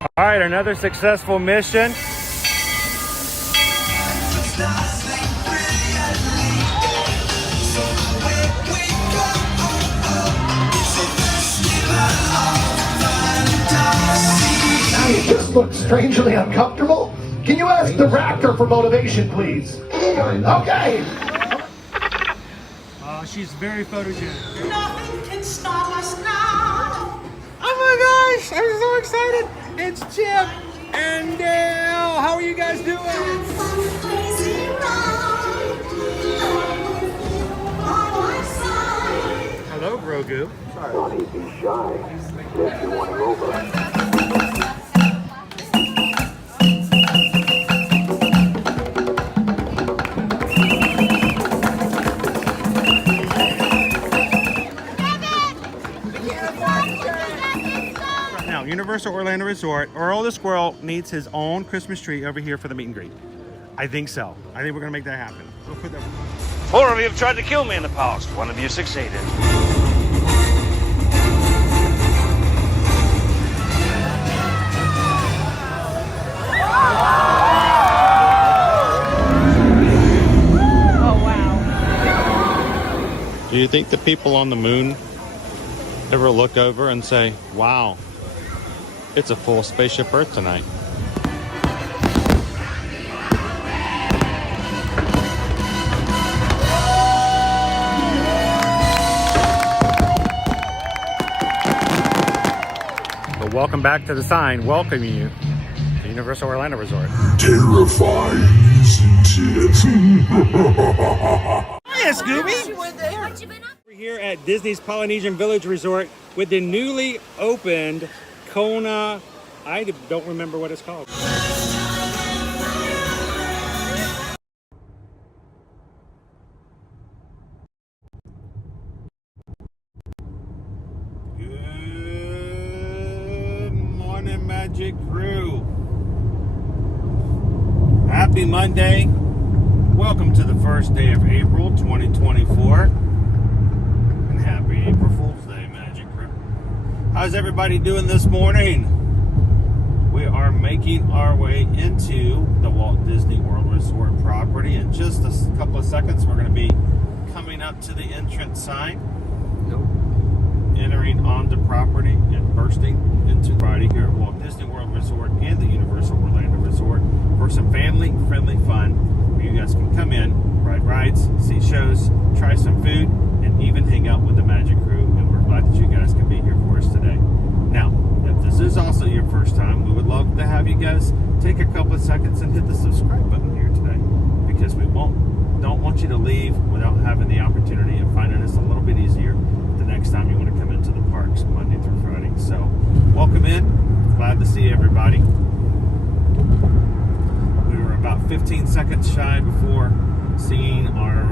All right, another successful mission. You just look strangely uncomfortable. Can you ask the Raptor for motivation, please? Okay. She's very photogenic. Nothing can stop us now. Oh my gosh, I'm so excited. It's Chip and Dale. How are you guys doing? Hello, Grogu. Don't be shy. If you want to over. Universal Orlando Resort, Earl the Squirrel needs his own Christmas tree over here for the meet and greet. I think so. I think we're gonna make that happen. We'll put that. 4 of you have tried to kill me in the past. 1 of you succeeded. Oh wow. Do you think the people on the moon ever look over and say, wow, it's a full spaceship Earth tonight? But welcome back to the sign welcoming you to Universal Orlando Resort. Terrifying, isn't it? Hiya, Scooby! We're here at Disney's Polynesian Village Resort with the newly opened Kona, I don't remember what it's called. Good morning, Magic Crew. Happy Monday. Welcome to the first day of April 2024. And happy April Fool's Day, Magic Crew. How's everybody doing this morning? We are making our way into the Walt Disney World Resort property. In just a couple of seconds, we're going to be coming up to the entrance sign. Entering onto property and bursting into Friday here at Walt Disney World Resort and the Universal Orlando Resort for some family-friendly fun where you guys can come in, ride rides, see shows, try some food, and even hang out with the Magic Crew. And we're glad that you guys can be here for us today. Now, if this is also your first time, we would love to have you guys take a couple of seconds and hit the subscribe button here today, because we don't want you to leave without having the opportunity of finding us a little bit easier the next time you want to come into the parks Monday through Friday. So welcome in. Glad to see everybody. We were about 15 seconds shy before seeing our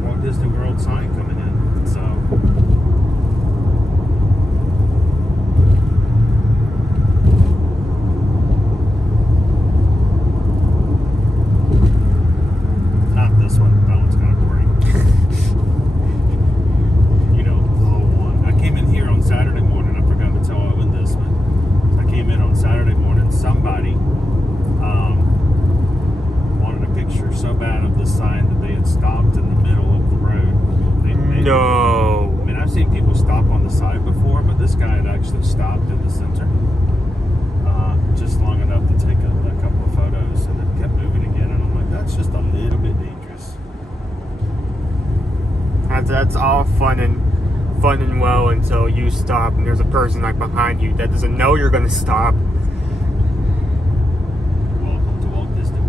Walt Disney World sign coming in. So not this one. That one's kind of boring. You know, the little one. I came in here on Saturday morning. I forgot to tell Owen this one. I came in on Saturday morning. Somebody wanted a picture so bad of the sign that they had stopped in the middle of the road. No. I mean, I've seen people stop on the side before, but this guy had actually stopped in the center just long enough to take a couple of photos, and then kept moving again. And I'm like, that's just a little bit dangerous. That's all fun and well until you stop and there's a person like behind you that doesn't know you're gonna stop. Welcome to Walt Disney World.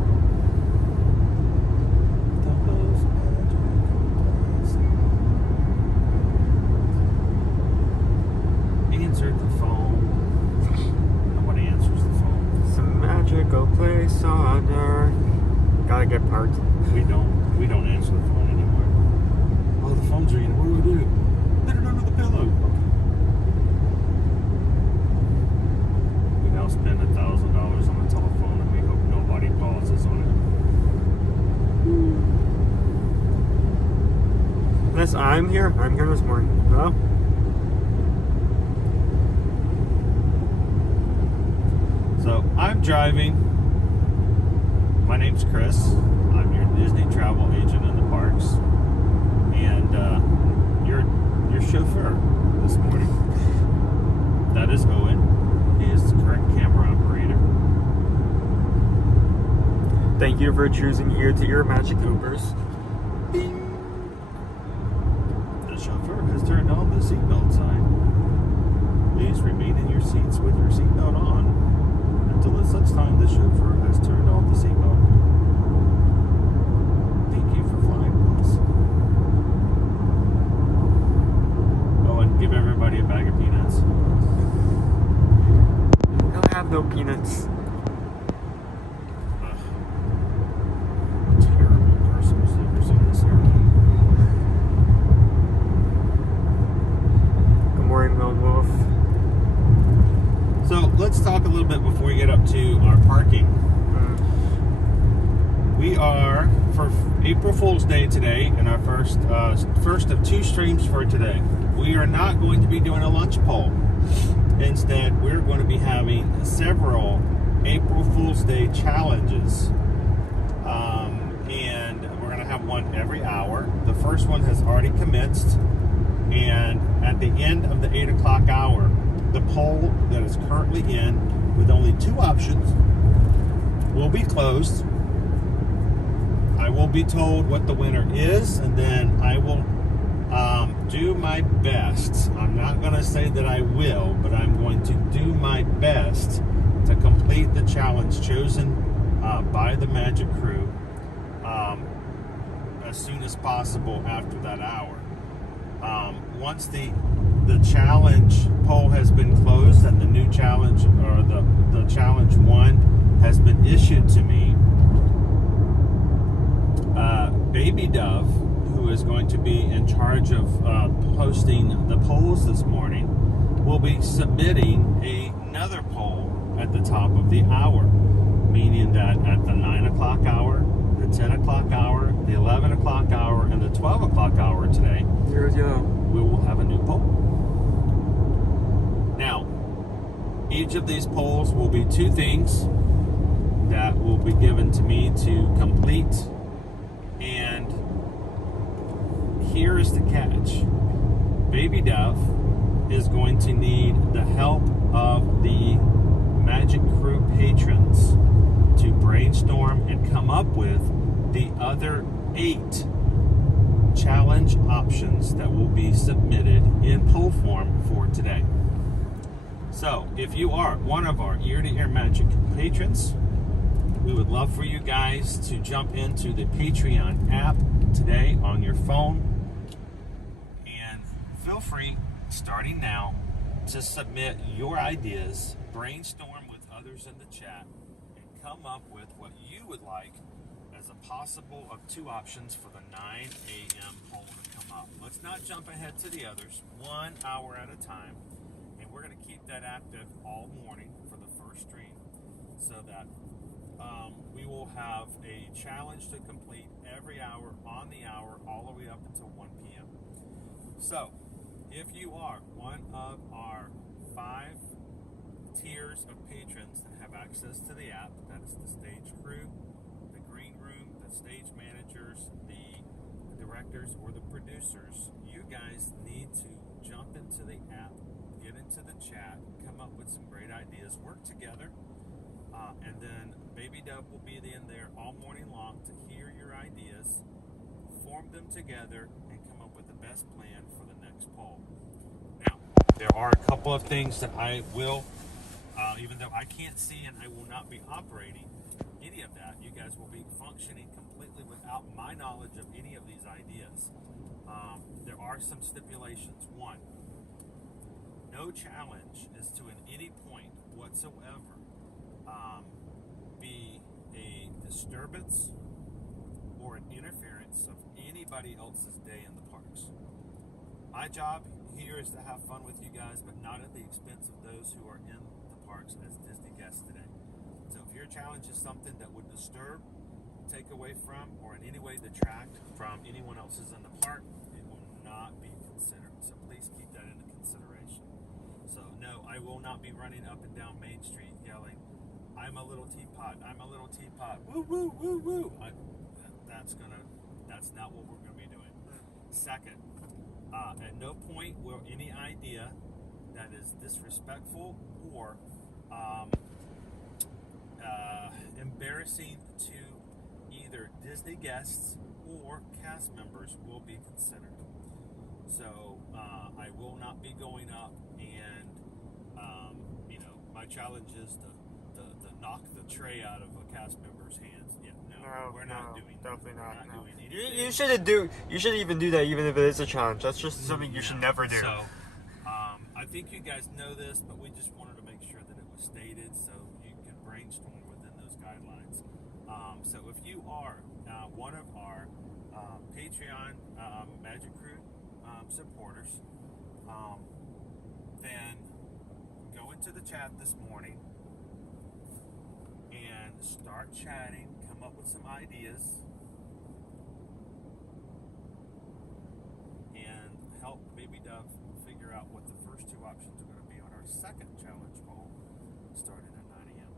Answer the phone. Nobody answers the phone. It's a magical place on earth. Gotta get parked. We don't answer the phone anymore. Oh, the phone's ringing. What do we do? Put it under the pillow. Okay. We now spend $1,000 on a telephone, and we hope nobody pauses on it. Unless I'm here this morning. Hello? not driving. My name's Chris. I'm your Disney travel agent in the parks, and your chauffeur this morning. That is Owen. He is the current camera operator. Thank you for choosing Ear to Ear Magic Hoopers. The chauffeur has turned on the seatbelt sign. Please remain in your seats with your seatbelt on until at such time the chauffeur has turned off the seatbelt. Thank you for flying with us. Oh, and give everybody a bag of peanuts. I'll have no peanuts. Terrible person who's ever seen this airplane. Good morning, Lone Wolf. So let's talk a little bit before we get up to our parking. We are for April Fool's Day today, and our first of two streams for today. We are not going to be doing a lunch poll. Instead, we're going to be having several April Fool's Day challenges, and we're going to have one every hour. The first one has already commenced, and at the end of the 8 o'clock hour, the poll that is currently in, with only two options, will be closed. I will be told what the winner is, and then I will do my best. I'm not going to say that I will, but I'm going to do my best to complete the challenge chosen by the Magic Crew as soon as possible after that hour. Once the challenge poll has been closed and the new challenge, or the challenge one, has been issued to me, Baby Dove, who is going to be in charge of posting the polls this morning, will be submitting another poll at the top of the hour, meaning that at the 9 o'clock hour, the 10 o'clock hour, the 11 o'clock hour, and the 12 o'clock hour today, we will have a new poll. Now, each of these polls will be two things that will be given to me to complete, and here is the catch. Baby Dove is going to need the help of the Magic Crew patrons to brainstorm and come up with the other 8 challenge options that will be submitted in poll form for today. So, if you are one of our Ear to Ear Magic patrons, we would love for you guys to jump into the Patreon app today on your phone, and feel free, starting now, to submit your ideas, brainstorm with others in the chat, and come up with what you would like as a possible of 2 options for the 9 a.m. poll to come up. Let's not jump ahead to the others, 1 hour at a time, and we're going to keep that active all morning for the first stream, so that we will have a challenge to complete every hour on the hour all the way up until 1 p.m. So, if you are one of our 5 tiers of patrons that have access to the app, that is the stage crew, the green room, the stage managers, the directors, or the producers, you guys need to jump into the app, get into the chat, come up with some great ideas, work together, and then Baby Dove will be in there all morning long to hear your ideas, form them together, and come up with the best plan for the next poll. Now, there are a couple of things that I will, even though I can't see and I will not be operating any of that, you guys will be functioning completely without my knowledge of any of these ideas. There are some stipulations. 1, no challenge is to, at any point whatsoever, be a disturbance or an interference of anybody else's day in the parks. My job here is to have fun with you guys, but not at the expense of those who are in the parks as Disney guests today. So if your challenge is something that would disturb, take away from, or in any way detract from anyone else's in the park, it will not be considered. So please keep that into consideration. So no, I will not be running up and down Main Street yelling, "I'm a little teapot. I'm a little teapot. Woo, woo, woo, woo. That's not what we're going to be doing. Second, at no point will any idea that is disrespectful or embarrassing to either Disney guests or cast members will be considered. So I will not be going up and my challenge is to knock the tray out of a cast member's hands. Yeah, no, we're not doing that. Definitely not. We're not doing You shouldn't even do that, even if it is a challenge. That's just something you should never do. So I think you guys know this, but we just wanted to make sure that it was stated so you can brainstorm within those guidelines. So if you are one of our Patreon Magic Crew supporters, then go into the chat this morning and start chatting, come up with some ideas, and help Baby Dove figure out what the first two options are going to be on our second challenge poll starting at 9 a.m.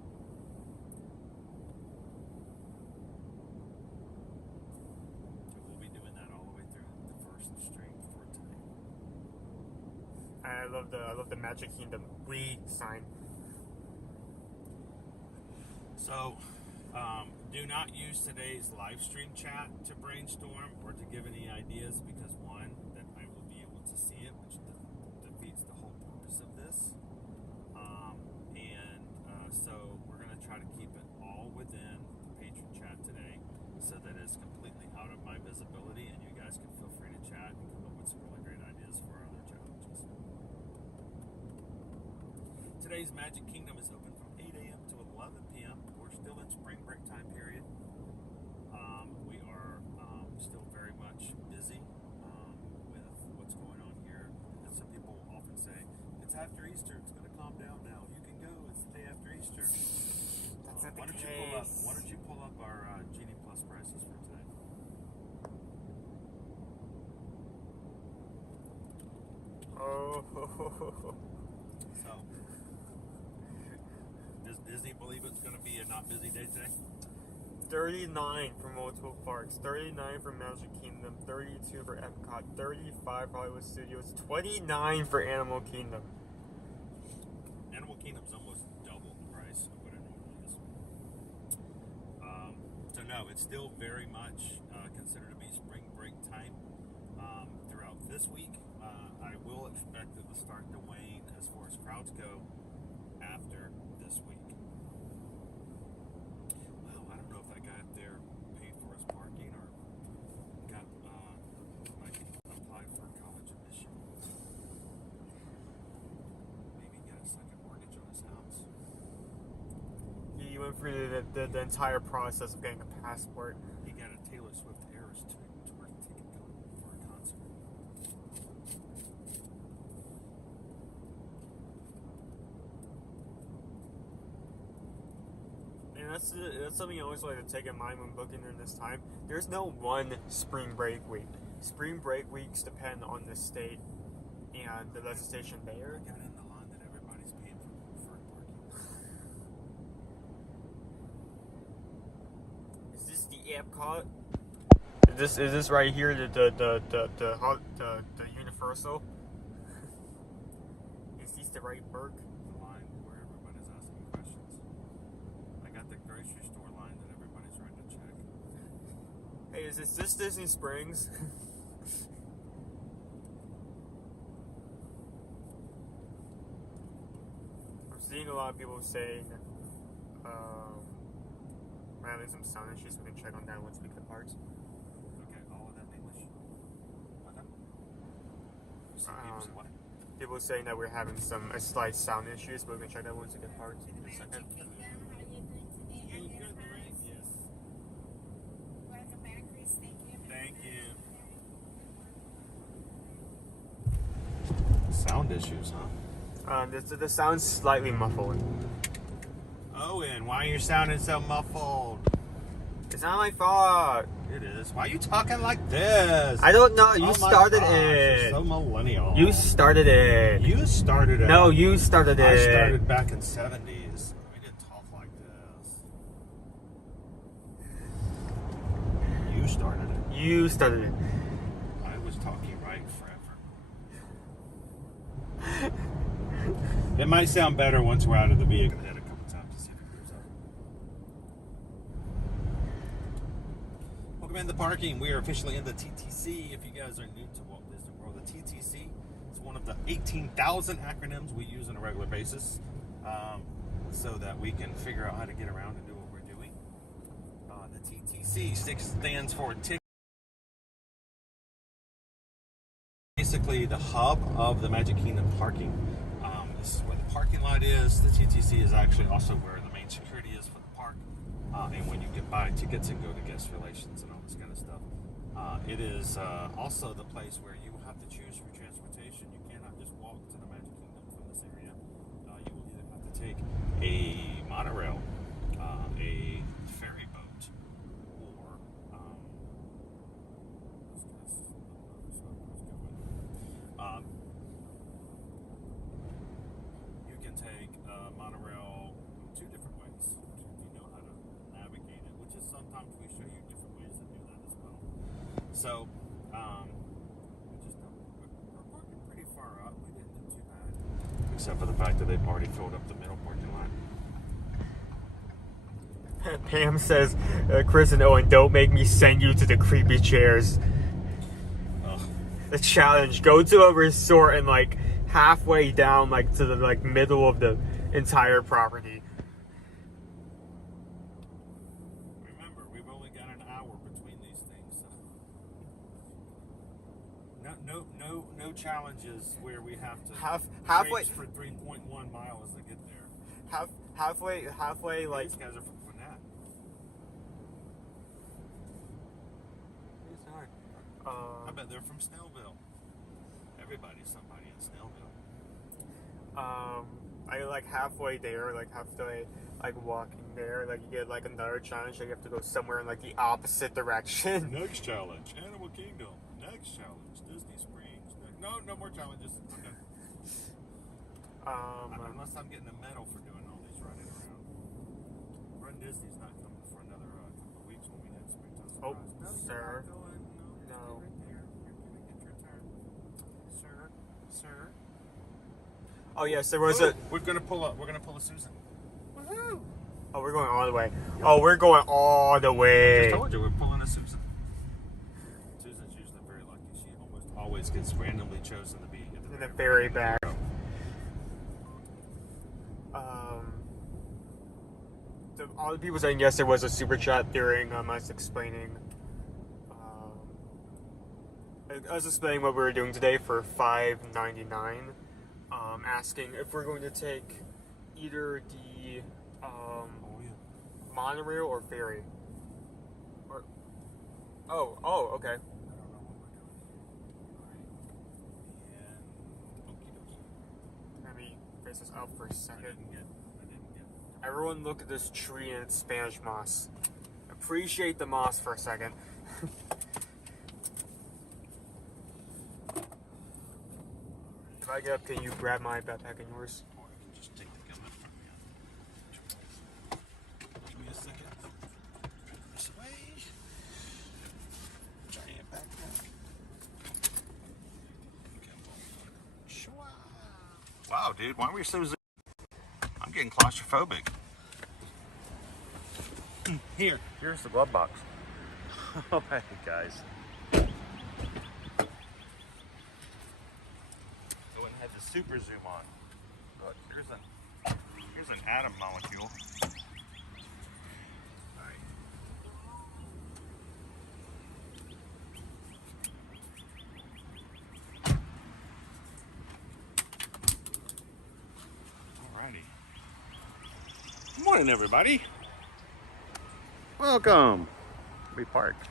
We'll be doing that all the way through the first stream for tonight. I love the Magic Kingdom we sign. So, do not use today's live stream chat to brainstorm or to give any ideas because one, that I will be able to see it, which defeats the whole purpose of this. So we're going to try to keep it all within the patron chat today so that it's completely out of my visibility and you guys can feel free to chat and come up with some really great ideas for our other challenges. Today's Magic Kingdom is open from 8 a.m. to 11 p.m. We're still in spring break time period. We are still very much busy with what's going on here. And some people often say, it's after Easter, it's going to calm down now. You can go, it's the day after Easter. That's not the case. Why don't you pull up our Genie Plus prices for today? Oh. So, does Disney believe it's going to be a not busy day today? 39 for multiple parks, 39 for Magic Kingdom, 32 for Epcot, 35 for Hollywood Studios, 29 for Animal Kingdom. Animal Kingdom's almost double the price of what it normally is. So no, it's still very much considered to be spring break time throughout this week. I will expect it to start to wane as far as crowds go after this week. Wow, I don't know if that guy up there paid for his parking or got might apply for college admission. Maybe get a second mortgage on his house. He went through the entire process of getting a passport. He got a Taylor Swift Eras tour ticket for a concert. And that's something I always like to take in mind when booking during this time. There's no one spring break week. Spring break weeks depend on the state and the legislation there. Get it in the line that everybody's paying for parking. Is this the Epcot? Is this right here the Universal? Is this the right Burke? The line where everybody's asking questions. I got the grocery store line that everybody's trying to check. Hey, is this Disney Springs? I'm seeing a lot of people saying we're having some sound issues. We can check on that once we get parts. Okay, all of that in English. Okay. What? People saying that we're having some slight sound issues, but we can check that once we get parts in a second. Yes. Welcome back, Chris. Thank you. Thank you. Sound issues, huh? The sound's slightly muffled. Owen, why are you sounding so muffled? It's not my fault. It is. Why are you talking like this? I don't know. You Oh my started gosh, it. you're so millennial. You started it. You started it. No, you started it. I started back in 70s. We didn't talk like this. You started it. I was talking right forever. It might sound better once we're out of the vehicle. Hit a couple times to see if it clears up. Welcome into parking. We are officially in the TTC. If you guys are new to Walt Disney World, the TTC is one of the 18,000 acronyms we use on a regular basis, so that we can figure out how to get around and do what we're doing. The TTC stands for Tiki. Basically the hub of the Magic Kingdom parking. This is where the parking lot is. The TTC is actually also where the main security is for the park. And when you can buy tickets and go to guest relations and all this kind of stuff. It is also the place where you will have to choose for transportation. You cannot just walk to the Magic Kingdom from this area. You will either have to take a monorail, a ferry boat, or you can take a monorail two different ways if you know how to navigate it, which is sometimes we show you different ways to do that as well. So, we're parking pretty far up. We didn't do too bad, except for the fact that they've already filled up the middle parking lot. Pam says, Chris and Owen, don't make me send you to the creepy chairs. The challenge, go to a resort and like halfway down, like to the like middle of the entire property. Remember, we've only got an hour between these things, so no challenges where we have to halfway for 3.1 miles to get there. Halfway like these guys are from Fournette. I bet they're from Snellville. Everybody's somebody in Snellville. I like halfway there, like halfway, like walking there, like you get like another challenge. Like you have to go somewhere in like the opposite direction. Next challenge, Animal Kingdom. Next challenge, Disney Springs. No more challenges. Okay. Unless I'm getting a medal for doing all these running around. Run Disney's not coming for another couple of weeks when we hit springtime. Oh, No, sir. you're not going. No. Stay right there. You're gonna get your turn, sir. Oh yes, there was We're gonna pull a Susan. Woohoo! Oh, we're going all the way. Oh, we're going all the way. I just told you we're pulling a Susan. Susan's usually very lucky. She almost always gets randomly chosen to be In the very back. All the people saying yes, there was a super chat during us explaining. I was explaining what we were doing today for $5.99. Asking if we're going to take either the monorail or ferry. Or okay. Let me face this up for a second. Everyone look at this tree and its Spanish moss. Appreciate the moss for a second. If I get up, can you grab my backpack and yours? Or I can just take the gun from you. Give me a second. This way. Giant backpack. Wow, dude, why were you so zoomed? I'm getting claustrophobic. Here's the glove box. Oh, hey, guys. Had the super zoom on. Look, here's an atom molecule. Alright. Alrighty. Good morning, everybody. Welcome. We parked.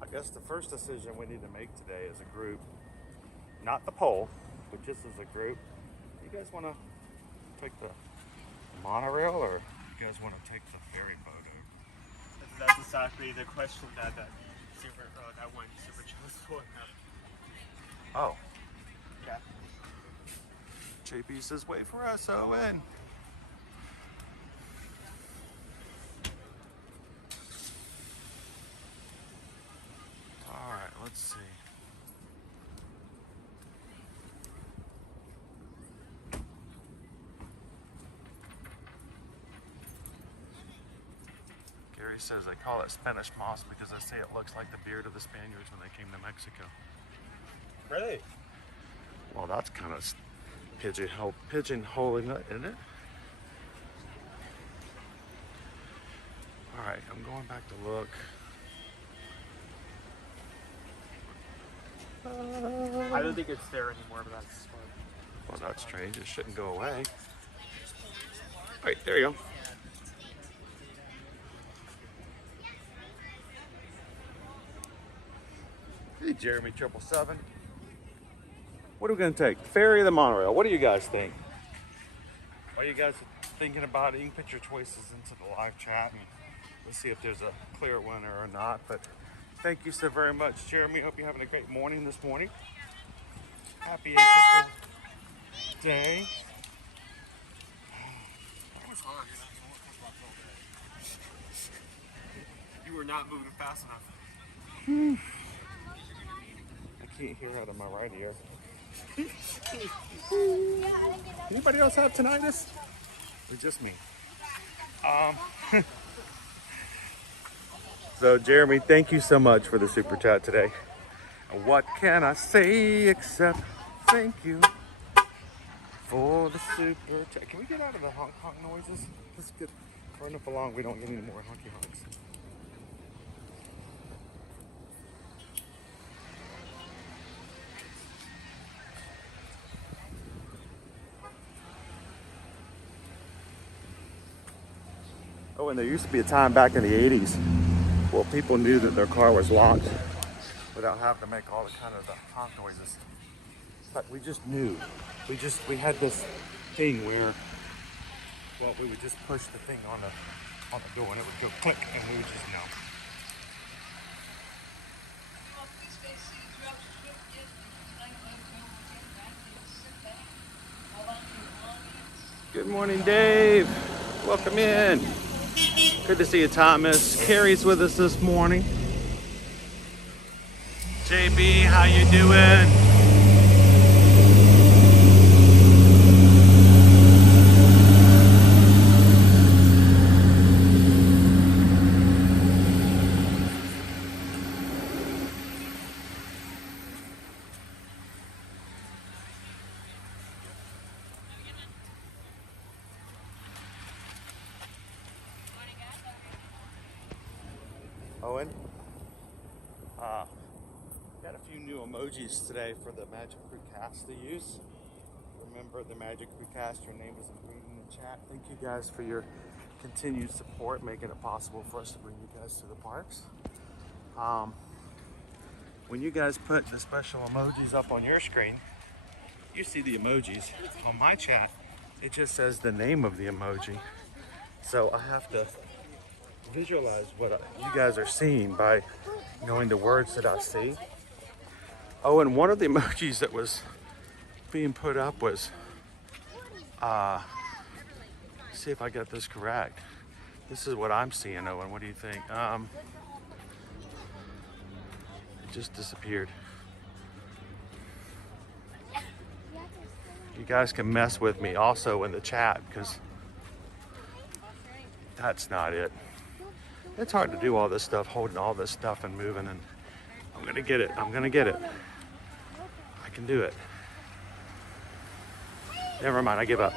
I guess the first decision we need to make today as a group, not the poll, but just as a group, you guys want to take the monorail or you guys want to take the ferry boat over? That's exactly the question that one super chose for. Oh. Yeah. JP says, wait for us, Owen. All right, let's see. Gary says they call it Spanish moss because they say it looks like the beard of the Spaniards when they came to Mexico. Really? Well, that's kind of pigeonholing it, isn't it? All right, I'm going back to look. I don't think it's there anymore, but that's fine. Well, that's strange. It shouldn't go away. All right, there you go. Hey, Jeremy 777. What are we going to take? Ferry or the monorail? What do you guys think? What are you guys thinking about it? You can put your choices into the live chat and we'll see if there's a clear winner or not. But thank you so very much, Jeremy. Hope you're having a great morning this morning. Happy April Fool's Day. That was hard. You were not moving fast enough. I can't hear out of my right ear. Anybody else have tinnitus? Or just me? So Jeremy, thank you so much for the super chat today. What can I say except thank you for the super chat. Can we get out of the honk honk noises? Let's get far enough along we don't get any more honky honks. Oh, and there used to be a time back in the 80s where people knew that their car was locked without having to make all the kind of the honk noises. But we just knew. We had this thing where, well, we would just push the thing on the door and it would go click and we would just know. Good morning, Dave. Welcome in. Good to see you, Thomas. Carrie's with us this morning. JB, how you doing? Owen, got a few new emojis today for the Magic Crew cast to use. Remember the Magic Crew cast, your name is included in the chat. Thank you guys for your continued support, making it possible for us to bring you guys to the parks. When you guys put the special emojis up on your screen, you see the emojis. On my chat, it just says the name of the emoji. So I have to visualize what you guys are seeing by knowing the words that I see. Oh, and one of the emojis that was being put up was, see if I get this correct. This is what I'm seeing, Owen. What do you think? It just disappeared. You guys can mess with me also in the chat because that's not it. It's hard to do all this stuff, holding all this stuff and moving, and I'm gonna get it. I'm gonna get it. I can do it. Never mind, I give up.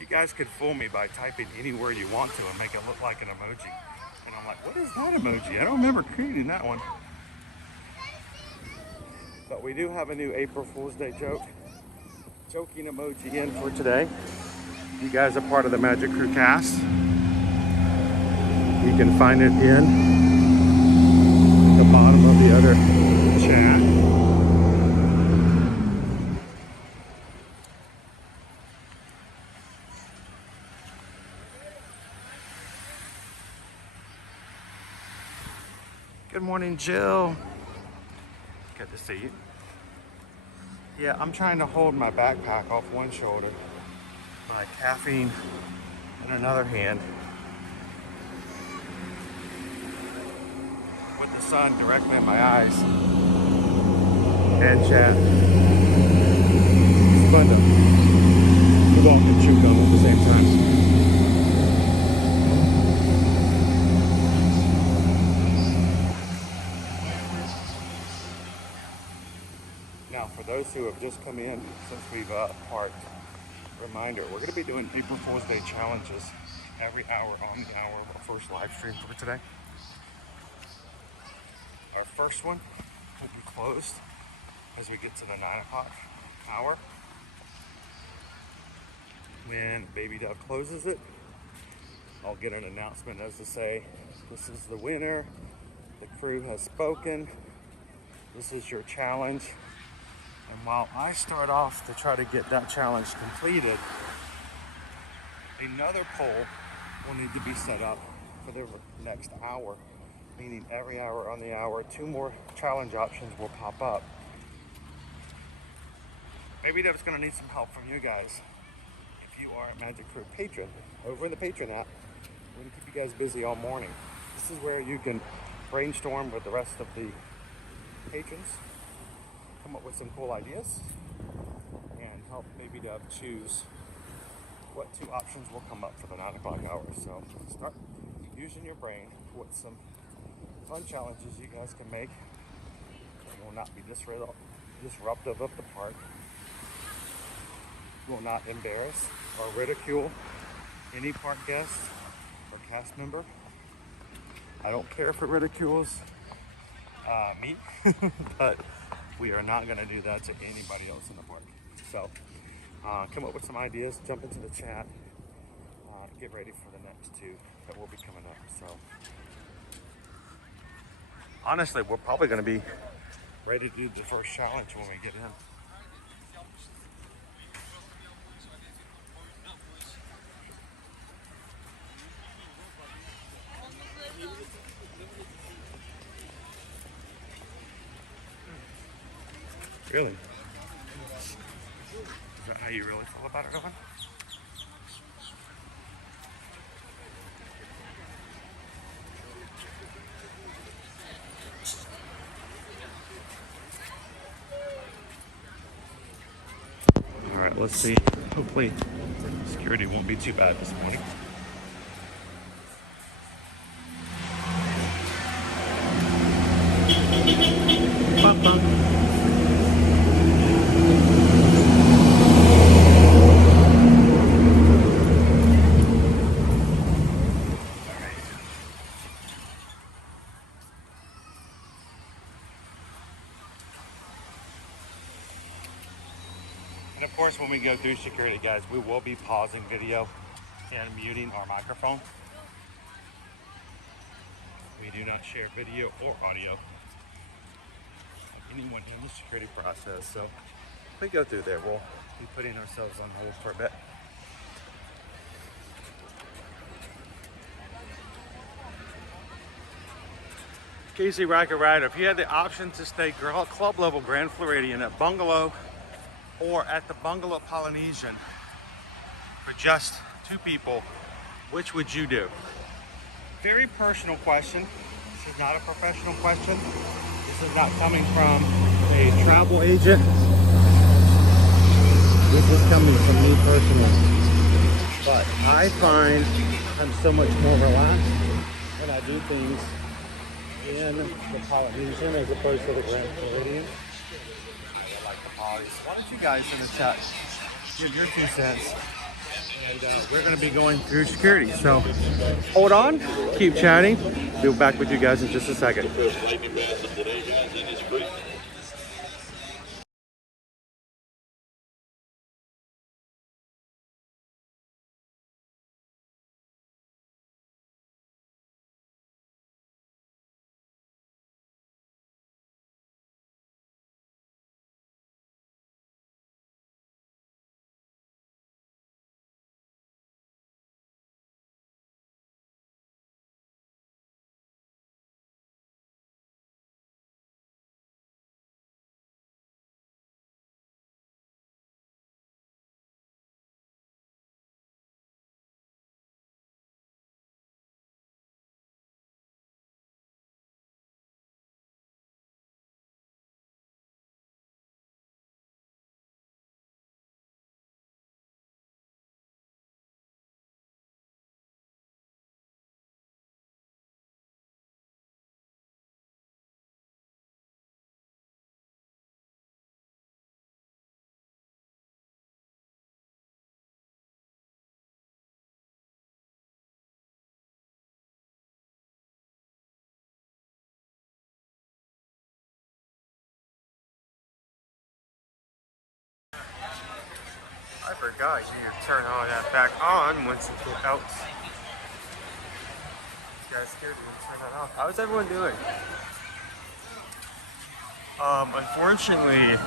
You guys could fool me by typing any word you want to and make it look like an emoji. And I'm like, what is that emoji? I don't remember creating that one. But we do have a new April Fool's Day joking emoji in for today. You guys are part of the Magic Crew cast. You can find it in the bottom of the other chat. Good morning, Jill. Good to see you. Yeah, I'm trying to hold my backpack off one shoulder, my caffeine in another hand, with the sun directly in my eyes, and chat. It's fun to walk and chew gum at the same time. Now, for those who have just come in since we've parked, reminder, we're going to be doing April Fool's Day challenges every hour on the hour of our first live stream for today. Our first one will be closed as we get to the 9 o'clock hour. When Baby Dove closes it, I'll get an announcement as to say, this is the winner, the crew has spoken, this is your challenge. And while I start off to try to get that challenge completed, another poll will need to be set up for the next hour, meaning every hour on the hour, 2 more challenge options will pop up. Maybe that's going to need some help from you guys. If you are a Magic Crew patron, over in the Patron app, we're going to keep you guys busy all morning. This is where you can brainstorm with the rest of the patrons, come up with some cool ideas, and help Baby Dove choose what 2 options will come up for the 9 o'clock hour. So start using your brain, what some fun challenges you guys can make that will not be disruptive of the park, will not embarrass or ridicule any park guest or cast member. I don't care if it ridicules me, but we are not going to do that to anybody else in the park. So come up with some ideas, jump into the chat, get ready for the next 2 that will be coming up. So honestly, we're probably going to be ready to do the first challenge when we get in. Really? Is that how you really feel about it, Owen? All right, let's see. Hopefully, security won't be too bad this morning. Bum, bum. And of course, when we go through security, guys, we will be pausing video and muting our microphone. We do not share video or audio of anyone in the security process. So if we go through there, we'll be putting ourselves on hold for a bit. Casey Rocket Rider, if you had the option to stay club level Grand Floridian at Bungalow or at the Bungalow Polynesian for just 2 people, which would you do? Very personal question. This is not a professional question. This is not coming from a travel agent. This is coming from me personally. But I find I'm so much more relaxed when I do things in the Polynesian as opposed to the Grand Floridian. I like the Polys. Why don't you guys in the chat give your 2 cents? And we're going to be going through security. So hold on, keep chatting. We'll be back with you guys in just a second. forgot, you need to turn all that back on once you get out. You guys scared me to turn that off. How's everyone doing? Unfortunately,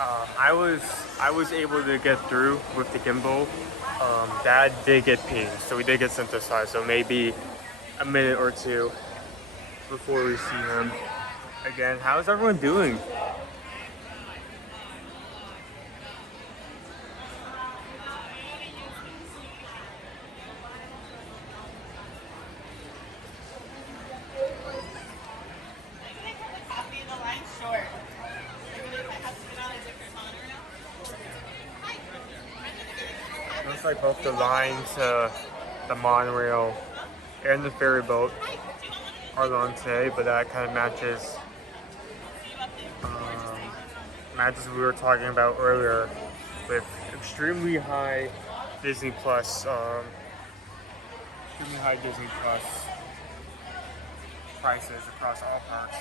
I was able to get through with the gimbal. Dad did get pinged, so we did get synthesized. So maybe a minute or two before we see him again. How's everyone doing? Looks like both the line to the monorail and the ferry boat are long today, but that kind of matches what we were talking about earlier with extremely high Disney Plus prices across all parks.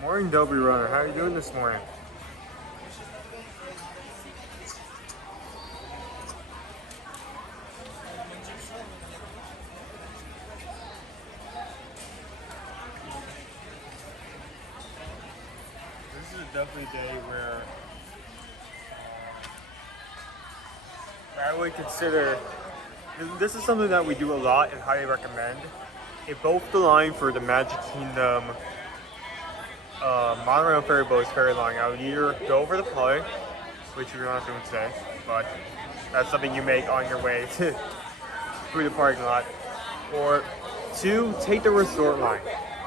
Morning, W Runner. How are you doing this morning? This is definitely a day where I would consider. This is something that we do a lot and highly recommend. If both the line for the Magic Kingdom monorail ferry boat is very long, I would either go over the play, which we're not doing today, but that's something you make on your way to through the parking lot, or two, take the resort line.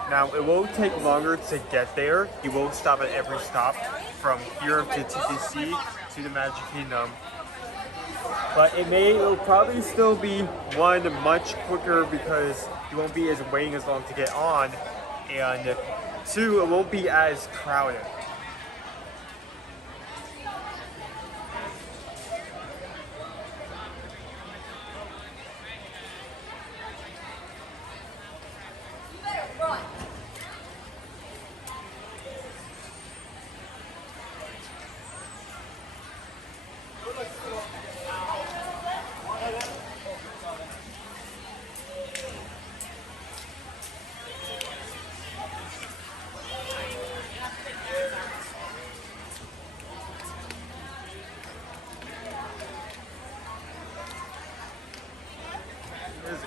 Now, it will take longer to get there. You won't stop at every stop from here to TTC to the Magic Kingdom, but it'll probably still be one much quicker because you won't be waiting as long to get on, and two, it won't be as crowded.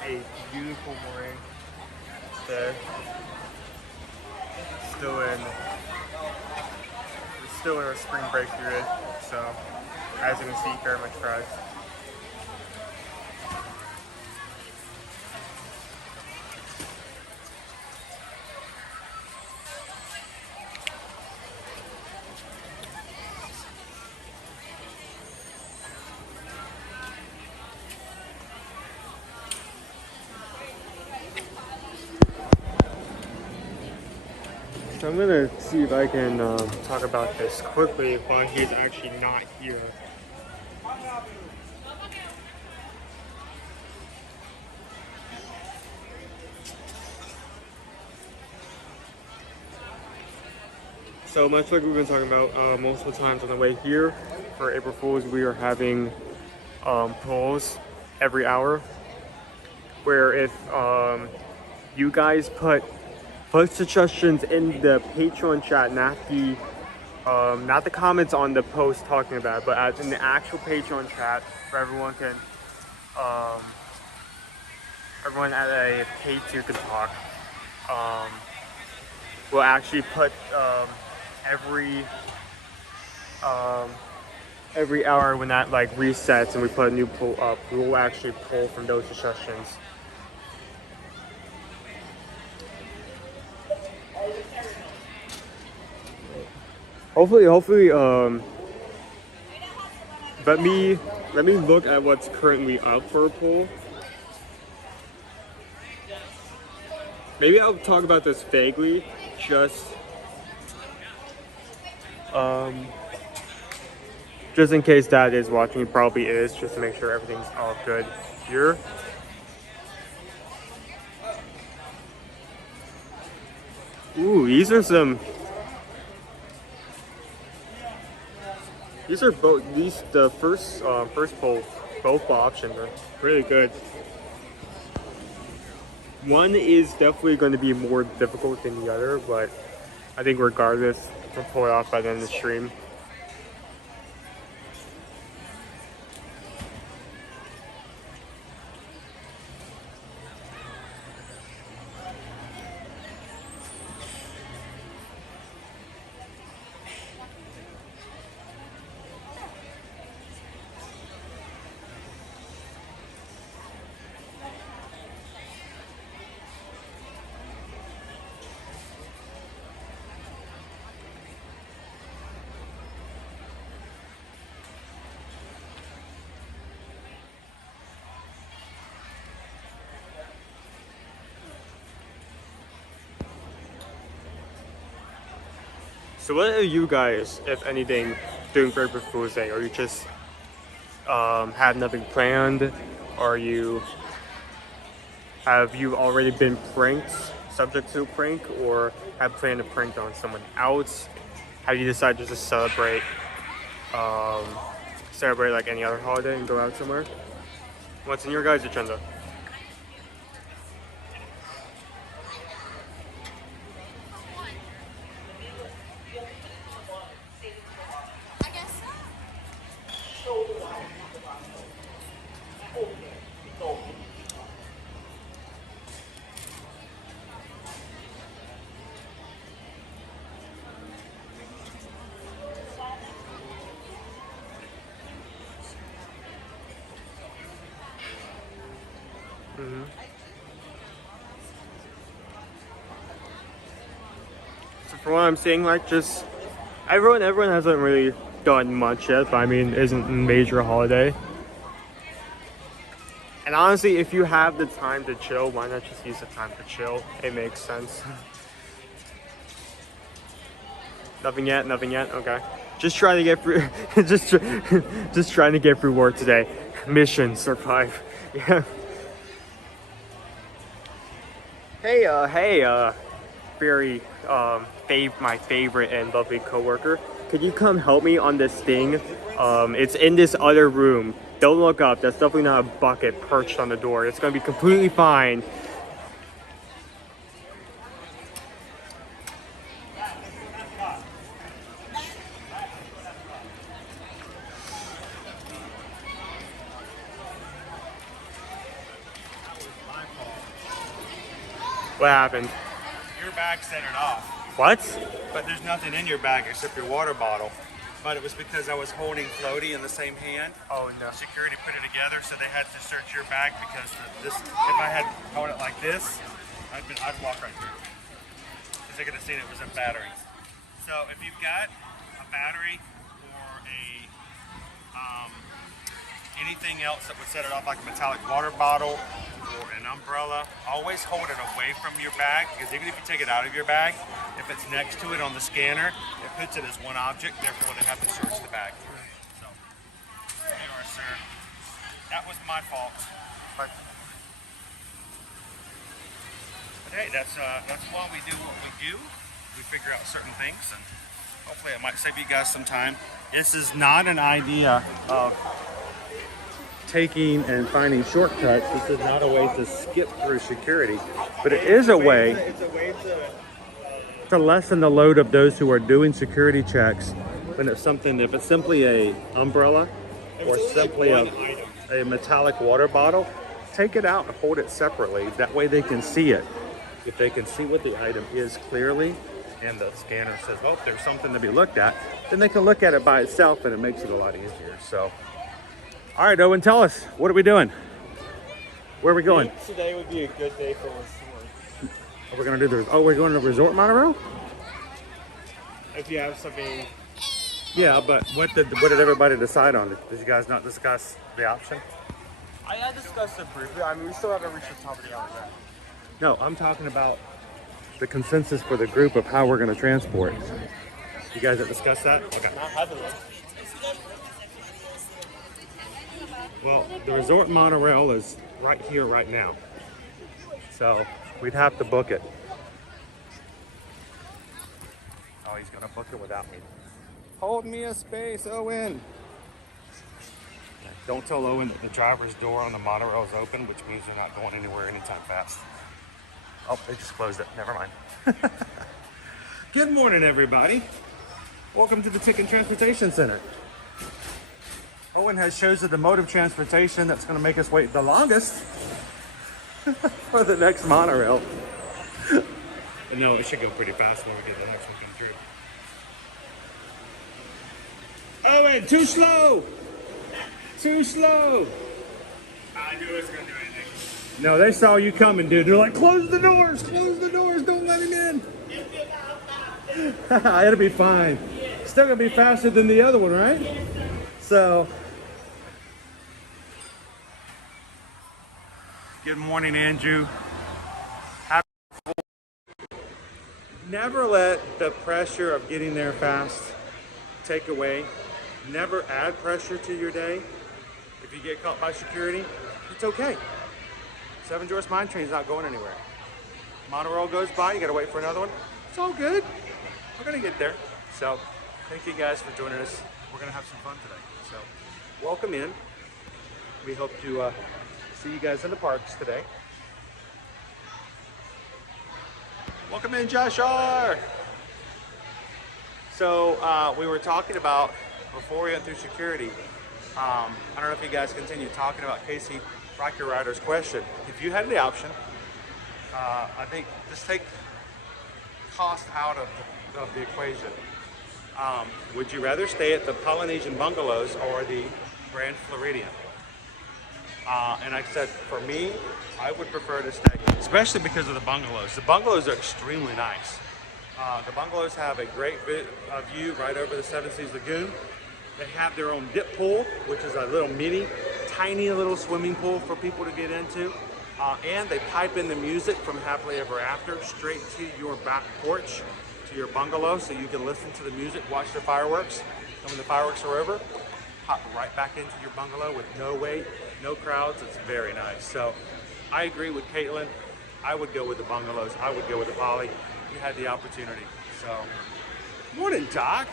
A beautiful morning today. We're still in our spring break period, so as you can see, very much crowded. So I'm gonna see if I can talk about this quickly while he's actually not here. So much like we've been talking about multiple times on the way here, for April Fools, we are having polls every hour, where if you guys put suggestions in the Patreon chat, not the comments on the post talking about it, but as in the actual Patreon chat, where everyone can, everyone at a pay tier can talk. We'll actually put every hour when that like resets and we put a new poll up, we will actually pull from those suggestions. Hopefully, let me look at what's currently up for a poll. Maybe I'll talk about this vaguely, just in case Dad is watching. He probably is, just to make sure everything's all good here. Ooh, these are some. These are both. The first bowl, both options are really good. One is definitely going to be more difficult than the other, but I think regardless, we'll pull it off by the end of the stream. So what are you guys, if anything, doing for April Fool's Day? Are you just have nothing planned? Have you already been pranked, subject to a prank, or have planned a prank on someone else? Have you decided just to celebrate like any other holiday and go out somewhere? What's in your guys' agenda? So for what I'm seeing, like, just everyone hasn't really done much yet, but I mean, it isn't a major holiday. And honestly, if you have the time to chill, why not just use the time to chill? It makes sense. Nothing yet. Okay. Just trying to get through. just trying to get through work today. Mission survive. Yeah. Hey, my favorite and lovely coworker. Could you come help me on this thing? It's in this other room. Don't look up. That's definitely not a bucket perched on the door. It's gonna be completely fine. What happened? Your bag set it off. What? But there's nothing in your bag except your water bottle. But it was because I was holding floaty in the same hand. Oh no. Security put it together, so they had to search your bag because if I had held it like this, I'd walk right through. Because they could have seen it was a battery. So if you've got a battery or anything else that would set it off, like a metallic water bottle or an umbrella, always hold it away from your bag, because even if you take it out of your bag, if it's next to it on the scanner, it puts it as one object, therefore they have to search the bag. So, there you are, sir. That was my fault. But hey, that's why we do what we do. We figure out certain things, and hopefully it might save you guys some time. This is not an idea of taking and finding shortcuts. This is not a way to skip through security, but it is a way to lessen the load of those who are doing security checks. When it's something, if it's simply a umbrella or simply a metallic water bottle, take it out and hold it separately. That way they can see it. If they can see what the item is clearly, and the scanner says, oh, there's something to be looked at, then they can look at it by itself, and it makes it a lot easier. So, all right, Owen, tell us, what are we doing? Where are we going? Today would be a good day for resort. We're gonna do we're going to resort Monorail? If you have something. Yeah, but what did everybody decide on? Did you guys not discuss the option? I discussed it briefly. I mean, we still haven't reached the top of the hour yet. No, I'm talking about the consensus for the group of how we're gonna transport. You guys have discussed that? Okay. Not heavily. Well, the resort monorail is right here, right now. So we'd have to book it. he's gonna book it without me. Hold me a space, Owen. Don't tell Owen that the driver's door on the monorail is open, which means they're not going anywhere anytime fast. Oh, they just closed it. Never mind. Good morning, everybody. Welcome to the Tiki Transportation Center. Owen has chosen the mode of transportation that's going to make us wait the longest for the next monorail. No, it should go pretty fast when we get the next one come through. Owen, too slow! Too slow! I knew it was going to do anything. No, they saw you coming, dude. They're like, close the doors, don't let him in. It'll be fine. Still gonna be faster than the other one, right? So, good morning, Andrew. Never let the pressure of getting there fast take away. Never add pressure to your day. If you get caught by security, it's okay. Seven Dwarfs Mine Train's not going anywhere. Monorail goes by, you gotta wait for another one. It's all good. We're gonna get there. So, thank you guys for joining us. We're gonna have some fun today. So, welcome in. We hope to see you guys in the parks today. Welcome in, Josh R. So, we were talking about, before we went through security, I don't know if you guys continue talking about Casey Rocker Rider's question. If you had the option, I think just take cost out of the equation. Would you rather stay at the Polynesian Bungalows or the Grand Floridian? And I said, for me, I would prefer to stay, especially because of the bungalows. The bungalows are extremely nice. The bungalows have a great view right over the Seven Seas Lagoon. They have their own dip pool, which is a little tiny little swimming pool for people to get into. And they pipe in the music from Happily Ever After straight to your back porch, to your bungalow, so you can listen to the music, watch the fireworks. And when the fireworks are over, hop right back into your bungalow with no wait, no crowds. It's very nice. So I agree with Caitlin. I would go with the bungalows. I would go with the Poly. You had the opportunity. So, morning, Doc.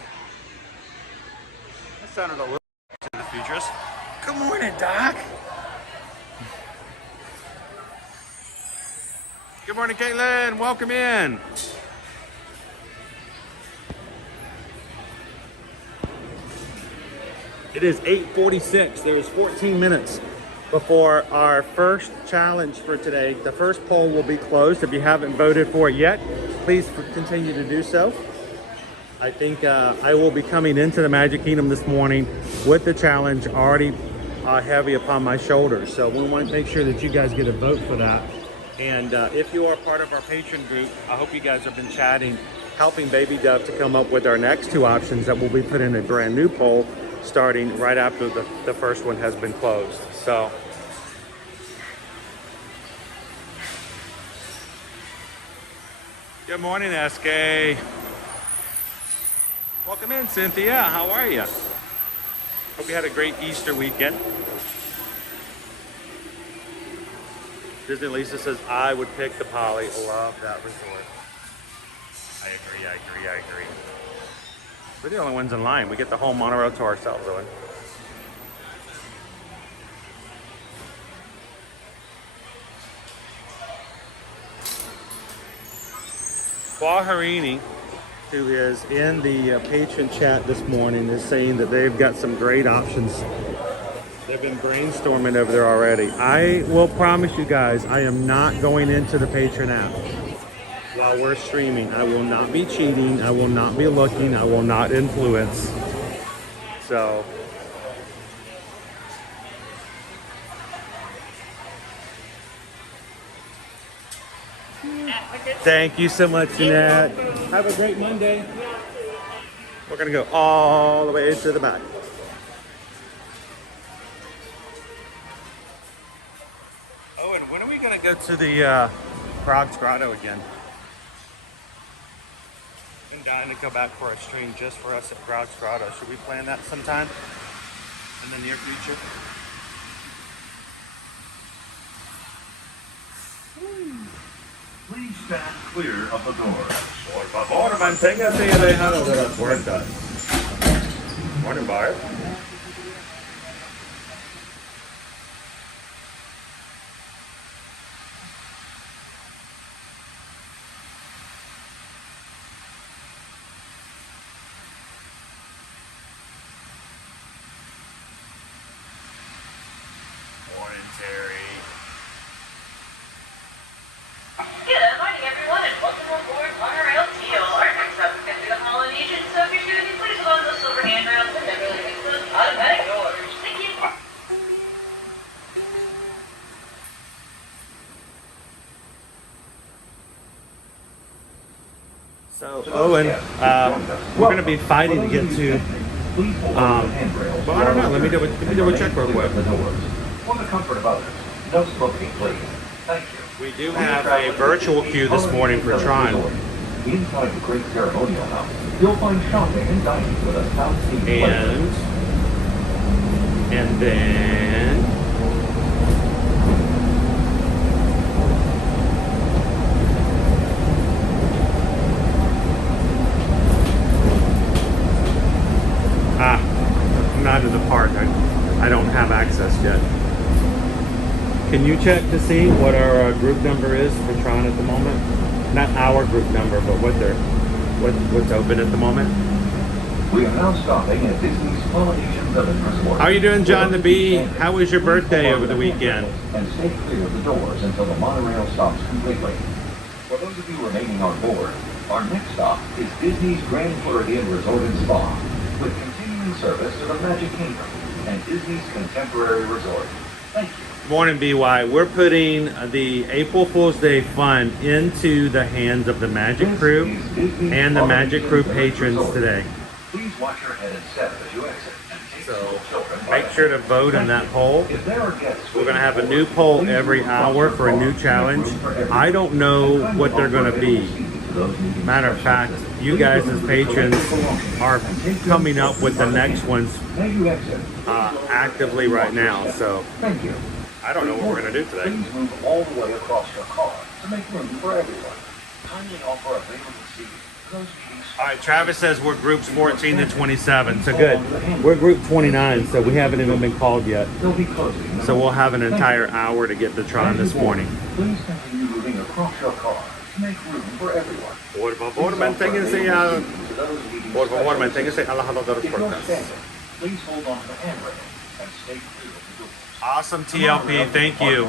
That sounded a little to the futurist. Good morning, Doc. Good morning, Caitlin. Welcome in. It is 8:46. There's 14 minutes before our first challenge for today. The first poll will be closed. If you haven't voted for it yet, please continue to do so. I think I will be coming into the Magic Kingdom this morning with the challenge already heavy upon my shoulders. So we want to make sure that you guys get a vote for that. And if you are part of our patron group, I hope you guys have been chatting, helping Baby Dove to come up with our next two options that will be put in a brand new poll starting right after the first one has been closed. So, good morning, SK. Welcome in, Cynthia. How are you? Hope you had a great Easter weekend. Disney Lisa says, I would pick the Poly. Love that resort. I agree. We're the only ones in line. We get the whole monorail to ourselves, Owen. Quaharini, who is in the patron chat this morning, is saying that they've got some great options. They've been brainstorming over there already. I will promise you guys, I am not going into the patron app while we're streaming. I will not be cheating. I will not be looking. I will not influence. So, thank you so much, Jeanette. Have a great Monday. We're gonna go all the way to the back. Oh, and when are we gonna go to the Frog's Grotto again? I'm dying to go back for a stream just for us at Frog's Grotto. Should we plan that sometime in the near future? Please stand clear of the doors. Por favor, manténgase alejado de las puertas. Morning, Barb. Morning, Terry. Good morning, everyone, and welcome aboard Monorail Teal. Our next stop is going to be the Polynesian, so if you're shooting, please hold on those silver handrails and never leaving those automatic doors. Thank you. So, Owen, we're going to be fighting to get to, well, I don't know. Let me double check real quick. For the comfort of others, no smoking, please. Thank you. We do have a virtual queue this morning for Tron. Inside the great ceremonial house, you'll find shopping and dining with a South Sea And then, I'm not in the park. I don't have access yet. Can you check to see what our group number is for Tron at the moment? Not our group number, but what's open at the moment. We are now stopping at Disney's Polynesian Village Resort. How are you doing, John the Bee? How was your birthday over the weekend? And stay clear of the doors until the monorail stops completely. For those of you remaining on board, our next stop is Disney's Grand Floridian Resort and Spa, with continuing service to the Magic Kingdom and Disney's Contemporary Resort. Thank you. Morning, BY. We're putting the April Fool's Day fund into the hands of the Magic Crew and the Magic Crew patrons today. Please watch your head and step as you exit. So make sure to vote in that poll. We're going to have a new poll every hour for a new challenge. I don't know what they're going to be. Matter of fact, you guys as patrons are coming up with the next ones actively right now. So I don't know what we're going to do today. Please move all the way across your car to make room for everyone. Kindly offer available seating. Close meetings. All right, Travis says we're groups 14 to 27. So good. We're group 29, so we haven't even been called yet. They'll be closing. So we'll have an entire hour to get to Tron this morning. Please continue moving across your car to make room for everyone. Por favor, manténganse alejados de las puertas. Please hold on to the handrail and stay clear of the doors. Awesome, TLP. Thank you.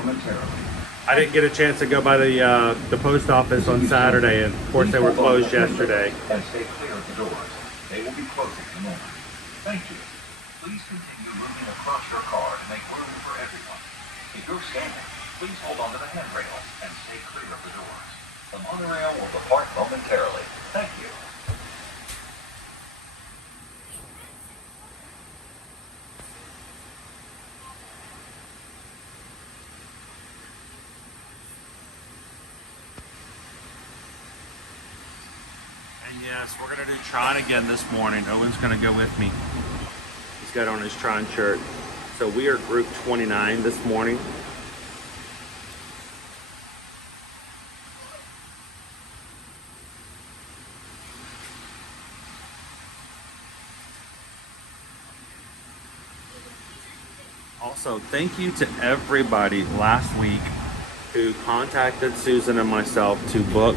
I didn't get a chance to go by the post office on Saturday, and of course they were closed yesterday. And stay clear of the doors. They will be closing in a moment. Thank you. Please continue moving across your car to make room for everyone. If you're standing, please hold on to the handrail and stay clear of the doors. The monorail will depart momentarily. Thank you. And yes, we're going to do Tron again this morning. Owen's going to go with me. He's got on his Tron shirt. So we are group 29 this morning. Also, thank you to everybody last week who contacted Susan and myself to book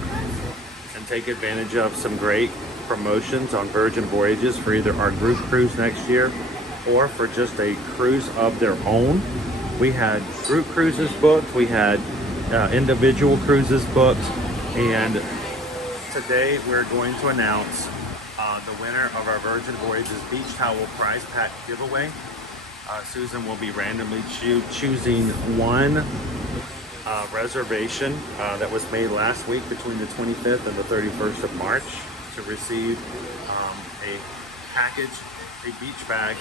and take advantage of some great promotions on Virgin Voyages for either our group cruise next year or for just a cruise of their own. We had group cruises booked, we had individual cruises booked, and today we're going to announce the winner of our Virgin Voyages Beach Towel Prize Pack giveaway. Susan will be randomly choosing one reservation that was made last week between the 25th and the 31st of March to receive a package, a beach bag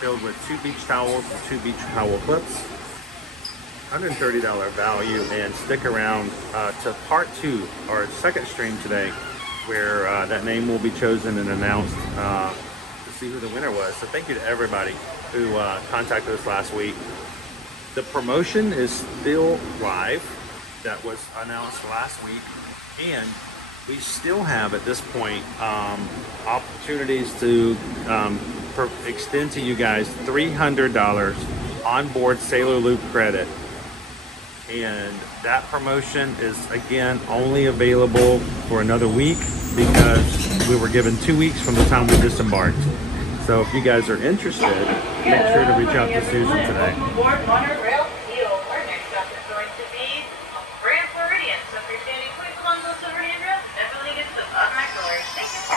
filled with 2 beach towels and 2 beach towel clips. $130 value, and stick around to part 2, our second stream today, where that name will be chosen and announced to see who the winner was. So thank you to everybody who contacted us last week. The promotion is still live. that was announced last week, and we still have at this point opportunities to extend to you guys $300 onboard Sailor Loop credit. And that promotion is again only available for another week because we were given 2 weeks from the time we disembarked. So if you guys are interested, make sure to reach out to Susan today. Monorail deal. Our next stop is going to be Grand Floridian. So if you're standing quick along those silver handrails, definitely get to the bottom right doors. Thank you.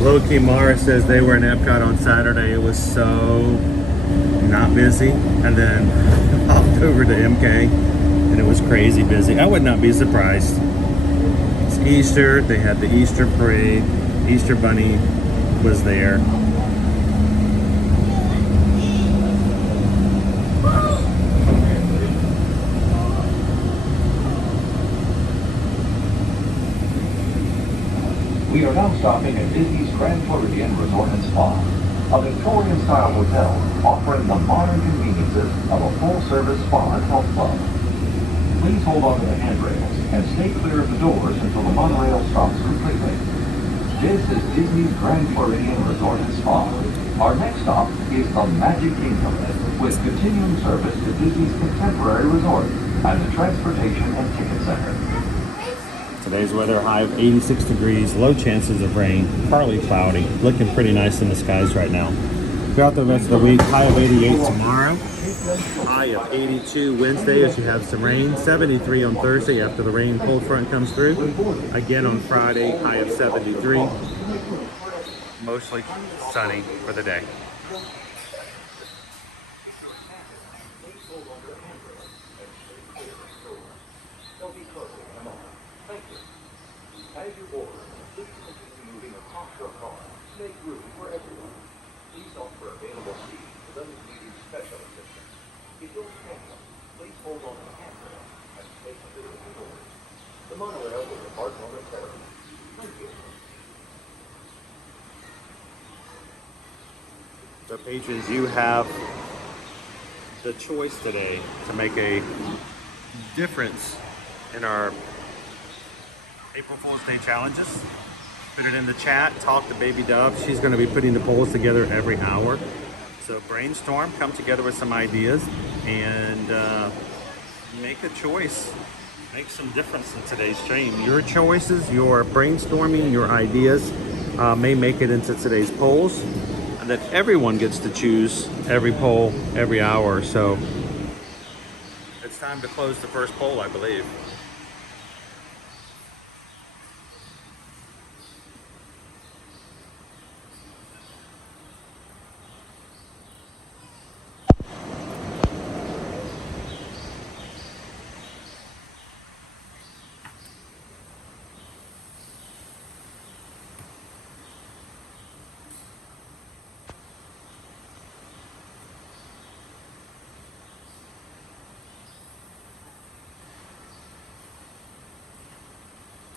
Loki Mara says they were in Epcot on Saturday. It was so not busy, and then hopped over to MK and it was crazy busy. I would not be surprised. It's Easter, they had the Easter parade, Easter Bunny was there. We are now stopping at Disney's Grand Floridian Resort and Spa, a Victorian-style hotel offering the modern conveniences of a full-service spa and health club. Please hold on to the handrails and stay clear of the doors until the monorail stops completely. This is Disney's Grand Floridian Resort and Spa. Our next stop is the Magic Kingdom, with continuing service to Disney's Contemporary Resort and the Transportation and Ticket Center. Today's weather, high of 86 degrees, low chances of rain, partly cloudy, looking pretty nice in the skies right now. Throughout the rest of the week, high of 88 tomorrow, high of 82 Wednesday as you have some rain, 73 on Thursday after the rain cold front comes through. Again on Friday, high of 73, mostly sunny for the day. As you board, please continue moving across your car to make room for everyone. Please note for available seating for those needing special assistance. If you're standing, please hold on to the handrail and stay clear of the doors. The monorail will depart momentarily. Thank you. So patrons, you have the choice today to make a difference in our April Fool's Day challenges. Put it in the chat, talk to Baby Dove. She's going to be putting the polls together every hour. So brainstorm, come together with some ideas, and make a choice. Make some difference in today's stream. Your choices, your brainstorming, your ideas may make it into today's polls, and that everyone gets to choose every poll every hour. So it's time to close the first poll, I believe.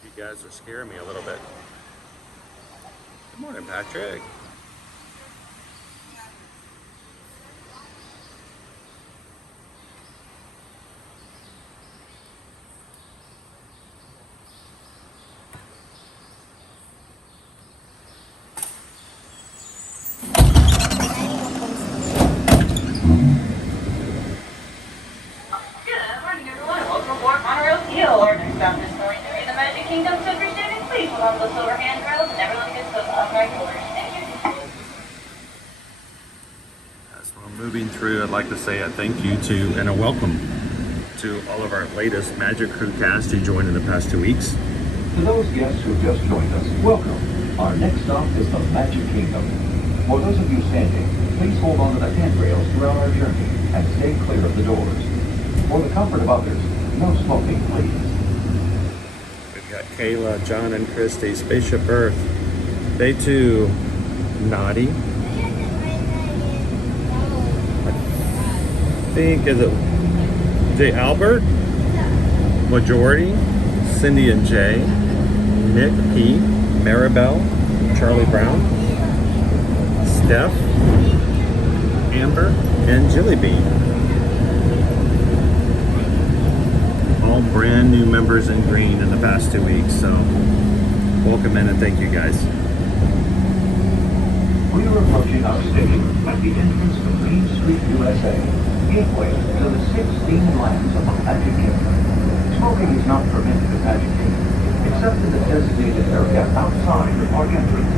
You guys are scaring me a little bit. Good morning, Patrick. Good morning, everyone. Welcome aboard Monorail deal. Our next stop is going to be the Magic Kingdom. So if you're standing, please hold on to the silver handrails and never let it get to the bottom right doors. Thank you. As we're moving through, I'd like to say a thank you to and a welcome to all of our latest Magic Crew cast who joined in the past 2 weeks. To those guests who just joined us, welcome. Our next stop is the Magic Kingdom. For those of you standing, please hold on to the handrails throughout our journey and stay clear of the doors. For the comfort of others, no smoking, please. We've got Kayla, John, and Christy, Spaceship Earth. Day 2, Naughty. I think, is it J. Albert? Majority, Cindy and Jay, Nick P, Maribel, Charlie Brown, Steph, Amber, and Jilly Bean. All brand new members in green in the past 2 weeks, so welcome in and thank you guys. We are approaching our station at the entrance to Main Street, USA, gateway to the 16 lands of the Magic Kingdom. Smoking is not permitted at Magic Kingdom, except in the designated area outside the park entrance.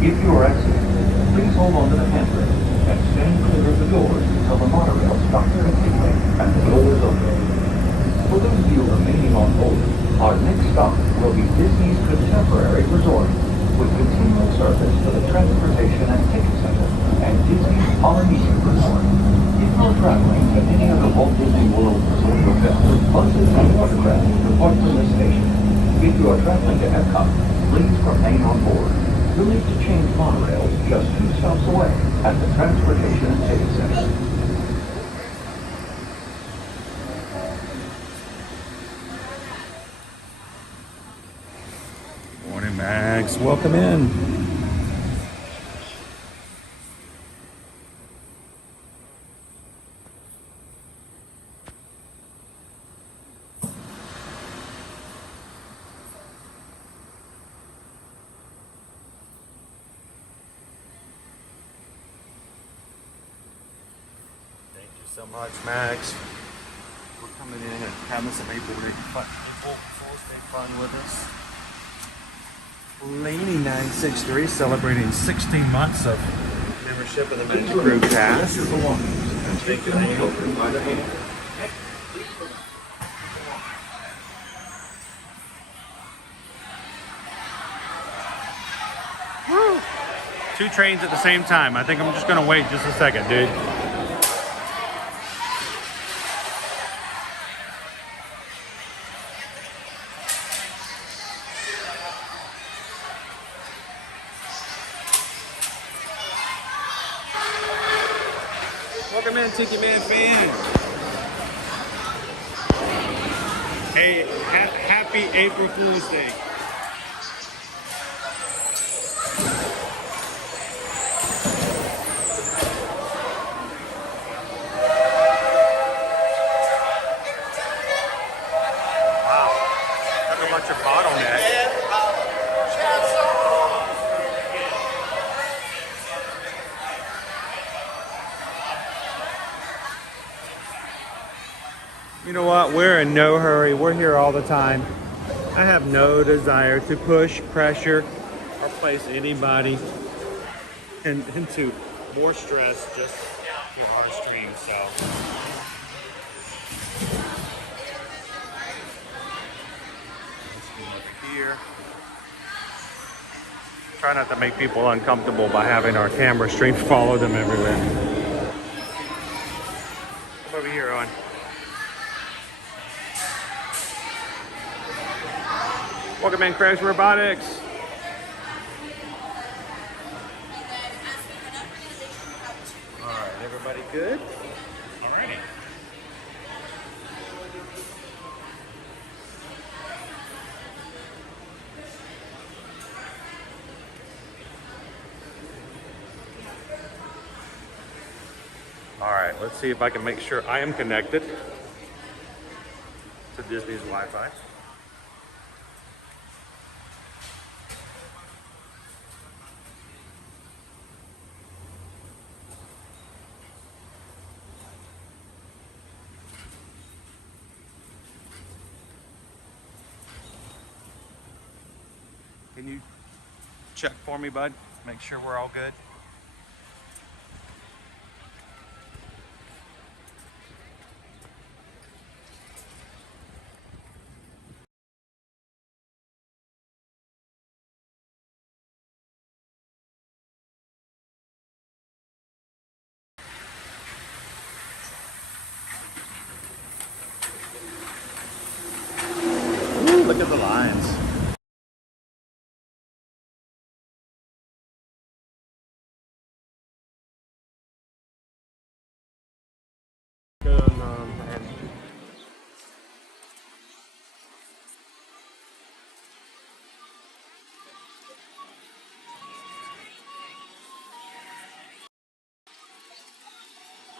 If you are exiting, please hold on to the handrail and stand clear of the doors until the monorail stops completely and the door is open. For those of you remaining on board, our next stop will be Disney's Contemporary Resort, with continual service to the Transportation and Ticket Center and Disney's Polynesian Resort. If you're traveling to any other Walt Disney World Resort hotel, buses and watercraft depart from this station. If you are traveling to Epcot, please remain on board. You'll need to change monorails just 2 stops away at the Transportation and Ticket Center. Morning, Max. Welcome in. Thank you so much, Max. We're coming in and having some April Fool's Day fun with us. Laney963 celebrating 16 months of membership in the Magic Crew cast. Thank you, Angel. Two trains at the same time. I think I'm just gonna wait just a second, dude. Welcome in, Tiki Man fan. Hey, happy April Fool's Day. Wow, that's a bunch of bottlenecks. You know what? We're in no hurry. We're here all the time. I have no desire to push, pressure, or place anybody into more stress just for our stream. So let's go over here. Try not to make people uncomfortable by having our camera stream follow them everywhere. Come over here, Owen. Welcome in, Crash Robotics. All right, everybody good? All righty. All right, let's see if I can make sure I am connected to Disney's Wi-Fi. Can you check for me, bud? Make sure we're all good.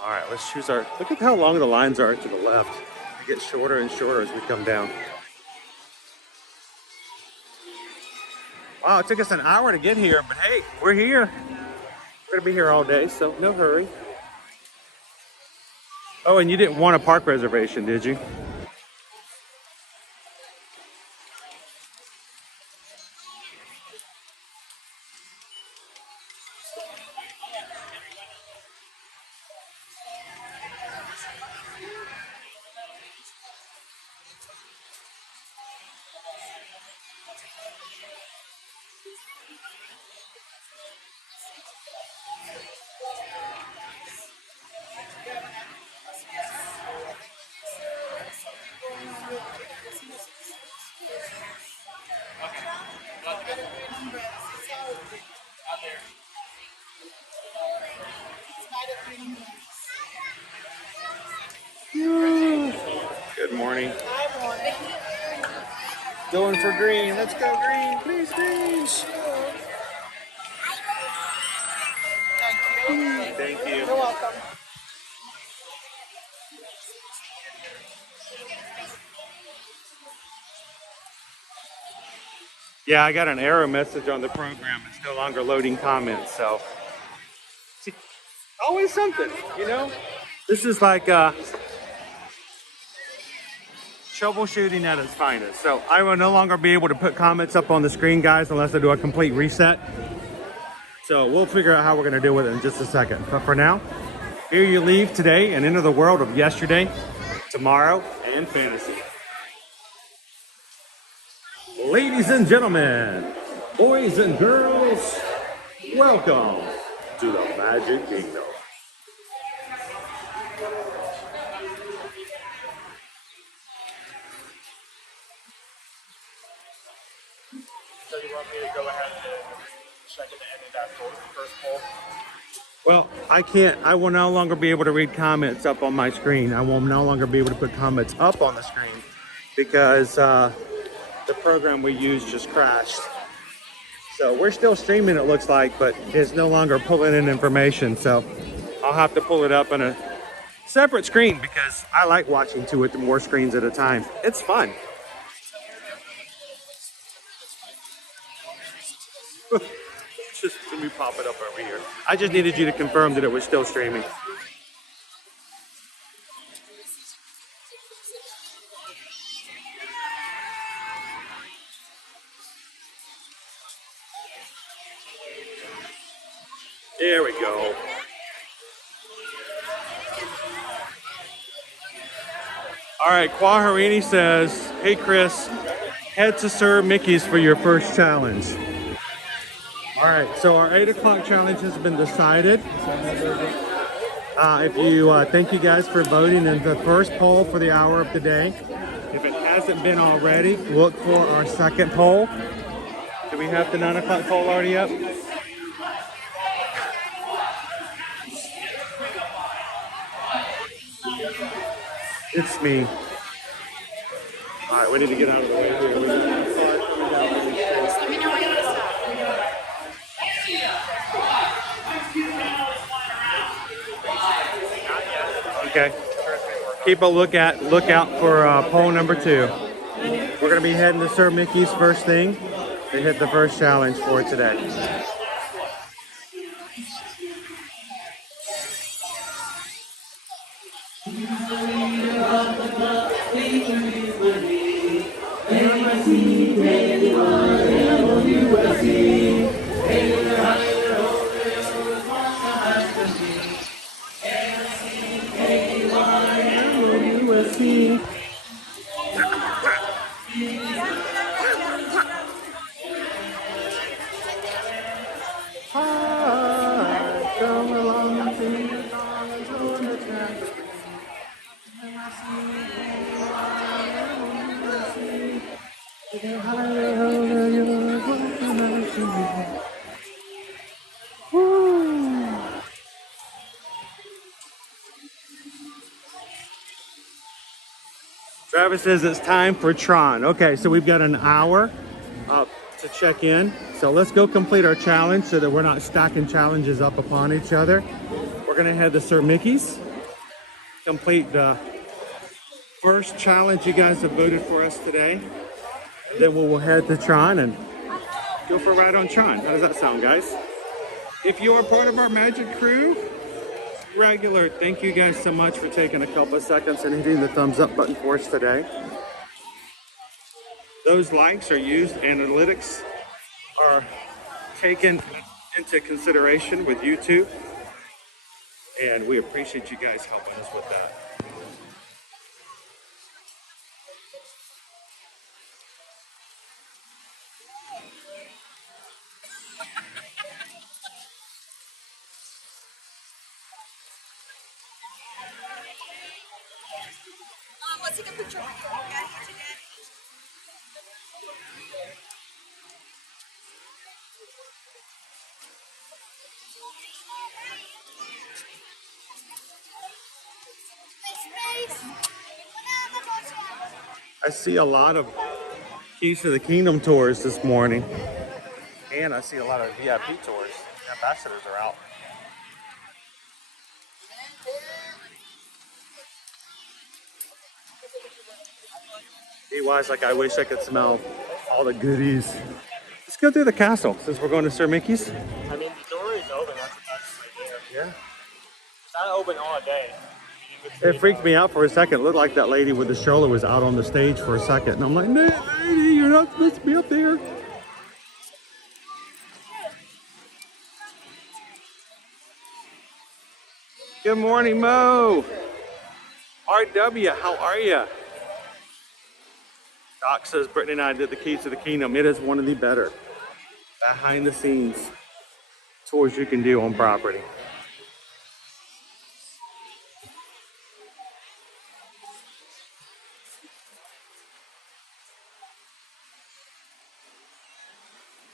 All right, let's choose our, look at how long the lines are to the left. They get shorter and shorter as we come down. Wow, it took us an hour to get here, but hey, we're here. We're gonna be here all day, so no hurry. Oh, and you didn't want a park reservation, did you? Good morning. Hi, morning. Going for green. Let's go green. Please, green. Thank you. Thank you. You're welcome. Yeah, I got an error message on the program. It's no longer loading comments, so. See, always something, you know? This is like troubleshooting at its finest. So I will no longer be able to put comments up on the screen, guys, unless I do a complete reset. So we'll figure out how we're gonna deal with it in just a second. But for now, here you leave today and enter the world of yesterday, tomorrow, and fantasy. Ladies and gentlemen, boys and girls, welcome to the Magic Kingdom. So you want me to go ahead and check at the end of that first poll? Well, I can't. I will no longer be able to read comments up on my screen. I will no longer be able to put comments up on the screen because the program we used just crashed. So we're still streaming, it looks like, but it's no longer pulling in information. So I'll have to pull it up on a separate screen because I like watching two or more screens at a time. It's fun. Just let me pop it up over here. I just needed you to confirm that it was still streaming. There we go. All right, Quaharini says, hey Chris, head to Sir Mickey's for your first challenge. All right, so our 8 o'clock challenge has been decided. Thank you guys for voting in the first poll for the hour of the day. If it hasn't been already, look for our second poll. Do we have the 9 o'clock poll already up? It's me. All right, we need to get out of the way here. Let me know when to stop. Okay. Keep a lookout for poll number 2. We're gonna be heading to Sir Mickey's first thing to hit the first challenge for today. Travis says it's time for Tron. Okay, so we've got an hour to check in. So let's go complete our challenge so that we're not stacking challenges up upon each other. We're gonna head to Sir Mickey's complete the first challenge you guys have voted for us today. Then we'll head to Tron and go for a ride on Tron. How does that sound, guys? If you are part of our Magic Crew regular, thank you guys so much for taking a couple of seconds and hitting the thumbs up button for us today. Those likes are used, analytics are taken into consideration with YouTube, and we appreciate you guys helping us with that. Let's take a picture of you, okay? I see a lot of Keys to the Kingdom tours this morning, and I see a lot of VIP tours. Ambassadors are out. EY's like, I wish I could smell all the goodies. Let's go through the castle since we're going to Sir Mickey's. I mean, the door is open. That's right there. Yeah. It's not open all day. It freaked me out for a second. It looked like that lady with the stroller was out on the stage for a second. And I'm like, no, lady, you're not supposed to be up there. Good morning, Mo. RW, how are you? Doc says Brittany and I did the Keys to the Kingdom. It is one of the better behind the scenes tours you can do on property.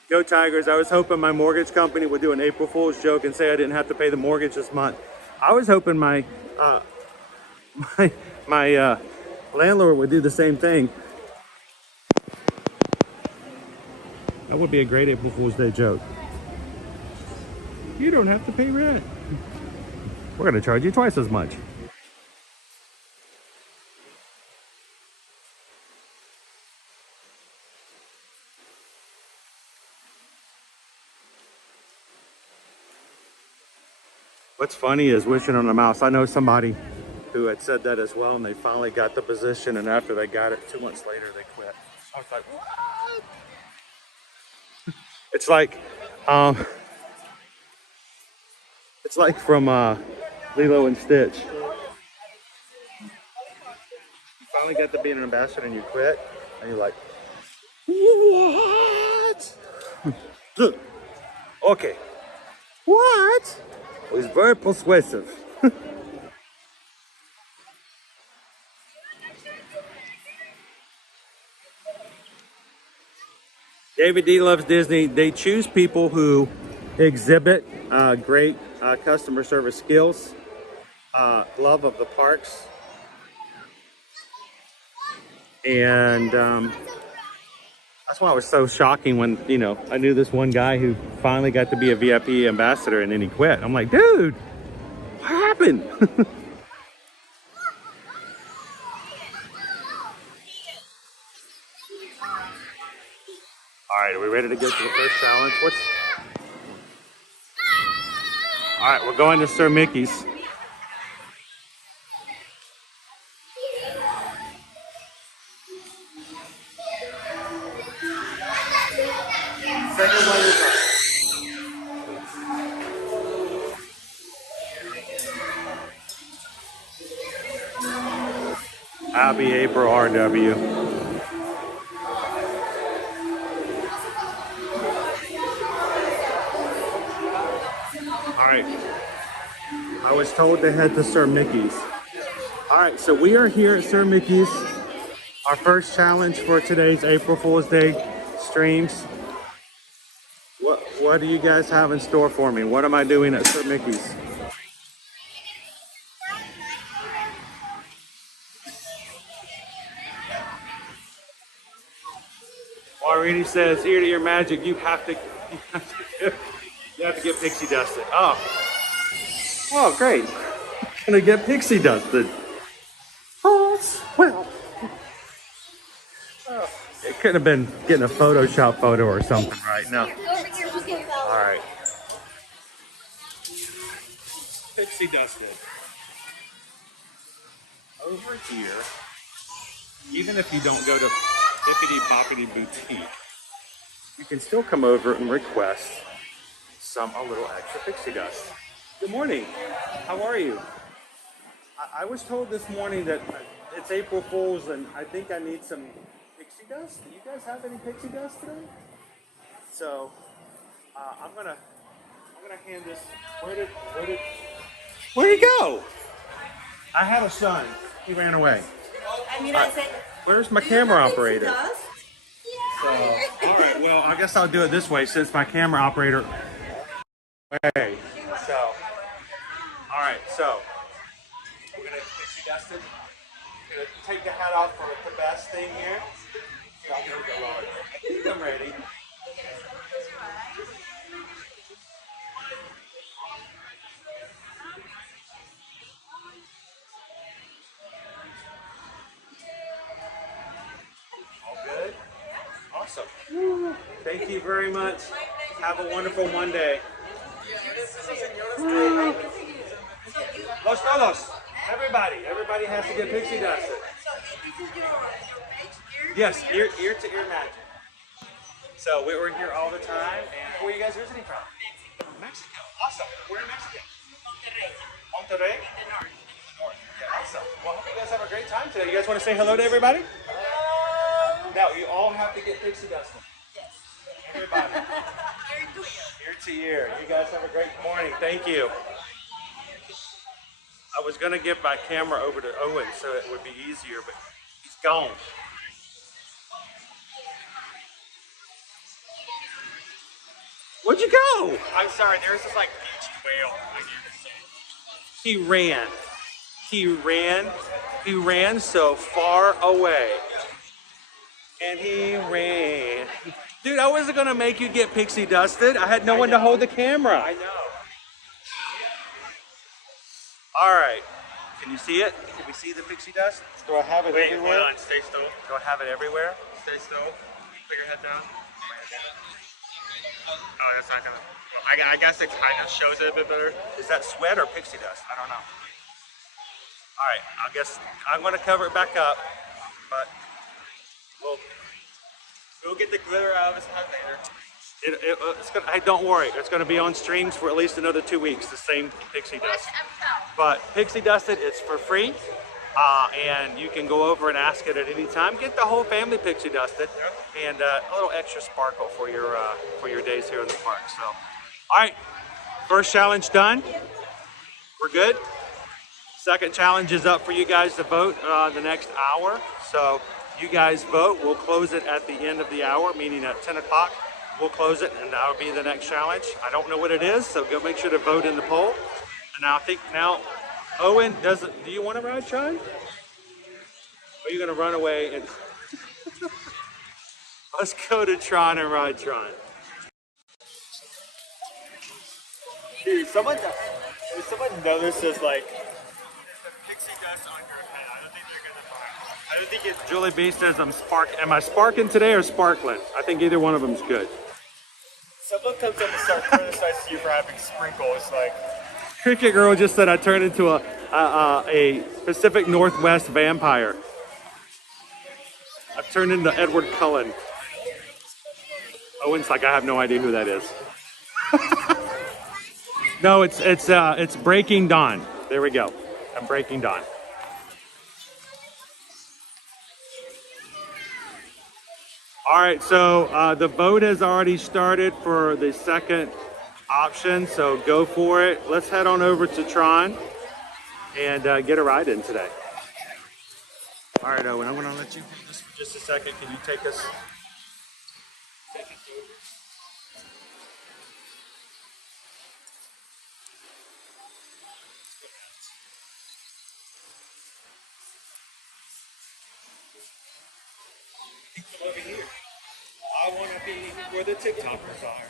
Go Tigers. I was hoping my mortgage company would do an April Fool's joke and say I didn't have to pay the mortgage this month. I was hoping my landlord would do the same thing. That would be a great April Fool's Day joke. You don't have to pay rent. We're going to charge you twice as much. What's funny is wishing on a mouse. I know somebody who had said that as well, and they finally got the position, and after they got it, 2 months later, they quit. I was like, what? It's like from Lilo and Stitch. You finally got to be an ambassador and you quit, and you're like, what? Look, okay, what? It was very persuasive. David D loves Disney. They choose people who exhibit great customer service skills, love of the parks, and that's why it was so shocking when, you know, I knew this one guy who finally got to be a VIP ambassador and then he quit. I'm like, dude, what happened? All right, are we ready to go to the first challenge? All right, we're going to Sir Mickey's. Abby, April, RW. All right. I was told to head to Sir Mickey's. All right, so we are here at Sir Mickey's. Our first challenge for today's April Fool's Day streams. What do you guys have in store for me? What am I doing at Sir Mickey's? Already says, ear to your magic, you have to get Pixie dusted. Oh, great. gonna get pixie dusted. Oh, well. It could have been getting a Photoshop photo or something, right? No. All right. Pixie dusted. Over here, even if you don't go to Bippity Boppity Boutique, you can still come over and request a little extra pixie dust. Good morning. How are you? I was told this morning that it's April Fool's and I think I need some pixie dust. Do you guys have any pixie dust today? So I'm gonna hand this. Where'd he go? I had a son. He ran away. I said, where's my camera operator? So, all right. Well, I guess I'll do it this way since my camera operator. Hey. So, all right. So we're gonna pixie dust it. We're gonna take the hat off for the best thing here. Here, I'll go lower. I think I'm ready. Good. Awesome. Thank you very much. Have a wonderful Monday. Los todos. Everybody has to get pixie dusted. Yes, ear to ear magic. So we're here all the time. And where are you guys visiting from? Mexico. Awesome. Where in Mexico? Monterrey? In the north. Yeah, awesome. Well, I hope you guys have a great time today. You guys want to say hello to everybody? Now, you all have to get pixie dusted. Yes. Everybody. Ear to ear. You guys have a great morning. Thank you. I was going to give my camera over to Owen so it would be easier, but he's gone. Where'd you go? I'm sorry, there's this like beached whale. He ran so far away. And he ran. Dude, I wasn't gonna make you get pixie dusted. I had no one to hold the camera. I know. All right. Can you see it? Can we see the pixie dust? Do I have it everywhere? Hold on, stay still. Do I have it everywhere? Stay still. Put your head down. Oh, that's not gonna. Well, I guess it kind of shows it a bit better. Is that sweat or pixie dust? I don't know. All right, I guess I'm gonna cover it back up, but we'll get the glitter out of his head later. It's gonna. Hey, don't worry. It's gonna be on streams for at least another 2 weeks. The same pixie dust. But pixie dusted, it's for free, and you can go over and ask it at any time. Get the whole family pixie dusted, and a little extra sparkle for your days here in the park. So, all right, first challenge done. We're good. Second challenge is up for you guys to vote the next hour. So you guys vote. We'll close it at the end of the hour, meaning at 10 o'clock. We'll close it, and that'll be the next challenge. I don't know what it is, so go make sure to vote in the poll. And now I think Owen doesn't. Do you want to ride Tron? Or are you gonna run away and? Let's go to Tron and ride Tron. Dude, someone notices like pixie dust on your head. I don't think they're gonna buy. I don't think it's. Julie B says I'm Am I sparking today or sparkling? I think either one of them's good. Someone comes up and starts criticizing you for having sprinkles, like. Cricket Girl just said I turned into a Pacific Northwest vampire. I've turned into Edward Cullen. Owen's like, I have no idea who that is. No, it's Breaking Dawn. There we go. I'm Breaking Dawn. All right, so the vote has already started for the second option, so go for it. Let's head on over to Tron and get a ride in today. All right, Owen, I'm going to let you hold this for just a second. Can you take us over? Come over here. I want to be where the TikTokers are.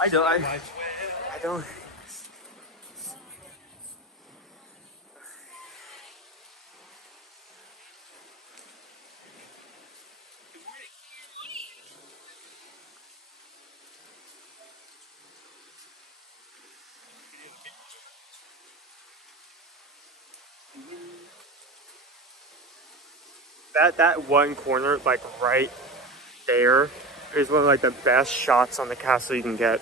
I don't. That one corner, like right there, is one of like the best shots on the castle you can get.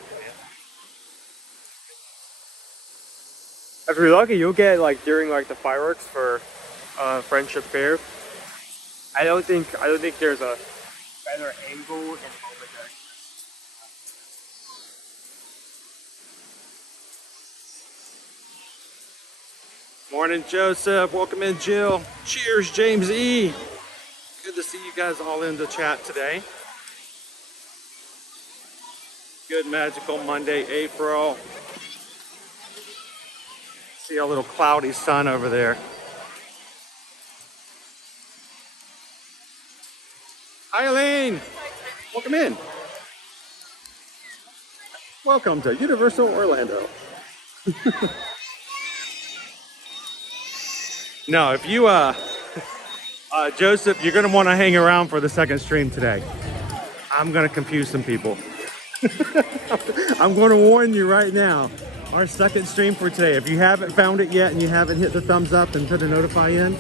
If you're lucky, you'll get like during like the fireworks for Friendship Fair. I don't think there's a better angle and moment there. Morning, Joseph. Welcome in, Jill. Cheers, James E. Good to see you guys all in the chat today. Good magical Monday, April. See a little cloudy sun over there. Hi, Elaine. Welcome in. Welcome to Universal Orlando. No, if you, Joseph, you're going to want to hang around for the second stream today. I'm going to confuse some people. I'm going to warn you right now. Our second stream for today, if you haven't found it yet and you haven't hit the thumbs up and put a notify in,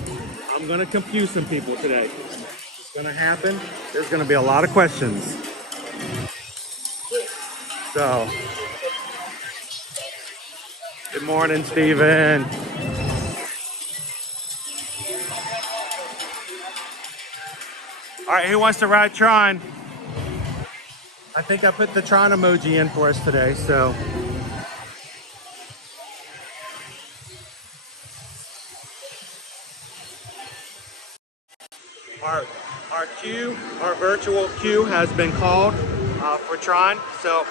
I'm going to confuse some people today. It's going to happen. There's going to be a lot of questions. So, good morning, Steven. All right, who wants to ride Tron? I think I put the Tron emoji in for us today, so. Our virtual queue has been called for Tron, so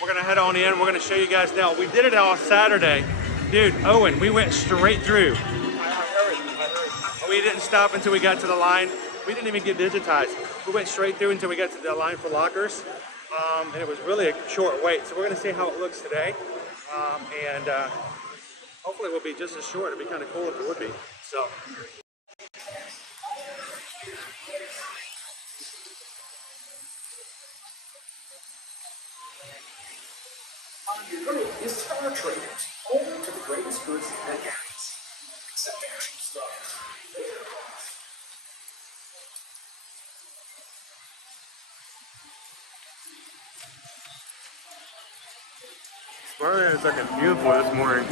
we're gonna head on in. We're gonna show you guys now. We did it on Saturday. Dude, Owen, we went straight through. I heard. We didn't stop until we got to the line. We didn't even get digitized. We went straight through until we got to the line for lockers, and it was really a short wait. So we're gonna see how it looks today, and hopefully it will be just as short. It'd be kind of cool if it would be. So. On your right is Star Traders, home to the greatest goods and gadgets. Except action stars. Weather is looking beautiful this morning.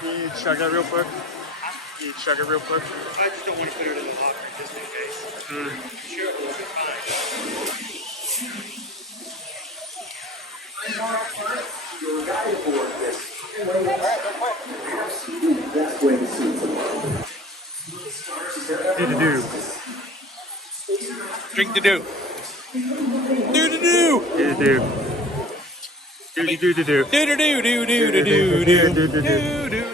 Can you check it real quick? Can you check it real quick? I just don't want to put it in the locker just in case. Sure, it will be fine. Your guide for this. That's way to see Do-do-do. Drink the do. Do-do-do. Do-do-do. Do-do-do-do-do. Do-do-do-do-do-do-do-do-do.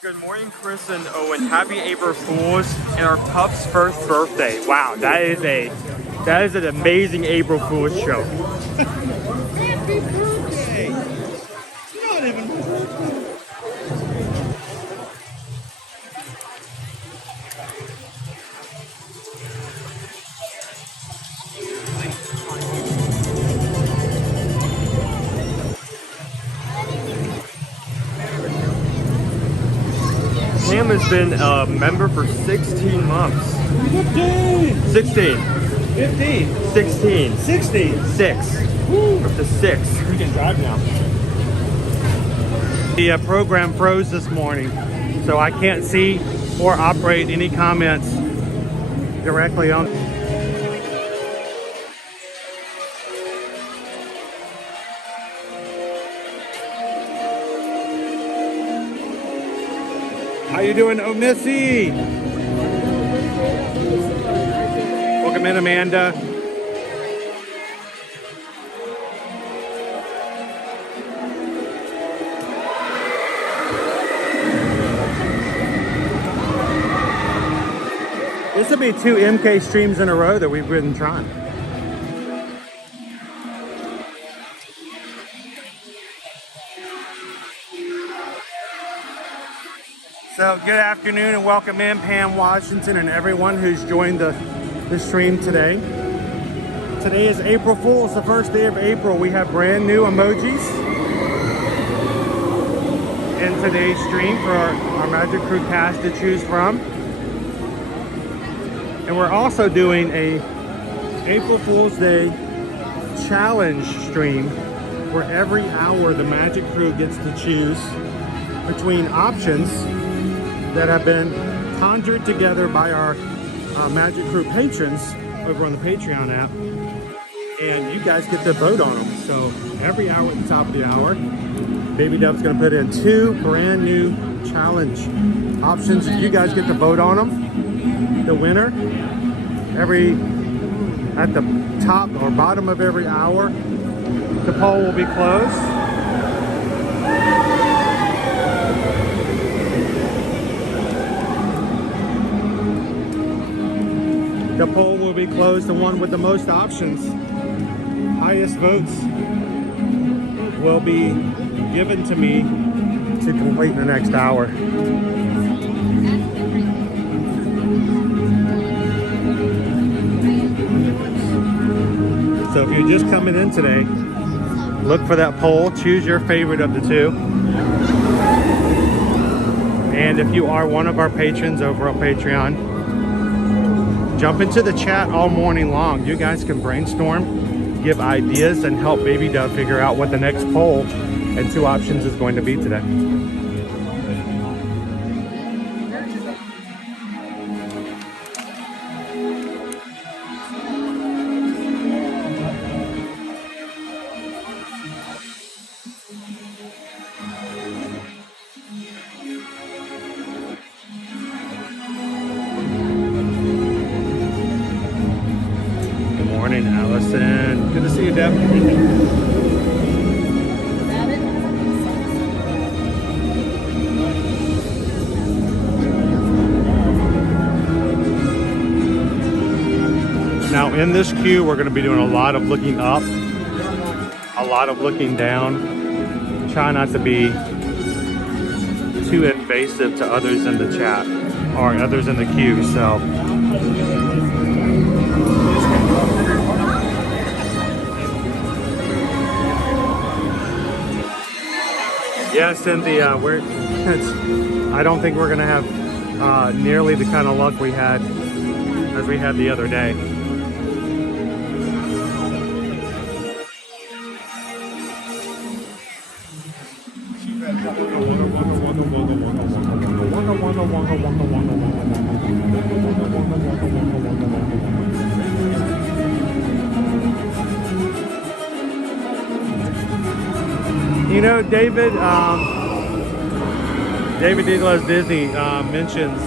Good morning, Chris and Owen. Happy April Fools and our pup's first birthday. Wow, that is an amazing April Fool's show. Happy birthday! Not even. Sam has been a member for 16 months. 15! 16. 15! 16. 16! 6. Up to 6. We can drive now. The program froze this morning, so I can't see or operate any comments directly on. How you doing, Omissy? Welcome in, Amanda. will be 2 MK streams in a row that we've ridden Tron. So good afternoon and welcome in Pam Washington and everyone who's joined the stream today. Today is April Fool's, the first day of April. We have brand new emojis in today's stream for our Magic Crew cast to choose from. And we're also doing a April Fool's Day challenge stream where every hour the Magic Crew gets to choose between options that have been conjured together by our Magic Crew patrons over on the Patreon app. And you guys get to vote on them. So every hour at the top of the hour, Baby Dub's gonna put in 2 brand new challenge options. You guys get to vote on them. The winner, at the top or bottom of every hour, the poll will be closed. The poll will be closed. The one with the most options, highest votes, will be given to me to complete the next hour. So if you're just coming in today, look for that poll, choose your favorite of the 2. And if you are one of our patrons over on Patreon, jump into the chat all morning long. You guys can brainstorm, give ideas, and help Baby Dub figure out what the next poll and 2 options is going to be today. Allison, good to see you, Deb. Now in this queue, we're going to be doing a lot of looking up, a lot of looking down. Try not to be too invasive to others in the chat or others in the queue. So yeah, Cynthia, I don't think we're gonna have nearly the kind of luck we had as we had the other day. You know, David Douglas Disney mentions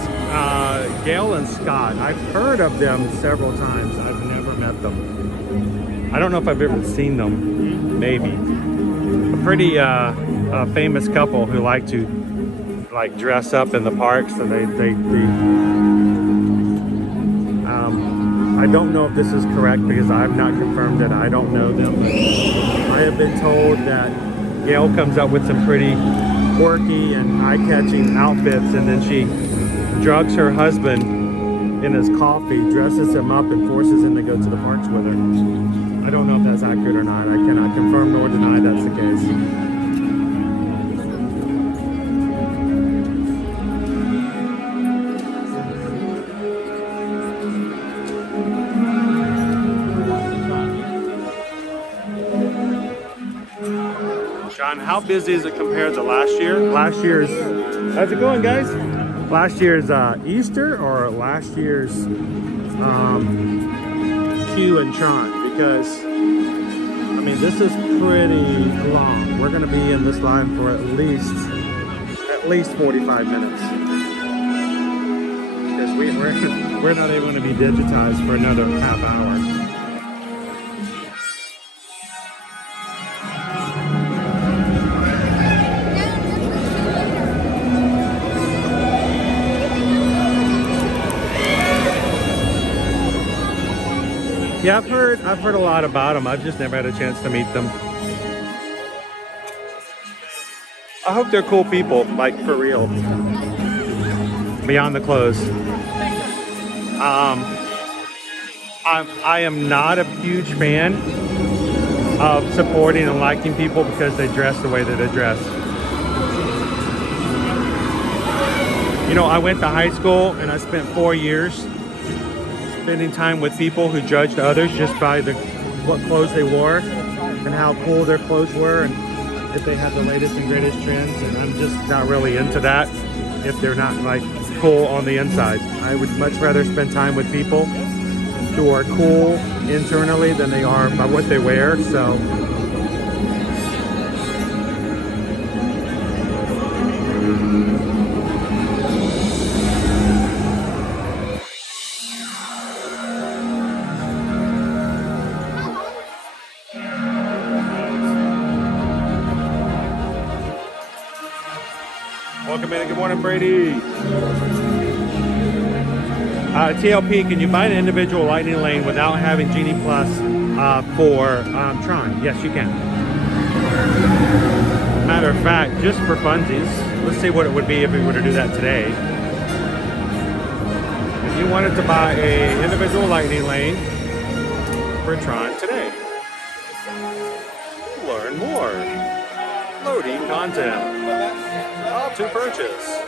Gail and Scott. I've heard of them several times. I've never met them. I don't know if I've ever seen them. Maybe. A pretty famous couple who like to dress up in the parks. So I don't know if this is correct because I've not confirmed it. I don't know them. But I have been told that Gail comes up with some pretty quirky and eye-catching outfits, and then she drugs her husband in his coffee, dresses him up, and forces him to go to the parks with her. I don't know if that's accurate or not. I cannot confirm nor deny that's the case. How busy is it compared to last year? Last year's, how's it going, guys? Last year's Easter or last year's Q and Tron? Because, I mean, this is pretty long. We're going to be in this line for at least 45 minutes. Because we're not even going to be digitized for another half hour. Yeah, I've heard a lot about them. I've just never had a chance to meet them. I hope they're cool people, like for real. Beyond the clothes. I am not a huge fan of supporting and liking people because they dress the way that they dress. You know, I went to high school and I spent 4 years spending time with people who judged others just by what clothes they wore and how cool their clothes were and if they had the latest and greatest trends, and I'm just not really into that if they're not like cool on the inside. I would much rather spend time with people who are cool internally than they are by what they wear. So welcome in. Good morning, Brady. TLP, can you buy an individual lightning lane without having Genie Plus for Tron? Yes, you can. Matter of fact, just for funsies, let's see what it would be if we were to do that today. If you wanted to buy a individual lightning lane for Tron today, learn more. Loading content. How to purchase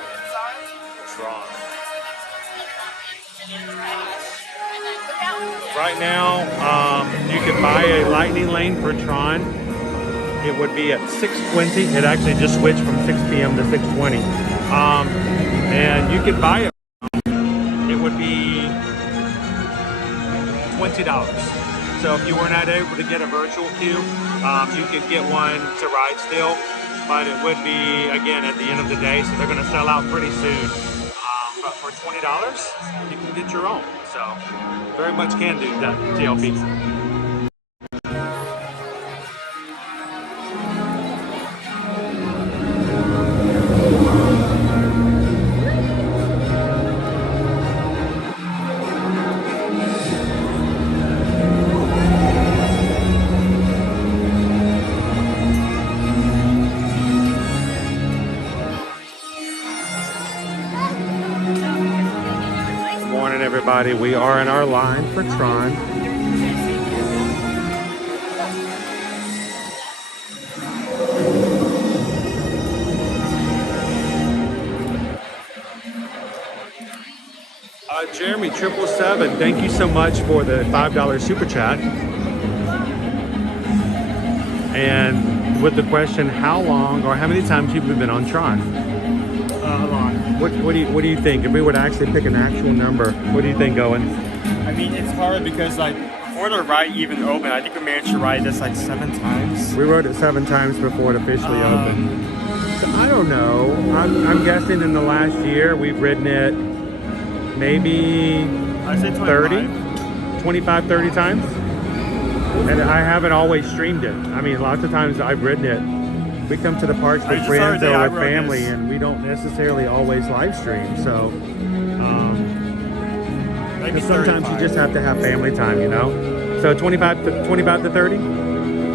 Tron. Right now, you can buy a lightning lane for Tron. It would be at 6:20. It actually just switched from 6 p.m. to 6:20. And you could buy it. It would be $20. So if you were not able to get a virtual queue, you could get one to ride still. But it would be, again, at the end of the day, so they're going to sell out pretty soon. But for $20, you can get your own. So, very much can do that, TLP. Everybody, we are in our line for Tron. Jeremy 777, thank you so much for the $5 super chat. And with the question, how long or how many times have you been on Tron? A lot. What do you think? If we were to actually pick an actual number, what do you think, Owen? I mean, it's hard because like before the ride even opened, I think we managed to ride this like 7 times. We rode it 7 times before it officially opened. So I don't know. I'm guessing in the last year we've ridden it maybe I'd say 25, 30 times. And I haven't always streamed it. I mean, lots of times I've ridden it. We come to the parks with friends or with family, and we don't necessarily always live stream. So, because sometimes you just have to have family time, you know. So 25 to 30. I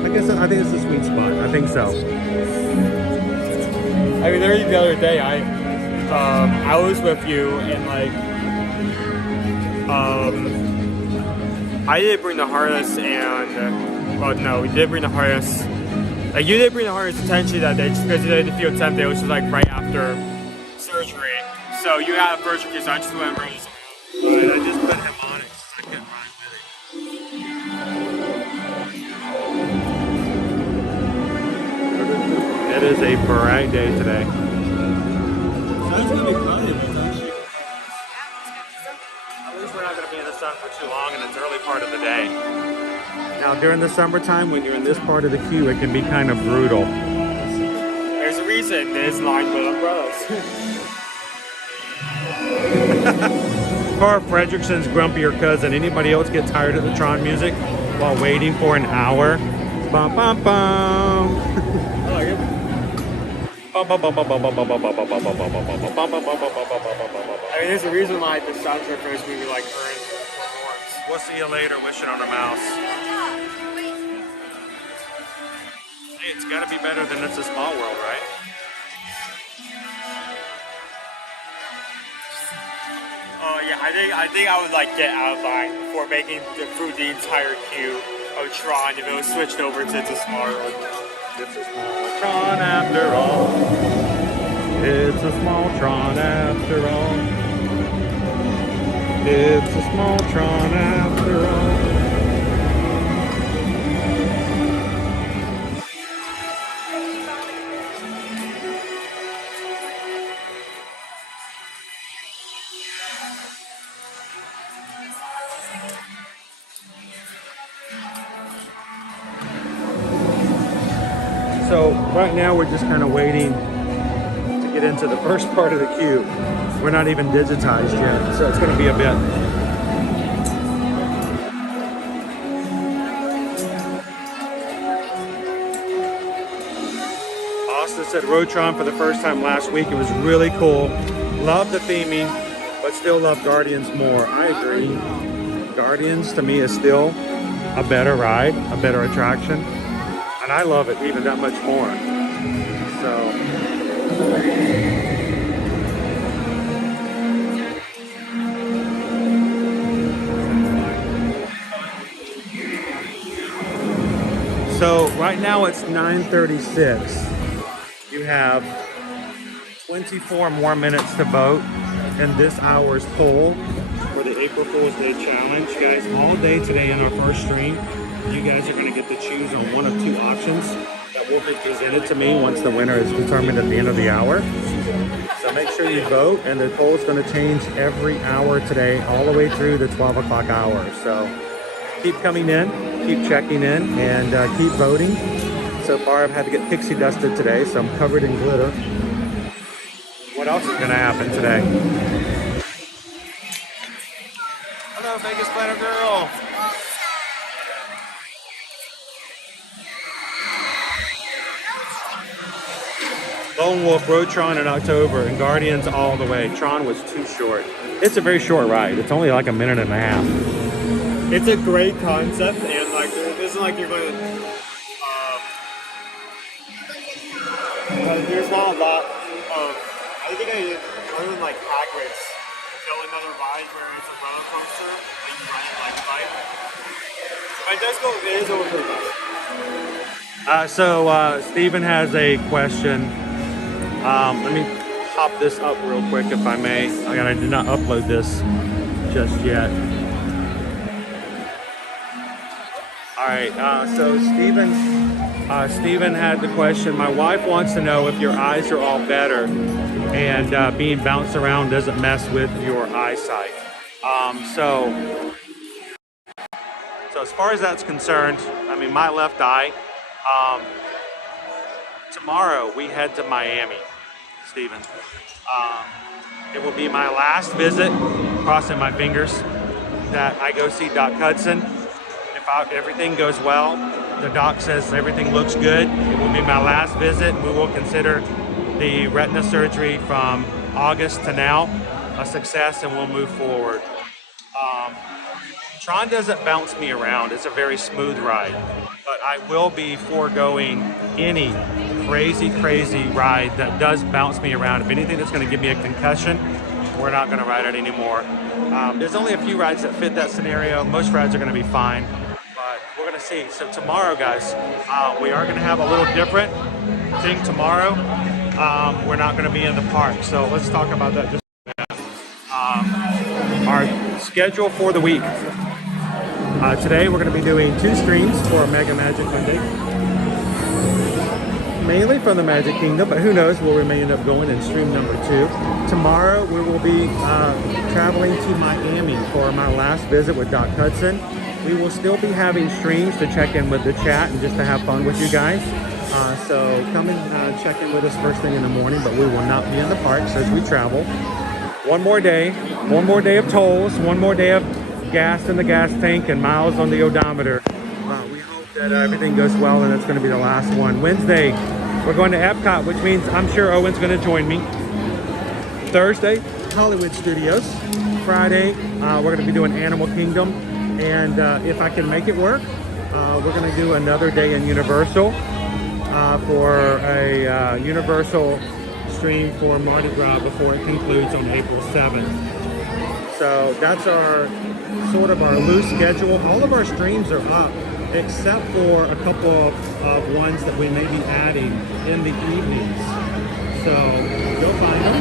think it's the sweet spot. I think so. I mean, the other day I was with you and like I did bring the harness and well, no, we did bring the harness. Like you did bring the harness intentionally that day just because you didn't feel tempted, which was like right after surgery. So you had a virtual queue, so I just went and bring it. Alright, I just put him on it because I couldn't ride with it. It is a bright day today. That's gonna be funny, don't you? At least we're not going to be in the sun for too long, and it's early part of the day. Now, during the summertime, when you're in this part of the queue, it can be kind of brutal. There's a reason it's lined with umbrellas. Carl Fredrickson's grumpier cousin. Anybody else get tired of the Tron music while waiting for an hour? Bum, bum, bum. I like it. I mean, there's a reason why the soundtrack for this movie like earned 4 awards. We'll see you later. Wishing on a mouse. Hey, it's got to be better than It's a Small World, right? Oh yeah, I think I would like get out of line before making through the entire queue of Tron if it was switched over to It's a Small World. It's a small Tron after all. It's a small Tron after all. It's a small Tron after all. So right now we're just kind of waiting to get into the first part of the queue. We're not even digitized yet, so it's going to be a bit. Austin said Rotron for the first time last week. It was really cool. Love the theming, but still love Guardians more. I agree. Guardians to me is still a better ride, a better attraction. And I love it even that much more. So right now it's 9:36. You have 24 more minutes to vote in this hour's poll for the April Fool's Day Challenge. Guys, all day today in our first stream, you guys are going to get to choose on one of two options that will be presented to me once the winner is determined at the end of the hour. So make sure you vote, and the poll is going to change every hour today, all the way through the 12 o'clock hour. So keep coming in, keep checking in, and keep voting. So far, I've had to get pixie dusted today, so I'm covered in glitter. What else is going to happen today? Hello, Vegas Planet Girl. Lone Wolf rode Tron in October and Guardians all the way. Tron was too short. It's a very short ride. It's only like a minute and a half. It's a great concept, and like it isn't like you're going to. There's not a lot of. I think other than like Hagrid's, build another ride where it's a roller coaster and you ride it like a bike. But it does go. It is over pretty fast. So Steven has a question. Let me pop this up real quick if I may. Again, I did not upload this just yet. All right, so Steven had the question. My wife wants to know if your eyes are all better and being bounced around doesn't mess with your eyesight. So as far as that's concerned, I mean, my left eye, tomorrow we head to Miami, Steven. It will be my last visit, crossing my fingers, that I go see Doc Hudson. If everything goes well, the doc says everything looks good, it will be my last visit. We will consider the retina surgery from August to now a success, and we'll move forward. Tron doesn't bounce me around. It's a very smooth ride, but I will be foregoing any crazy ride that does bounce me around. If anything that's going to give me a concussion, we're not going to ride it anymore. There's only a few rides that fit that scenario. Most rides are going to be fine, but we're going to see. So tomorrow, guys, we are going to have a little different thing tomorrow. We're not going to be in the park, so let's talk about that just a minute. Our schedule for the week. Today we're going to be doing 2 streams for Mega Magic Monday. Mainly from the Magic Kingdom, but who knows where we may end up going in stream number 2. Tomorrow we will be traveling to Miami for my last visit with Doc Hudson. We will still be having streams to check in with the chat and just to have fun with you guys. So come and check in with us first thing in the morning, but we will not be in the parks as we travel. One more day of tolls, one more day of gas in the gas tank and miles on the odometer. We hope that everything goes well, and it's going to be the last one. Wednesday, we're going to Epcot, which means I'm sure Owen's going to join me. Thursday, Hollywood Studios. Friday, we're going to be doing Animal Kingdom. And if I can make it work, we're going to do another day in Universal for a Universal stream for Mardi Gras before it concludes on April 7th. So that's our sort of our loose schedule. All of our streams are up except for a couple of ones that we may be adding in the evenings. So go find them.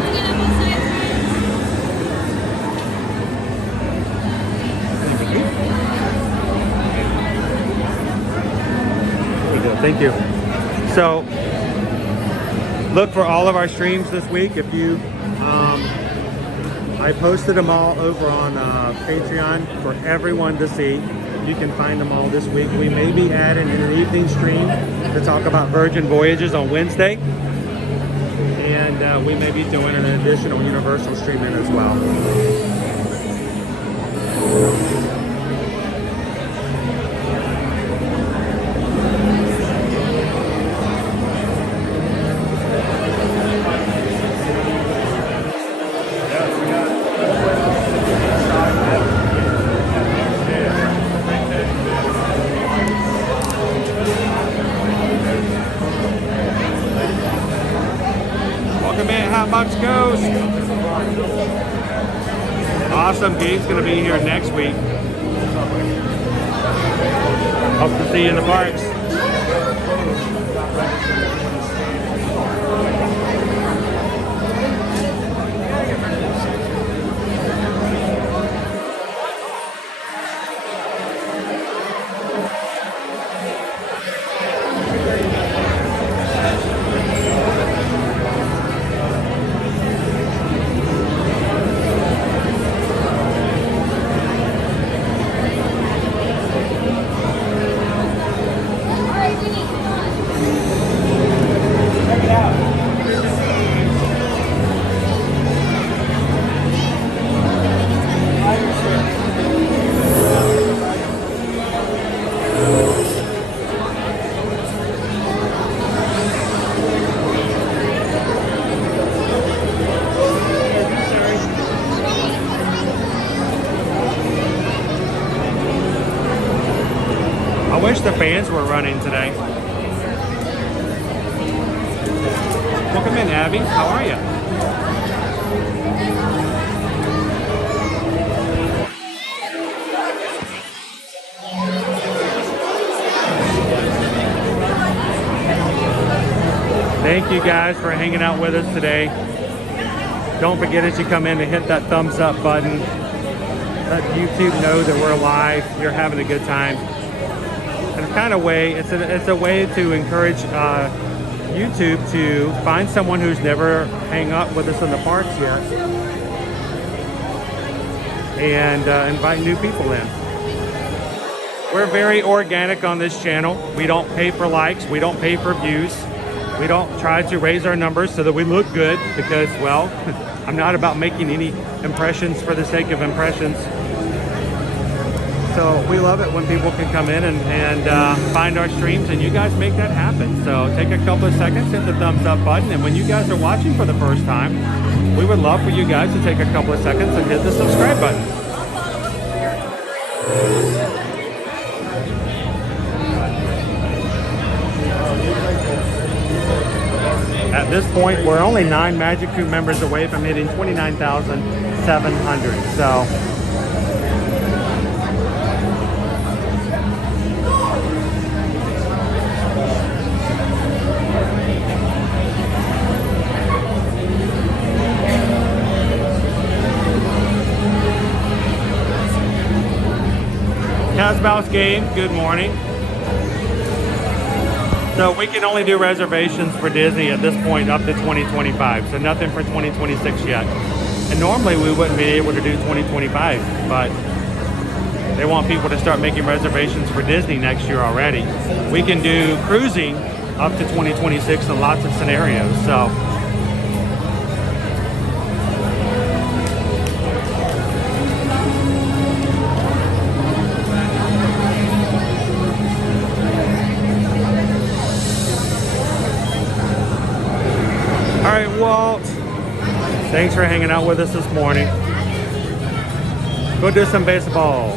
Thank you. So look for all of our streams this week. If you, I posted them all over on Patreon for everyone to see. You can find them all this week. We may be adding an evening stream to talk about Virgin Voyages on Wednesday. And we may be doing an additional Universal stream in as well. Awesome. Gabe's going to be here next week. Hope to see you in the parks. I wish the fans were running today. Welcome in, Abby. How are you? Thank you guys for hanging out with us today. Don't forget as you come in to hit that thumbs up button. Let YouTube know that we're live. You're having a good time. And it's kind of way, it's a way to encourage YouTube to find someone who's never hang up with us in the parks yet and invite new people in. We're very organic on this channel. We don't pay for likes. We don't pay for views. We don't try to raise our numbers so that we look good because, well, I'm not about making any impressions for the sake of impressions. So we love it when people can come in and find our streams, and you guys make that happen. So take a couple of seconds, hit the thumbs up button, and when you guys are watching for the first time, we would love for you guys to take a couple of seconds and hit the subscribe button. At this point, we're only 9 Magic Crew members away from hitting 29,700. So Casbouse Game, good morning. So we can only do reservations for Disney at this point up to 2025, so nothing for 2026 yet. And normally we wouldn't be able to do 2025, but they want people to start making reservations for Disney next year already. We can do cruising up to 2026 in lots of scenarios, so. All right, Walt, thanks for hanging out with us this morning. Go do some baseball.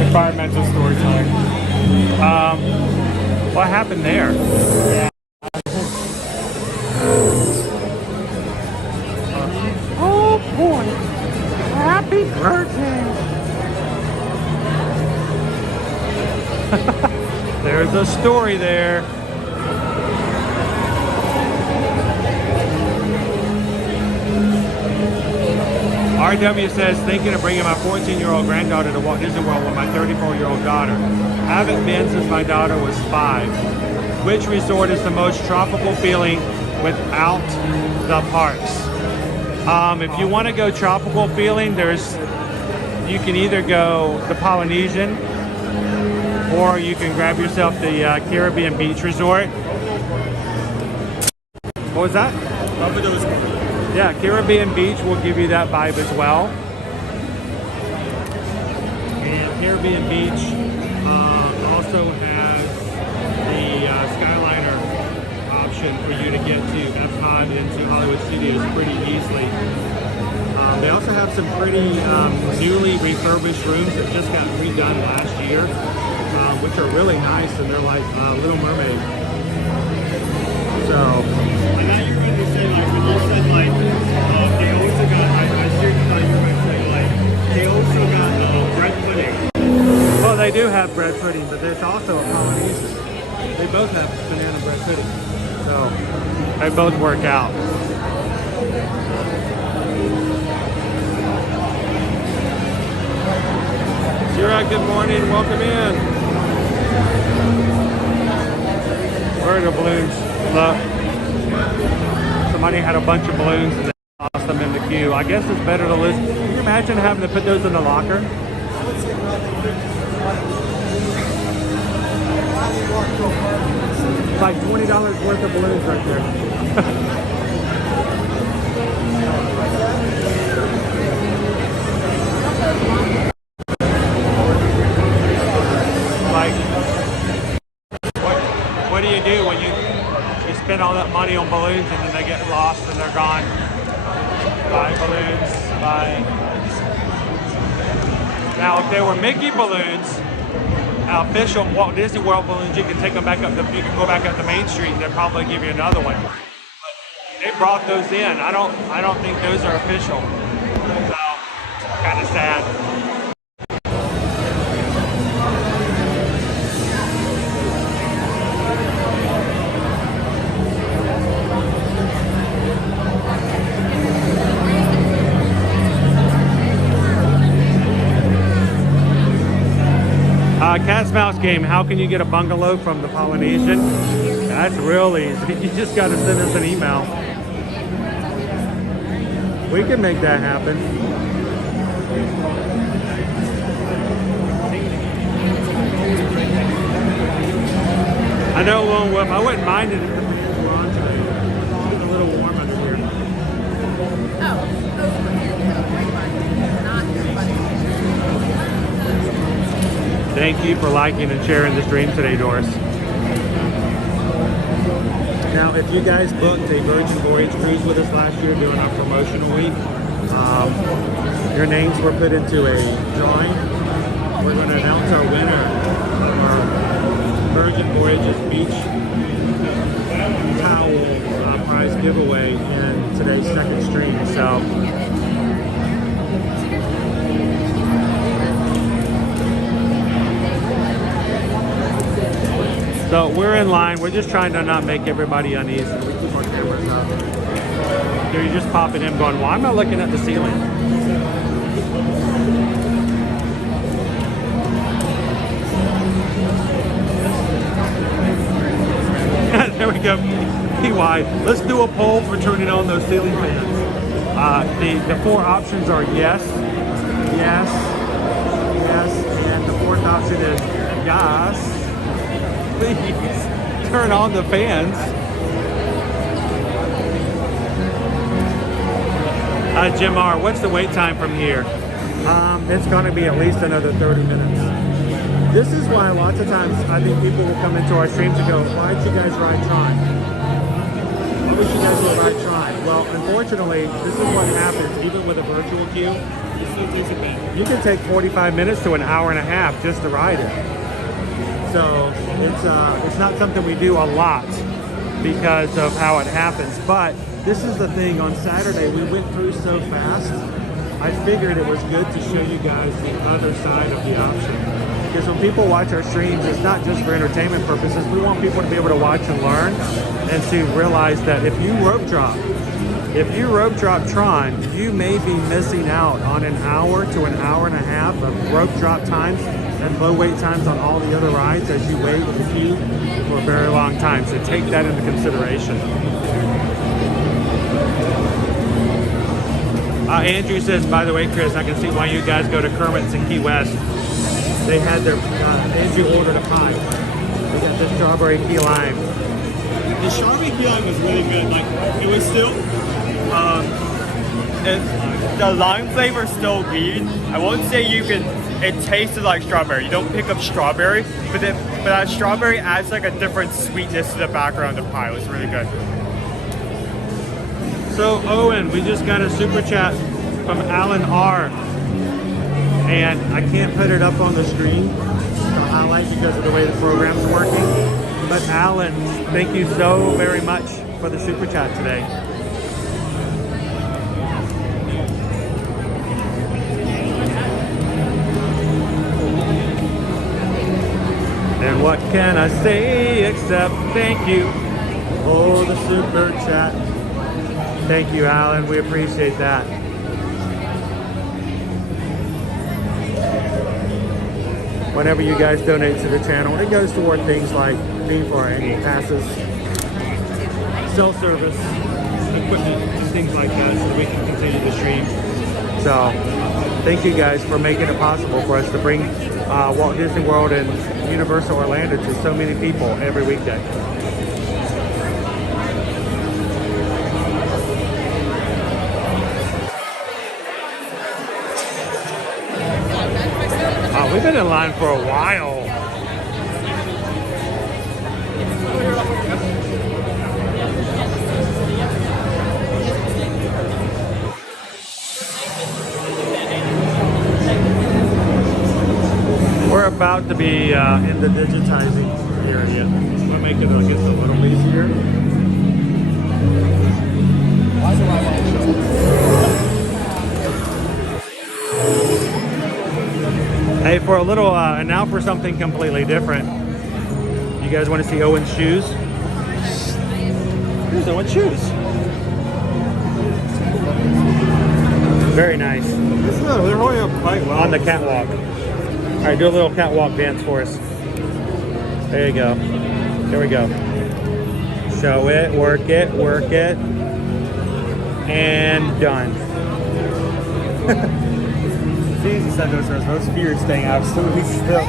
Environmental story time. What happened there? Oh boy! Happy birthday! There's a story there. RW says, thinking of bringing my 14-year-old granddaughter to Walt Disney World with my 34-year-old daughter. Haven't been since my daughter was 5. Which resort is the most tropical feeling without the parks? If you want to go tropical feeling, you can either go the Polynesian, or you can grab yourself the Caribbean Beach Resort. What was that? Yeah, Caribbean Beach will give you that vibe as well. And Caribbean Beach also has the Skyliner option for you to get to Epcot into Hollywood Studios pretty easily. They also have some pretty newly refurbished rooms that just got redone last year, which are really nice, and they're like Little Mermaid. So, and now you're going to say, like, when you said, like, they also got, I seriously thought you were going to say, like, they also got bread pudding. Well, they do have bread pudding, but there's also a Polynesian. They both have banana bread pudding. So, they both work out. Zira, good morning. Welcome in. Where are the balloons? Look. Somebody had a bunch of balloons and they lost them in the queue. I guess it's better to list. Can you imagine having to put those in the locker? It's like $20 worth of balloons right there. Like, what do you do when you spend all that money on balloons and then they get lost and they're gone? Buy balloons, buy. Now, if they were Mickey balloons, official Walt Disney World balloons, you can take them back up. You can go back up to Main Street and they'll probably give you another one. But they brought those in. I don't think those are official. So, kind of sad. Cat's Mouse game. How can you get a bungalow from the Polynesian? That's real easy. You just got to send us an email. We can make that happen. I know it won't whip. I wouldn't mind it if the fans were on today. It's a little warm under here. Thank you for liking and sharing the stream today, Doris. Now, if you guys booked a Virgin Voyage cruise with us last year during our promotional week, your names were put into a drawing. We're going to announce our winner of our Virgin Voyages Beach Towel prize giveaway in today's second stream. So we're in line. We're just trying to not make everybody uneasy. We keep our cameras up. You're just popping in going, well, I'm not looking at the ceiling. There we go. PY. Let's do a poll for turning on those ceiling fans. The 4 options are yes, yes, yes, and the 4th option is yes. Please turn on the fans. Jim R, what's the wait time from here? It's going to be at least another 30 minutes. This is why lots of times I think people will come into our streams and go, why did you guys ride Tron? Why would you guys go ride Tron? Well, unfortunately, this is what happens even with a virtual queue. You can take 45 minutes to an hour and a half just to ride it. So it's not something we do a lot because of how it happens. But this is the thing, on Saturday we went through so fast, I figured it was good to show you guys the other side of the option. Because when people watch our streams, it's not just for entertainment purposes. We want people to be able to watch and learn and to realize that if you rope drop Tron, you may be missing out on an hour to an hour and a half of rope drop times and low wait times on all the other rides as you wait in the queue for a very long time. So take that into consideration. Andrew says, by the way, Chris, I can see why you guys go to Kermit's in Key West. They had their, Andrew ordered a pie. They got the strawberry key lime. The strawberry key lime was really good. Like, it was still, the lime flavor is still weird. I won't say it tasted like strawberry. You don't pick up strawberry, but that strawberry adds like a different sweetness to the background of the pie. It was really good. So Owen, we just got a super chat from Alan R. And I can't put it up on the screen to highlight because of the way the program's working. But Alan, thank you so very much for the super chat today. And what can I say except thank you for the super chat. Thank you, Alan. We appreciate that. Whenever you guys donate to the channel, it goes toward things like paying for our annual passes, cell service, equipment, and things like that, so that we can continue to stream. So, thank you guys for making it possible for us to bring Walt Disney World and Universal Orlando to so many people every weekday. We've been in line for a while. We're about to be in the digitizing area. We'll make it, I guess, a little easier. Hey, for a little, and now for something completely different. You guys want to see Owen's shoes? Here's Owen's shoes. Very nice. They're holding up quite well. On the catwalk. All right, do a little catwalk dance for us. There you go. There we go. Show it, work it, and done. Jesus said those feet are staying absolutely still.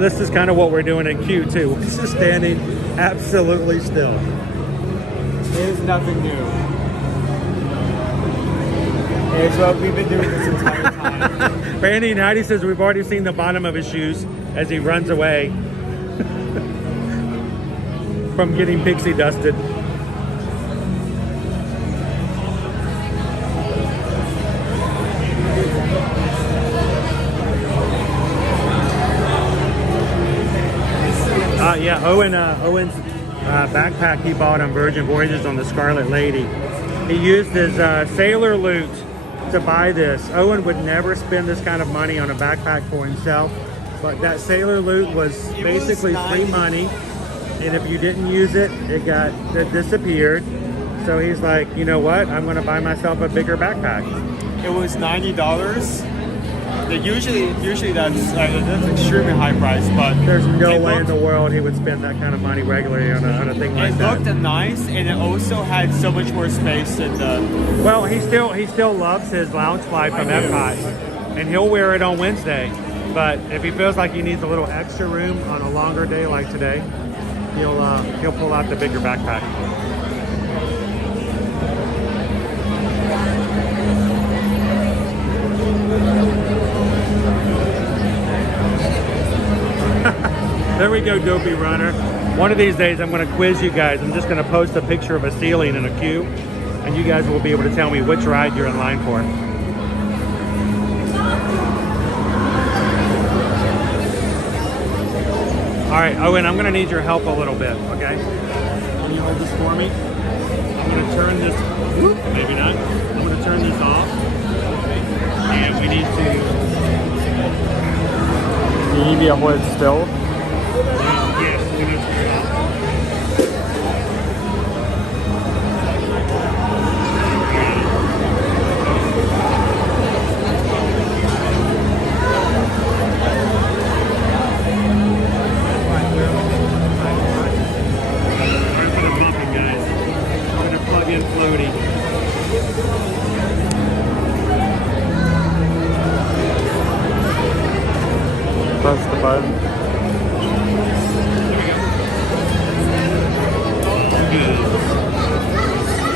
This is kind of what we're doing in Q2. We're just standing absolutely still. It is nothing new. It's what we've been doing this entire time. Randy Nighty says we've already seen the bottom of his shoes as he runs away from getting pixie dusted. Yeah, Owen's backpack he bought on Virgin Voyages on the Scarlet Lady. He used his sailor loot to buy this. Owen would never spend this kind of money on a backpack for himself, but that sailor loot was basically free money, and if you didn't use it, it disappeared. So he's like, you know what? I'm going to buy myself a bigger backpack. It was $90. Usually that's extremely high price, but there's no way in the world he would spend that kind of money regularly on a thing like that. It looked nice, and it also had so much more space than the. Well, he still loves his lounge fly from Epcot, and he'll wear it on Wednesday. But if he feels like he needs a little extra room on a longer day like today, he'll pull out the bigger backpack. There we go, Dopey Runner. One of these days I'm going to quiz you guys. I'm just going to post a picture of a ceiling in a queue, and you guys will be able to tell me which ride you're in line for. All right, Owen, I'm going to need your help a little bit, okay? Can you hold this for me? I'm going to turn this, whoop, maybe not. I'm going to turn this off. And we need to... You need to hold it still? Yes, we need to turn it off. Floaty. Press the button.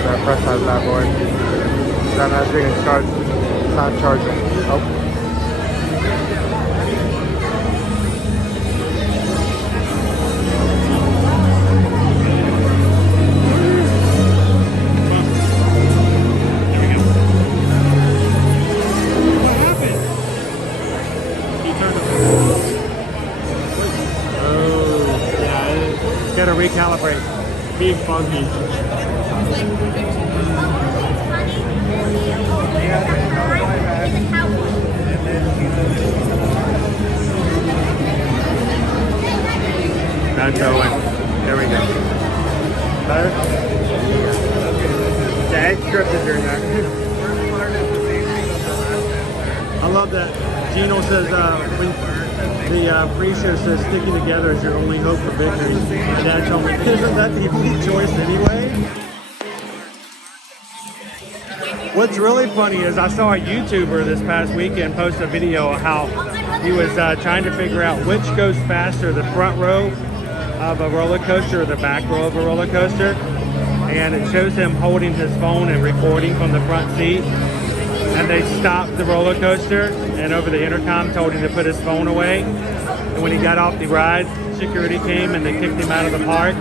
That press has that boy. That has taken charge. It's not charging. Oh. Recalibrate. Being funky. That's Owen. There we go. Better? Yeah, it's scripted during that. I love that. Gino says when the pre-show says sticking together is your only hope for victory. My dad told me, isn't that the only choice anyway? What's really funny is I saw a YouTuber this past weekend post a video of how he was trying to figure out which goes faster, the front row of a roller coaster or the back row of a roller coaster. And it shows him holding his phone and recording from the front seat. And they stopped the roller coaster and over the intercom told him to put his phone away. And when he got off the ride, security came and they kicked him out of the park.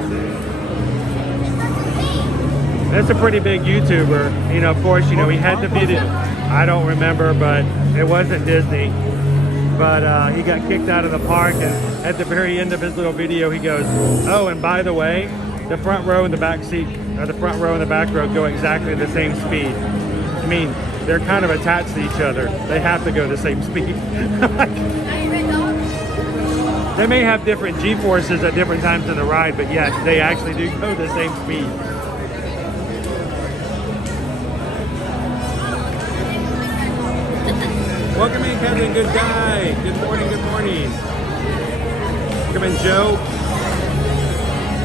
That's a pretty big YouTuber. You know, of course, you know, he had the video. I don't remember, but it wasn't Disney. But he got kicked out of the park, and at the very end of his little video, he goes, oh, and by the way, the front row and the back seat, or the front row and the back row go exactly the same speed. I mean, they're kind of attached to each other. They have to go the same speed. They may have different G-forces at different times in the ride, but yes, they actually do go the same speed. Welcome in, Kevin. Good guy. Good morning. Good morning. Welcome in, Joe.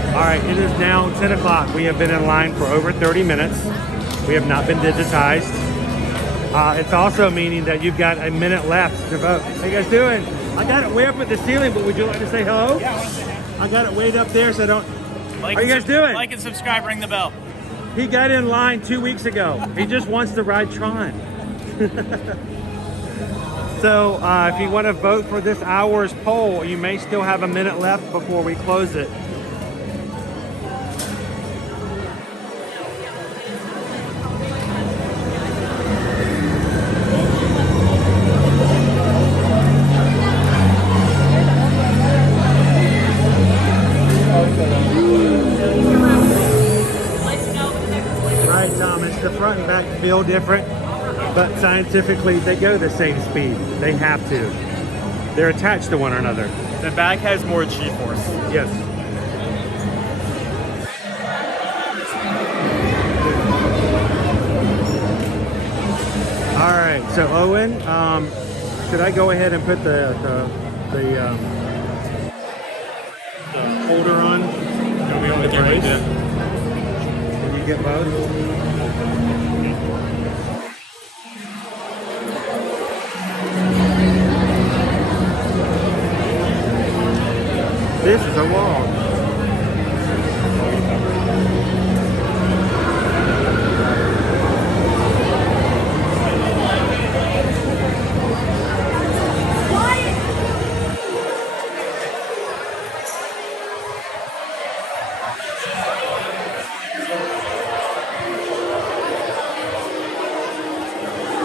All right, it is now 10 o'clock. We have been in line for over 30 minutes. We have not been digitized. It's also meaning that you've got a minute left to vote. How you guys doing? I got it way up at the ceiling, but would you like to say hello? Yeah, I want to say hi. I got it way up there, so I don't... Like How you guys doing? Like and subscribe, ring the bell. He got in line 2 weeks ago. He just wants to ride Tron. So if you want to vote for this hour's poll, you may still have a minute left before we close it. Right, Thomas, the front and back feel different. But scientifically, they go the same speed. They have to. They're attached to one another. The back has more G-force. Yes. All right. So Owen, should I go ahead and put the holder on? No, we only get right there. Can you get both? This is a log.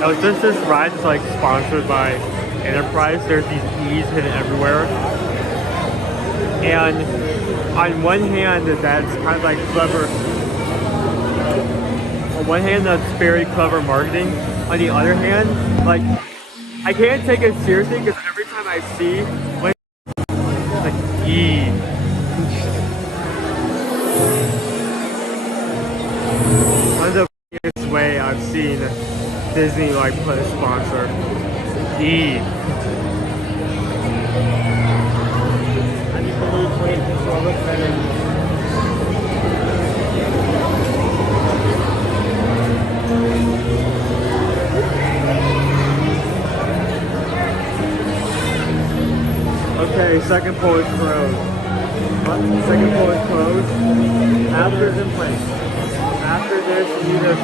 Oh, since this ride is like sponsored by Enterprise, there's these E's hidden everywhere. And on one hand, that's kind of like clever. On one hand, that's very clever marketing. On the other hand, like, I can't take it seriously because every time I see, like E. One of the biggest way I've seen Disney like put a sponsor. E. I need to lose weight so I look better. Okay, second pole is closed. Second pole is closed. After's in place. After this, you need to,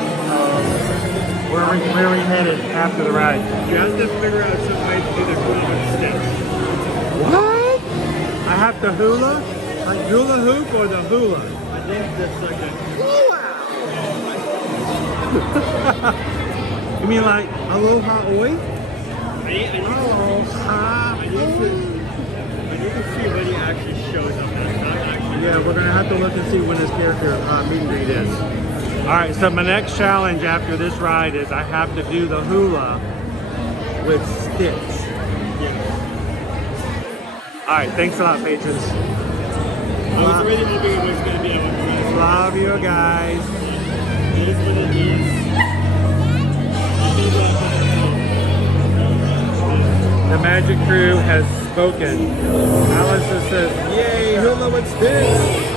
where are we headed after the ride? You have to figure out some way to do the hula stick. What? I have to hula? Like hula hoop or the hula? I think that's like a hula. You mean like aloha oi? Aloha. I need to see when he actually shows up. Yeah, we're gonna have to look and see when his character meet and greet is. All right, so my next challenge after this ride is I have to do the hula with sticks. Yeah. All right, thanks a lot, patrons. I was really hoping it was gonna be able to. Love you guys. It is what it is. The Magic Crew has spoken. Alice says, "Yay, hula with sticks!"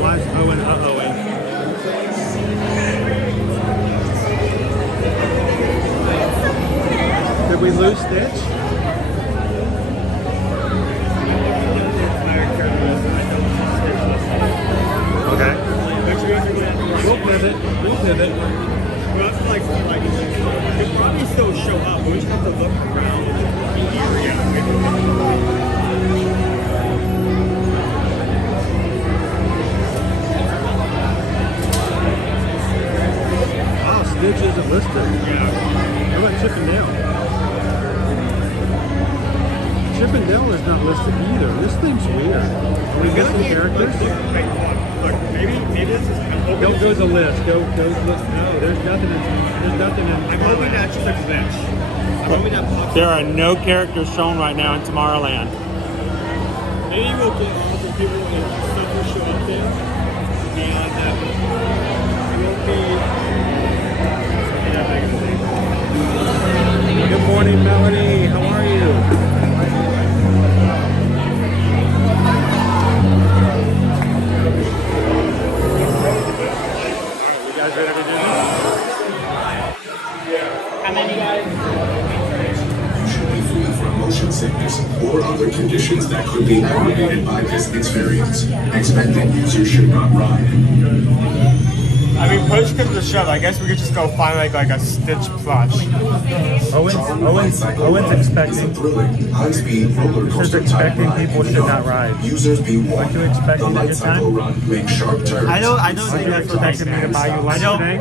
Why is Owen uh-ohing? Did we lose Stitch? Okay. We'll pivot. Well, it's like he'll probably still show up, but we just have to look around the area. Wow, Stitch isn't listed. Yeah. How about Chip and Dale? Chip and Dale is not listed either. This thing's weird. Are we missing characters? Look, maybe this is. Don't go to the list. Go look. No, there's nothing in. I'm hoping that's just a glitch. I'm hoping that pops. There are no characters shown right now in Tomorrowland. Maybe we'll get all the people that stuff will show up there, and it won't be. Good morning, Melody. How are you? Motion sickness or other conditions that could be aggravated by this experience. Expectant users should not ride. I mean, push comes to shove. I guess we could just go find like a Stitch plush. Owen's expecting. High-speed roller coaster expecting people should not ride. Users be warned. Aren't you expecting the a good time? Run make sharp turns. I don't think that's expecting me to buy you lunch today.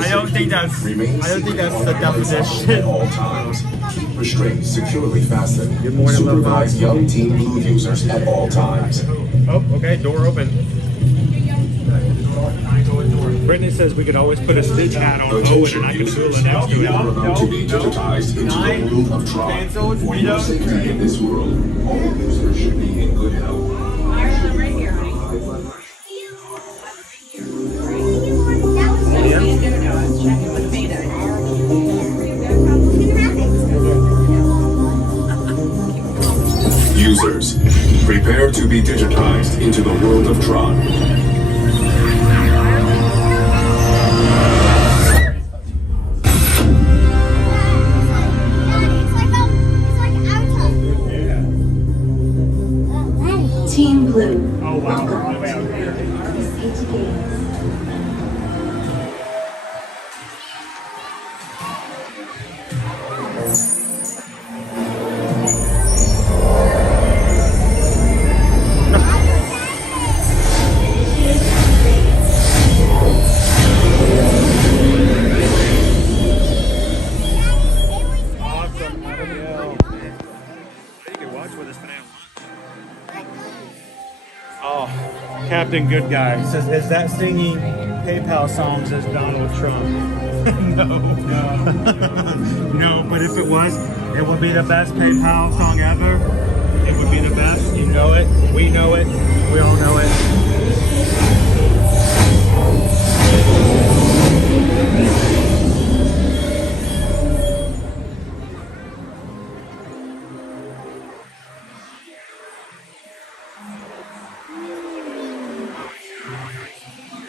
I don't think that's the definition. At all times. Keep restraints securely fastened. Good morning, Supervise young Team Blue users at all times. Oh, okay, door open. Brittany says we could always put a Stitch hat on Owen and I can Hula next to it. You are about to be digitized into the world of Tron. For your safety in this world, all users should be in good health. Users, prepare to be digitized into the world of Tron. Team Blue. Oh wow. guys gonna have lunch? Oh, Captain Good Guy says, is that singing PayPal songs as Donald Trump? No. No, but if it was, it would be the best PayPal song ever. It would be the best. You know it. We know it. We all know it.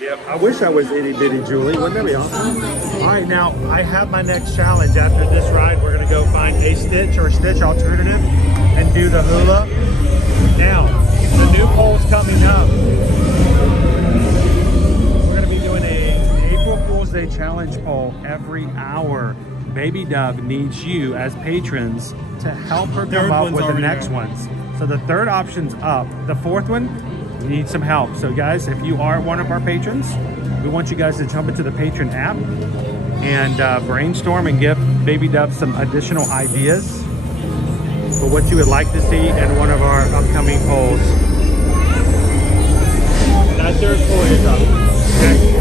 Yep, I wish I was itty bitty Julie. Wouldn't that be awesome? All right, now I have my next challenge. After this ride, we're gonna go find a Stitch or Stitch alternative and do the hula. Now, the new poll's coming up. We're gonna be doing a April Fool's Day challenge poll every hour. Baby Dove needs you as patrons to help her come up with the next ones. So the third option's up. The fourth one, we need some help. So guys, if you are one of our patrons, we want you guys to jump into the patron app and brainstorm and give Baby Dove some additional ideas for what you would like to see in one of our upcoming polls. That third poll is up. Okay.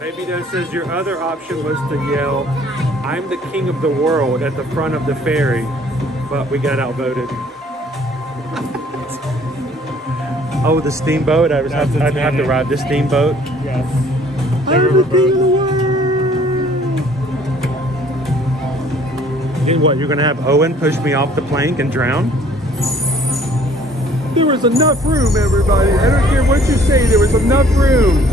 Baby Dove says your other option was to yell, "I'm the king of the world" at the front of the ferry, but we got outvoted. Oh, the steamboat? I'd have to ride the steamboat? Yes. I'm the king of the world! And what, you're gonna have Owen push me off the plank and drown? There was enough room, everybody. I don't care what you say, there was enough room.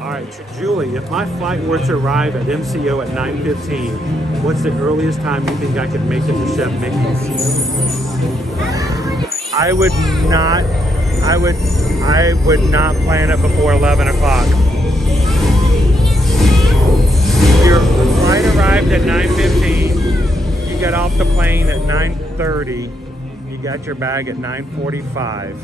All right, Julie, if my flight were to arrive at MCO at 9:15, what's the earliest time you think I could make it to Chef Mickey's? I would not plan it before 11 o'clock. Your flight arrived at 9:15. You got off the plane at 9:30. You got your bag at 9:45.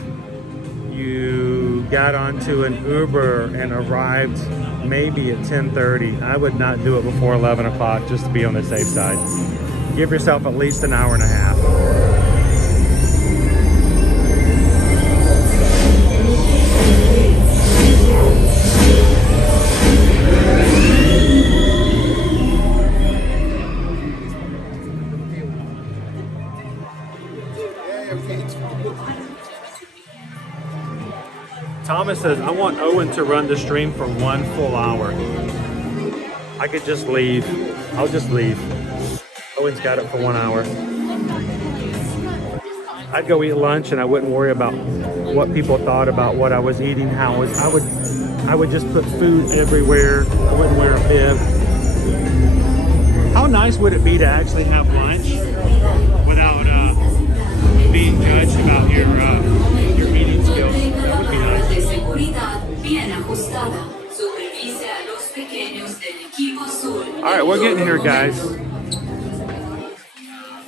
You got onto an Uber and arrived maybe at 10:30. I would not do it before 11 o'clock just to be on the safe side. Give yourself at least an hour and a half. Thomas says, I want Owen to run the stream for 1 full hour. I could just leave. I'll just leave. Owen's got it for 1 hour. I'd go eat lunch and I wouldn't worry about what people thought about what I was eating, I would just put food everywhere. I wouldn't wear a bib. How nice would it be to actually have lunch without being judged about your eating skills? That would be nice. Alright, we're getting here, guys.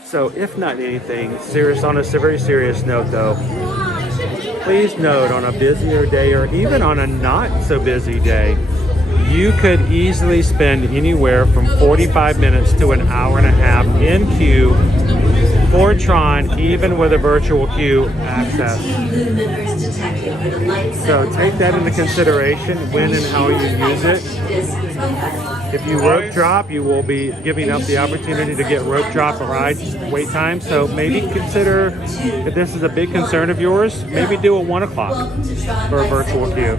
So, if not anything serious, on a very serious note though, please note on a busier day or even on a not so busy day, you could easily spend anywhere from 45 minutes to an hour and a half in queue for Tron, even with a virtual queue access. So take that into consideration when and how you use it. If you rope drop, you will be giving up the opportunity to get rope drop ride wait time. So maybe consider, if this is a big concern of yours, maybe do a 1 o'clock for a virtual queue.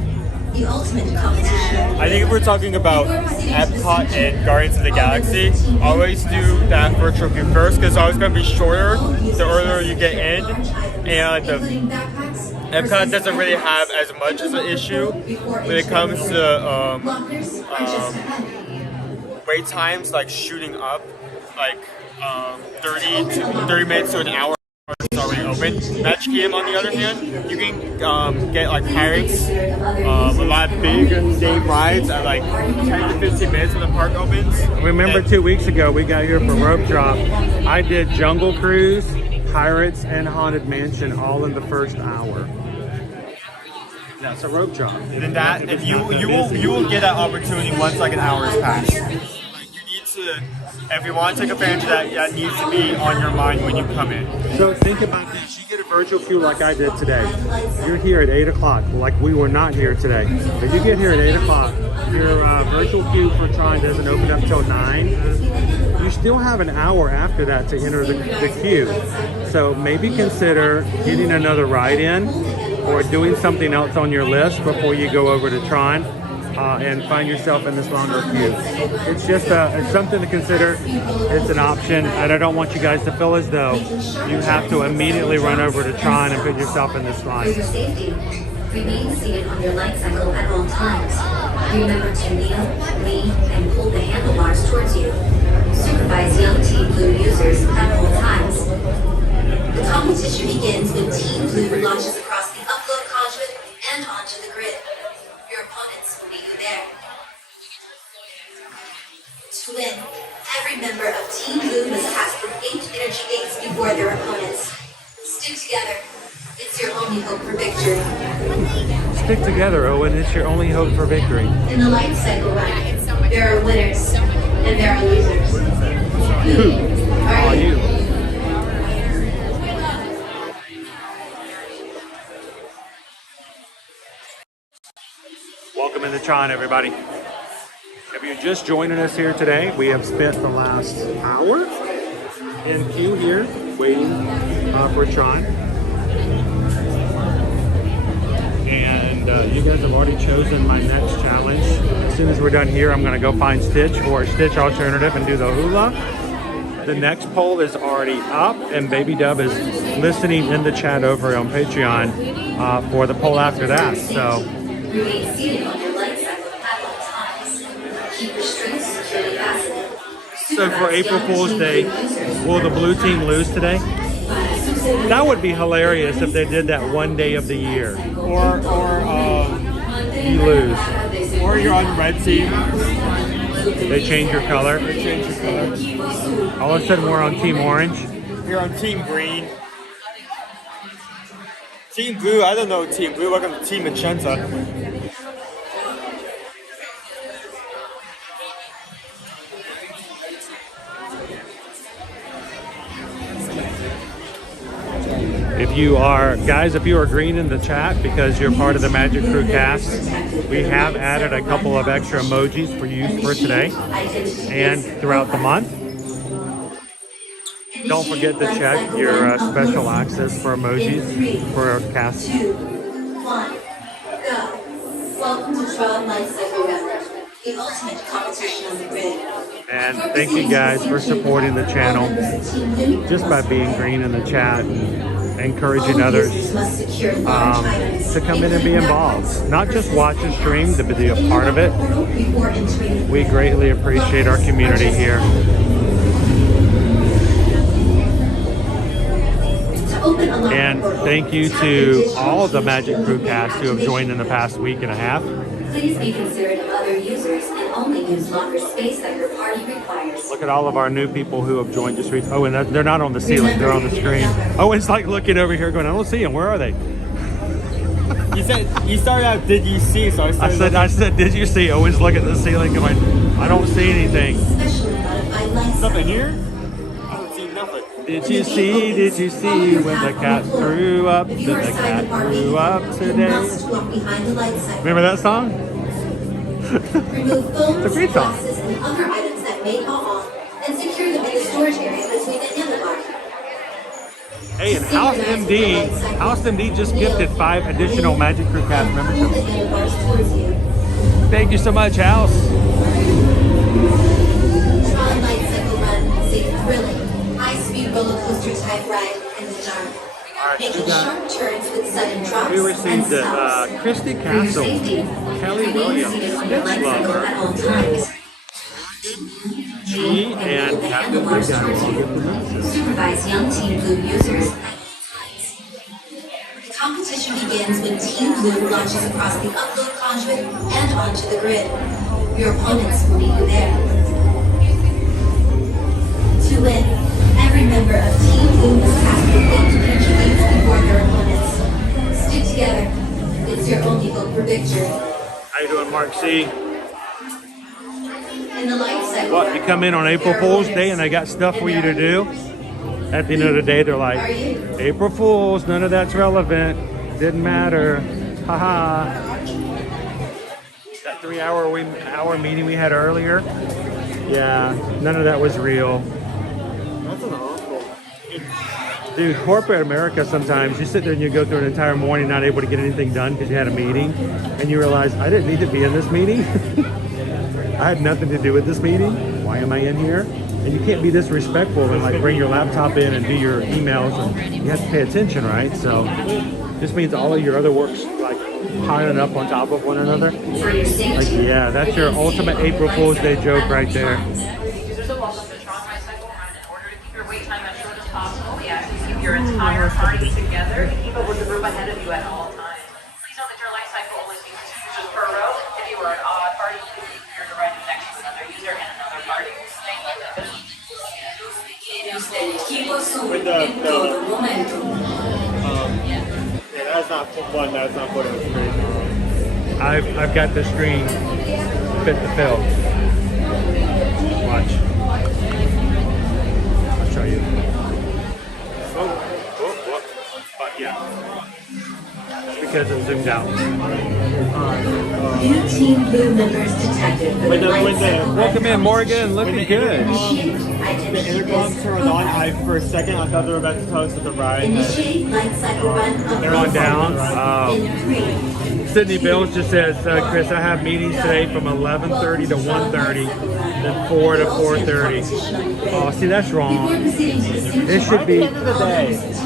I think if we're talking about Epcot and Guardians of the Galaxy, always do that virtual queue first, because it's always going to be shorter the earlier you get in, and Epcot doesn't really have as much as an issue when it comes to wait times, like shooting up, like 30 minutes to an hour it's already open. Magic Kingdom, on the other hand, you can get like Pirates, a lot of big name rides at like 10 to 15 minutes when the park opens. Remember 2 weeks ago we got here for Rope Drop. I did Jungle Cruise, Pirates, and Haunted Mansion all in the first hour. That's a rope drop. Then that, if you will get that opportunity once like an hour has passed. Like, you need to, if you want to take advantage of that, that needs to be on your mind when you come in. So think about this. You get a virtual queue like I did today. You're here at 8 o'clock, like we were not here today. But you get here at 8 o'clock. Your virtual queue for Tron doesn't open up till 9. You still have an hour after that to enter the queue. So maybe consider getting another ride in or doing something else on your list before you go over to Tron and find yourself in this longer queue. It's just it's something to consider. It's an option, and I don't want you guys to feel as though you have to immediately run over to Tron and put yourself in this line. For your safety, remain seated on your light cycle at all times. Remember to kneel, lean, and pull the handlebars towards you. Supervise young Team Blue users at all times. The competition begins when Team Blue launches across the upload conduit and onto the grid. Your opponents will meet you there. To win, every member of Team Blue must pass through 8 energy gates before their opponents. Stick together. It's your only hope for victory. Stick together, Owen. It's your only hope for victory. In the light cycle run, there are winners and there are losers. Who are you? Welcome into Tron, everybody. If you're just joining us here today, we have spent the last hour in queue here waiting for Tron. And you guys have already chosen my next challenge. As soon as we're done here, I'm going to go find Stitch or Stitch Alternative and do the Hula. The next poll is already up, and Baby Dub is listening in the chat over on Patreon for the poll after that. So. Remain seated on your light cycle at all times. Keep your strings securely fastened. So for April Fool's Day, will the blue team lose today? That would be hilarious if they did that one day of the year. Or you lose. Or you're on the red team. They change your color. They change your color. All of a sudden we're on Team Orange. You're on Team Green. Team Blue, I don't know Team Blue. Welcome to Team Magenta. If you are, guys, if you are green in the chat because you're part of the Magic Crew cast, we have added a couple of extra emojis for use for today and throughout the month. Don't forget to check your special access for emojis for our cast. 2, 1, go. Welcome to Tron Lightcycle Run, the ultimate competition on the grid. And thank you guys for supporting the channel just by being green in the chat and encouraging others to come in and be involved. Not just watch and stream, to be a part of it. We greatly appreciate our community here. And thank you to all the Magic Crew cast who have joined in the past week and a half. Please be considerate of other users and only use locker space that your party requires. Look at all of our new people who have joined just recently. Oh, and they're not on the ceiling, they're on the screen. Oh, it's like looking over here going, I don't see them, where are they? You started out, did you see? So I said, did you see? Owen's looking at the ceiling going, I don't see anything. Something here? I don't see nothing. Did you see when the cat grew up? Did the cat grew up today? Remember that song? Remove phones, It's a great song. glasses, and other items that may fall off, and secure them in the storage area between the handlebars. Hey, and House MD just gifted 5 additional Magic Crew cast memberships. Thank you so much, House. Tron Lightcycle Run is a thrilling, high-speed roller coaster type ride in the dark. Making sharp turns with sudden drops We received and stops. Christy For your Castle, safety, Kelly remain Williams, seated on your Stitch light cycle Lover, at all times. G, and Captain handlebars Big Guy. towards you. Supervise young Team Blue users begins when Team Blue launches across the upload conduit and onto the grid. Your opponents will meet you there. To win, every member of Team Blue must cast a vote to contribute before their opponents. Stick together. It's your only hope for victory. How you doing, Mark C? In the light cycle. What, you come in on April Fool's Day and they got stuff for you to do? At the end of the day, they're like, April Fools, none of that's relevant. Didn't matter. Haha. That 3-hour meeting we had earlier, yeah, none of that was real. That's an awful. Dude, corporate America, sometimes you sit there and you go through an entire morning not able to get anything done because you had a meeting and you realize, I didn't need to be in this meeting. I had nothing to do with this meeting. Why am I in here? And you can't be disrespectful and like bring your laptop in and do your emails, and you have to pay attention, right? So this means all of your other work's like piling up on top of one another. Like, yeah, that's your ultimate April Fool's Day joke right there. Users are welcome to Tron Lightcycle run in order to keep your wait time as short as possible. We ask you to keep your entire party together and keep up with the group ahead of you at all times. Please note that your life cycle only sees 2 users per row. If you are an odd party, please be prepared to ride next to another user and another party. Thank you. Yeah, that's not one. That's not putting it straight. I've got the screen fit the fill. Watch. I'll show you. But yeah. It's because it zoomed out. New Team Blue members detected for the light cycle. Welcome in, Morgan. Looking good. The intercom turned on. For a second, I thought they were about to tell us that the ride. Initiate light cycle run of They're on down. in 3. Sydney Bills just says, Chris, I have meetings today from 11:30 to 1:30, then 4 to 4:30. Oh, see, that's wrong. It should be.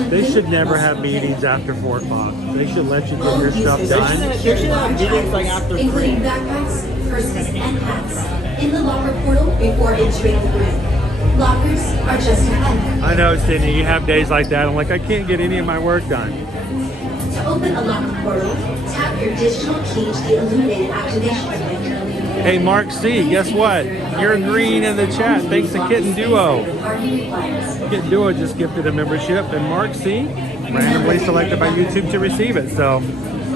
They should never have meetings after 4 o'clock. They should let you get your stuff done. They should have meetings like after 3. Including backpacks, purses, and hats in the locker portal before entering the grid. Lockers are just ahead. I know, Sydney, you have days like that. I'm like, I can't get any of my work done. To open a locker portal, tap your digital key to the illuminated activation link. Hey, Mark C, guess what? You're green in the chat. Thanks to Kitten Duo. Kitten Duo just gifted a membership, and Mark C, randomly selected by YouTube to receive it. So,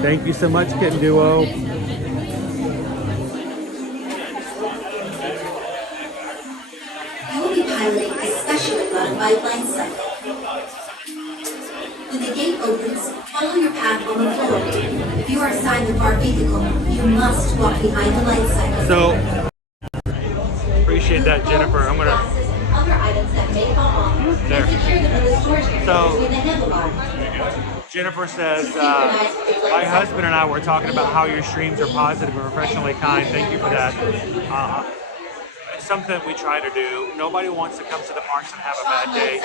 thank you so much, Kitten Duo. You will be piloting a specially modified light cycle. When the gate opens, follow your path on the floor. If you are assigned the car vehicle, you must walk behind the light cycle. So, appreciate that, Jennifer. I'm gonna. Other items that may fall off. There. Secure them in the storage area So, between the handlebars. Jennifer says, my husband and I were talking about how your streams are positive and professionally kind. Thank you for that. It's something we try to do. Nobody wants to come to the parks and have a bad day.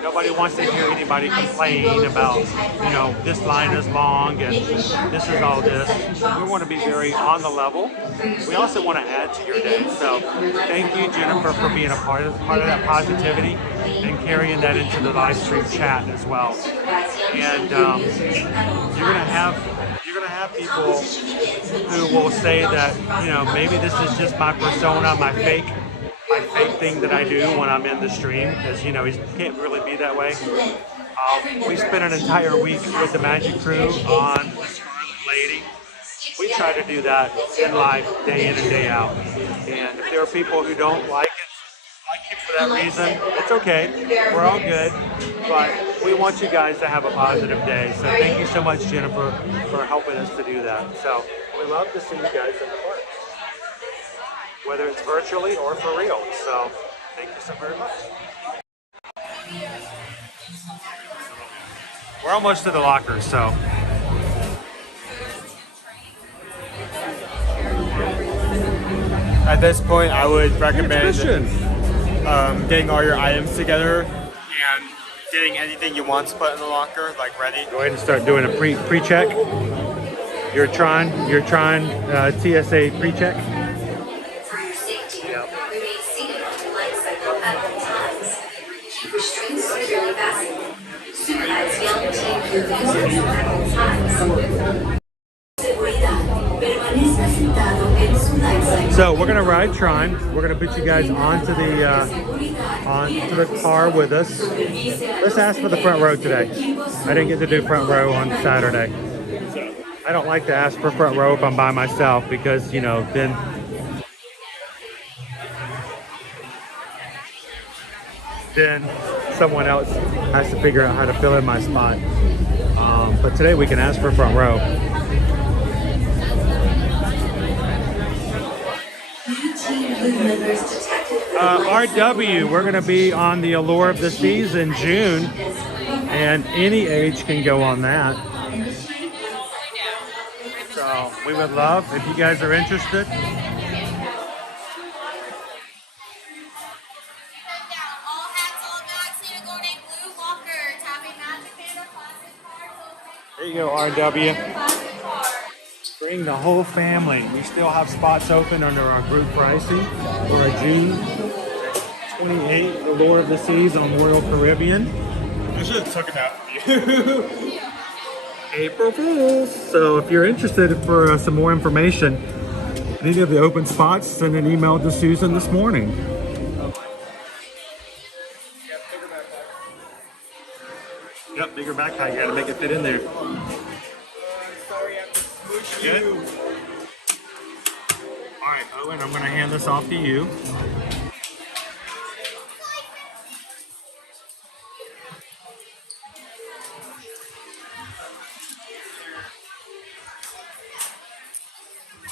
Nobody wants to hear anybody complain about, you know, this line is long and this is all this. We want to be very on the level. We also want to add to your day. So thank you, Jennifer, for being a part of that positivity and carrying that into the live stream chat as well. And you're gonna have people who will say that, you know, maybe this is just my persona, my fake thing that I do when I'm in the stream, because, you know, he can't really be that way. We spent an entire week with the Magic Crew on the Scarlet Lady. We try to do that in life, day in and day out. And if there are people who don't like it for that reason, it's okay. We're all good. But we want you guys to have a positive day. So thank you so much, Jennifer, for helping us to do that. So we love to see you guys in the park, whether it's virtually or for real. So thank you so very much. We're almost to the lockers, so. At this point, I would recommend getting all your items together and getting anything you want to put in the locker, like ready. Go ahead and start doing a pre-check. Your Tron TSA pre-check. For your safety, remain seated on the light cycle at all times. Keep your strings securely fastened. Supervise young Team Blue users at all times. So we're gonna ride Tron. We're gonna put you guys onto the car with us. Let's ask for the front row today. I didn't get to do front row on Saturday. I don't like to ask for front row if I'm by myself because, you know, then someone else has to figure out how to fill in my spot. But today we can ask for front row. RW, we're going to be on the Allure of the Seas in June, and any age can go on that. So we would love if you guys are interested. There you go, RW. Bring the whole family. We still have spots open under our group pricing for a June 28th, the Allure of the Seas on Royal Caribbean. I should have took it out from you. April Fools. So if you're interested for some more information, any of the open spots, send an email to Susan this morning. Yep, bigger backpack. You gotta make it fit in there. Good. All right, Owen, I'm gonna hand this off to you.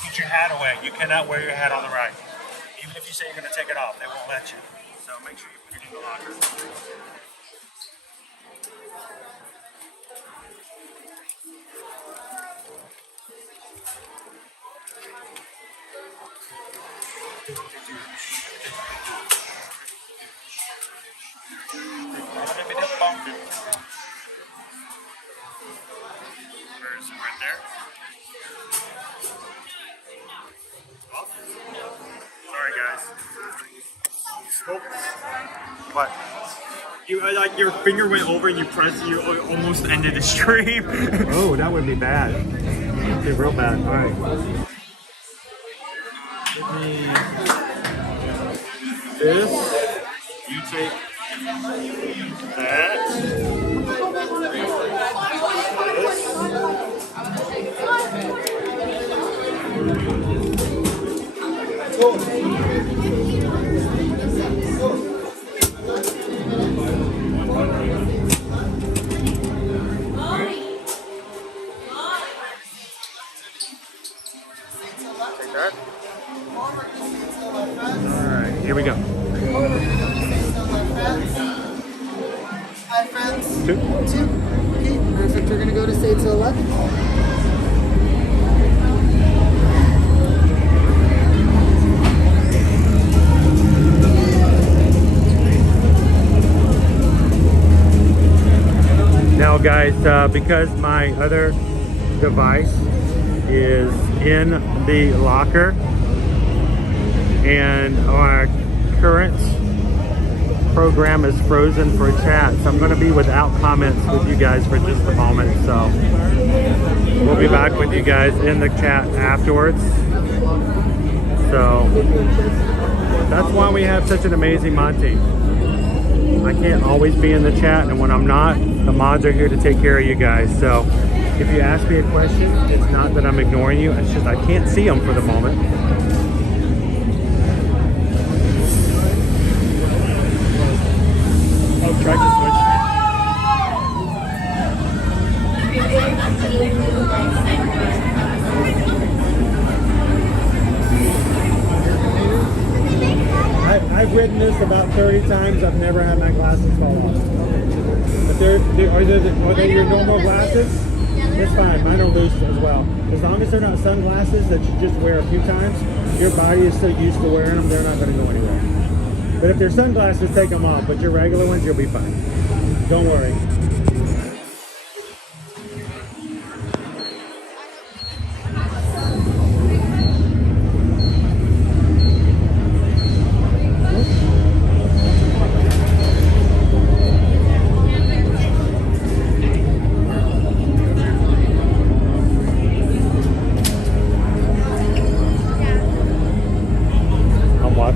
Put your hat away. You cannot wear your hat on the ride. Even if you say you're gonna take it off, they won't let you. So make sure you put it in the locker. Where is it? Right there? Oh. Sorry, guys. Oh. What? You like your finger went over and you pressed. You almost ended the stream. Oh, that would be bad. It'd be real bad. All right. Give me this. You take that. Take that. Alright, here we go. Hi, friends. Two. Okay, perfect. We're going to go to stage 11. Now guys, because my other device is in the locker and our current program is frozen for chat, so I'm going to be without comments with you guys for just a moment. So we'll be back with you guys in the chat afterwards. So that's why we have such an amazing mod team. I can't always be in the chat, and when I'm not, the mods are here to take care of you guys. So if you ask me a question, it's not that I'm ignoring you, it's just I can't see them for the moment. Oh, try to switch. I've ridden this about 30 times. I've never had my glasses fall off. But are they your normal glasses? It's fine. Mine are loose as well. As long as they're not sunglasses that you just wear a few times, your body is so used to wearing them, they're not going to go anywhere. But if they're sunglasses, take them off. But your regular ones, you'll be fine. Don't worry.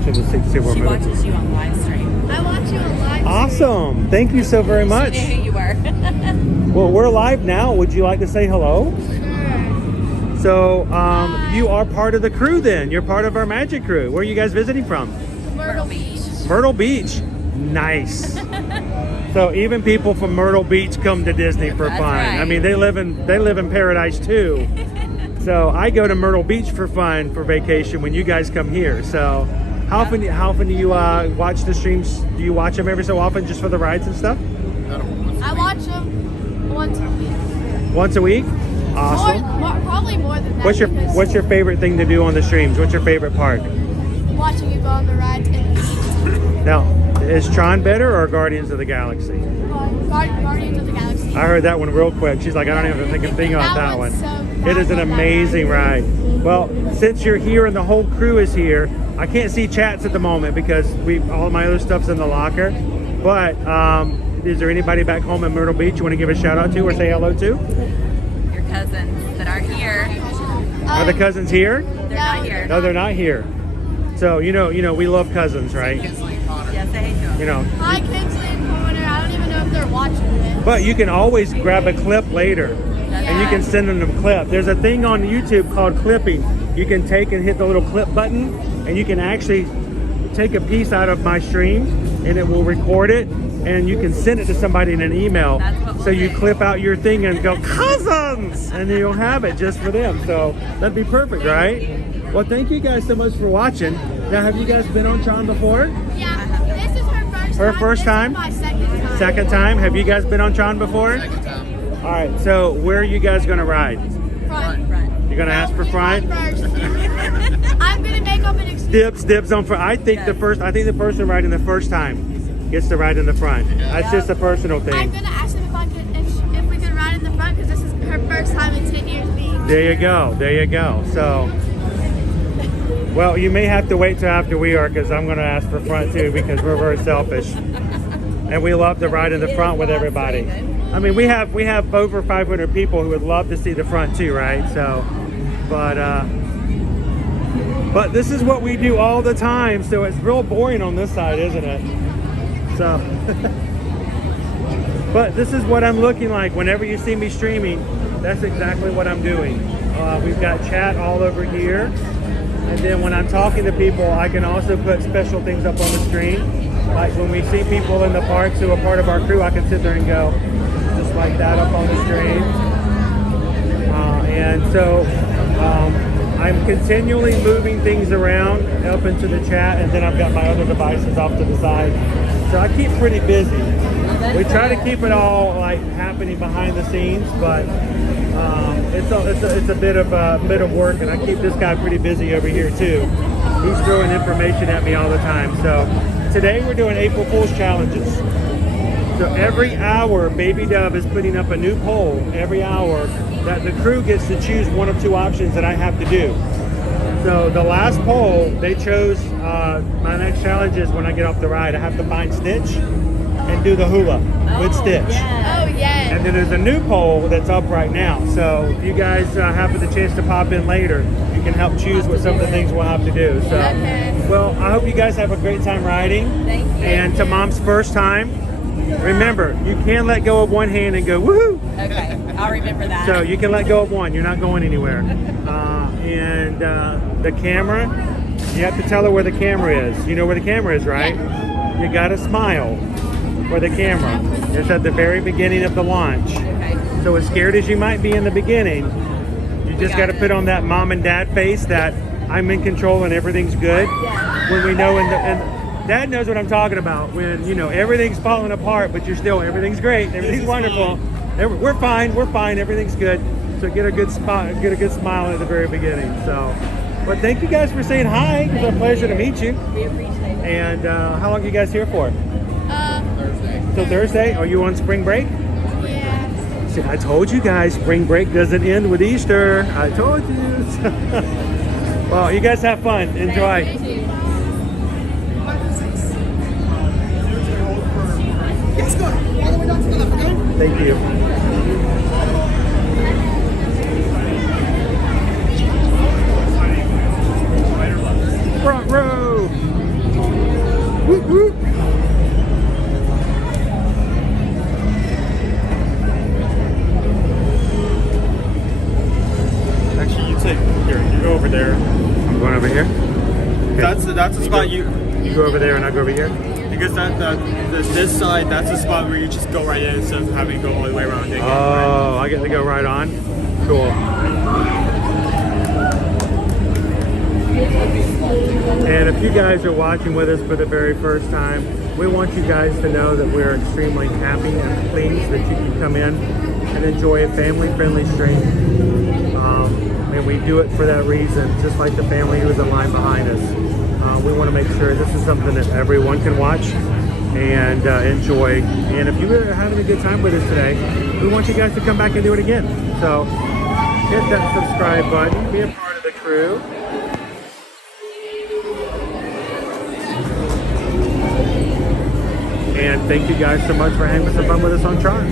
watching the 64 She movie? watches you on live stream. I watch you on live. Awesome. Thank you so very much. She knew who you were. Well, we're live now. Would you like to say hello? So, you are part of the crew then. You're part of our magic crew. Where are you guys visiting from? Myrtle Beach. Myrtle Beach. Nice. So even people from Myrtle Beach come to Disney for fun. right. I mean, they live in paradise too. So I go to Myrtle Beach for fun for vacation when you guys come here. So how often do you watch the streams? Do you watch them every so often just for the rides and stuff? I watch them once a week. Once a week? Awesome. Probably more than that. What's your favorite thing to do on the streams? What's your favorite part? Watching you go on the rides and eat. Now, is Tron better or Guardians of the Galaxy? Guardians of the Galaxy. I heard that one real quick. She's like, I don't even think about that one. It is an amazing ride. Well, since you're here and the whole crew is here, I can't see chats at the moment because all my other stuff's in the locker. But is there anybody back home in Myrtle Beach you want to give a shout out to or say hello to? Your cousins that aren't here. Are the cousins here? They're not here. No, they're not here. So you know, we love cousins, right? Yeah, say hey to them. You know. Hi, Kingsley and Connor. I don't even know if they're watching this. But you can always grab a clip later, and you can send them a clip. There's a thing on YouTube called clipping. You can take and hit the little clip button, and you can actually take a piece out of my stream, and it will record it, and you can send it to somebody in an email. So you clip out your thing and go, cousins! And then you'll have it just for them. So that'd be perfect, right? Well, thank you guys so much for watching. Now, have you guys been on Tron before? Yeah, this is her first time. Her first time? This is my second time. Second time? Have you guys been on Tron before? Second time. All right, so where are you guys going to ride? Front. You're going to ask for front? I'm going to make up an excuse. Dibs on front. I think the person riding the first time gets to ride in the front. That's just a personal I'm thing. going to ask them if we can ride in the front because this is her first time in 10 years being. There you go. There you go. So, well, you may have to wait till after we are because I'm going to ask for front too because we're very selfish. And we love to ride in the front with everybody. I mean, we have over 500 people who would love to see the front too, right? So, but this is what we do all the time, so it's real boring on this side, isn't it? So, but this is what I'm looking like whenever you see me streaming. That's exactly what I'm doing. We've got chat all over here, and then when I'm talking to people, I can also put special things up on the screen. Like when we see people in the parks who are part of our crew, I can sit there and go just like that up on the screen. And so I'm continually moving things around up into the chat, and then I've got my other devices off to the side. So I keep pretty busy. We try to keep it all like happening behind the scenes, but it's a bit of work, and I keep this guy pretty busy over here too. He's throwing information at me all the time. So today we're doing April Fool's challenges. So every hour, Baby Dove is putting up a new poll every hour that the crew gets to choose one of two options that I have to do. So the last poll, they chose my next challenge is when I get off the ride, I have to find Stitch and do the hula with Stitch. Oh, yes. And then there's a new poll that's up right now. So if you guys have the chance to pop in later, you can help choose what some of the things we'll have to do. So, well, I hope you guys have a great time riding. Thank you. And to Mom's first time, remember, you can let go of one hand and go, woohoo! Okay, I'll remember that. So you can let go of one. You're not going anywhere. And the camera, you have to tell her where the camera is. You know where the camera is, right? Yeah. You got to smile for the camera. It's at the very beginning of the launch. Okay. So as scared as you might be in the beginning, you just got to put on that mom and dad face that I'm in control and everything's good. Yeah. When we know and Dad knows what I'm talking about. When, you know, everything's falling apart, but you're still, everything's great, everything's wonderful. We're fine, everything's good. So get a good spot, get a good smile at the very beginning. So, but thank you guys for saying hi. It's a pleasure to meet you. We appreciate it. And how long are you guys here for? Thursday. So Thursday? Are you on spring break? Yeah. See, I told you guys, spring break doesn't end with Easter. I told you. Well, you guys have fun. Enjoy. Thank you. Yes, go. All the way down to the left, okay? Thank you. Front row. go over there and I go over here? Because this side, that's the spot where you just go right in instead of having to go all the way around again. Oh, I get to go right on? Cool. And if you guys are watching with us for the very first time, we want you guys to know that we're extremely happy and pleased that you can come in and enjoy a family-friendly stream. And we do it for that reason, just like the family who's in line behind us. We want to make sure this is something that everyone can watch and enjoy. And if you are having a good time with us today, we want you guys to come back and do it again. So hit that subscribe button, be a part of the crew. And thank you guys so much for having some fun with us on Tron.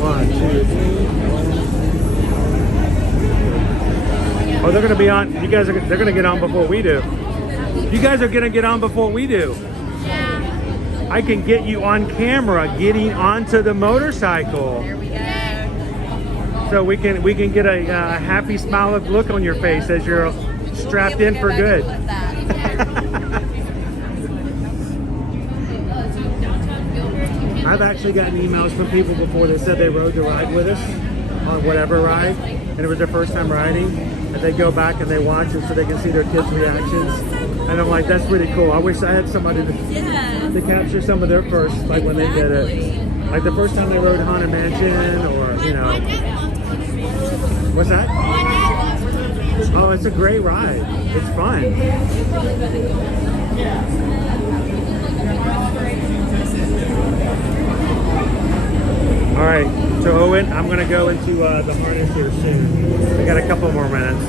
1, 2, 3. Oh, they're gonna be on. You guys are. They're gonna get on before we do. You guys are gonna get on before we do. Yeah. I can get you on camera getting onto the motorcycle. There we go. So we can get a happy smile of look on your face as you're strapped in for good. I've actually gotten emails from people before that said they rode the ride with us on whatever ride, and it was their first time riding, and they go back and they watch it so they can see their kids' reactions. And I'm like, that's really cool. I wish I had somebody to capture some of their first, like when they did it. Like the first time they rode Haunted Mansion, or, you know. What's that? Oh, it's a great ride. It's fun. All right, so Owen, I'm gonna go into the harness here soon. We got a couple more minutes.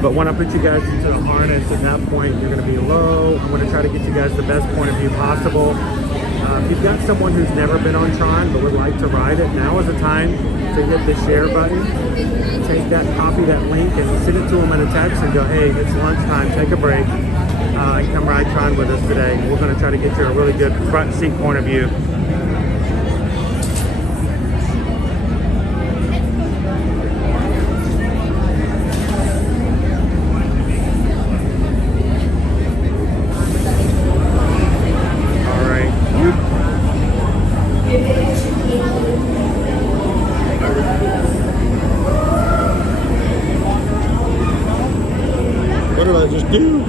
But when I put you guys into the harness, at that point, you're gonna be low. I'm gonna try to get you guys the best point of view possible. If you've got someone who's never been on Tron but would like to ride it, now is the time to hit the share button. Take that, copy that link, and send it to them in a text and go, hey, it's lunchtime, take a break. And come ride Tron with us today. We're going to try to get you a really good front seat point of view. All right. What did I just do?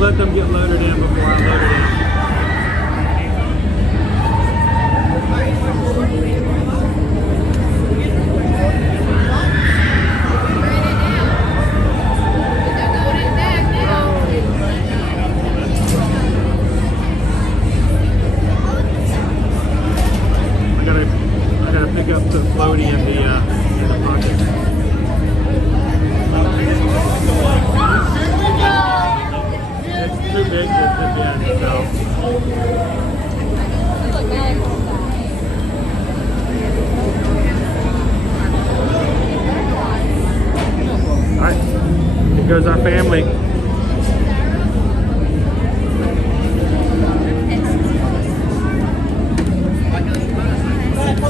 Let them get loaded in before I load it in. I gotta pick up the floaty in the pocket. Too big to fit in, so. Alright, here goes our family. Pull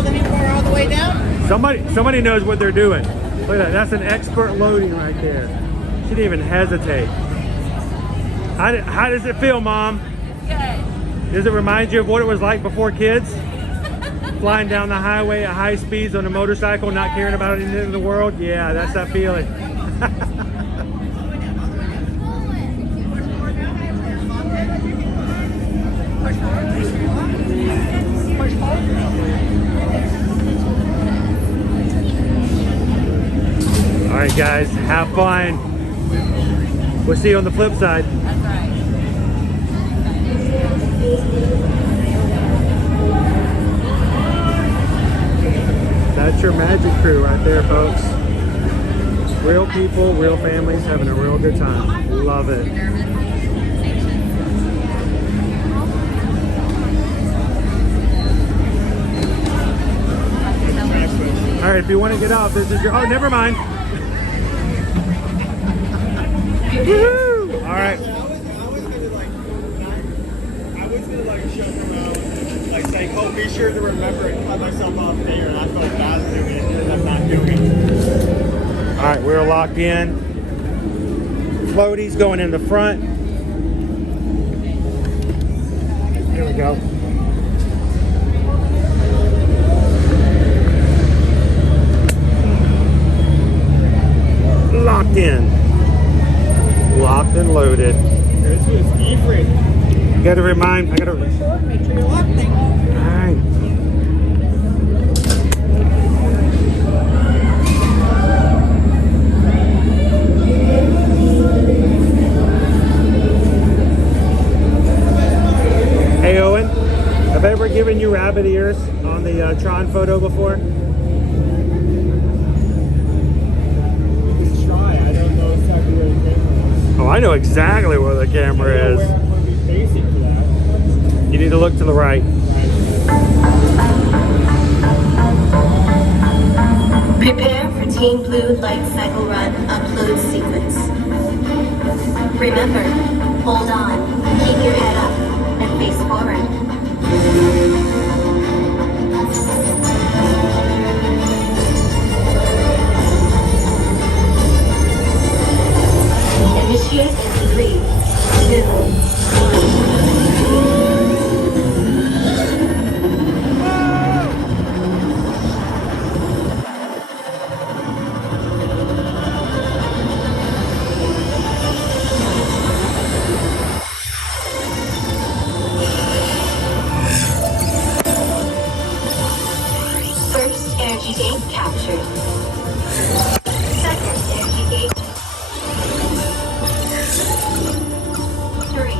the handbar all the way down? Somebody knows what they're doing. Look at that, that's an expert loading right there. She didn't even hesitate. How does it feel, Mom? Good. Does it remind you of what it was like before kids? Flying down the highway at high speeds on a motorcycle, not caring about anything in the world? Yeah, that's that feeling. All right, guys, have fun. We'll see you on the flip side. That's right. That's your magic crew right there, folks. Real people, real families having a real good time. Love it. All right, if you want to get off, this is your. Oh, never mind. Woo! All right. to like show them around, like saying, "Oh, be sure to remember and cut myself off there," and I felt bad doing it because I'm not doing it. All right, we're locked in. Floaties going in the front. Here we go. Locked in. Locked and loaded. This was E-free. I gotta remind, Make sure you're locked. Thank you. All right. Hey Owen, have I ever given you rabbit ears on the Tron photo before? Just try. I don't know exactly where the camera is. Oh, I know exactly where the camera is. Where I'm going to be facing for that. You need to look to the right. Prepare for Team Blue Lightcycle Run upload sequence. Remember, hold on, keep your head up, and face forward. Initiate in 3, 2, 1. First energy gate captured. Second energy gate. 3.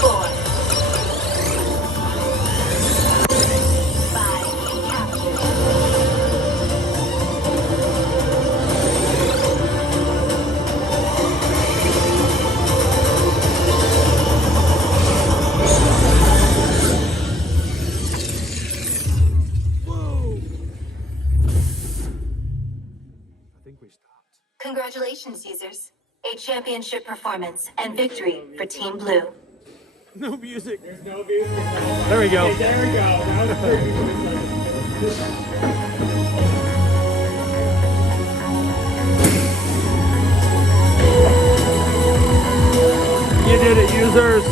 4. 5 captured. Congratulations, users. A championship performance and victory for Team Blue. No music. There's no music. There we go. Okay, there we go. That was pretty. You did it, users.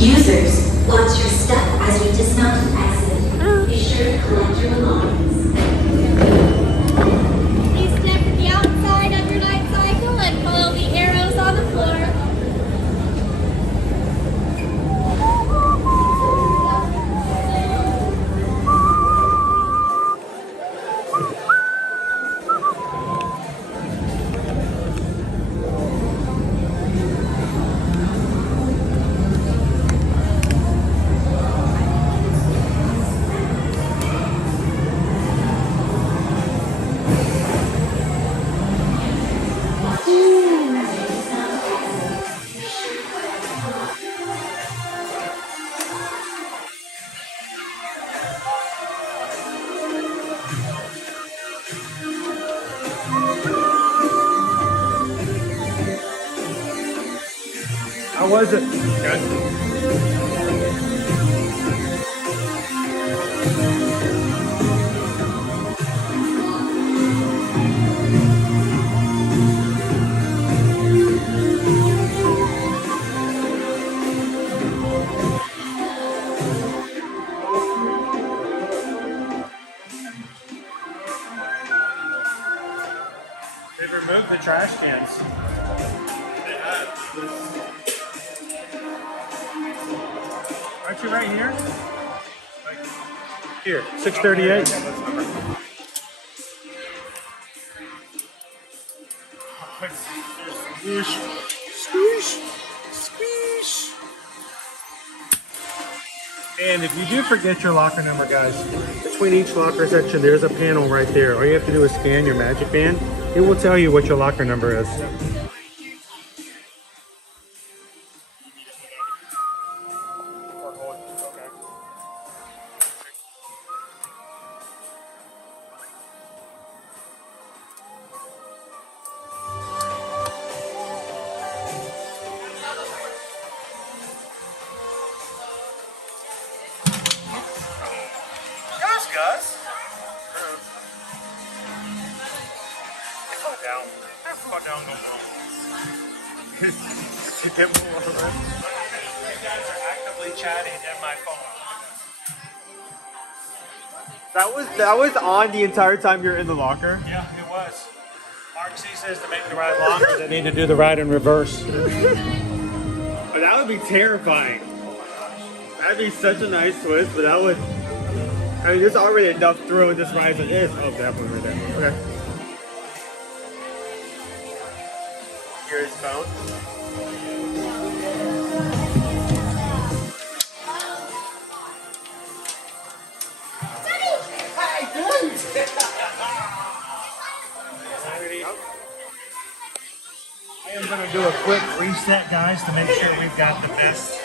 Users, once you're stuck as you dismount an exit, be sure to collect your belongings. Please step to the outside of your light cycle and follow the arrows on the floor. How was it? Good. They've removed the trash cans. They have. Aren't you right here? Here, 638. Squish, squish, squish. And if you do forget your locker number, guys, between each locker section, there's a panel right there. All you have to do is scan your magic band. It will tell you what your locker number is. That was on the entire time you're in the locker? Yeah, it was. Mark C says to make the ride longer, they need to do the ride in reverse. But that would be terrifying. That'd be such a nice twist, but that would... I mean, there's already enough thrill in this ride as it is. Oh, that one right there. Okay. Here's his phone. I am going to do a quick reset, guys, to make sure we've got the best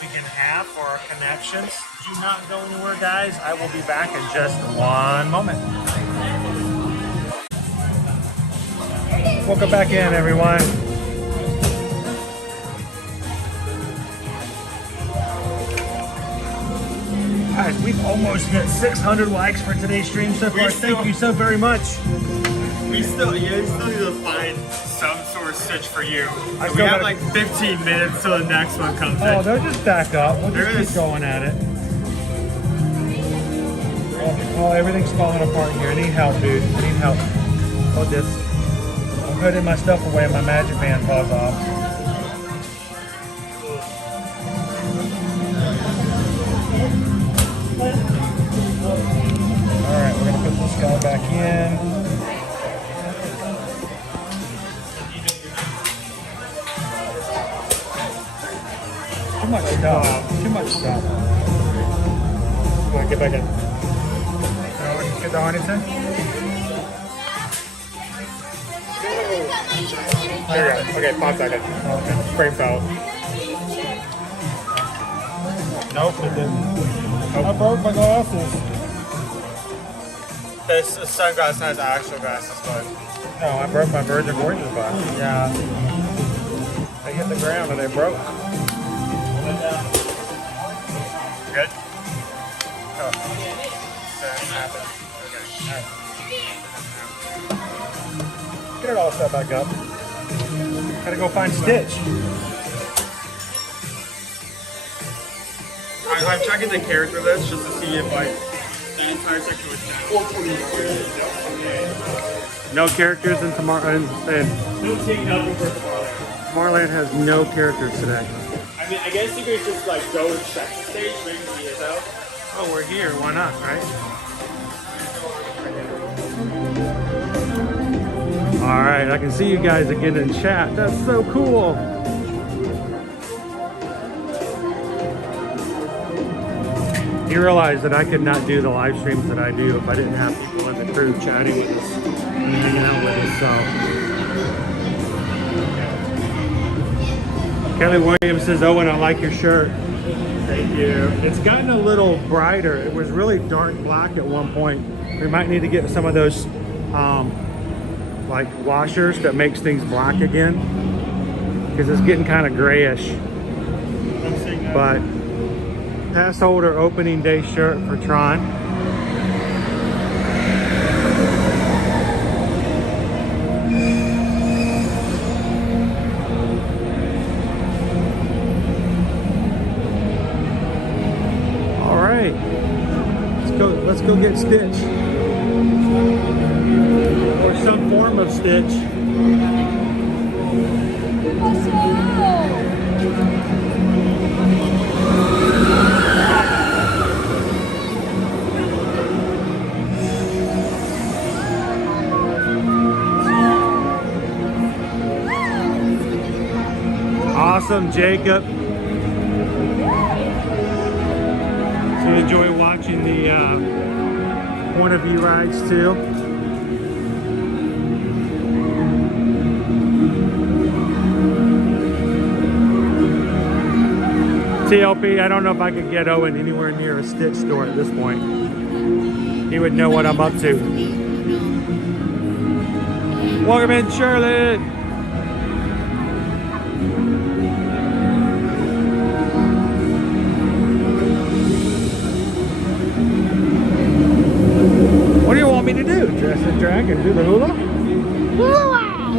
we can have for our connections. Do not go anywhere, guys. I will be back in just one moment. Welcome back in, everyone. Guys, we've almost hit 600 likes for today's stream so far. Thank you so very much. We still need to find some sort of stitch for you. I We have like 15 minutes till the next one comes in. Oh, they'll just back up. We'll just keep going at it. Oh, everything's falling apart here. I need help, dude. I need help. Hold this. I'm putting my stuff away and my magic band falls off. Alright, we're going to put this guy back in. Too much stuff. Too much stuff. Come on, get back in. Get the harness in. There you go. Okay, 5 seconds. Okay. Frame fell. Nope, it didn't. Nope. I broke my glasses. This sunglass has actual glasses, but... No, I broke my Virgin Voyages glass. Yeah. They hit the ground and they broke. Good? Oh. That happened. Okay. Alright. Get it all set back up. Gotta go find Stitch. I'm checking the character list just to see if like the entire section was done. No characters in Tomorrowland. Tomorrowland has no characters today. I mean, I guess you could just like go and check the stage, maybe see it out. Oh, we're here. Why not, right? All right, I can see you guys again in chat. That's so cool. You realize that I could not do the live streams that I do if I didn't have people in the crew chatting with us and hanging out with us. So, Kelly Williams says, "Owen, I like your shirt." Thank you. It's gotten a little brighter. It was really dark black at one point. We might need to get some of those like washers that makes things black again, because it's getting kind of grayish. But pass holder opening day shirt for Tron. All right, let's go get Stitch, or some form of Stitch. awesome, Jacob. So you enjoy watching the point of view rides too. TLP, I don't know if I could get Owen anywhere near a Stitch store at this point. He would know what I'm up to. Welcome in, Shirley. What do you want me to do? Dress and drag and do the hula? Wow!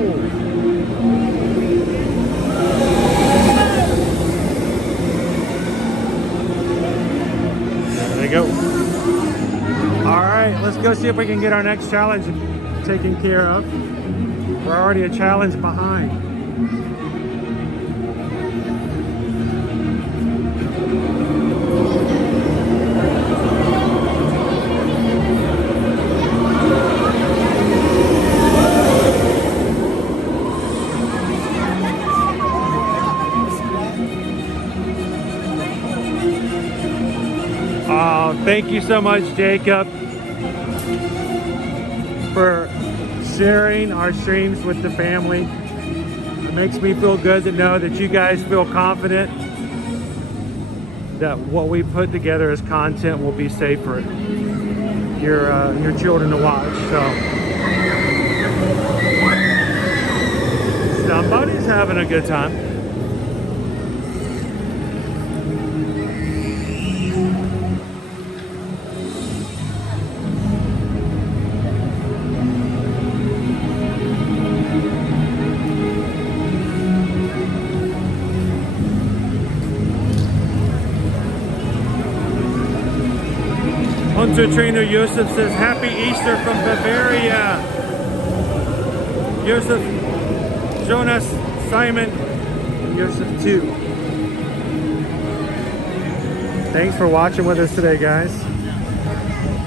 There they go. All right, let's go see if we can get our next challenge taken care of. We're already a challenge behind. Thank you so much, Jacob, for sharing our streams with the family. It makes me feel good to know that you guys feel confident that what we put together as content will be safe for your children to watch. So somebody's having a good time. Hunter Trainer Yosef says, Happy Easter from Bavaria. Yosef, Jonas, Simon, and Yosef too. Thanks for watching with us today, guys.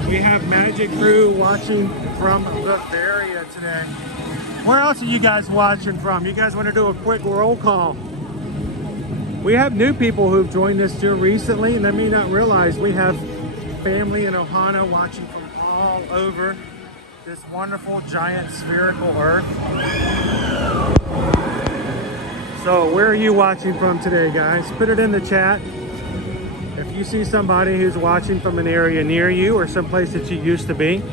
We have Magic Crew watching from Bavaria today. Where else are you guys watching from? You guys want to do a quick roll call? We have new people who've joined us here recently, and they may not realize we have family in Ohana watching from all over this wonderful giant spherical earth. So where are you watching from today, guys? Put it in the chat. If you see somebody who's watching from an area near you or someplace that you used to be,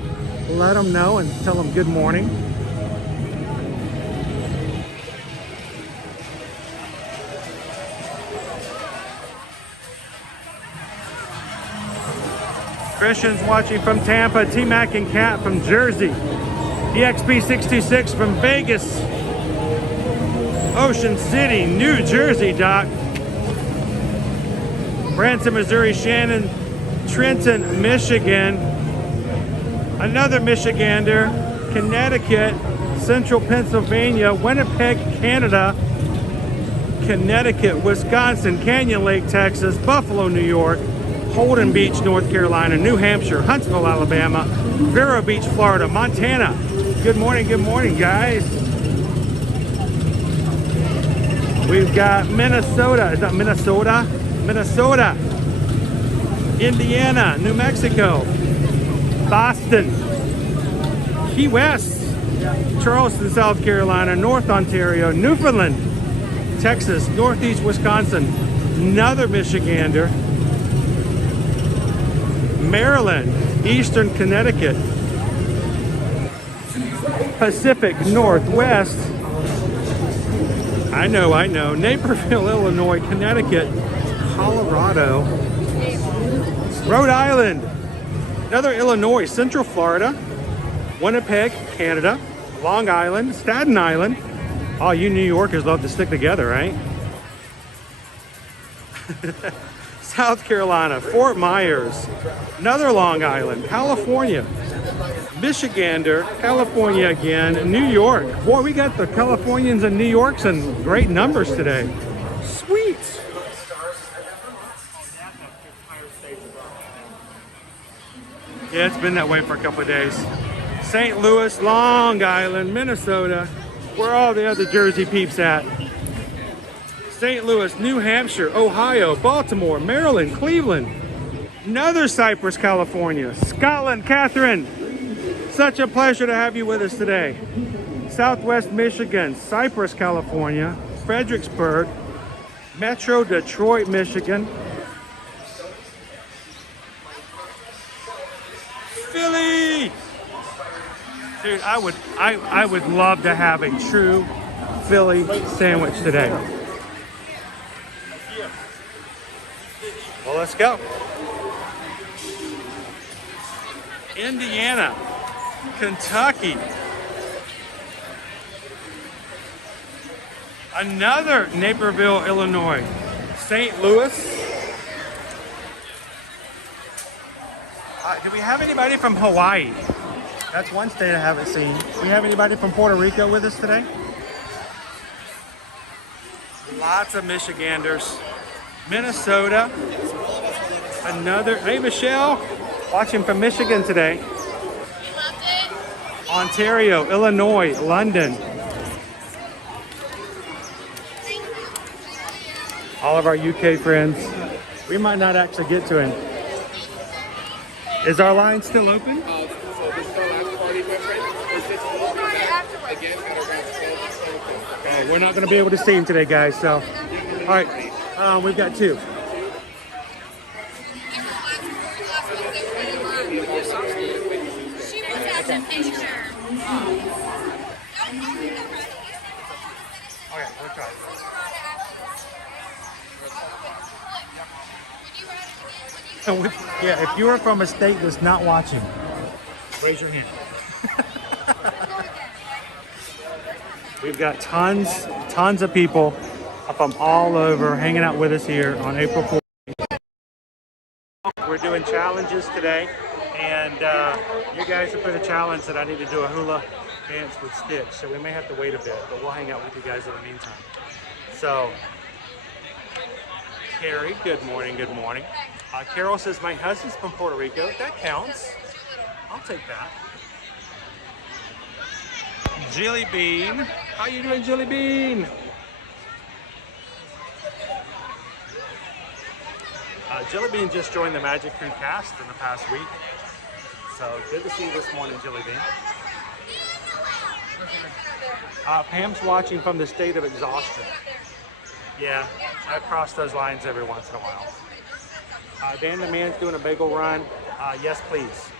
let them know and tell them good morning. Christian's watching from Tampa, T-Mac and Cat from Jersey, EXP626 from Vegas, Ocean City, New Jersey, Doc, Branson, Missouri, Shannon, Trenton, Michigan, another Michigander, Connecticut, Central Pennsylvania, Winnipeg, Canada, Connecticut, Wisconsin, Canyon Lake, Texas, Buffalo, New York, Holden Beach, North Carolina, New Hampshire, Huntsville, Alabama, Vero Beach, Florida, Montana. Good morning, guys. We've got Minnesota. Is that Minnesota? Minnesota. Indiana, New Mexico, Boston, Key West, Charleston, South Carolina, North Ontario, Newfoundland, Texas, Northeast Wisconsin, another Michigander, Maryland, Eastern Connecticut, Pacific Northwest, I know, Naperville, Illinois, Connecticut, Colorado, Rhode Island, another Illinois, Central Florida, Winnipeg, Canada, Long Island, Staten Island. Oh, you New Yorkers love to stick together, right? South Carolina, Fort Myers, another Long Island, California, Michigander, California again, New York. Boy, we got the Californians and New Yorks in great numbers today. Sweet. Yeah, it's been that way for a couple of days. St. Louis, Long Island, Minnesota. Where are all the other Jersey peeps at? St. Louis, New Hampshire, Ohio, Baltimore, Maryland, Cleveland, another Cypress, California, Scotland, Catherine. Such a pleasure to have you with us today. Southwest Michigan, Cypress, California, Fredericksburg, Metro Detroit, Michigan, Philly. Dude, I would love to have a true Philly sandwich today. Well, let's go. Indiana, Kentucky, another Naperville, Illinois, St. Louis. Do we have anybody from Hawaii? That's one state I haven't seen. Do we have anybody from Puerto Rico with us today? Lots of Michiganders. Minnesota. Another, hey Michelle, watching from Michigan today. Ontario, Illinois, London. All of our UK friends. We might not actually get to him. Is our line still open? So this is our last party, my friend. It's just open again at around 12. Oh, we're not going to be able to see him today, guys. So, all right, we've got two. Okay, we'll try. Yeah, if you are from a state that's not watching, raise your hand. We've got tons of people from all over hanging out with us here on April 4th. We're doing challenges today, and you guys have put a challenge that I need to do a hula dance with Stitch, so we may have to wait a bit, but we'll hang out with you guys in the meantime. So, Carrie, good morning, good morning. Carol says, my husband's from Puerto Rico. That counts. I'll take that. Jilly Bean. How you doing, Jilly Bean? Jilly Bean just joined the Magic Crew cast in the past week. So good to see you this morning, Jilly Bean. Pam's watching from the state of exhaustion. Yeah, I cross those lines every once in a while. Dan the Man's doing a bagel run. Yes, please.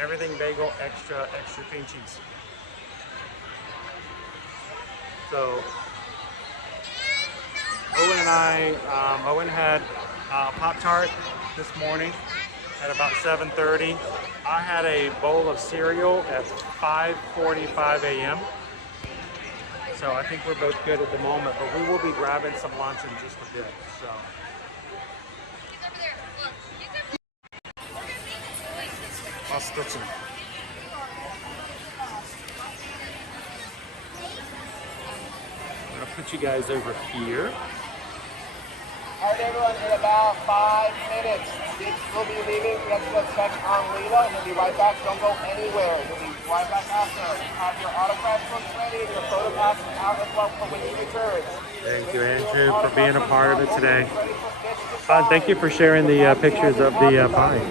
Everything bagel, extra cream cheese. So, Owen and I, Owen had Pop-Tart this morning at about 7:30. I had a bowl of cereal at 5:45 a.m. So I think we're both good at the moment, but we will be grabbing some lunch in just a bit. So. I'll stitch them. I'm gonna put you guys over here. All right, everyone, in about 5 minutes, we'll be leaving. We have to go check on Leela, and we'll be right back. Don't go anywhere. We'll be right back after. Have your autograph books ready and your photo passes out as well for when you return. Thank you, Andrew, for being a part of it today. Thank you for sharing the pictures of the pie.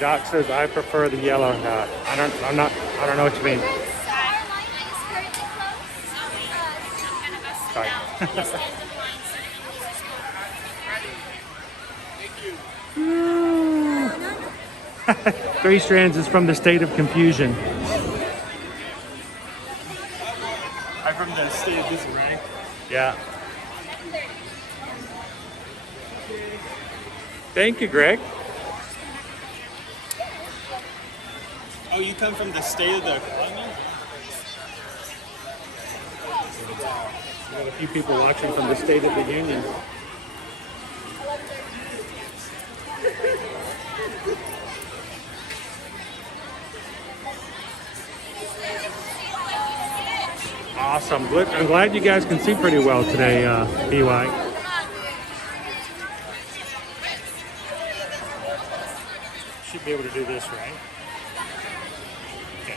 Doc says I prefer the yellow hat. I don't know what you mean. Sorry. Three Strands is from the state of confusion. I'm from the state of disarray. Yeah. Thank you, Greg. Oh, you come from the state of the economy? We got a few people watching from the State of the Union. Awesome. I'm glad you guys can see pretty well today, BY. should be able to do this, right? Okay.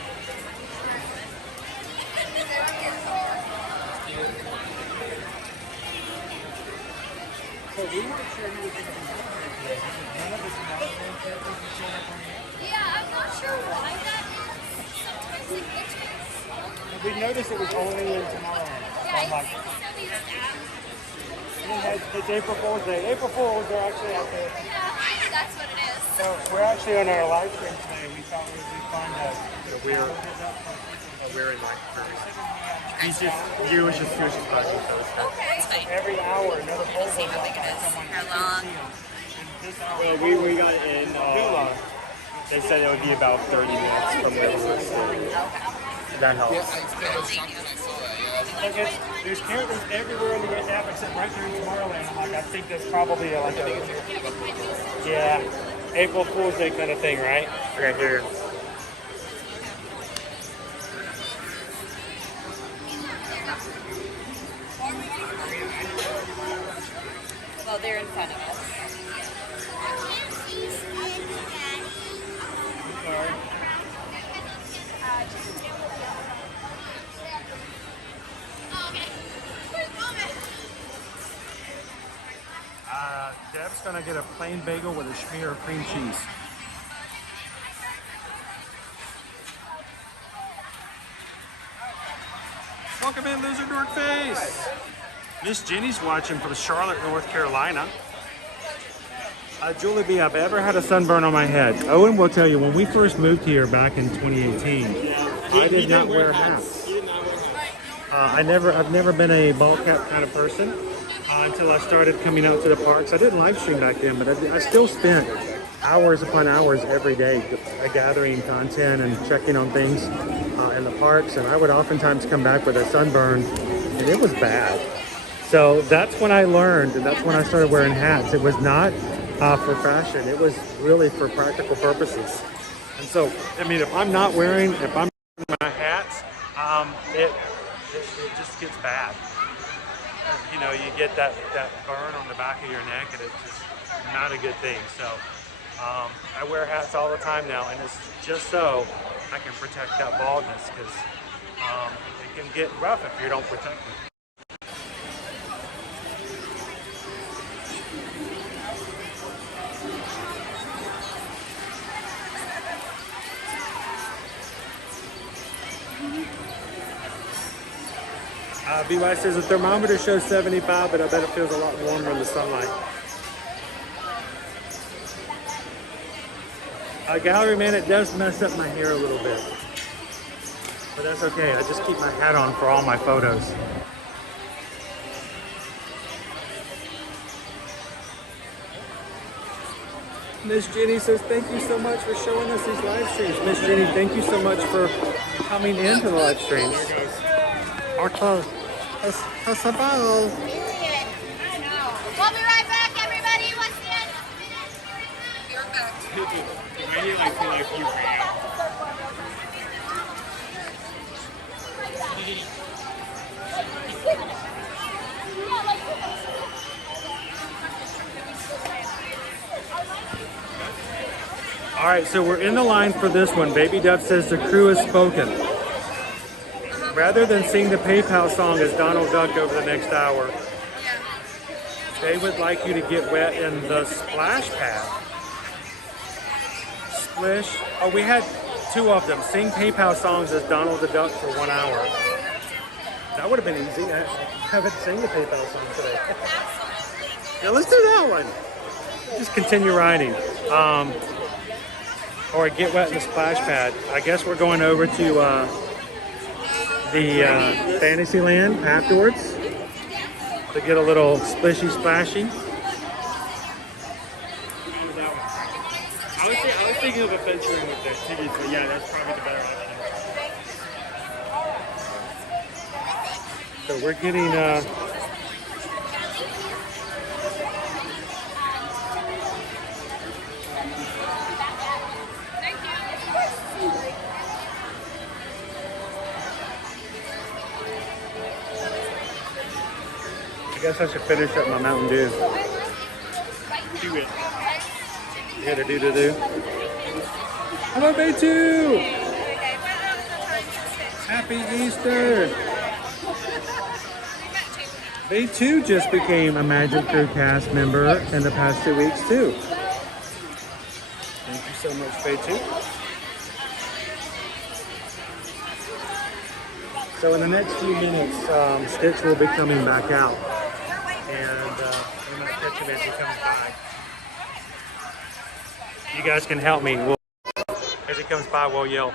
So we weren't sure who was going to be today. None of the Tomorrowland characters were showing up on the Yeah, I'm not sure why that is. Sometimes it glitches. We noticed it was only in Tomorrowland. Yeah, It's April Fool's Day. April Fools are actually out there. yeah, that's what it is. So we're actually on our live stream today. We thought we'd find out. We're in like he's just you was just buzzing, so it's fun. Okay. Every hour another poll See how big it is. How long? Well, we got in Hula. They said it would be about 30 minutes from where we were sitting. That helps. Like there's characters everywhere in the Red Nap except right there in Tomorrowland. I'm like, I think that's probably like a April Fool's Day kind of thing, right? Okay, here. Well, they're in front of us. Sorry. Deb's gonna get a plain bagel with a smear of cream cheese. Welcome in, Loser Dork Face. Miss Jenny's watching from Charlotte, North Carolina. Julie B, I've ever had a sunburn on my head. Owen will tell you, when we first moved here back in 2018, I did not wear hats. I've never been a ball cap kind of person until I started coming out to the parks. I didn't live stream back then, but I still spent hours upon hours every day gathering content and checking on things in the parks. And I would oftentimes come back with a sunburn, and it was bad. So that's when I learned, and that's when I started wearing hats. It was not for fashion. It was really for practical purposes. And so, I mean, if I'm wearing my hats, it just gets bad. You know, you get that burn on the back of your neck, and it's just not a good thing. So I wear hats all the time now, and it's just so I can protect that baldness, because it can get rough if you don't protect it. BY says the thermometer shows 75, but I bet it feels a lot warmer in the sunlight. Gallery man, it does mess up my hair a little bit, but that's okay. I just keep my hat on for all my photos. Miss Jenny says, thank you so much for showing us these live streams. Miss Jenny, thank you so much for coming into the live streams. Okay. That's about. We'll be right back, everybody. Once again. You're back. Really like feel like you ran. All right, so we're in the line for this one. Baby Dove says the crew has spoken. Rather than sing the PayPal song as Donald Duck over the next hour, they would like you to get wet in the splash pad. Splish. Oh, we had two of them. Sing PayPal songs as Donald the Duck for 1 hour. That would have been easy. I haven't sing the PayPal song today. Yeah, let's do that one. Just continue riding. Or get wet in the splash pad. I guess we're going over to the Fantasyland afterwards to get a little splishy splashy. I was thinking of adventuring with the Tiki, but yeah, that's probably the better option. So we're getting I guess I should finish up my Mountain Dew. Do it. You got a do-do-do. Hello, Bay2! Happy Easter! Bay2 just became a Magic Crew cast member in the past 2 weeks, too. Thank you so much, Bay2. So in the next few minutes, Stitch will be coming back out. And we're going to catch him as he comes by. You guys can help me. As he comes by, we'll yell,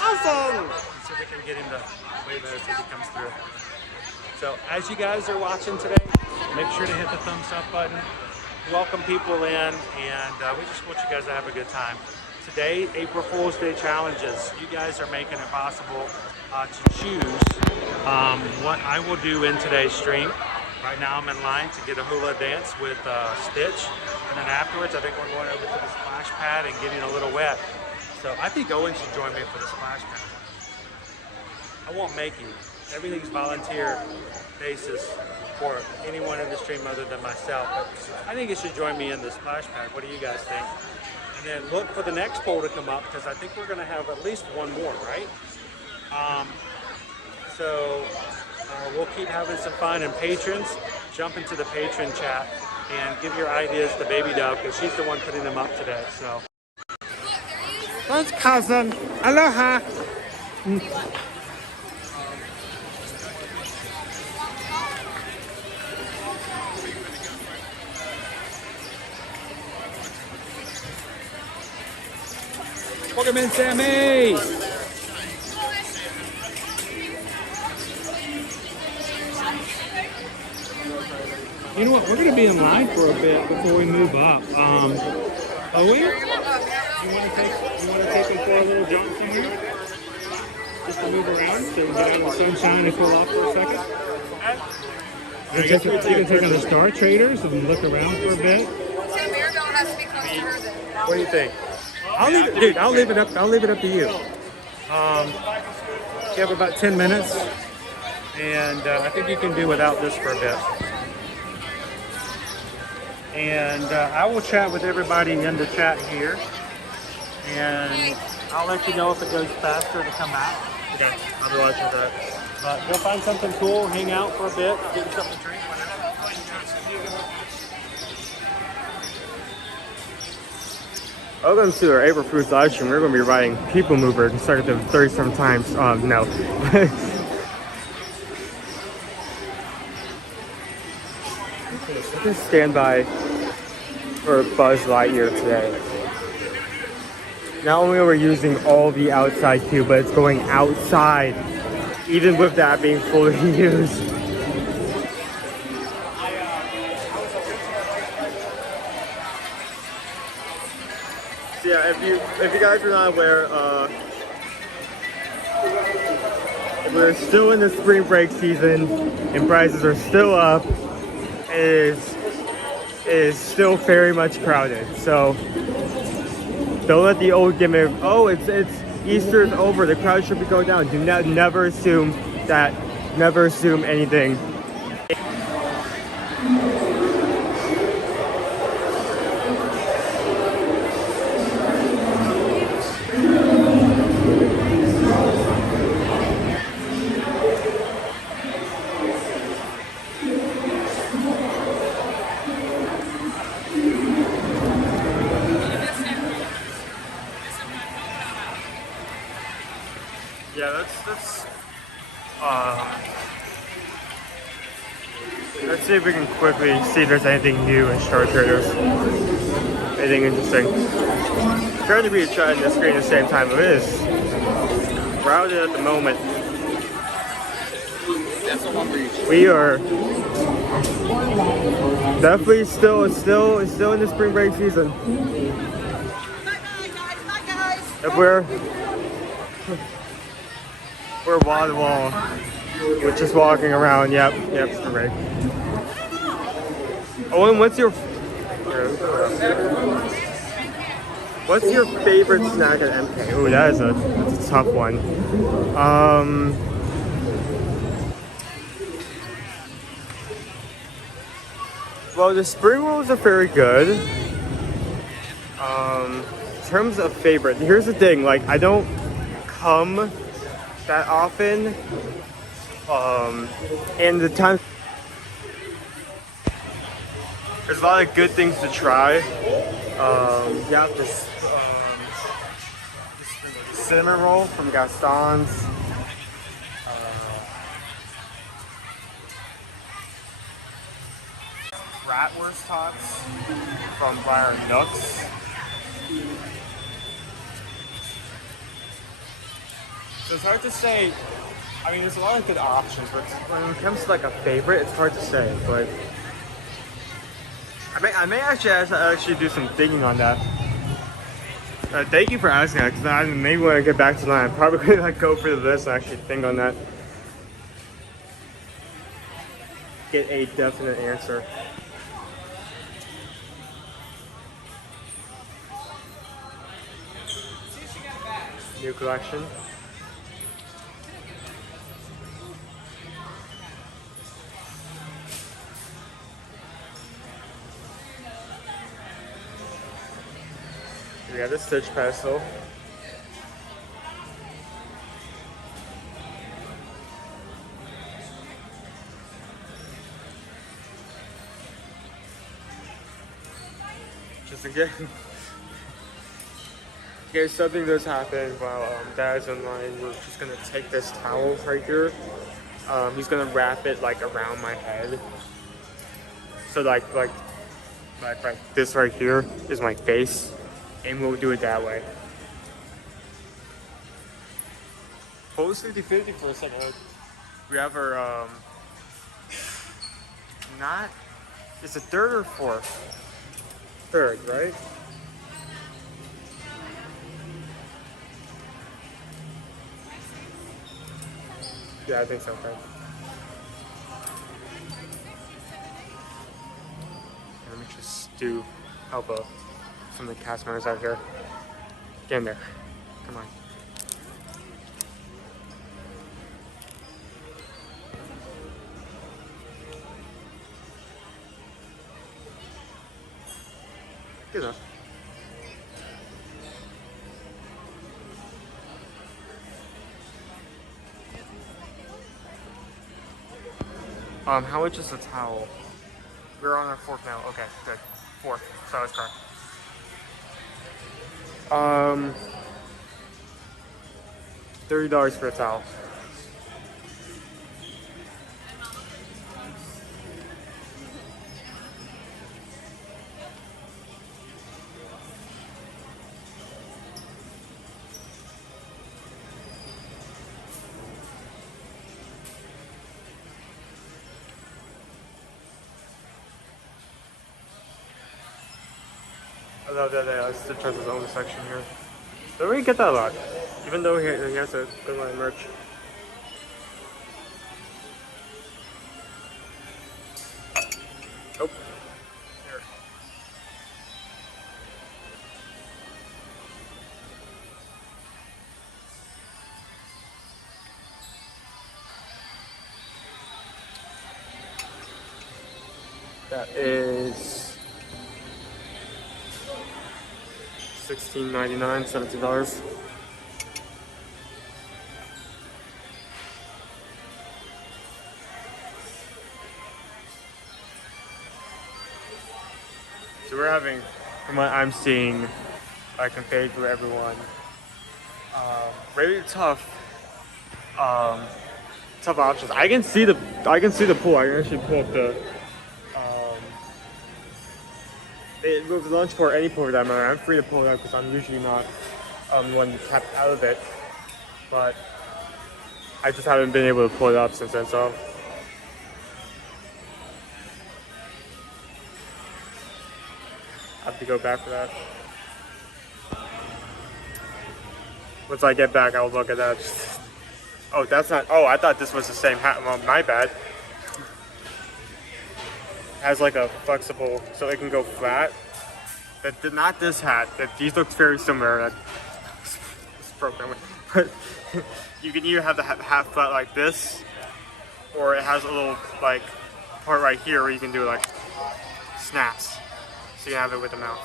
"Awesome!" So we can get him to wave at us as he comes through. So as you guys are watching today, make sure to hit the thumbs up button. Welcome people in, and we just want you guys to have a good time. Today, April Fool's Day challenges. You guys are making it possible to choose what I will do in today's stream. Right now I'm in line to get a hula dance with Stitch, and then afterwards I think we're going over to the splash pad and getting a little wet. So I think Owen should join me for the splash pad. I won't make you. Everything's volunteer basis for anyone in the stream other than myself. But I think you should join me in the splash pad. What do you guys think? And then look for the next poll to come up, because I think we're going to have at least one more, right? We'll keep having some fun, and patrons, jump into the patron chat and give your ideas to Baby Dove, because she's the one putting them up today. So, thanks, cousin. Aloha. Welcome in, Sammy. You know what? We're going to be in line for a bit before we move up. Owen, you want to take him for a little jump somewhere? Just to move around so we can get out in the sunshine and cool off for a second. You can take on the Star Traders and look around for a bit. What do you think? I'll leave it up to you. You have about 10 minutes, and I think you can do without this for a bit. And I will chat with everybody in the chat here, and I'll let you know if it goes faster to come back. Okay, I'll be watching that. But go find something cool, hang out for a bit, get you something to drink. Welcome to our April Fool's live stream. We're going to be riding People Mover and started them 30-some times. No. Just stand by for Buzz Lightyear today. Not only are we using all the outside queue, but it's going outside, even with that being fully used. Yeah, if you guys are not aware, we're still in the spring break season and prices are still up. It is still very much crowded. So don't let the old gimmick, oh, it's Easter's over, the crowd should be going down. Do not never assume that. Never assume anything. Let's see if we can quickly see if there's anything new in Star Traders. Anything interesting. I'm trying to be chatting the screen at the same time. It is crowded at the moment. We are definitely still in the spring break season. If we're wall to wall. We're just walking around. Yep, spring break. Owen, what's your favorite snack at MK? Ooh, that's a tough one. Well, the spring rolls are very good. In terms of favorite, here's the thing, like I don't come that often. And the time there's a lot of good things to try. Yeah, this cinnamon roll from Gaston's. Bratwurst tots from Byron Nooks. So it's hard to say. I mean, there's a lot of good options, but when it comes to like a favorite, it's hard to say. But I may actually do some thinking on that. Thank you for asking that, because I maybe when I get back tonight, I'm probably gonna like go through the list and actually think on that. Get a definite answer. New collection. We have the Stitch pencil. Just again, in case something does happen while Dad's online, we're just gonna take this towel right here. He's gonna wrap it like around my head. So like this right here is my face. And we'll do it that way. Pose 50-50 for a second. We have our, it's a third or fourth? Third, right? Yeah, I think so, okay. Let me just do elbow. Some of the cast members out here. Get in there. Come on. Good enough. How much is the towel? We're on our fourth now. Okay, good. Fourth. So it's correct. $30 for a towel. I love that Stitch has his own section here. Don't really get that a lot, even though he has a good line of merch. Oh, there. That is $16.99, $17. So we're having, from what I'm seeing, compared to everyone, really tough options. I can see the pool. I can actually pull up the. With lunch for any pool for that matter, I'm free to pull it up because I'm usually not one kept out of it. But I just haven't been able to pull it up since then, so. I have to go back for that. Once I get back, I'll look at that. Oh, that's not. Oh, I thought this was the same hat. Well, my bad. Has like a flexible, so it can go flat. But not this hat. These look very similar. It's broken. But you can either have the hat flat like this, or it has a little like part right here where you can do like snaps. So you have it with the mouth.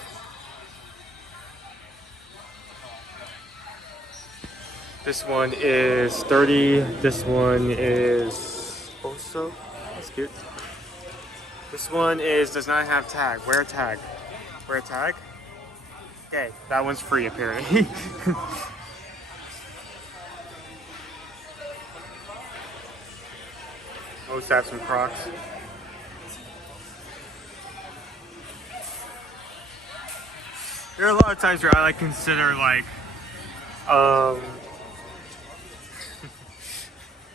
This one is 30. This one is also. That's cute. This one does not have tag. Wear a tag. Wear a tag. Okay, that one's free apparently. Most have some Crocs. There are a lot of times where I like consider like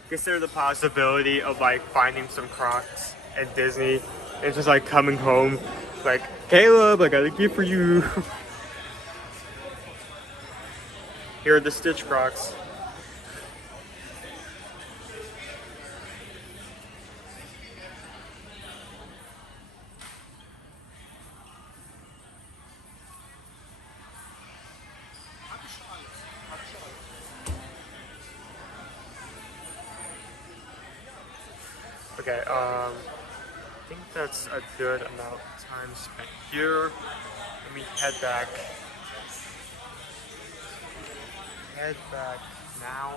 consider the possibility of like finding some Crocs at Disney and just like coming home like, Caleb, I got a gift for you. Here are the Stitch Crocs. Okay, I think that's a good amount of time spent here. Let me head back. Head back now,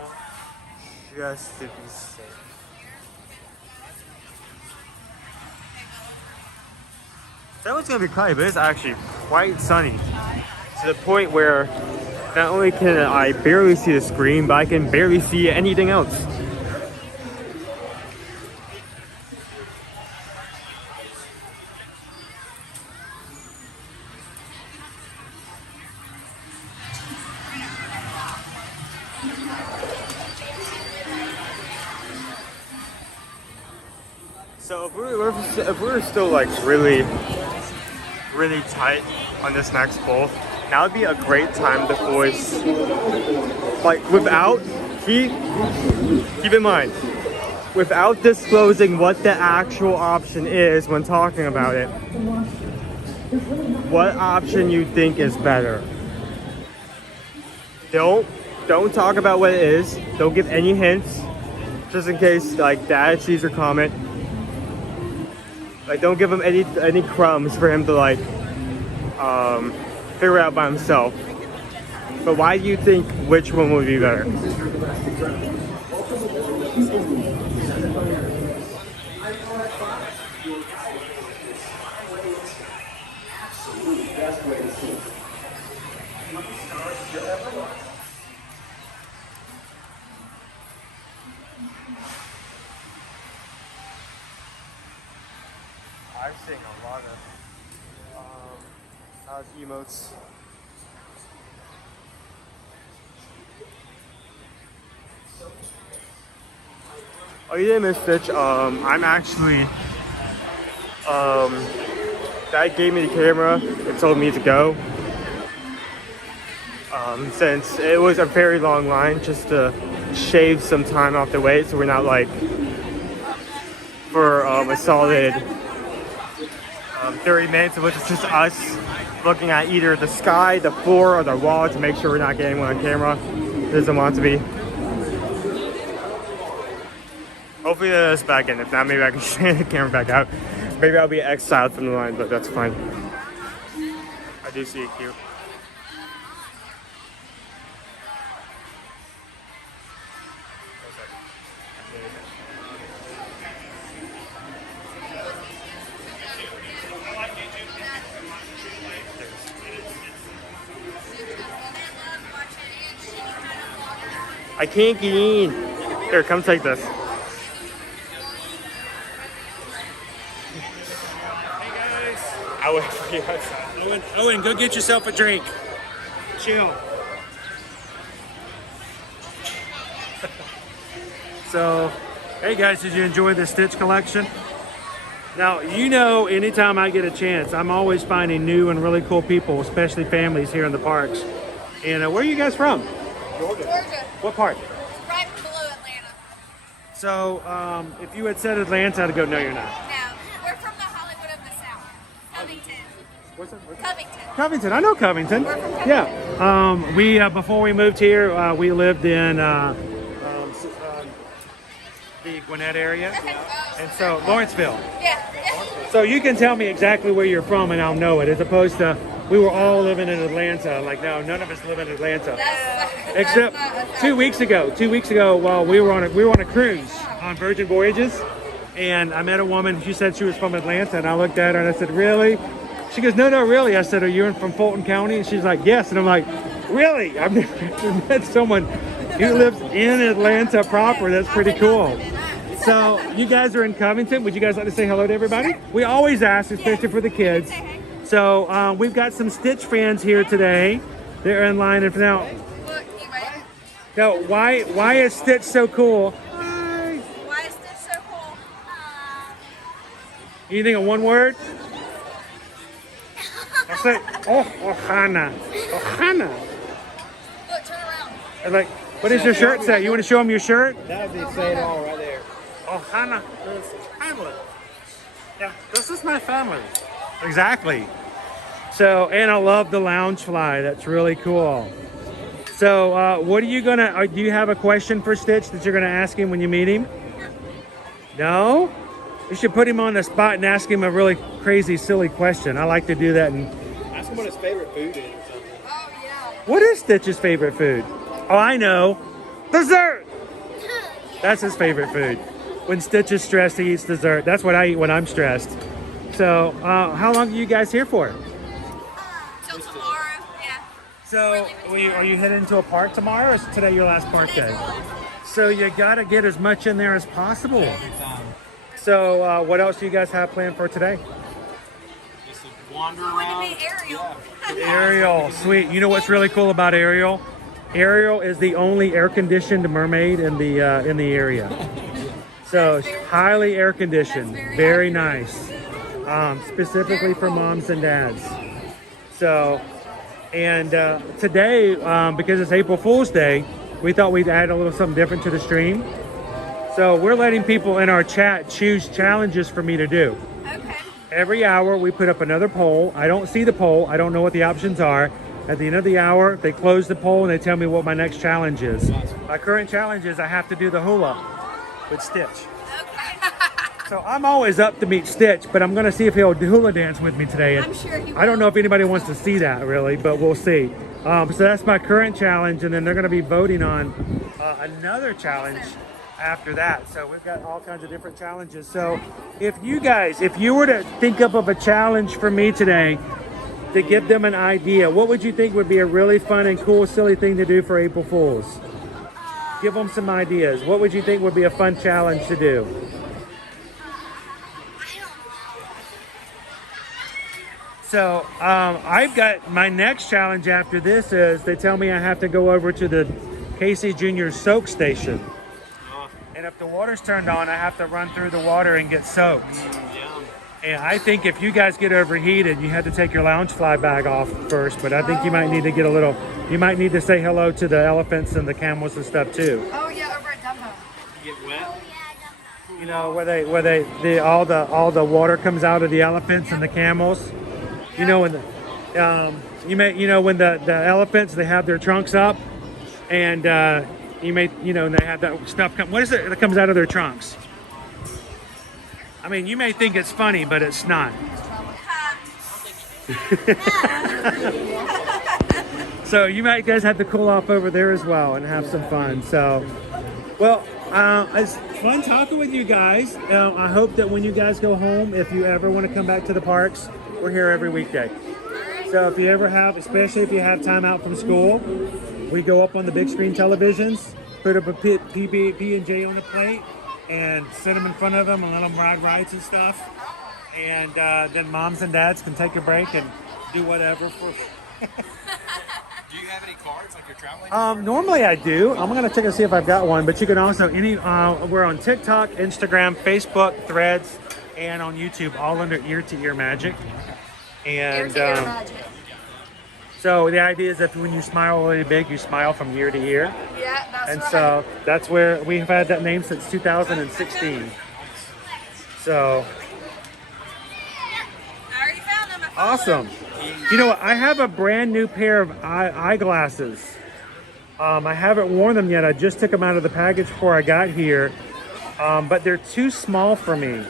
just to be safe. That was gonna be cloudy, but it's actually quite sunny. To the point where not only can I barely see the screen, but I can barely see anything else. So if we were still like really tight on this next bowl, now would be a great time to voice, like without, keep in mind, without disclosing what the actual option is when talking about it, what option you think is better. Don't talk about what it is. Don't give any hints, just in case like Dad sees your comment. Like, don't give him any crumbs for him to like figure out by himself. But why do you think which one would be better? I'm seeing a lot of emotes. Oh, you didn't miss Stitch. I'm actually, Dad gave me the camera and told me to go. Since it was a very long line, just to shave some time off the wait, so we're not like for a solid 30 minutes, which is just us looking at either the sky, the floor, or the wall to make sure we're not getting anyone on camera. Doesn't want to be. Hopefully that's back in. If not, maybe I can stand the camera back out. Maybe I'll be exiled from the line, but that's fine. I do see a queue. I can't get in. Here, come take this. I'll wait for you outside. Owen, go get yourself a drink. Chill. So, hey guys, did you enjoy the Stitch collection? Now, you know, anytime I get a chance, I'm always finding new and really cool people, especially families here in the parks. And where are you guys from? Georgia. What part? Right below Atlanta. So, if you had said Atlanta, I'd go, no, you're not. No, we're from the Hollywood of the South. Covington. What's that? Covington. Covington, I know Covington. We're from Covington. Yeah. We before we moved here, we lived in the Gwinnett area, and so Lawrenceville. Yeah. So you can tell me exactly where you're from, and I'll know it, as opposed to we were all living in Atlanta. Like, no, none of us live in Atlanta. Except 2 weeks ago. 2 weeks ago, while we were on a cruise on Virgin Voyages, and I met a woman. She said she was from Atlanta, and I looked at her and I said, "Really?" She goes, "No, really." I said, "Are you from Fulton County?" And she's like, "Yes." And I'm like, "Really? I've never met someone who lives in Atlanta proper. That's pretty cool." So you guys are in Covington. Would you guys like to say hello to everybody? We always ask, especially for the kids. So we've got some Stitch fans here today. They're in line. And now, why is Stitch so cool? Why is this so cool? You think of one word? I say, Ohana. Ohana. Look, turn around. And like, what does your shirt say? You want to show them your shirt? That would be saying it all right there. Ohana. Family. Yeah, this is my family. Exactly. So, and I love the lounge fly. That's really cool. So, what are you gonna? Do you have a question for Stitch that you're gonna ask him when you meet him? No. You should put him on the spot and ask him a really crazy, silly question. I like to do that. And Ask him what his favorite food is or something. Oh, yeah. what is Stitch's favorite food? Oh, I know. Dessert. That's his favorite food. When Stitch is stressed, he eats dessert. That's what I eat when I'm stressed. So, how long are you guys here for? Till tomorrow, yeah. So, are you heading to a park tomorrow, or is today your last park day? So you gotta get as much in there as possible. So, what else do you guys have planned for today? Just to wander around. Ariel. Ariel, sweet. You know what's really cool about Ariel? Ariel is the only air-conditioned mermaid in the area. So it's highly air-conditioned, very nice, specifically for moms and dads. So, and today, because it's April Fool's Day, we thought we'd add a little something different to the stream. So we're letting people in our chat choose challenges for me to do. Okay. Every hour we put up another poll. I don't see the poll. I don't know what the options are. At the end of the hour, they close the poll and they tell me what my next challenge is. My current challenge is I have to do the hula with Stitch. So I'm always up to meet Stitch, but I'm going to see if he'll hula dance with me today. I'm sure he will. I don't know if anybody wants to see that really, but we'll see. So that's my current challenge, and then they're going to be voting on another challenge after that. So we've got all kinds of different challenges. So if you were to think up of a challenge for me today to give them an idea, what would you think would be a really fun and cool, silly thing to do for April Fools? Give them some ideas. What would you think would be a fun challenge to do? So I've got my next challenge after this is they tell me I have to go over to the Casey Jr. soak station. And if the water's turned on, I have to run through the water and get soaked. And I think if you guys get overheated, you have to take your lounge fly bag off first. But I think you might need to get you might need to say hello to the elephants and the camels and stuff too. Oh yeah, over at Dumbo. Get wet? You know, where all the water comes out of the elephants and the camels. You know, when when the elephants, they have their trunks up, and and they have that stuff come. What is it that comes out of their trunks? I mean, you may think it's funny, but it's not. So you guys have to cool off over there as well and have some fun. So, well, it's fun talking with you guys. I hope that when you guys go home, if you ever want to come back to the parks, we're here every weekday. So if you ever have, especially if you have time out from school, we go up on the big screen televisions, put up a P&J on the plate, and sit them in front of them and let them ride rides and stuff. And then moms and dads can take a break and do whatever for... Do you have any cards, like your traveling? Normally I do. I'm going to check and see if I've got one, but you can also, we're on TikTok, Instagram, Facebook, Threads, and on YouTube, all under Ear to Ear Magic. And Ear to Ear Magic. So the idea is that when you smile really big, you smile from ear to ear. Yeah, that's and right. so that's where we've had that name since 2016. So I already found them. awesome. You know what? I have a brand new pair of eyeglasses. I haven't worn them yet. I just took them out of the package before I got here, but they're too small for me.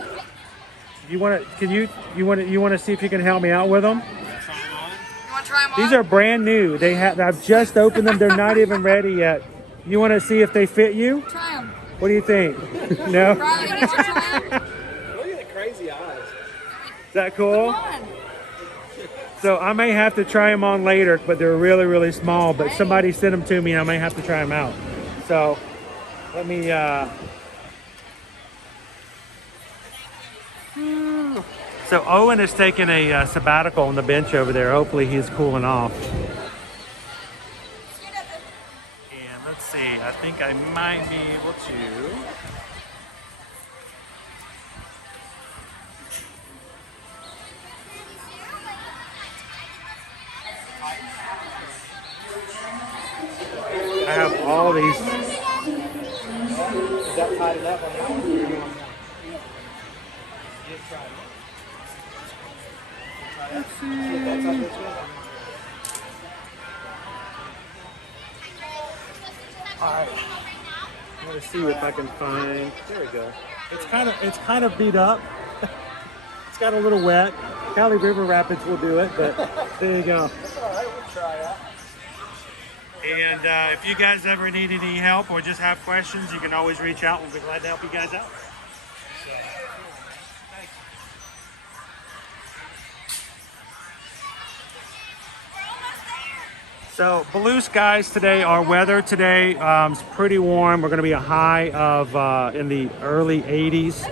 You want to see if you can help me out with them? You want Want to try them on? These are brand new. I've just opened them. They're not even ready yet. You want to see if they fit you? Try them. What do you think? No? Riley, you want to try them? Look at the crazy eyes. Is that cool? Come on. So I may have to try them on later, but they're really, really small. But somebody sent them to me, and I may have to try them out. So let me. So Owen is taking a sabbatical on the bench over there. Hopefully he's cooling off. And let's see. I think I might be able to. I have all these. Is that tied it up on that one? You try it. Let's See if that's on this one. Alright. I'm gonna see if I can find. There we go. It's kind of beat up. It's got a little wet. Cali River Rapids will do it, but there you go. That's all right. We'll try that. And if you guys ever need any help or just have questions, you can always reach out. We'll be glad to help you guys out. So blue skies today. Our weather today is pretty warm. We're going to be a high of in the early 80s.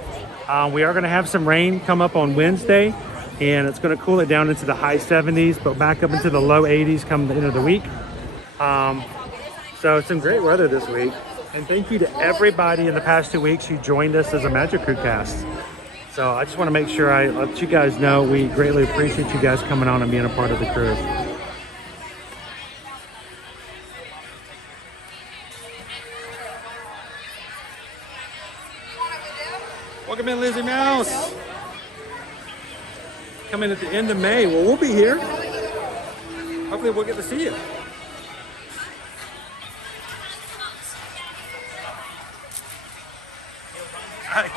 We are going to have some rain come up on Wednesday, and it's going to cool it down into the high 70s, but back up into the low 80s come the end of the week. So some great weather this week. And thank you to everybody in the past 2 weeks who joined us as a Magic Crew cast. So I just want to make sure I let you guys know we greatly appreciate you guys coming on and being a part of the crew. Welcome in, Lizzie Mouse. Coming at the end of May. Well, we'll be here. Hopefully we'll get to see you.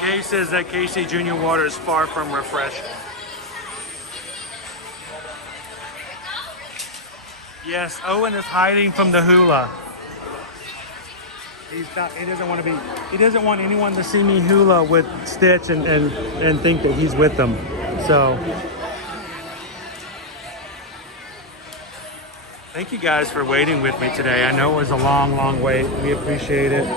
Gay says that KC Junior water is far from refreshing. Yes, Owen is hiding from the Hula. He doesn't want to be. He doesn't want anyone to see me Hula with Stitch and think that he's with them. So, thank you guys for waiting with me today. I know it was a long, long wait. We appreciate it.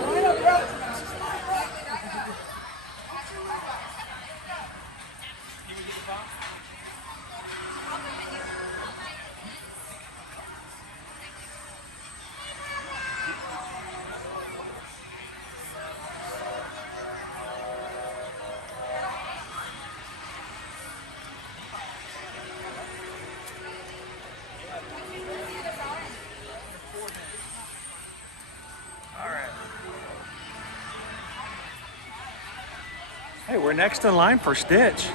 Hey, we're next in line for Stitch.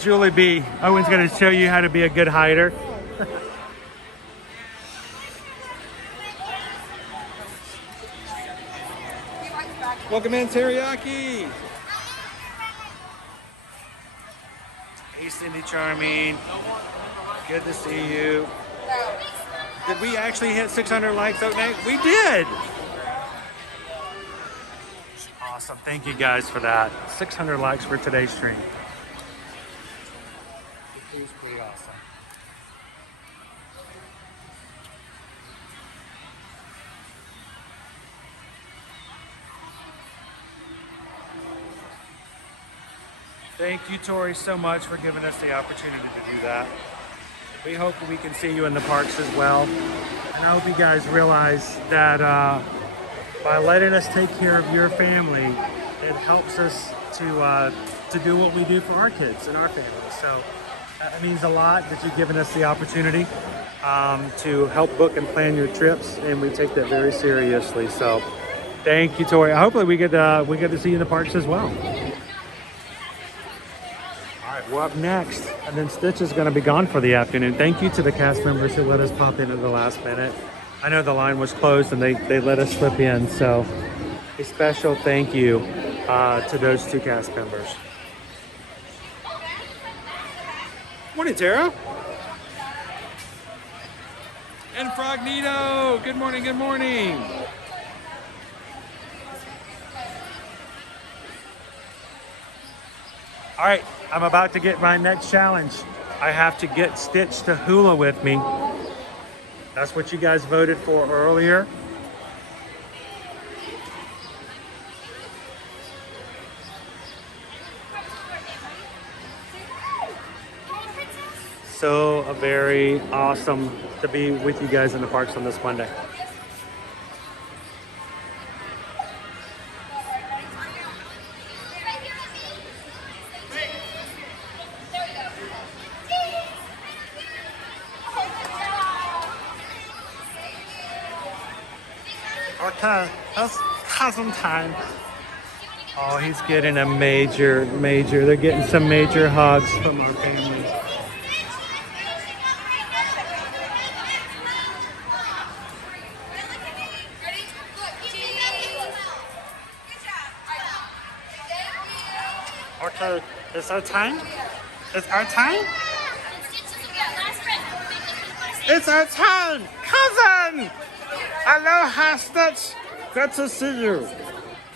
Julie B. Owen's going to show you how to be a good hider. Welcome in, Teriyaki. Hey, Cindy Charming. Good to see you. Did we actually hit 600 likes, okay? We did. Awesome. Thank you guys for that. 600 likes for today's stream. It was pretty awesome. Thank you, Tori, so much for giving us the opportunity to do that. We hope that we can see you in the parks as well. And I hope you guys realize that by letting us take care of your family, it helps us to do what we do for our kids and our families. So it means a lot that you've given us the opportunity to help book and plan your trips, and we take that very seriously. So thank you, Tori. Hopefully we get to see you in the parks as well. We're up next, and then Stitch is going to be gone for the afternoon. Thank you to the cast members who let us pop in at the last minute. I know the line was closed, and they let us slip in, so a special thank you to those two cast members. Morning, Tara. And Frognito. Good morning, good morning. All right, I'm about to get my next challenge. I have to get Stitch to Hula with me. That's what you guys voted for earlier. So very awesome to be with you guys in the parks on this Monday. Okay, that's cousin time. Oh, he's getting a major, they're getting some major hugs from our family. Okay, it's our time? It's our time? It's our time! Cousin! Aloha, Stitch! Good to see you.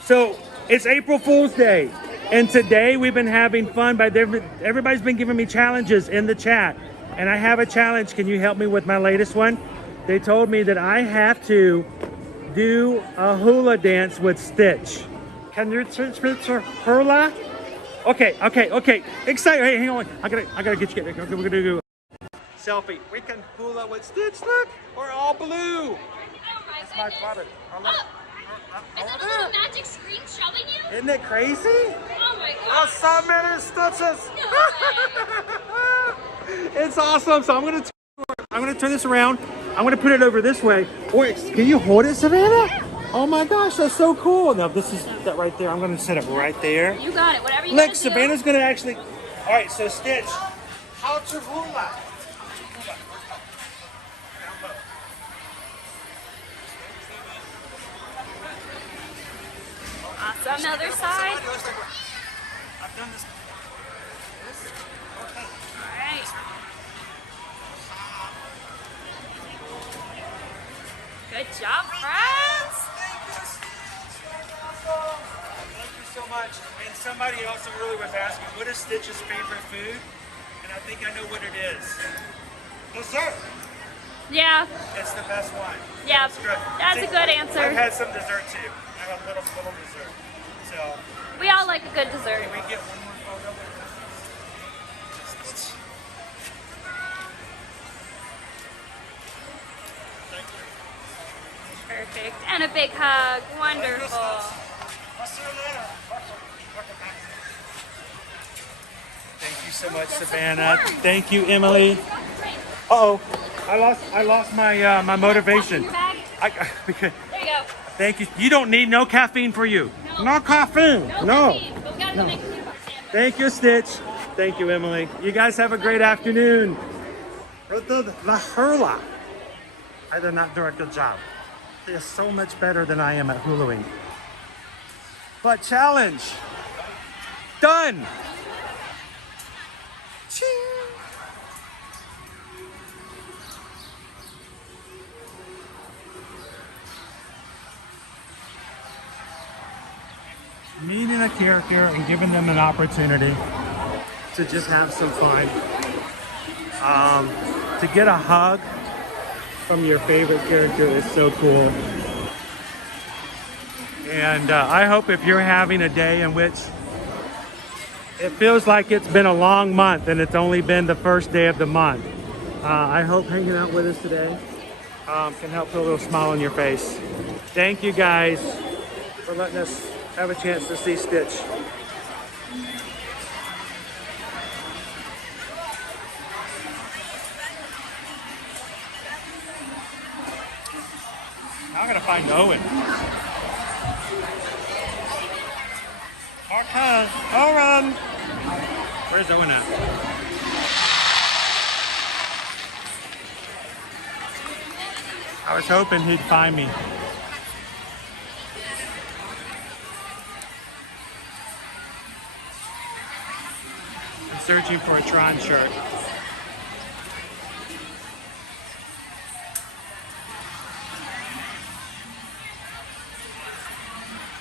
So, it's April Fool's Day, and today we've been having fun. Everybody's been giving me challenges in the chat, and I have a challenge. Can you help me with my latest one? They told me that I have to do a hula dance with Stitch. Can you teach me to hula? Okay. Excited. Hey, hang on. I gotta get you. Okay, we're gonna do selfie. We can hula with Stitch. Look, we're all blue. That's my father. Is that the little magic screen showing you? Isn't it crazy? Oh my god. That's so many Stitches. It's awesome. So I'm gonna turn this around. I'm gonna put it over this way. Wait, can you hold it, Savannah? Oh my gosh, that's so cool. Now this is that right there. I'm gonna set it right there. You got it. Whatever you Look, gotta Savannah's gonna actually. All right, so Stitch, how to hula? Awesome. Other side. I've done this. Okay. All right. Good job, friends. Thank you so much. And somebody also really was asking, what is Stitch's favorite food? And I think I know what it is. Dessert. Yeah. It's the best one. Yeah. It's good. That's a good answer. I've had some dessert too. I have a little dessert. So. We all like a good dessert. Can we get one more photo? Perfect. And a big hug. Wonderful. I'll see you later. Thank you so much, Savannah. Thank you, Emily. Uh-oh. I lost my my motivation. There you go. Thank you. You don't need no caffeine for you. No caffeine. No caffeine. But we gotta go make a sandwich. Thank you, Stitch. Thank you, Emily. You guys have a great afternoon. La hula. I did not do a good job. They are so much better than I am at huluing. But challenge. Done. Ching. Meeting a character and giving them an opportunity to just have some fun. To get a hug from your favorite character is so cool. And I hope if you're having a day in which it feels like it's been a long month and it's only been the first day of the month, I hope hanging out with us today can help put a little smile on your face. Thank you guys for letting us have a chance to see Stitch. Now I gotta find Owen. Okay, Owen! Where's Owen at? I was hoping he'd find me. searching for a Tron shirt.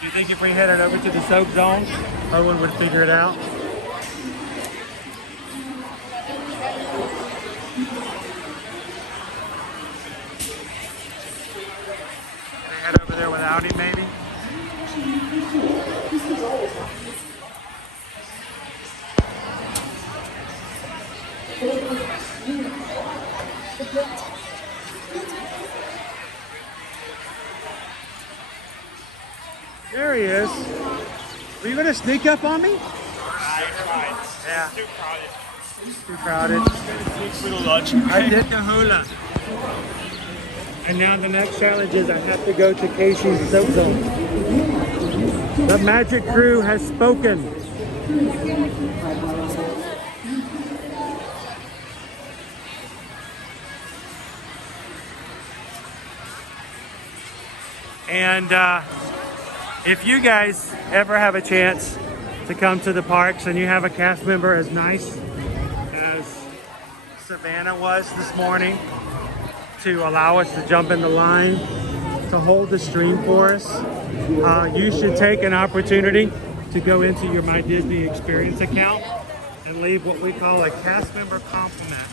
Do you think if we headed over to the soap zone, Owen would figure it out? They head over there without him, maybe? There he is. Are you gonna sneak up on me? Yeah. Too crowded. Too crowded. Little lunch. I did the hula. And now the next challenge is I have to go to Casey's soap zone. The magic crew has spoken. And if you guys ever have a chance to come to the parks and you have a cast member as nice as Savannah was this morning to allow us to jump in the line to hold the stream for us, you should take an opportunity to go into your My Disney Experience account and leave what we call a cast member compliment.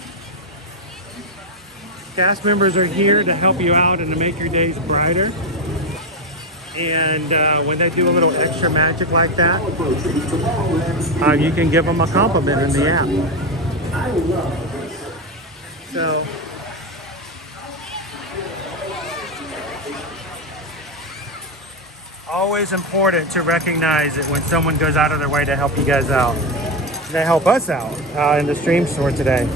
Cast members are here to help you out and to make your days brighter. And when they do a little extra magic like that, you can give them a compliment in the app. So, always important to recognize it when someone goes out of their way to help you guys out. And they help us out in the stream store today.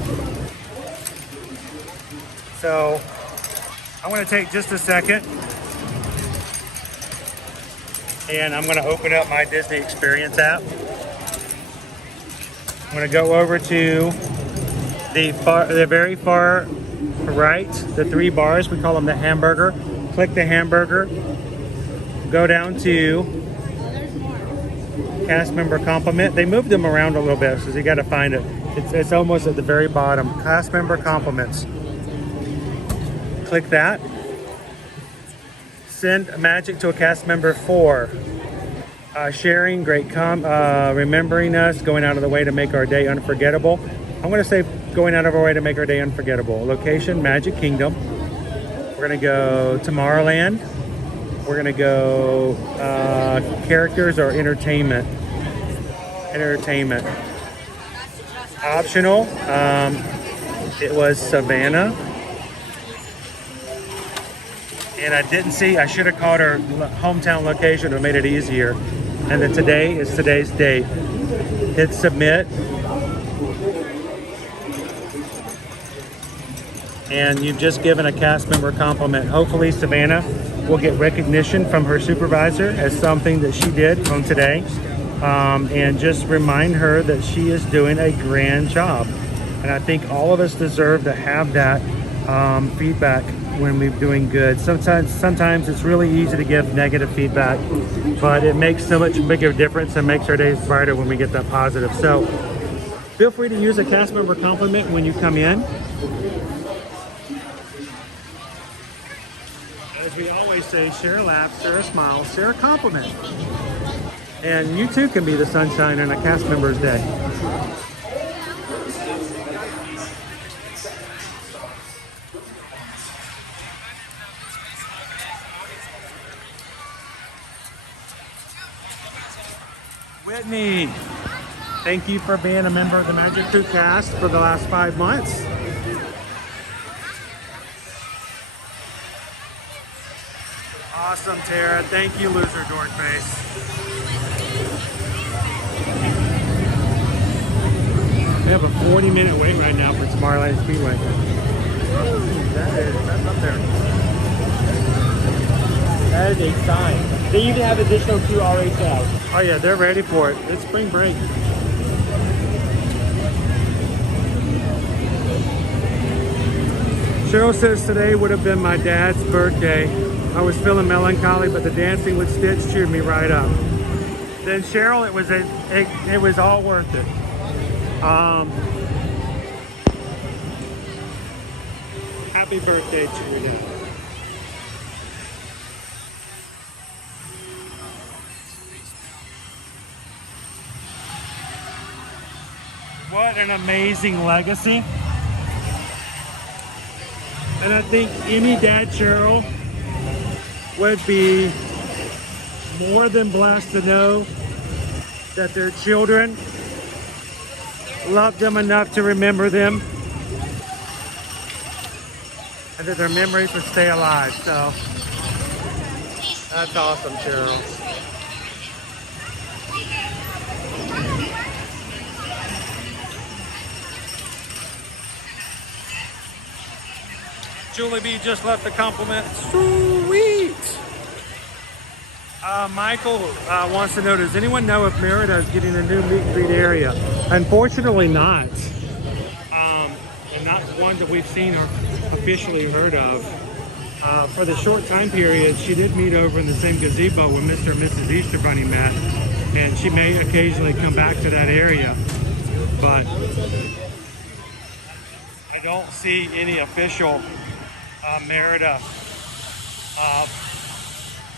So, I want to take just a second. And I'm going to open up my Disney Experience app. I'm going to go over to the very far right, the 3 bars. We call them the hamburger. Click the hamburger. Go down to cast member compliment. They moved them around a little bit, so you got to find it. It's almost at the very bottom. Cast member compliments. Click that. Send magic to a cast member 4. Sharing, great remembering us, going out of the way to make our day unforgettable. I'm going to say going out of our way to make our day unforgettable. Location, Magic Kingdom. We're going to go Tomorrowland. We're going to go characters or entertainment. Entertainment. Optional. It was Savannah. And I didn't see, I should have called her hometown location to made it easier. And then today is today's date. Hit submit. And you've just given a cast member compliment. Hopefully Savannah will get recognition from her supervisor as something that she did on today. And just remind her that she is doing a grand job. And I think all of us deserve to have that feedback when we're doing good. Sometimes it's really easy to give negative feedback, but it makes so much bigger difference and makes our days brighter when we get that positive. So feel free to use a cast member compliment when you come in. As we always say, share a laugh, share a smile, share a compliment. And you too can be the sunshine on a cast member's day. Whitney, thank you for being a member of the Magic Crew cast for the last 5 months. Awesome, Tara. Thank you, loser dork face. We have a 40-minute wait right now for Tomorrowland Speedway. That's up there. That is a sign. They even have additional queue already set out. Oh yeah, they're ready for it. It's spring break. Cheryl says today would have been my dad's birthday. I was feeling melancholy, but the dancing with Stitch cheered me right up. Then Cheryl, it was all worth it. Happy birthday to your dad. What an amazing legacy. And I think any dad, Cheryl, would be more than blessed to know that their children love them enough to remember them and that their memories would stay alive. So that's awesome, Cheryl. Julie B just left a compliment. Sweet. Michael wants to know, does anyone know if Merida is getting a new meet and greet area? Unfortunately not. And not one that we've seen or officially heard of. For the short time period, she did meet over in the same gazebo when Mr. and Mrs. Easter Bunny met. And she may occasionally come back to that area. But I don't see any official Merida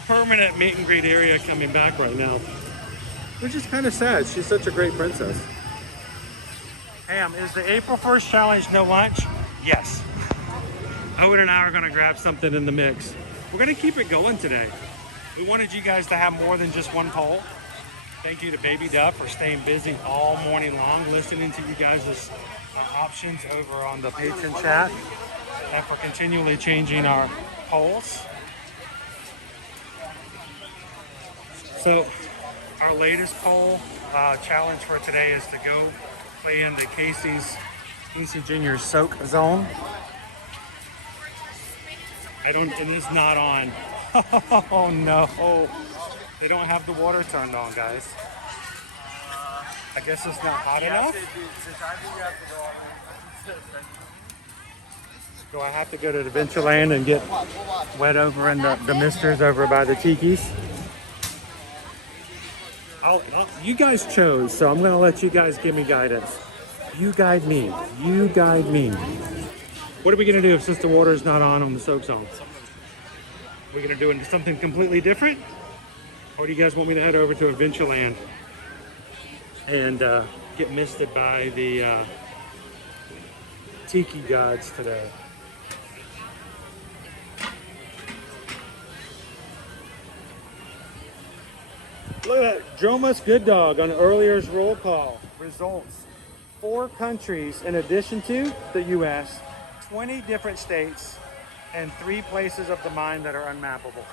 permanent meet and greet area coming back right now, which is kind of sad. She's such a great princess. Ham, is the April 1st challenge no lunch? Yes. Owen and I are going to grab something in the mix. We're going to keep it going today. We wanted you guys to have more than just one poll. Thank you to Baby Duff for staying busy all morning long, listening to you guys' options over on the patron chat, and for continually changing our polls. So our latest poll challenge for today is to go play in the Casey Jr. Soak Zone. It is not on. Oh no. They don't have the water turned on, guys. I guess it's not hot enough. Do I have to go to Adventureland and get wet over in the misters over by the Tikis? You guys chose, so I'm going to let you guys give me guidance. You guide me. You guide me. What are we going to do since the water is not on the soak zone? We're going to do something completely different? Or do you guys want me to head over to Adventureland and get misted by the Tiki gods today? Look at that, Jomas Good Dog on earlier's roll call. Results, 4 countries in addition to the U.S., 20 different states, and 3 places of the mind that are unmappable.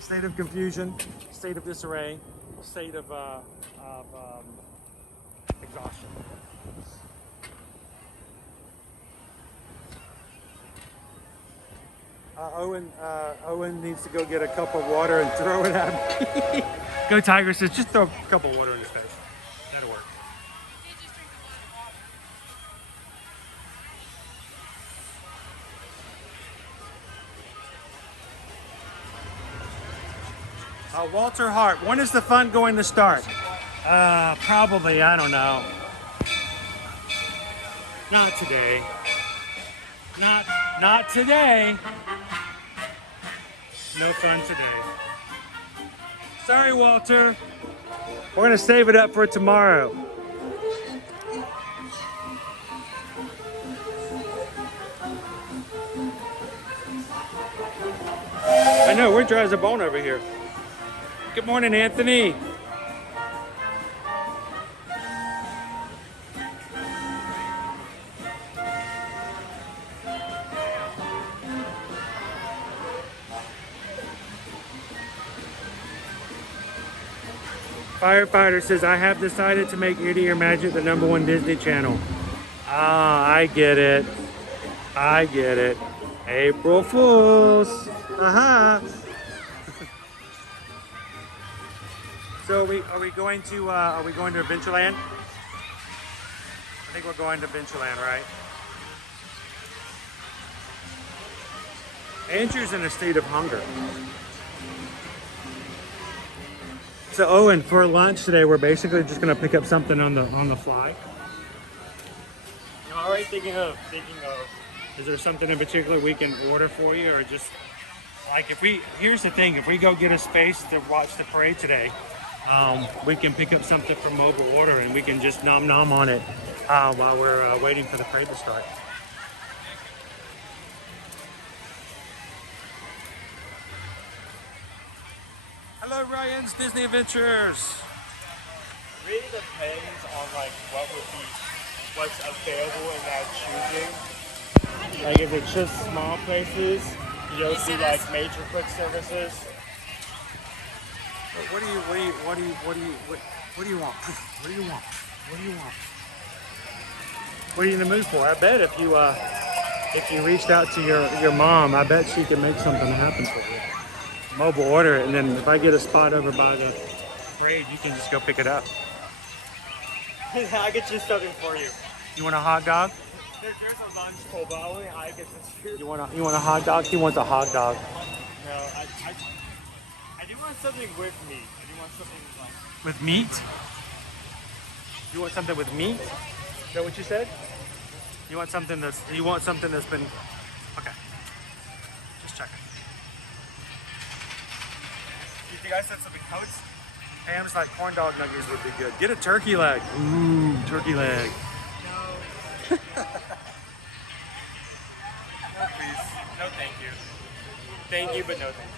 State of confusion, state of disarray, state of exhaustion. Owen needs to go get a cup of water and throw it at me. Go Tiger says, just throw a cup of water in his face. That'll work. Walter Hart, when is the fun going to start? Probably, I don't know. Not today. Not today. No fun today. Sorry, Walter. We're gonna save it up for tomorrow. I know, we're dry as a bone over here. Good morning, Anthony. Firefighter says, I have decided to make Ear to Ear Magic the #1 Disney channel. Ah, I get it. I get it. April Fools. Aha. So are we going to Adventureland? I think we're going to Adventureland, right? Andrew's in a state of hunger. So Owen, for lunch today, we're basically just gonna pick up something on the fly. I'm already thinking of. Is there something in particular we can order for you, or just like here's the thing, if we go get a space to watch the parade today, we can pick up something from mobile order and we can just nom on it while we're waiting for the parade to start. Hello, Ryan's Disney Adventures. Really depends on like what's available in that choosing. Like if it's just small places, you'll see like major quick services. What do you want? What do you want? What are you in the mood for? I bet if you reached out to your mom, I bet she can make something happen for you. Mobile order it, and then if I get a spot over by the parade, you can just go pick it up. I get you something for you. You want a hot dog? There's a lunch pull, but only I get to. You want a hot dog? He wants a hot dog. No, I do want something with meat. I do want something like. With meat? You want something with meat? Is that what you said? You want something that's been. Okay. Just checking. You think I said something coats? Ham's like corn dog nuggets would be good. Get a turkey leg. Ooh, turkey leg. No. No, please. No, thank you. Thank you, but no, thank you.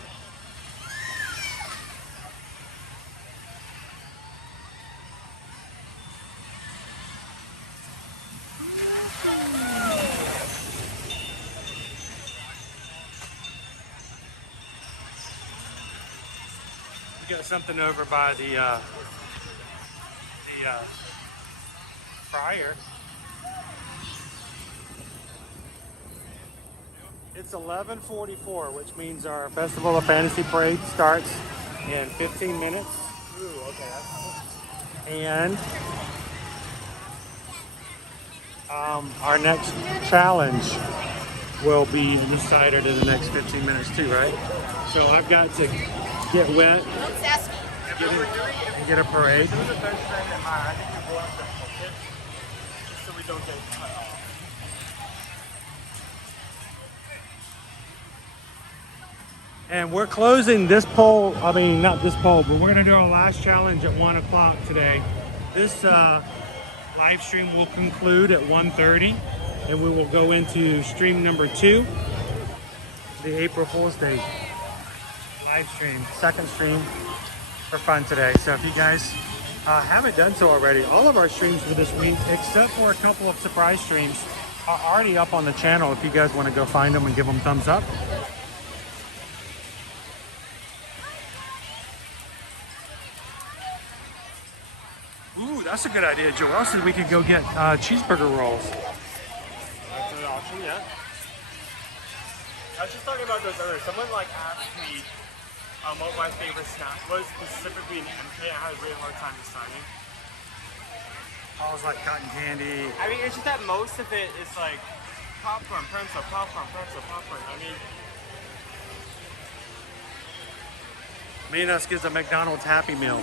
We got something over by the fryer. It's 11:44, which means our Festival of Fantasy Parade starts in 15 minutes. Ooh, okay. And our next challenge will be decided in the next 15 minutes too, right? So I've got to get wet and get a parade. This is the first time that I think we'll go up to focus, just so we don't get cut off. And we're closing this poll, I mean, not this poll, but we're gonna do our last challenge at 1 o'clock today. This live stream will conclude at 1:30, and we will go into stream number 2, the April Fool's Day live stream, second stream for fun today. So if you guys haven't done so already, all of our streams for this week, except for a couple of surprise streams, are already up on the channel if you guys want to go find them and give them thumbs up. Ooh, that's a good idea, Joel. So we could go get cheeseburger rolls. That's an option, yeah. I was just talking about those earlier. Someone like asked me what my favorite snack was, specifically in MK. I had a really hard time deciding. I was like cotton candy. I mean, it's just that most of it is like popcorn, pretzel, popcorn, pretzel, popcorn. I mean, Me and us gives a McDonald's Happy Meal.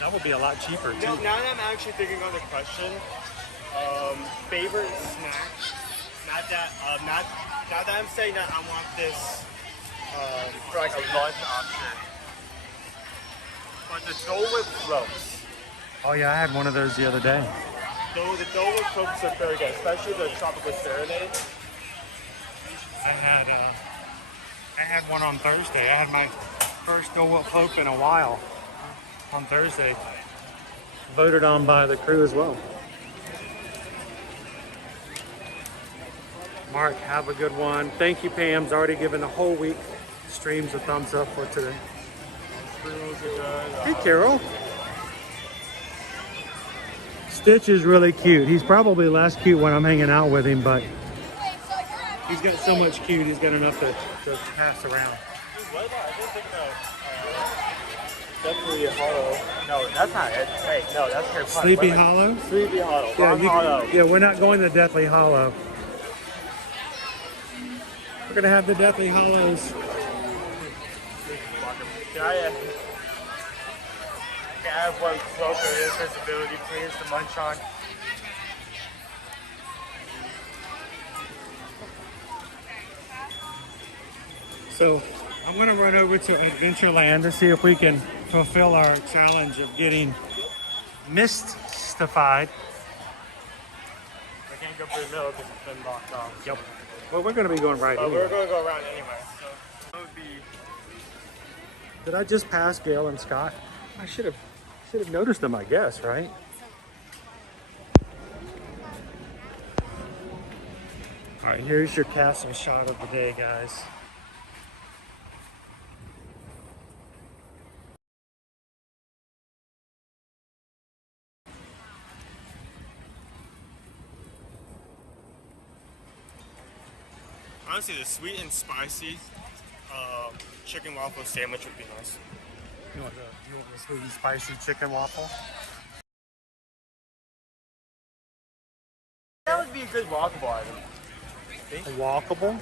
That would be a lot cheaper too. no, now that I'm actually thinking on the question, favorite snack. Not that I'm saying that I want this for like a lunch option. But the Dole Whip floats. Oh yeah, I had one of those the other day. The Dole Whip floats are very good, especially the tropical serenade. I had one on Thursday. I had my first Dole Whip float in a while on Thursday. Voted on by the crew as well. Mark, have a good one. Thank you, Pam's already given the whole week streams a thumbs up for today. Hey, Carol. Stitch is really cute. He's probably less cute when I'm hanging out with him, but he's got so much cute, he's got enough to pass around. What about, I didn't think about Deathly Hollow. No, that's not it. Hey, no, that's Harry Potter. Sleepy Hollow? Sleepy Hollow. Yeah, Hollow. Yeah, we're not going to Deathly Hollow. We're gonna have the Deathly Hollows. have one cloaker invisibility, please, to munch on. So I'm gonna run over to Adventureland to see if we can fulfill our challenge of getting mystified. I can't go through the middle because it's been blocked off. Yep. Well, we're gonna be going right anyway. We're gonna go around anyway, so that would be... Did I just pass Gail and Scott? I should have noticed them, I guess, right? All right, here's your castle shot of the day, guys. Honestly, the sweet and spicy chicken waffle sandwich would be nice. You want the sweet and spicy chicken waffle? That would be a good walkable item. A walkable?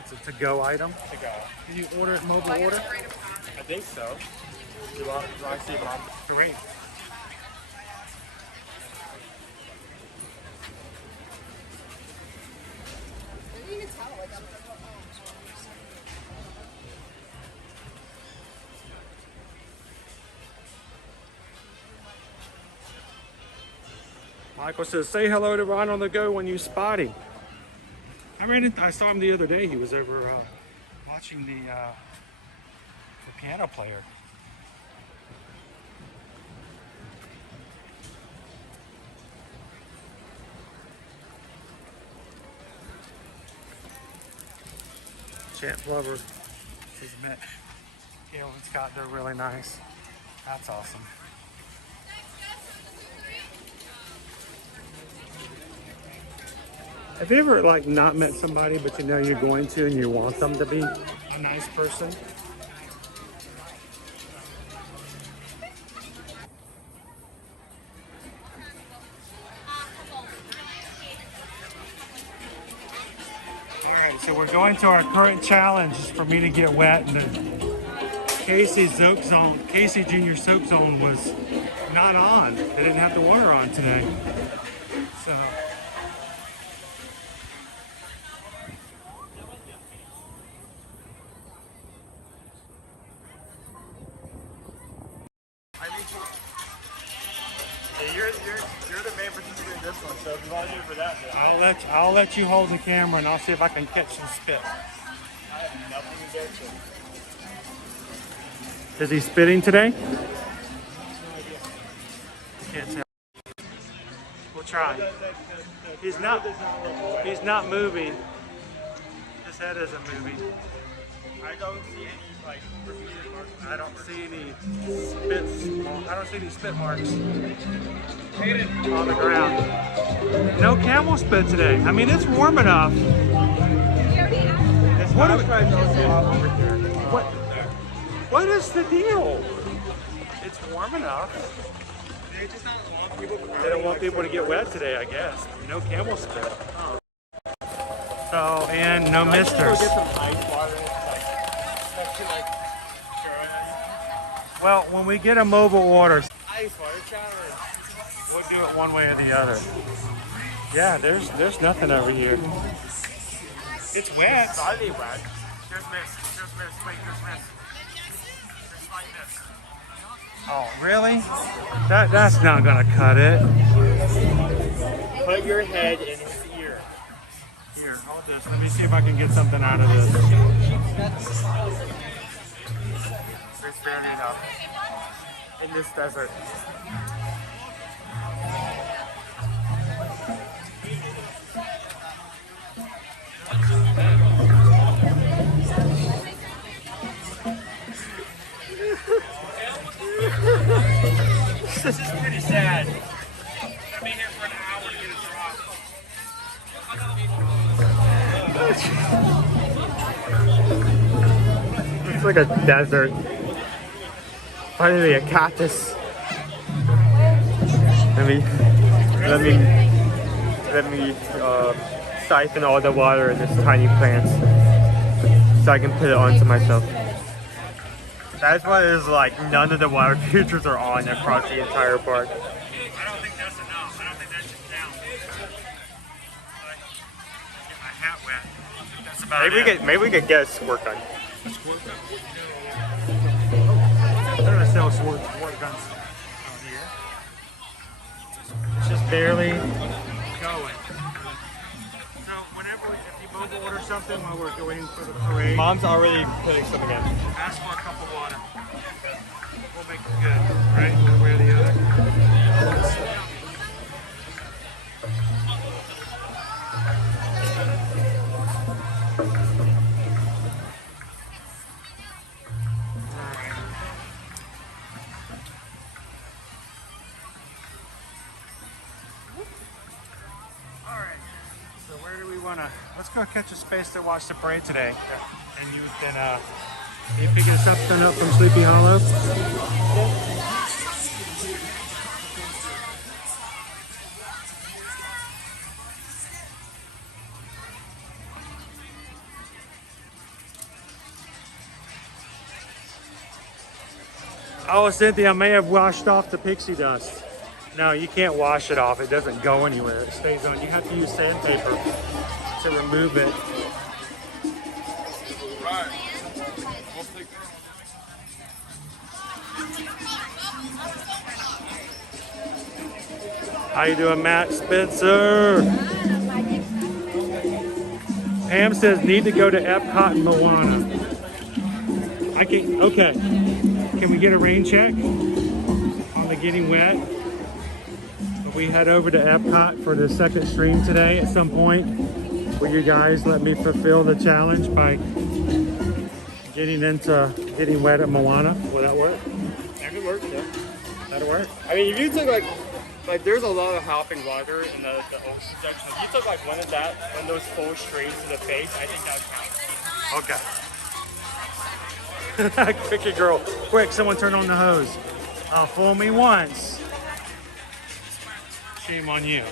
It's a to-go item? To go. Can you order it mobile order? I think so. Do I see it on? Great. Michael says, say hello to Ron on the go when you spot him. I saw him the other day. He was over watching the piano player. Champ Lover has met Gail and Scott. They're really nice. That's awesome. Have you ever like not met somebody but you know you're going to and you want them to be a nice person? Alright, so we're going to our current challenge for me to get wet, and the Casey Junior Soak Zone was not on. They didn't have the water on today. So You're the main participant in this one, so if you want to do it for that, then I'll let you hold the camera and I'll see if I can catch some spit. I have nothing to do with it. Is he spitting today? Can't tell. We'll try. He's not moving. His head isn't moving. I don't see any like repeated marks. I don't see any spits. I don't see any spit marks on the ground. No camel spit today. I mean, it's warm enough. What is the deal? It's warm enough. They don't want people to get wet today, I guess. No camel spit. So, and no misters. Well, when we get a mobile order, we'll do it one way or the other. Yeah, there's nothing over here. It's wet. It's slightly wet. There's mist. There's mist. Wait, there's mist. There's slight mist. Oh, really? That's not gonna cut it. Put your head in his ear. Here, hold this. Let me see if I can get something out of this. There's barely enough in this desert. This is pretty sad. I'm gonna be here for an hour to get a drop. It's like a desert. Finally, a cactus. Let me siphon all the water in this tiny plant so I can put it onto myself. That's why there's like none of the water features are on across the entire park. I don't think that's enough. I don't think that should count. Get my hat wet. That's about Maybe we could get a squirt gun. a squirt gun. They're gonna sell squirt guns out here. It's just barely going. So whenever if you mobile order something while we're waiting for the parade, Mom's already putting something in. ask for a cup of water. We'll make it good, right? One way or the other. So where do we want to? Let's go catch a space to watch the parade today, and you can you picking something up from Sleepy Hollow. Oh, Cynthia, I may have washed off the pixie dust. No, you can't wash it off. It doesn't go anywhere. It stays on. You have to use sandpaper to remove it. How you doing, Matt Spencer? Pam says need to go to Epcot and Moana. I can. Okay. Can we get a rain check on the getting wet? We head over to Epcot for the second stream today at some point. Will you guys let me fulfill the challenge by getting getting wet at Moana? Will that work? That could work, yeah. That'll work? I mean, if you took like there's a lot of hopping water in the ocean section. If you took like one of those full streams to the face, I think that would count. Okay. Quick, girl. Quick, someone turn on the hose. Fool me once. Shame on you.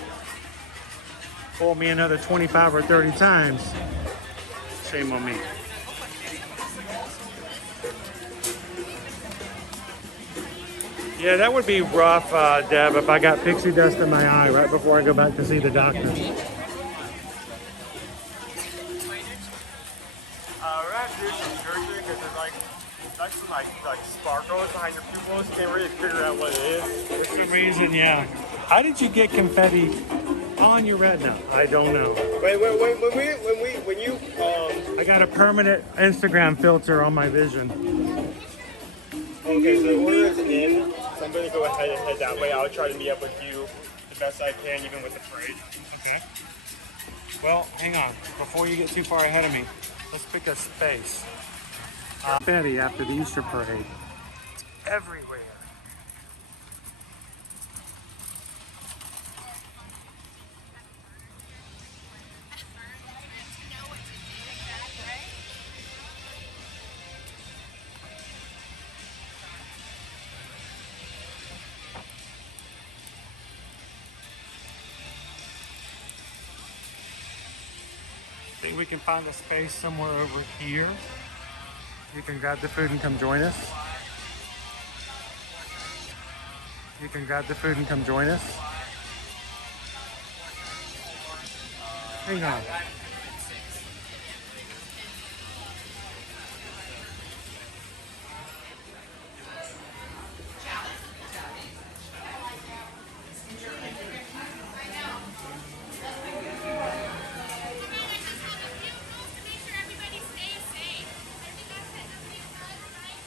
Fool me another 25 or 30 times. Shame on me. Yeah, that would be rough, Deb, if I got pixie dust in my eye right before I go back to see the doctor. We're gonna do some surgery because there's like some like sparkles behind your pupils. Can't really figure out what it is. For some reason, yeah. How did you get confetti on your retina? I don't know. When you I got a permanent Instagram filter on my vision. Okay, so the order is in. So I'm gonna go ahead and head that way. I'll try to meet up with you the best I can, even with the parade. Okay. Well, hang on. Before you get too far ahead of me, let's pick a space. Confetti after the Easter parade. It's everywhere. I think we can find a space somewhere over here. You can grab the food and come join us. You can grab the food and come join us. Hang on.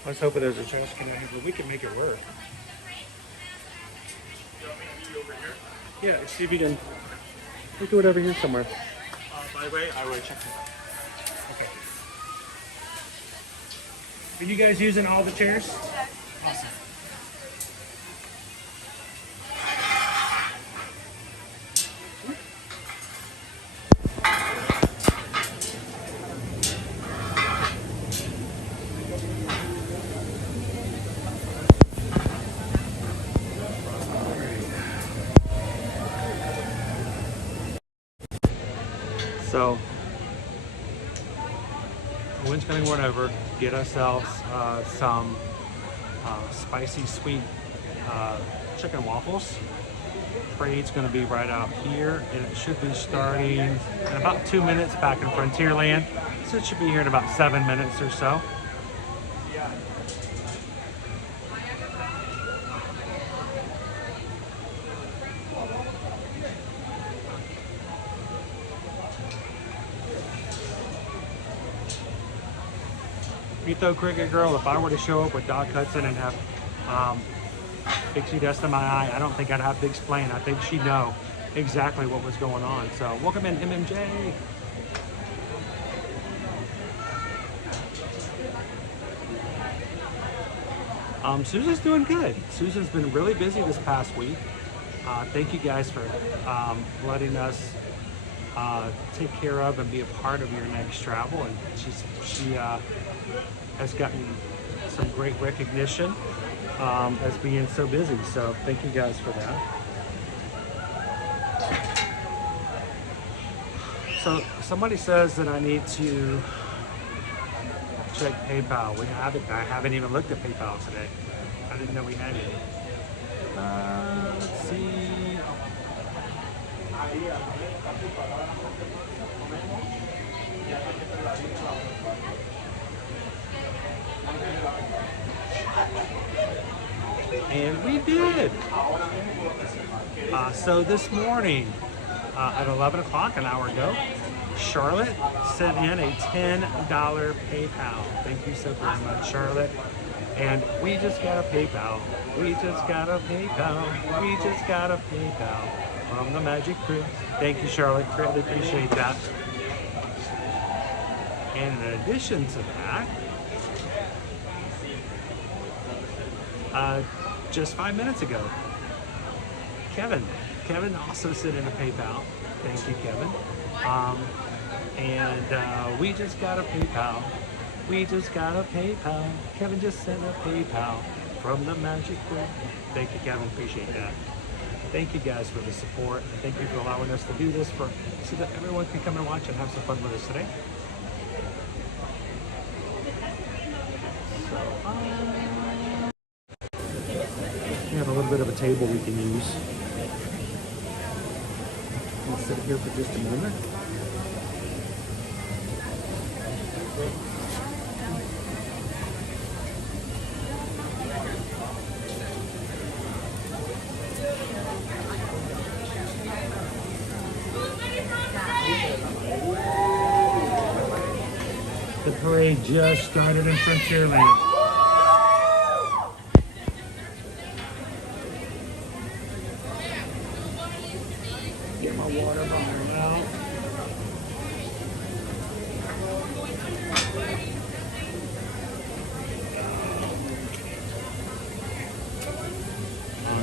Let's hope there's a trash can out here, but we can make it work. Yeah, see if you can. We do it over here somewhere. By the way, I will check it out. Okay. Are you guys using all the chairs? Awesome. So, the wind's coming right over. Get ourselves some spicy sweet chicken waffles. Parade's going to be right out here, and it should be starting in about 2 minutes back in Frontierland. So it should be here in about 7 minutes or so. Metho Cricket Girl, if I were to show up with Doc Hudson and have Pixie dust in my eye, I don't think I'd have to explain. I think she'd know exactly what was going on. So welcome in, MMJ. Susan's doing good. Susan's been really busy this past week. Thank you guys for letting us take care of and be a part of your next travel. And she has gotten some great recognition as being so busy. So thank you guys for that. So somebody says that I need to check PayPal. I haven't even looked at PayPal today. I didn't know we had it. Let's see. And we did. So this morning at 11 o'clock, an hour ago, Charlotte sent in a $10 PayPal. Thank you so very much, Charlotte. And we just got a PayPal. We just got a PayPal. We just got a PayPal from the Magic Crew. Thank you, Charlotte. Greatly appreciate that. And in addition to that, just 5 minutes ago, Kevin also sent in a PayPal. Thank you, Kevin. And we just got a PayPal. We just got a PayPal. Kevin just sent a PayPal from the Magic Crew. Thank you, Kevin. Appreciate that. Thank you guys for the support. Thank you for allowing us to do this so that everyone can come and watch and have some fun with us today. We have a little bit of a table we can use. I'll sit here for just a moment. The parade just started in Frontierland. Get my water bottle out.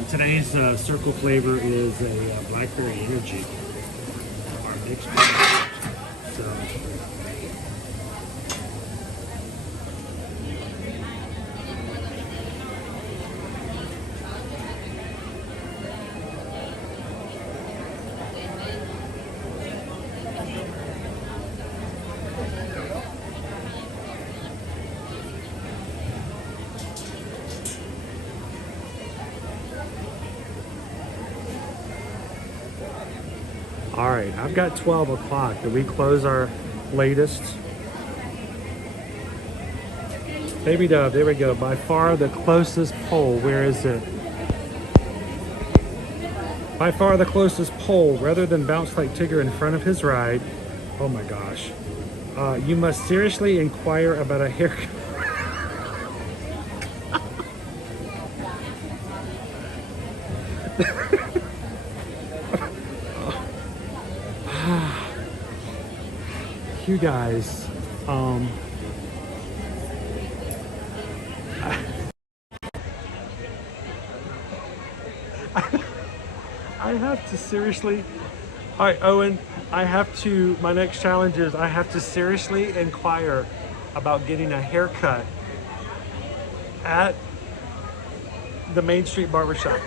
Today's circle flavor is a blackberry energy, our mixed product. So. All right, I've got 12 o'clock. Did we close our latest? Baby Dove, there we go. By far the closest pole. Where is it? By far the closest pole. Rather than bounce like Tigger in front of his ride. Oh my gosh. You must seriously inquire about a haircut. You guys, I have to seriously, all right, Owen, my next challenge is I have to seriously inquire about getting a haircut at the Main Street Barbershop.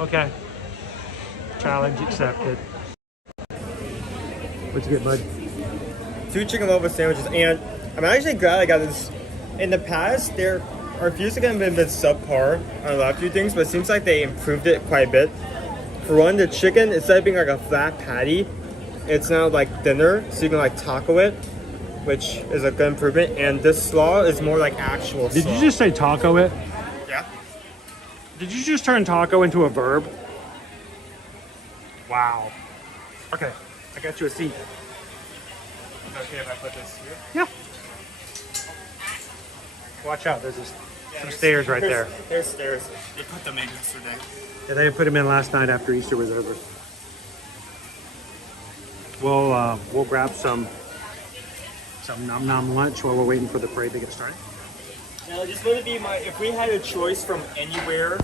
Okay. Challenge accepted. What'd you get, bud? 2 chicken waffle sandwiches, and I'm actually glad I got this. In the past, our views have been a bit subpar on a lot of few things, but it seems like they improved it quite a bit. For one, the chicken, instead of being like a flat patty, it's now like thinner, so you can like taco it, which is a good improvement. And this slaw is more like actual slaw. Did you just say taco it? Yeah. Did you just turn taco into a verb? Wow. Okay, I got you a seat. Okay, if I put this here? Yeah. Watch out, there's some stairs right there. There's stairs. They put them in yesterday. Yeah, they put them in last night after Easter was over. We'll grab some nom nom lunch while we're waiting for the parade to get started. Now, this would be if we had a choice from anywhere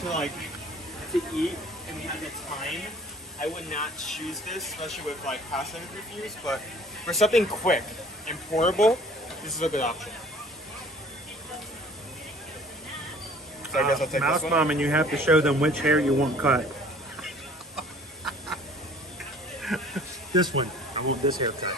to eat and we had the time, I would not choose this, especially with like pasta reviews, but for something quick and portable, this is a good option. So I guess I'll take Mouse this one. Mom, and you have to show them which hair you want cut. This one. I want this haircut.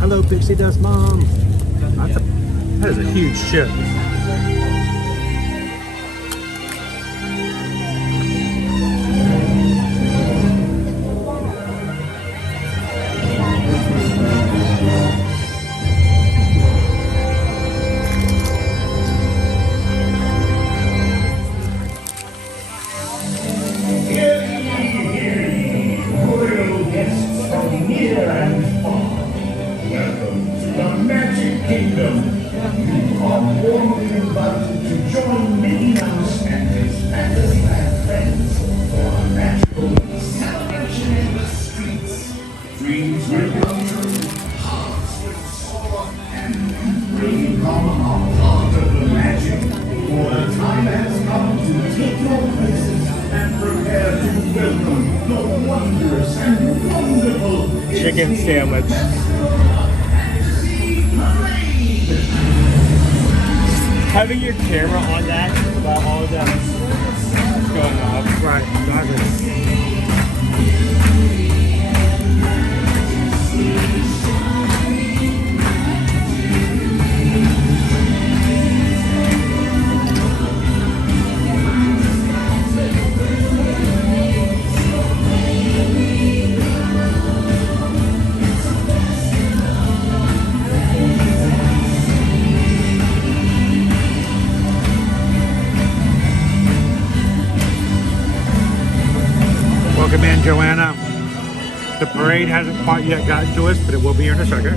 Hello, Pixie Dust Mom. That is a huge chip. Chicken sandwich. Having your camera on that while all of that's going off. Right, exactly. Welcome in, Joanna. The parade hasn't quite yet gotten to us, but it will be here in a second. Do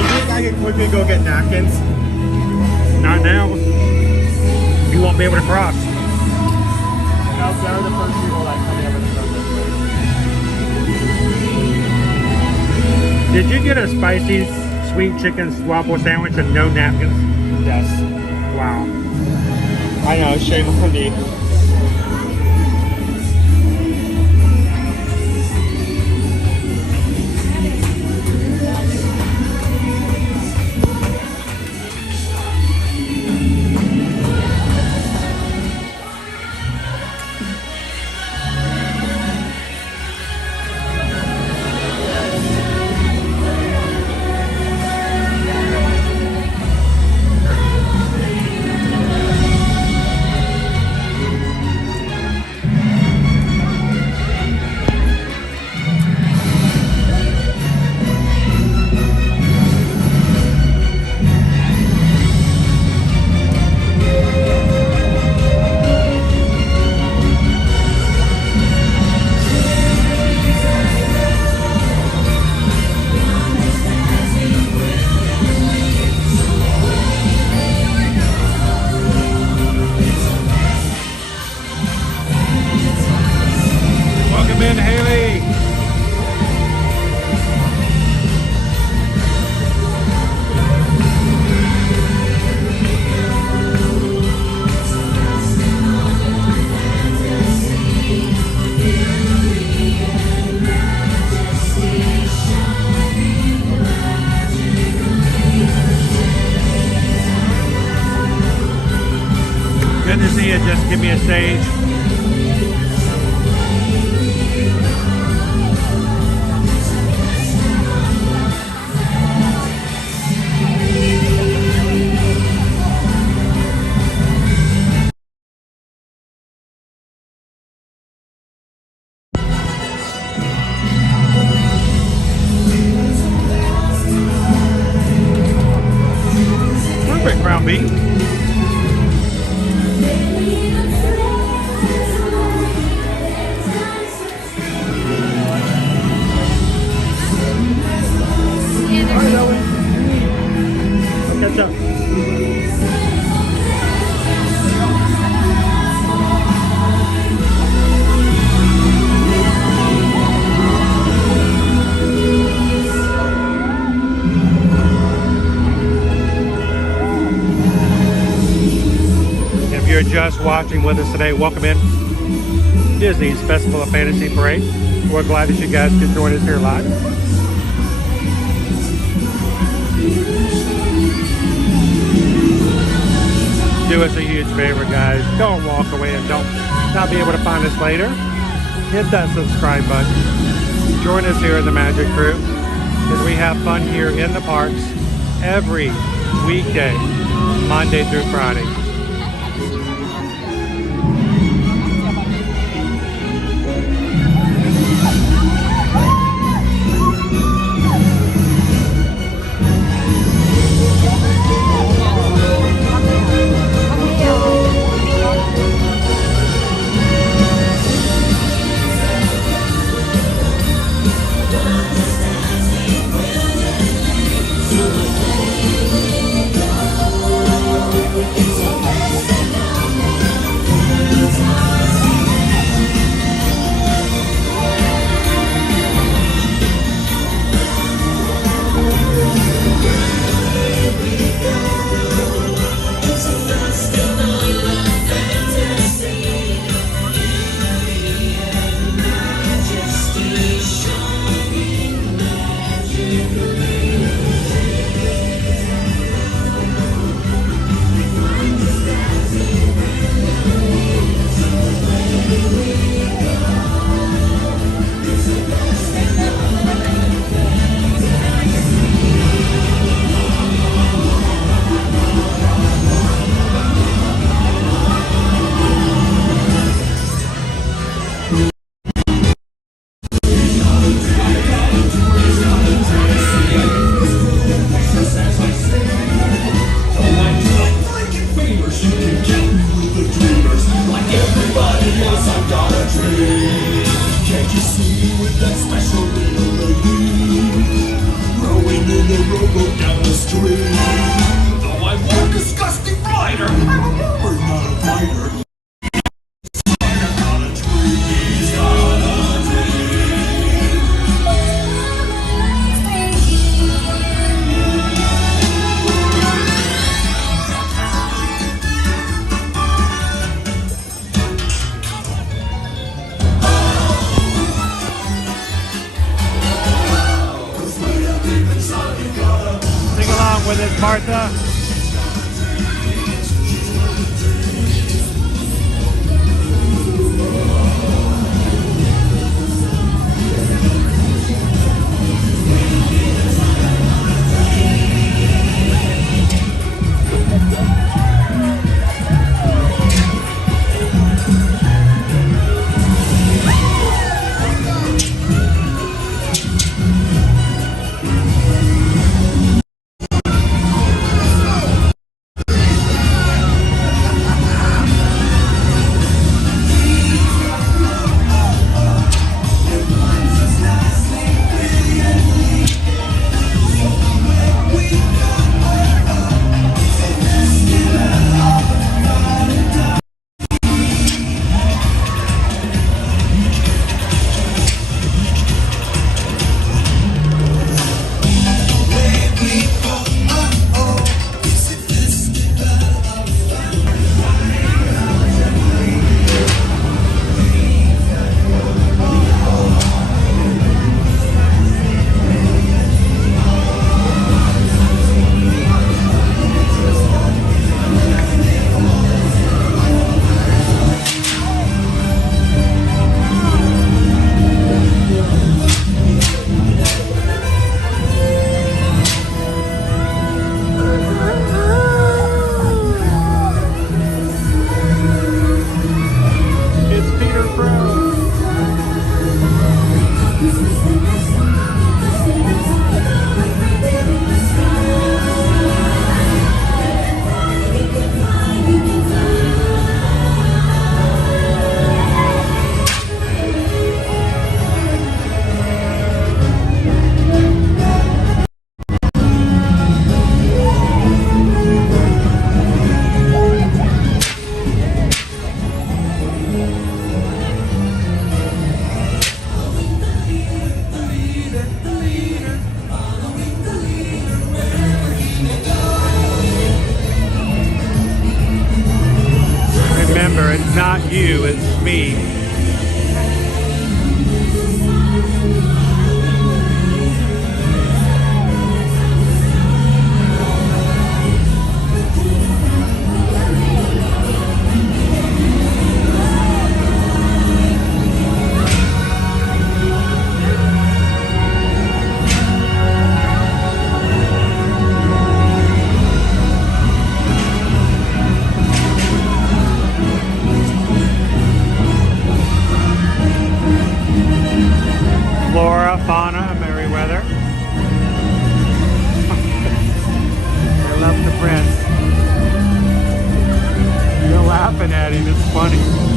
you think I can quickly go get napkins? Not now. You won't be able to cross. No, they're the first people like coming over the front this way. Did you get a spicy sweet chicken waffle sandwich with no napkins? Yes. Wow. I know, shame on me. in, Haley. Good to see you. Just give me a stage. Perfect, ground beat. Catch up. If you're just watching with us today, welcome in Disney's Festival of Fantasy Parade. We're glad that you guys could join us here live. Do us a huge favor, guys. Don't walk away and don't not be able to find us later. Hit that subscribe button. Join us here in the Magic Crew, because we have fun here in the parks every weekday, Monday through Friday. Martha. flora, fauna, and Merriweather. I love the prince. You're laughing at him, it's funny.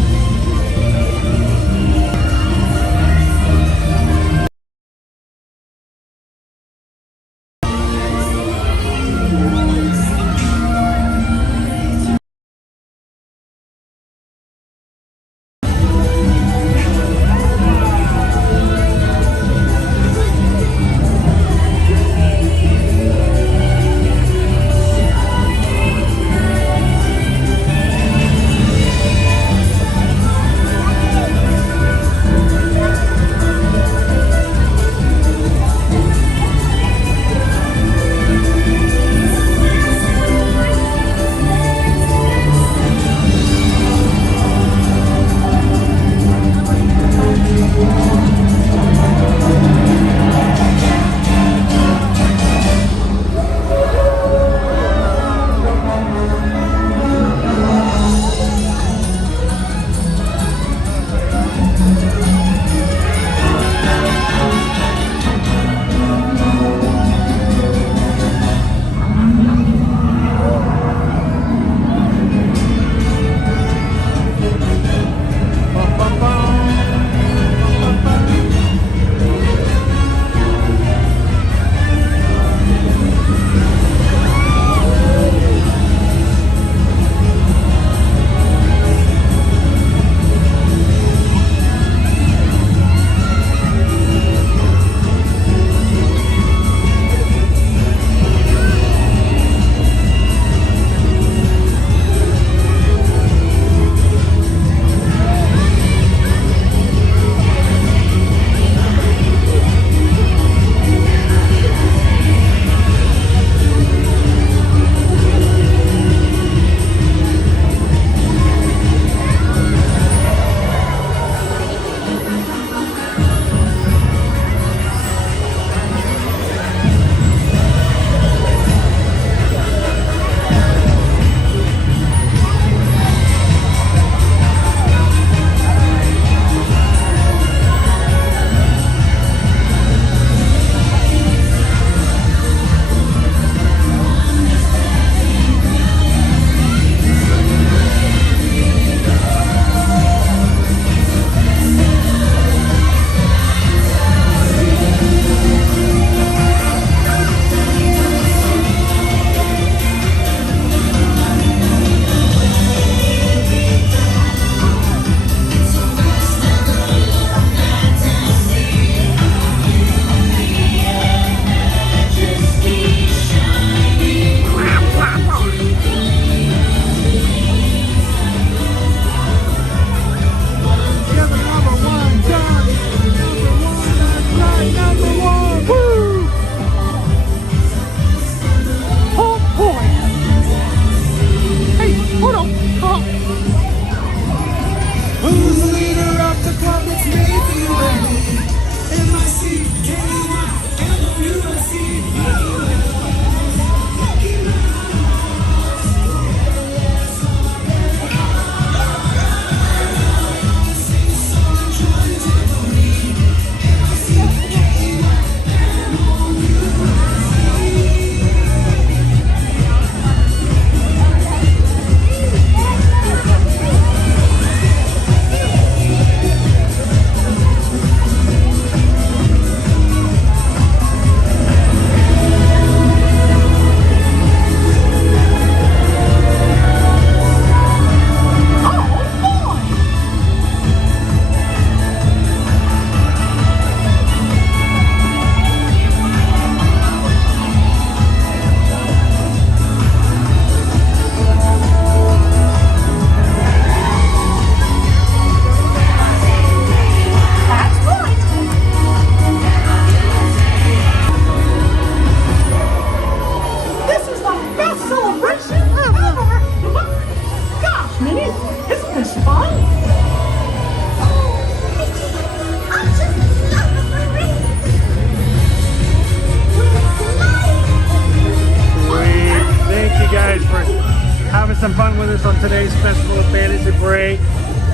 some fun with us on today's Festival of Fantasy Parade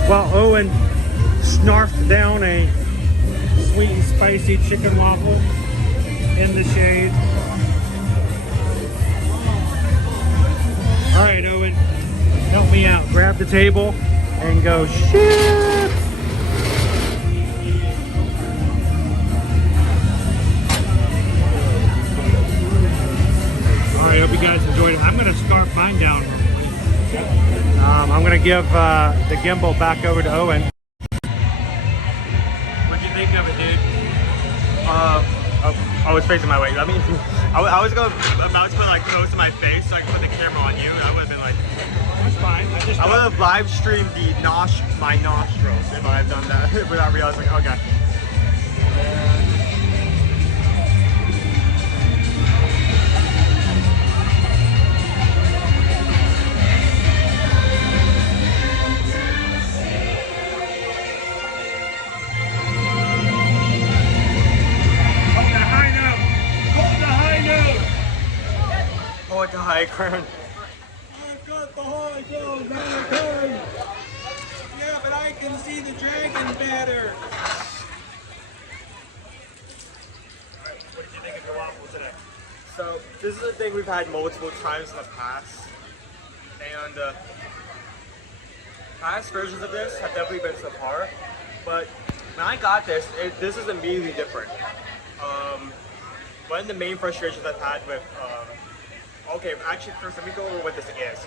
while Owen snarfed down a sweet sweet and spicy chicken waffle in the shade. All right, Owen, help me out. Grab the table and go shit. All right, hope you guys enjoyed it. I'm gonna scarf mine down. I'm gonna give the gimbal back over to Owen. What'd you think of it, dude? I was facing my way. I mean, I was about to put like close to my face so I could put the camera on you, and I would have been like, that's fine. I would have live streamed my nostrils if I had done that without realizing. Okay. Hold the high ground. I've got the high ground, man. Yeah, but I can see the dragon better. What did you think of your waffle today? So this is a thing we've had multiple times in the past, and past versions of this have definitely been subpar. But when I got this, this is immediately different. One of the main frustrations I've had with okay, actually first let me go over what this is.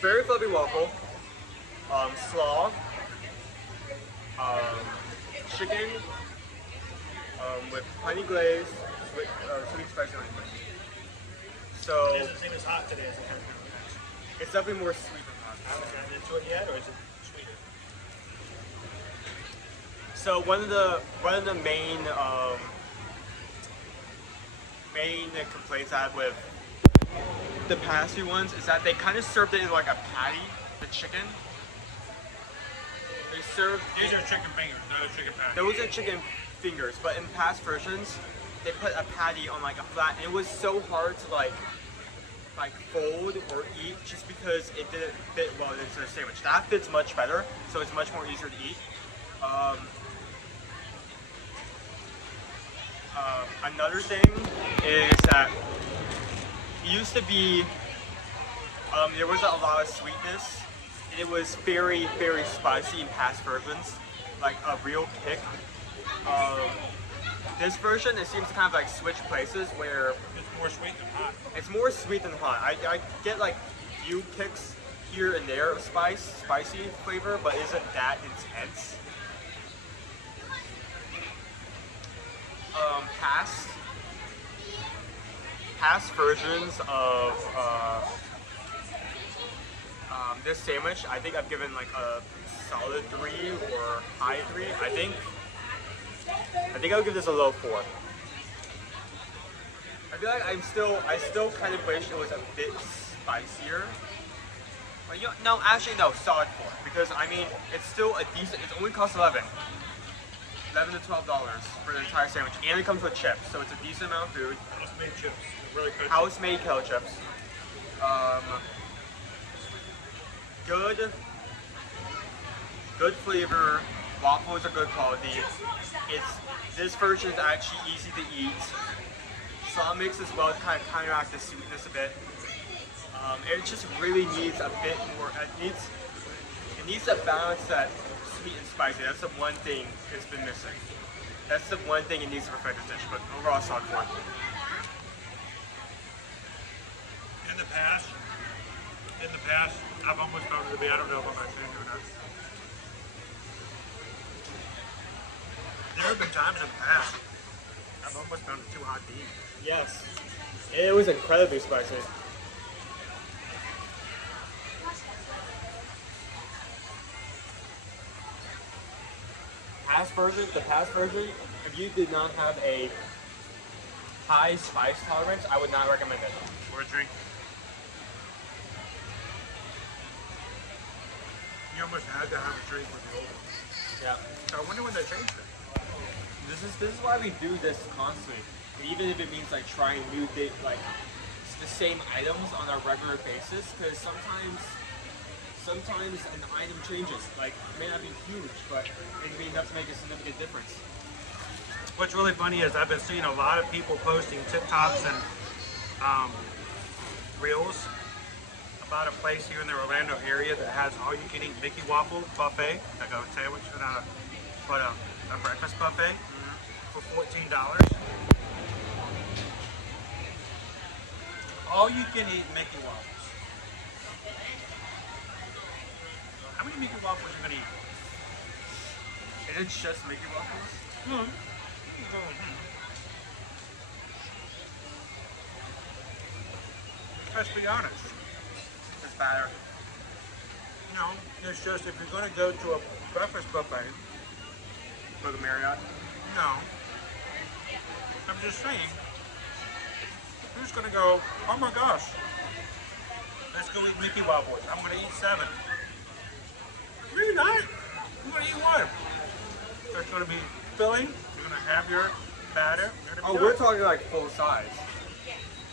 Very fluffy waffle, slaw, chicken with honey glaze, with sweet spicy honey glaze. So It doesn't seem as hot today as it has been in the past. it's definitely more sweet than hot. I haven't gotten into it yet, or is it sweeter? So one of the main complaints I have with the past few ones is that they kind of served it in like a patty, the chicken. They served These are chicken fingers, those are chicken patties. those are chicken fingers, but in past versions they put a patty on like a flat, and it was so hard to like fold or eat just because it didn't fit well into the sandwich. That fits much better, so it's much more easier to eat. Another thing is that it used to be, there was a lot of sweetness, and it was very, very spicy in past versions, like a real kick. This version, it seems to kind of like switch places where It's more sweet than hot. it's more sweet than hot. I get like few kicks here and there of spicy flavor, but it isn't that intense. Past versions of this sandwich, I think I've given like a solid 3 or high 3. I think I'll give this a low 4. I feel like I still kind of wish it was a bit spicier. But no, actually no, solid 4, because I mean it's still a decent. It only costs $11 to $12 for the entire sandwich, and it comes with chips, so it's a decent amount of food. House-made chips, really good. House-made kettle chips. Good flavor. Waffles are good quality. This version is actually easy to eat. Slaw mix as well to kind of counteract the sweetness a bit. It just really needs a bit more. It needs to balance that sweet and spicy. That's the one thing it's been missing. That's the one thing it needs to perfect this dish. But overall, solid 4. In the past, I've almost found it to be, I don't know if I'm actually doing that. There have been times in the past, I've almost found it too hot to eat. Yes. It was incredibly spicy. The past version, if you did not have a high spice tolerance, I would not recommend it. Or a drink. You almost had to have a drink with the old ones. Yeah. So I wonder when they changed it. This is why we do this constantly. Even if it means like trying new the same items on a regular basis, because sometimes sometimes an item changes. Like, it may not be huge, but it can be enough to make a significant difference. What's really funny is I've been seeing a lot of people posting TikToks and reels about a place here in the Orlando area that has all-you-can-eat Mickey Waffle buffet, like a sandwich, but a breakfast buffet for $14. All-you-can-eat Mickey Waffles. How many Mickey Waffles are you gonna eat? And it's just Mickey Waffles? Let's be honest. It's better. No, it's just if you're going to go to a breakfast buffet, For the Marriott? no. I'm just saying, who's going to go, oh my gosh, let's go eat Mickey Waffles. I'm going to eat 7. You're not. You're going to eat 1. There's going to be filling. You're going to have your batter. Oh, we're talking like full size.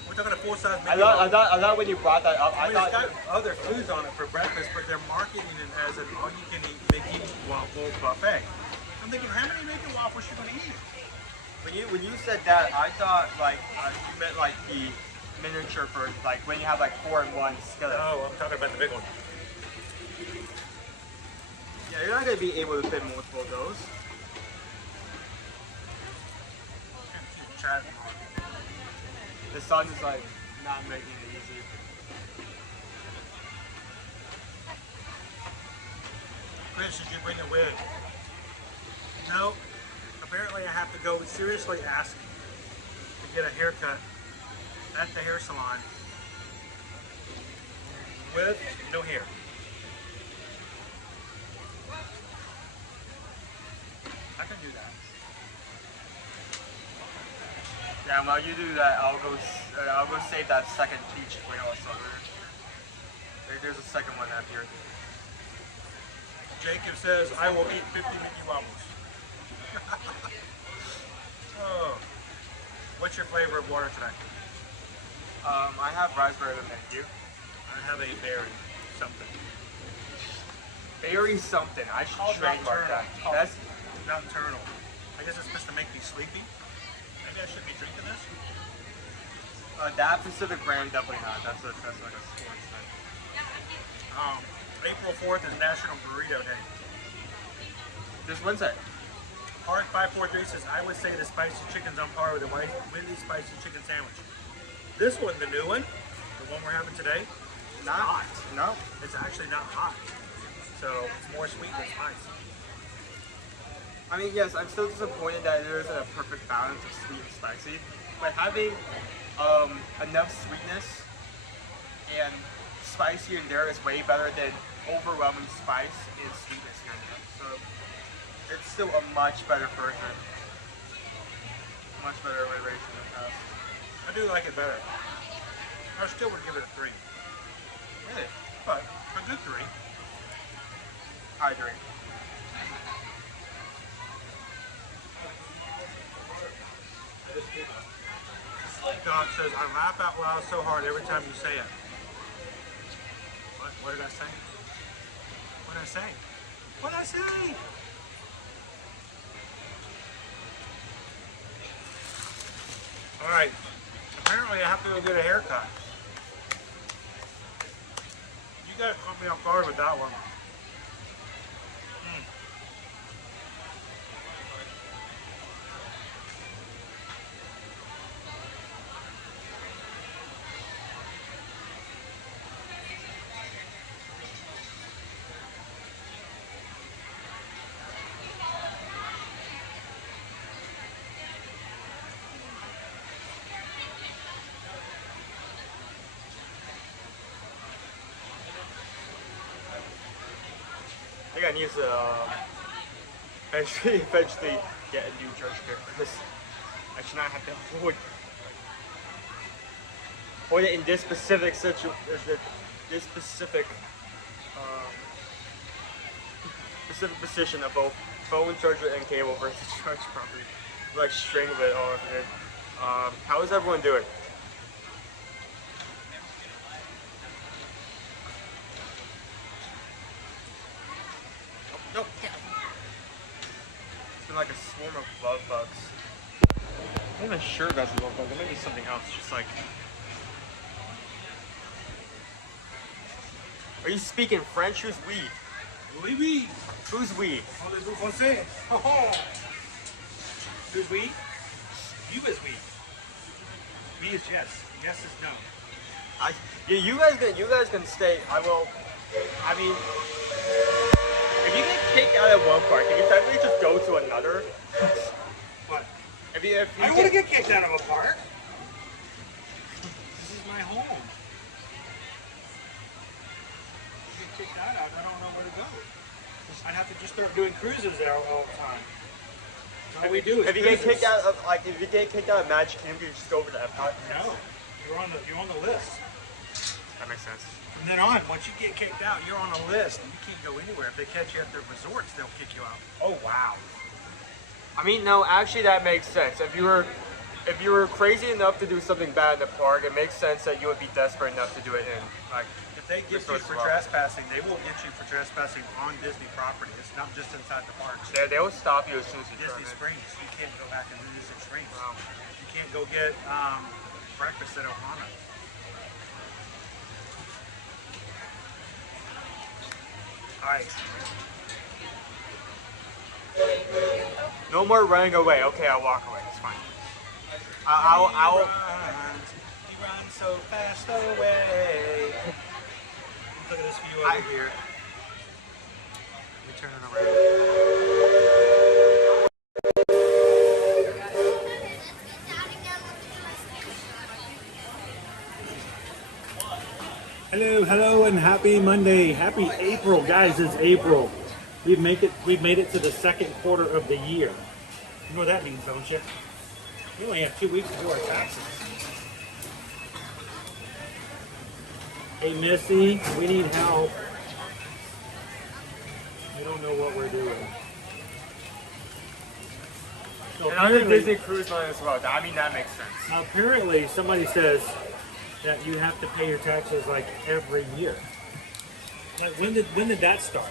We're talking a full-size Mickey I Waffle. thought when you brought that up, I mean, thought it's got other foods on it for breakfast, but they're marketing it as an all-you-can-eat Mickey Waffle buffet. I'm thinking, how many Mickey Waffles you going to eat? when you said that, I thought like you meant like the miniature for like when you have like 4 in 1 skillet. Oh, I'm talking about the big one. Yeah, you're not gonna be able to fit multiple of those. The sun is like not making it easy. Chris, did you bring a wig? No. Apparently I have to go seriously ask to get a haircut at the hair salon with no hair. I can do that. Yeah, while you do that, I'll go save that second beach whale somewhere. There's a second one up here. Jacob says, I will eat 50 Mickey Wobbles. Oh. What's your flavor of water tonight? I have raspberry lemonade. You? I have a berry something. Berry something. I should trademark that. That's nocturnal. I guess it's supposed to make me sleepy. Maybe I should be drinking this. That Pacific brand definitely not. That's like a sports thing. April 4th is National Burrito Day. This Wednesday. Park 543 says, I would say the spicy chicken's on par with the Wendy's spicy chicken sandwich. This one, the new one, the one we're having today, not hot. No. It's actually not hot. So it's more sweet than spice. I mean, yes, I'm still disappointed that there isn't a perfect balance of sweet and spicy. But having enough sweetness and spicy in there is way better than overwhelming spice and sweetness here and there. So it's still a much better version. Much better iteration of that. I do like it better. I still would give it a 3. Really? But a good 3. I agree. Doc says, I laugh out loud so hard every time you say it. What did I say? What did I say? What did I say? Alright. Apparently I have to go get a haircut. You guys caught me off guard with that one. I think I need to eventually get a new church here because I should not have to avoid it in this specific this specific position of both phone charger and cable versus charge property. Like strangle it all of it. How is everyone doing? swarm of love bugs. I'm not even sure if that's a love bug. It may be something else. Just like. Are you speaking French? Who's we? Oui, oui. Who's we? Parlez-vous français? Oh. Who's we? You is we. Me is yes. Yes is no. Yeah, you guys can stay. I will. I mean, if you get kicked out of one park, can you technically just go to another? What? If you I don't want to get kicked out of a park. This is my home. If you get kicked out, I don't know where to go. I'd have to just start doing cruises there all the time. All we do is if you get kicked out of Magic Kingdom, you just go over to Epcot. No, you're on the list. That makes sense. From then on, once you get kicked out, you're on a list and you can't go anywhere. If they catch you at their resorts, they'll kick you out. Oh wow. I mean, no, actually that makes sense. If you were crazy enough to do something bad in the park, it makes sense that you would be desperate enough to do it in like. If they get you for trespassing, they will get you for trespassing on Disney property. It's not just inside the parks. They will stop you as soon as you Disney turn Springs, you can't go back into Disney Springs. Wow. You can't go get breakfast at Ohana. All right. No more running away. Okay, I'll walk away. It's fine. I'll. He runs so fast away. Look at this view over here. Let me turn it around. Hello, and happy Monday. Happy April, guys. It's April. We've made it to the second quarter of the year. You know what that means, don't you? We only have 2 weeks to do our taxes. Hey, Missy, we need help. We don't know what we're doing. So and on the Disney Cruise Line as well. I mean, that makes sense. Now, apparently, somebody says that you have to pay your taxes like every year. Like, when did that start?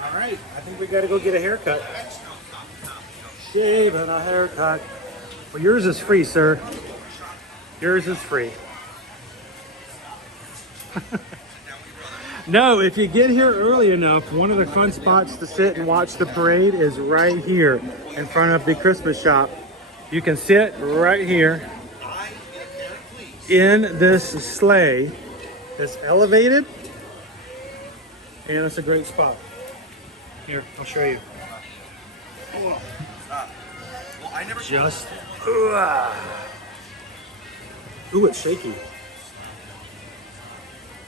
All right, I think we got to go get a haircut. Shave and a haircut. Well, yours is free, sir. Yours is free. No, if you get here early enough, one of the fun spots to sit and watch the parade is right here in front of the Christmas shop. You can sit right here in this sleigh that's elevated, and it's a great spot. Here, I'll show you. Well, I never Just, ooh, it's shaky.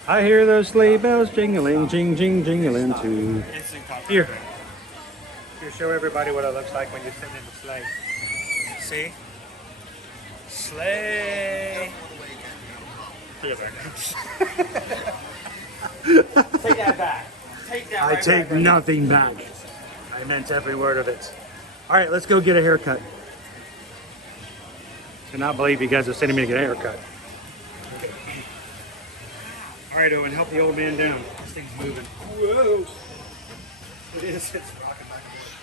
I hear those sleigh bells jingling, jing, jing, jingling too. Here, show everybody what it looks like when you're sitting in the sleigh. See? Sleigh. Take that back. Take that I take nothing back. I meant every word of it. All right, let's go get a haircut. I cannot believe you guys are sending me to get a haircut. All right, Owen, help the old man down. This thing's moving. Whoa! It is. It's rocking back and forth.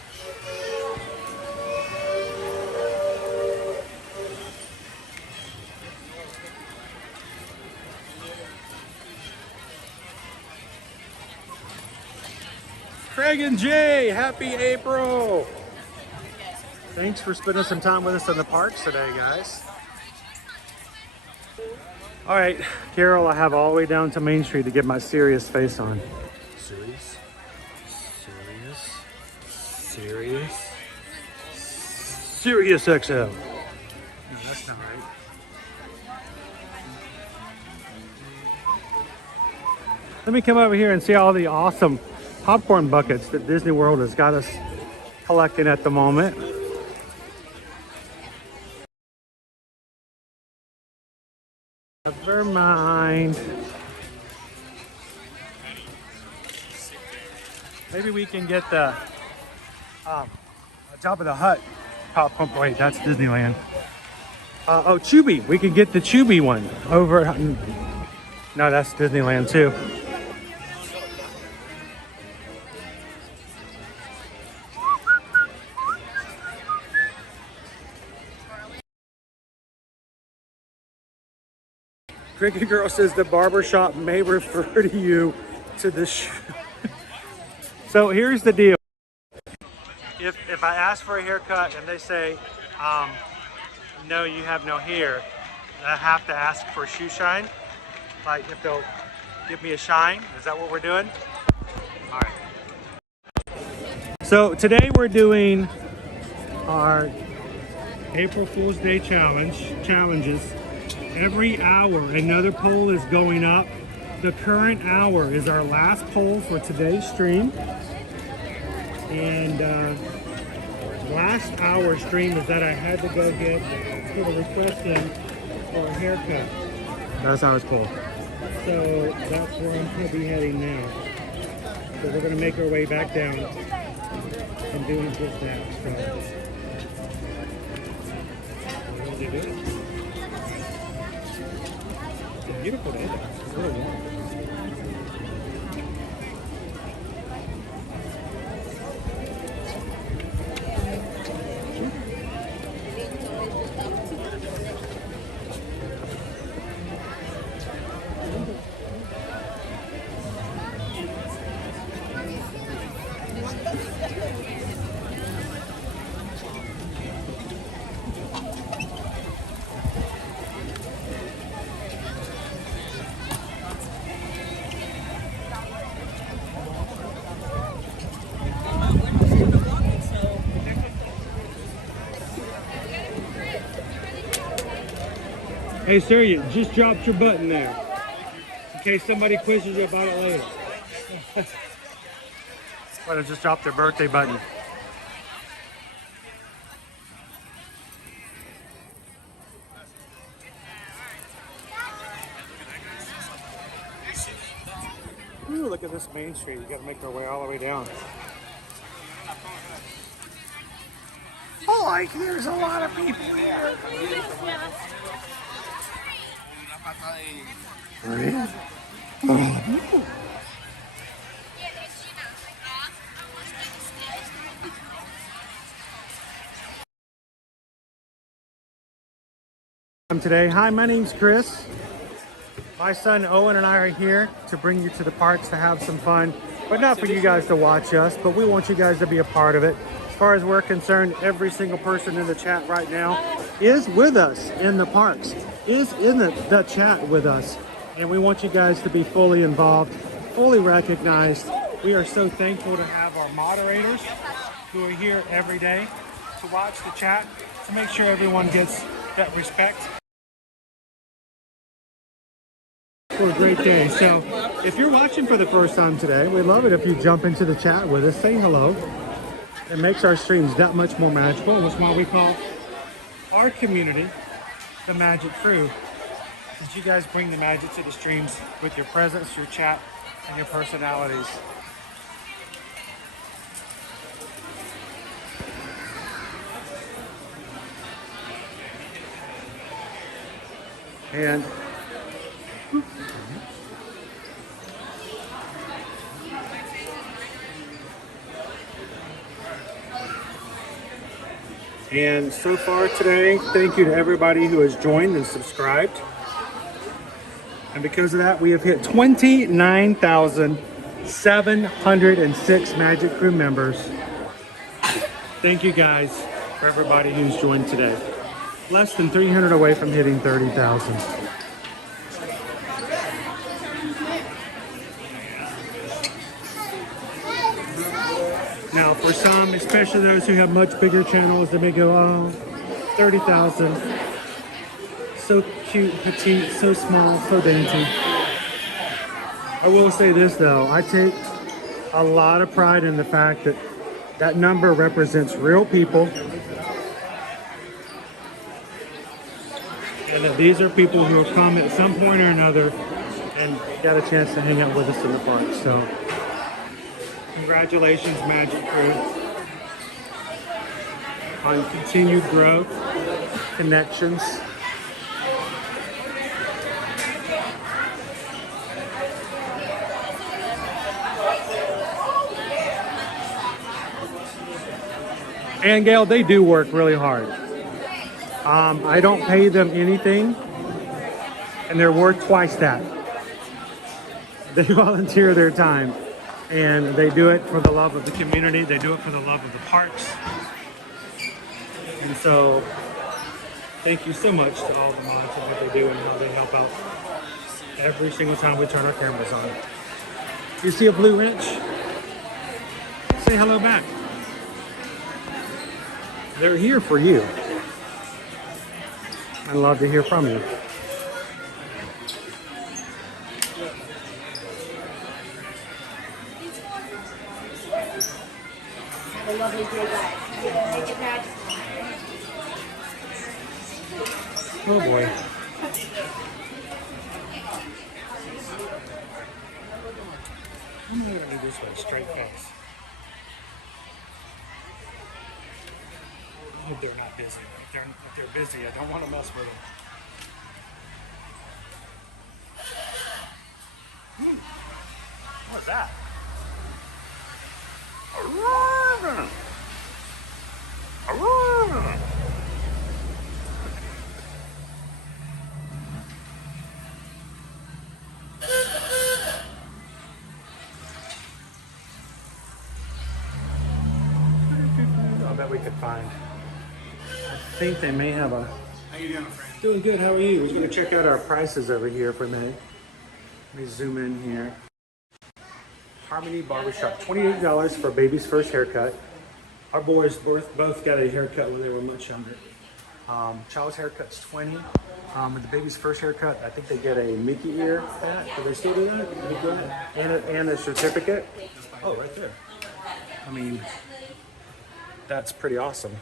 Craig and Jay, happy April! Thanks for spending some time with us in the parks today, guys. All right, Carol, I have all the way down to Main Street to get my serious face on. Serious? Serious? Serious XL. No, that's not right. Let me come over here and see all the awesome popcorn buckets that Disney World has got us collecting at the moment. Never mind. Maybe we can get the Top of the Hut popcorn. Wait, that's Disneyland. Oh, Chubby. We could get the Chubby one over. No, that's Disneyland too. Cricket Girl says the barbershop may refer to you to the So here's the deal. If I ask for a haircut and they say, no, you have no hair, I have to ask for shoe shine. Like if they'll give me a shine. Is that what we're doing? All right. So today we're doing our April Fool's Day challenges. Every hour another poll is going up. The current hour is our last poll for today's stream. And last hour stream is that I had to go put a request in for a haircut. That's how it's pulled. So that's where I'm going to be heading now. So we're going to make our way back down and doing just that. So we're going to do it. It's a beautiful day though. It's really warm. Hey sir, you just dropped your button there. In case somebody quizzes you about it later. But I just dropped their birthday button. Ooh, look at this main street. You gotta make our way all the way down. Oh, like there's a lot of people here. Really? Oh. Today. Hi, my name's Chris. My son Owen and I are here to bring you to the parks to have some fun, but not for you guys to watch us, but we want you guys to be a part of it. As far as we're concerned, every single person in the chat right now is with us in the parks, is in the chat with us. And we want you guys to be fully involved, fully recognized. We are so thankful to have our moderators who are here every day to watch the chat, to make sure everyone gets that respect. For a great day. So if you're watching for the first time today, we'd love it if you jump into the chat with us, say hello. It makes our streams that much more magical, and that's why we call our community the Magic Crew. Because you guys bring the magic to the streams with your presence, your chat, and your personalities. And so far today, thank you to everybody who has joined and subscribed. And because of that, we have hit 29,706 Magic Crew members. Thank you guys for everybody who's joined today. Less than 300 away from hitting 30,000. Now, for some, especially those who have much bigger channels, they may go, oh, 30,000. So cute, petite, so small, so dainty. I will say this though, I take a lot of pride in the fact that that number represents real people. And that these are people who have come at some point or another and got a chance to hang out with us in the park. So congratulations, Magic Crew, on continued growth, connections, And Gail, they do work really hard. I don't pay them anything, and they're worth twice that. They volunteer their time, and they do it for the love of the community. They do it for the love of the parks. And so, thank you so much to all the moms and what they do and how they help out every single time we turn our cameras on. You see a blue wrench? Say hello back. They're here for you. I'd love to hear from you. Have a lovely day, guys. Make it magical. Oh boy. I'm gonna do this one straight face. I hope they're not busy. If they're busy, I don't want to mess with them. What's that? I bet we could find. I think they may have a. How you doing, friend? Doing good. How are you? We're going to check out our prices over here for a minute. Let me zoom in here. Harmony Barbershop, $28 for baby's first haircut. Our boys both got a haircut when they were much younger. Child's haircut's $20. With the baby's first haircut, I think they get a Mickey ear hat. Do they still do that? And a certificate. Oh, right there. I mean, that's pretty awesome.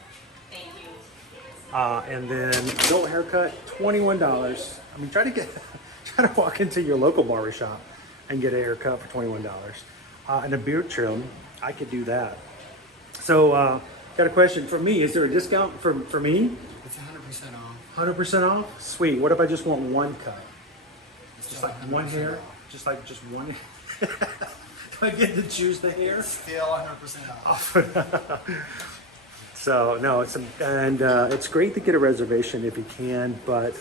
And then adult haircut, $21. I mean, try to walk into your local barbershop and get a haircut for $21. And a beard trim, I could do that. So, got a question for me. Is there a discount for me? It's 100% off. 100% off? Sweet. What if I just want one cut? Just like one hair? Just one? Do I get to choose the hair? Still 100% off. So no, it's great to get a reservation if you can, but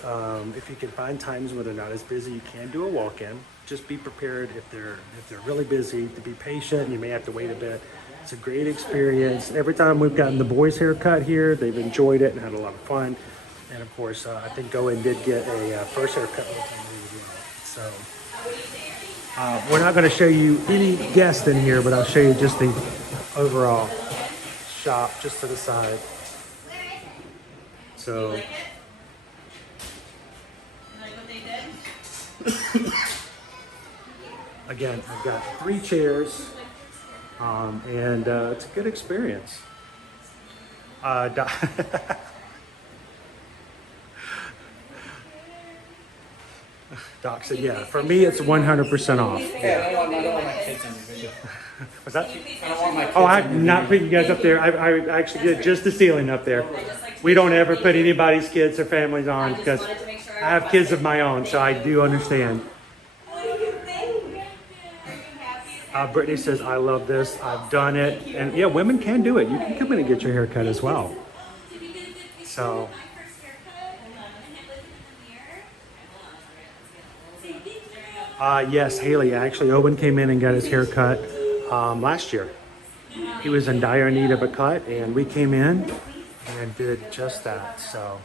if you can find times when they're not as busy, you can do a walk-in. Just be prepared if they're really busy to be patient. You may have to wait a bit. It's a great experience. Every time we've gotten the boys' haircut here, they've enjoyed it and had a lot of fun. And of course, I think Owen did get a first haircut with him as well. So we're not going to show you any guests in here, but I'll show you just the overall shop just to the side. So again, I've got 3 chairs, and it's a good experience. Doc said, yeah, for me it's 100% off. Yeah, I don't want my kids on the video. What's that? I don't want my kids I'm not putting you guys up there. I actually did just the ceiling up there. We don't ever put anybody's kids or families on because I have kids of my own, so I do understand. Brittany says, I love this. I've done it. And yeah, women can do it. You can come in and get your hair cut as well. So. Yes, Haley. Actually, Owen came in and got his hair cut last year. He was in dire need of a cut, and we came in and did just that. So.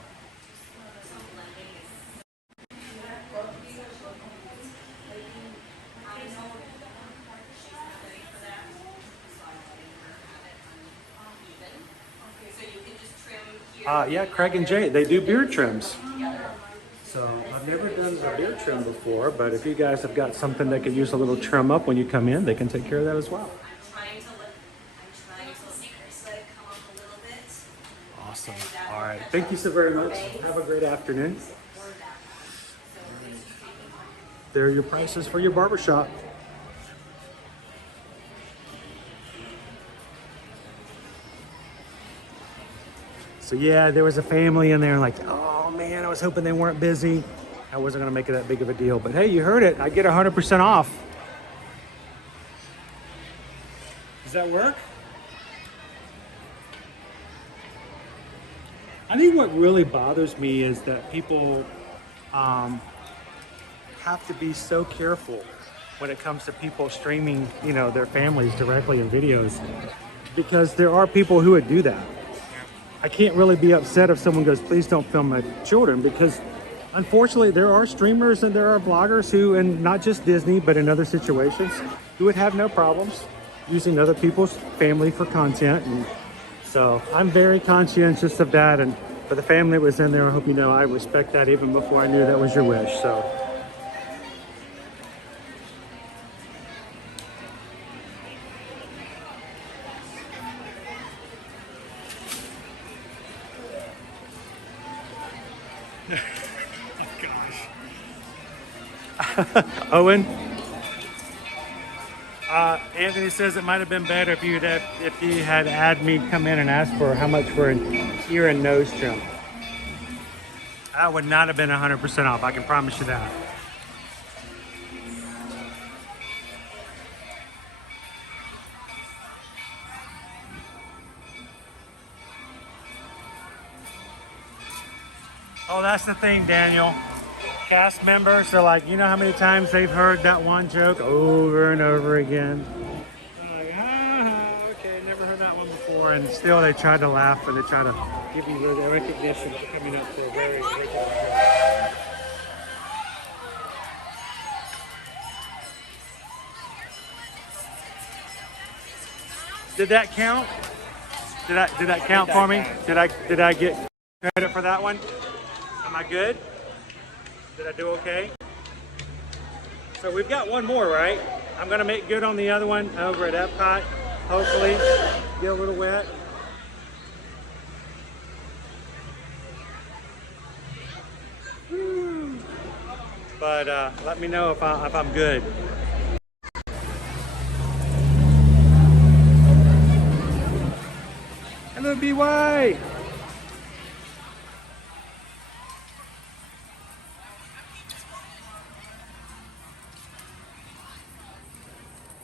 Yeah, Craig and Jay, they do beard trims. So I've never done a beard trim before, but if you guys have got something that could use a little trim up when you come in, they can take care of that as well. Awesome. All right. Thank you so very much. Have a great afternoon. There are your prices for your barbershop. So yeah, there was a family in there like, oh man, I was hoping they weren't busy. I wasn't gonna make it that big of a deal, but hey, you heard it. I get 100% off. Does that work? I think what really bothers me is that people have to be so careful when it comes to people streaming, you know, their families directly in videos, because there are people who would do that. I can't really be upset if someone goes, please don't film my children, because unfortunately there are streamers and there are vloggers who, and not just Disney, but in other situations, who would have no problems using other people's family for content. And so I'm very conscientious of that, and for the family that was in there, I hope you know I respect that even before I knew that was your wish. So Owen, Anthony says it might have been better if you had had me come in and ask for how much for an ear and nose trim. That would not have been 100% off. I can promise you that. Oh, that's the thing, Daniel. Cast members are like, you know how many times they've heard that one joke over and over again? They're like, okay, never heard that one before. And still they try to laugh and they try to give you the recognition for coming up for a very regular joke. Did that count? Did that count for me? Did I get credit for that one? Am I good? Did I do okay? So we've got one more, right? I'm gonna make good on the other one over at Epcot. Hopefully, get a little wet. But let me know if I'm good. Hello, BY.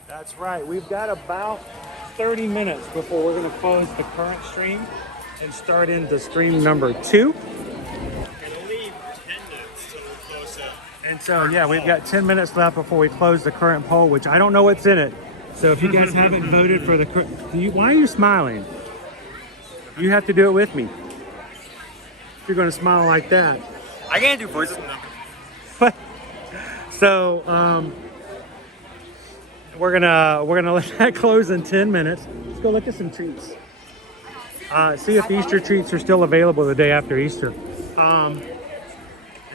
That's right. We've got about 30 minutes before we're going to close the current stream and start into stream number 2. And so, yeah, we've got 10 minutes left before we close the current poll, which I don't know what's in it. So if you guys haven't voted for the... why are you smiling? You have to do it with me. If you're going to smile like that. I can't do voices. So, we're gonna let that close in 10 minutes. Let's go look at some treats. See if Easter treats are still available the day after Easter.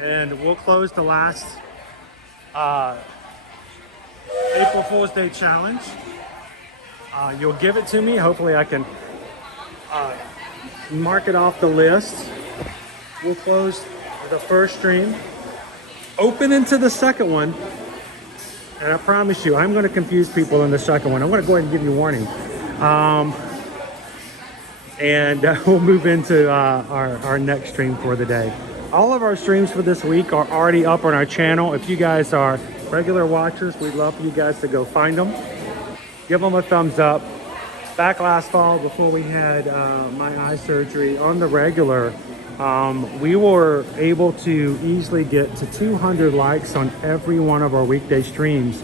And we'll close the last April Fool's Day challenge. You'll give it to me. Hopefully I can mark it off the list. We'll close the first stream, open into the second one. And I promise you, I'm going to confuse people in the second one. I'm going to go ahead and give you a warning. And we'll move into our next stream for the day. All of our streams for this week are already up on our channel. If you guys are regular watchers, we'd love for you guys to go find them. Give them a thumbs up. Back last fall, before we had my eye surgery, on the regular, we were able to easily get to 200 likes on every one of our weekday streams.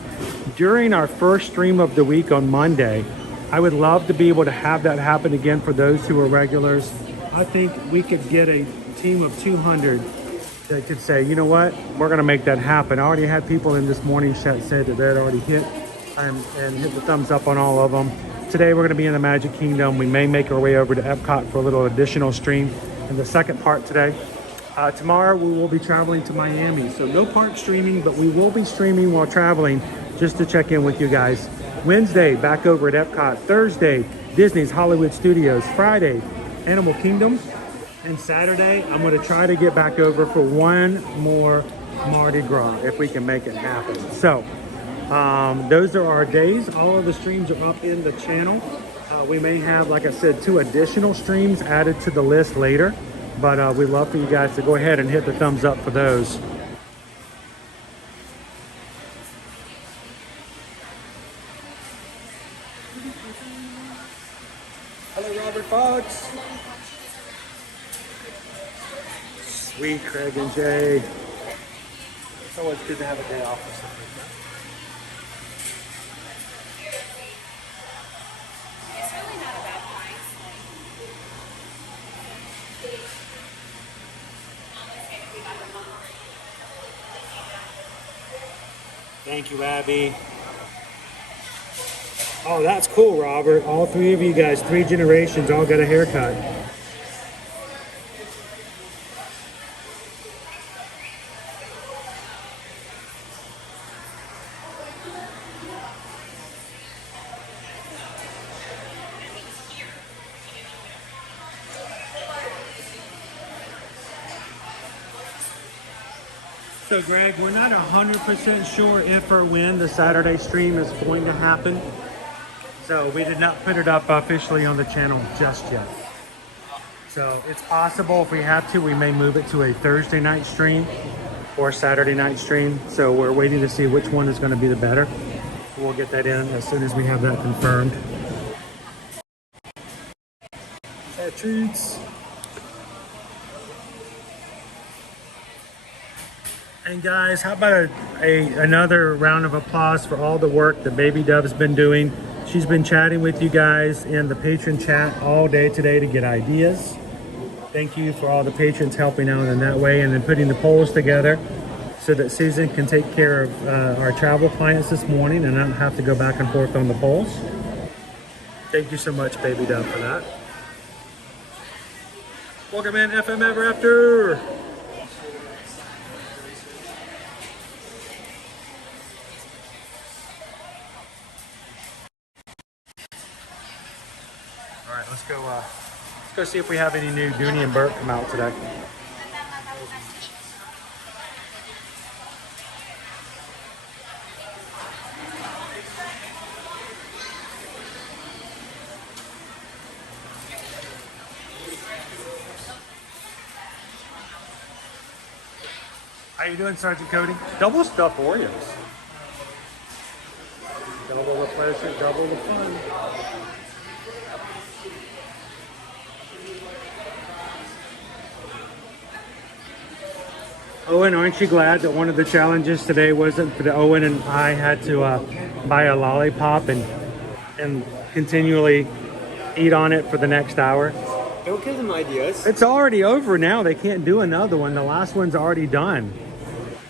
During our first stream of the week on Monday, I would love to be able to have that happen again for those who are regulars. I think we could get a team of 200 that could say, you know what, we're going to make that happen. I already had people in this morning chat said that they had already hit and hit the thumbs up on all of them. Today we're going to be in the Magic Kingdom. We may make our way over to Epcot for a little additional stream in the second part today. Tomorrow we will be traveling to Miami, so no park streaming, but we will be streaming while traveling just to check in with you guys. Wednesday, back over at Epcot. Thursday, Disney's Hollywood Studios. Friday, Animal Kingdom. And Saturday, I'm going to try to get back over for one more Mardi Gras if we can make it happen. So those are our days. All of the streams are up in the channel. We may have, like I said, 2 additional streams added to the list later, but we'd love for you guys to go ahead and hit the thumbs up for those. Hello, Robert Fox. We, Craig and Jay. It's always good to have a day off or something. It's really not a bad price. Thank you, Abby. Oh, that's cool, Robert. All three of you guys, 3 generations, all got a haircut. So Greg, we're not 100% sure if or when the Saturday stream is going to happen. So we did not put it up officially on the channel just yet. So it's possible if we have to, we may move it to a Thursday night stream or Saturday night stream. So we're waiting to see which one is going to be the better. We'll get that in as soon as we have that confirmed. Treats. And guys, how about another round of applause for all the work that Baby Dove's been doing. She's been chatting with you guys in the patron chat all day today to get ideas. Thank you for all the patrons helping out in that way, and then putting the polls together so that Susan can take care of our travel clients this morning and not have to go back and forth on the polls. Thank you so much, Baby Dove, for that. Welcome in, FM Ever After. Let's go see if we have any new Dooney and Burke come out today. How you doing, Sergeant Cody? Double stuffed Oreos. Double the pleasure, double the fun. Owen, aren't you glad that one of the challenges today wasn't that Owen and I had to buy a lollipop and continually eat on it for the next hour? Don't give them ideas. It's already over now. They can't do another one. The last one's already done.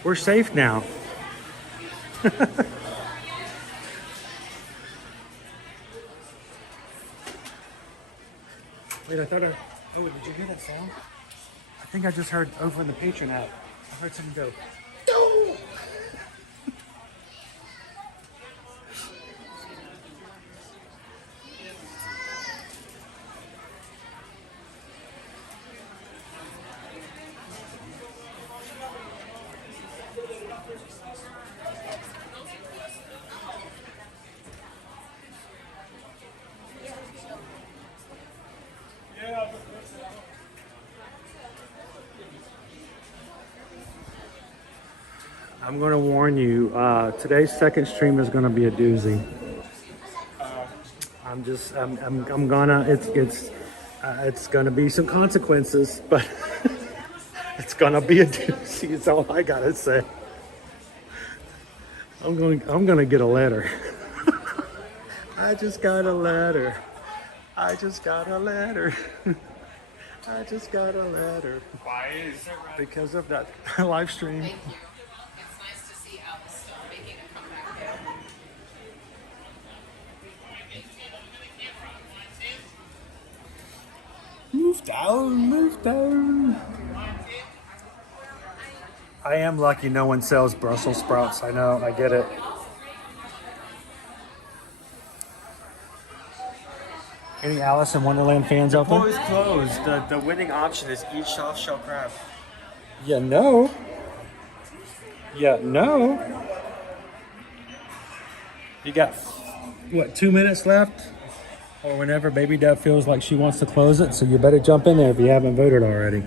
We're safe now. Wait, I thought oh, did you hear that sound? I think I just heard over in the patron app. I heard someone go, "No!" I'm going to warn you, today's second stream is going to be a doozy. I'm gonna, it's going to be some consequences, but it's going to be a doozy. It's all I got to say. I'm going to get a letter. I just got a letter. I just got a letter. I just got a letter. Why is it? Because of that live stream. Thank you. It's nice to see Alice still making a comeback there. Move down, move down. I am lucky no one sells Brussels sprouts. I know, I get it. Any Alice in Wonderland fans out The poll there? is closed. The winning option is eat soft shell crab. Yeah, no. Yeah, no. You got, what, 2 minutes left? Or whenever Baby Dove feels like she wants to close it, so you better jump in there if you haven't voted already.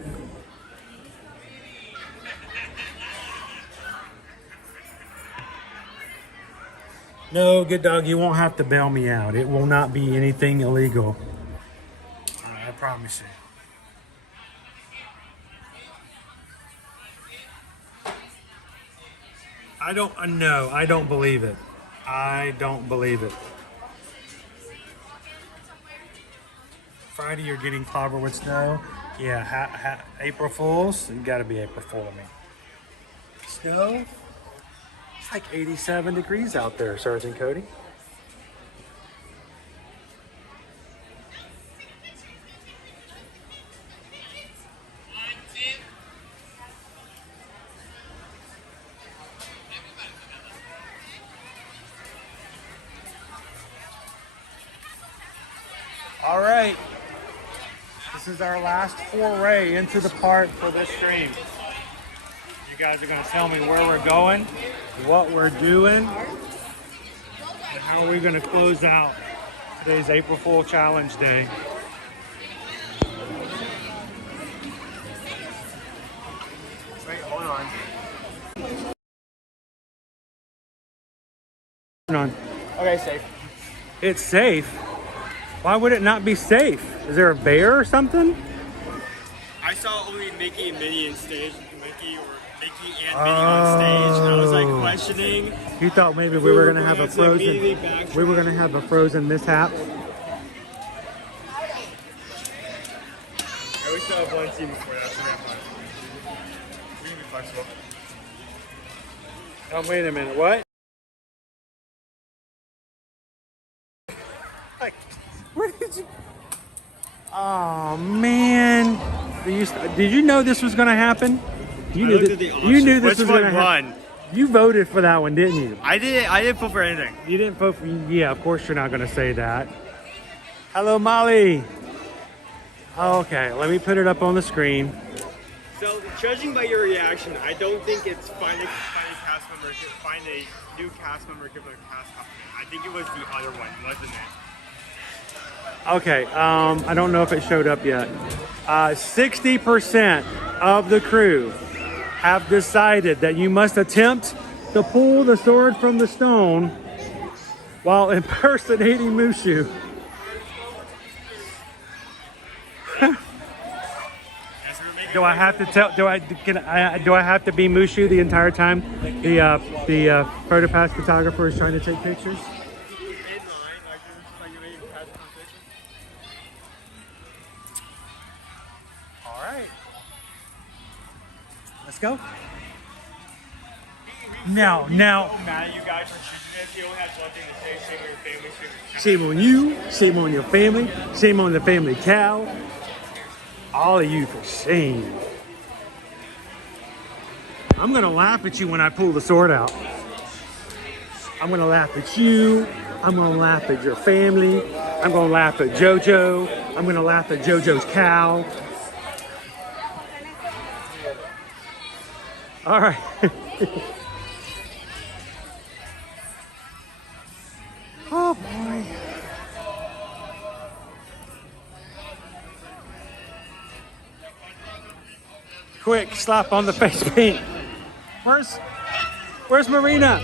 No, good dog, you won't have to bail me out. It will not be anything illegal. I promise you. I don't believe it. I don't believe it. Friday you're getting clobbered with snow. Yeah, April Fools. You gotta be April Fool of me. Snow? It's like 87 degrees out there, Sergeant Cody. All right, this is our last foray into the park for this stream. You guys are gonna tell me where we're going, what we're doing, and how are we gonna close out today's April Fool Challenge Day. Wait, hold on. Hold on. Okay, safe. It's safe? Why would it not be safe? Is there a bear or something? I saw only Mickey and Minnie on stage. Mickey and Minnie on stage. I was like questioning. You thought maybe we were gonna have a frozen. We were gonna have a frozen mishap. Yeah, we still have one team before that, so we have one. We can be flexible. Oh, wait a minute. What? Where did you? Oh man! Did you know this was gonna happen? You knew this was gonna happen. You voted for that one, didn't you? I didn't vote for anything. You didn't vote for. Yeah, of course you're not gonna say that. Hello, Molly. Okay, let me put it up on the screen. So, judging by your reaction, I don't think it's find a new cast member, give them a cast company. I think it was the other one, wasn't it? Okay, I don't know if it showed up yet. 60% of the crew have decided that you must attempt to pull the sword from the stone while impersonating Mushu. Do I have to tell? Do I have to be Mushu the entire time? The PhotoPass photographer is trying to take pictures. Let's go. Now. Mad at you guys for choosing this. You only had one thing to say. Shame on your family. Shame on you. Shame on your family. Shame on the family cow. All of you for shame. I'm gonna laugh at you when I pull the sword out. I'm gonna laugh at you. I'm gonna laugh at your family. I'm gonna laugh at JoJo. I'm gonna laugh at JoJo's cow. All right. Oh boy. Quick, slap on the face paint. Where's Marina?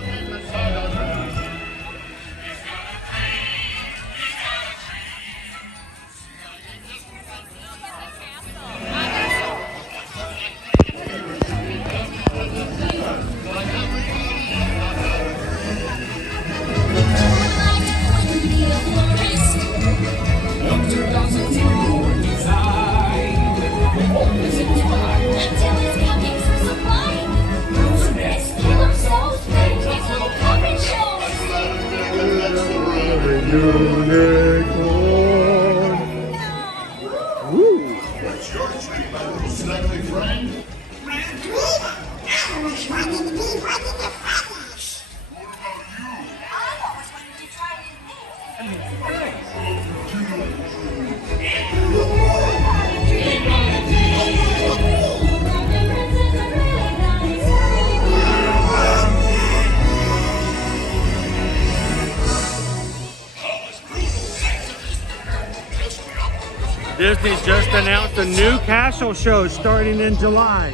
Disney's just announced a new castle show starting in July.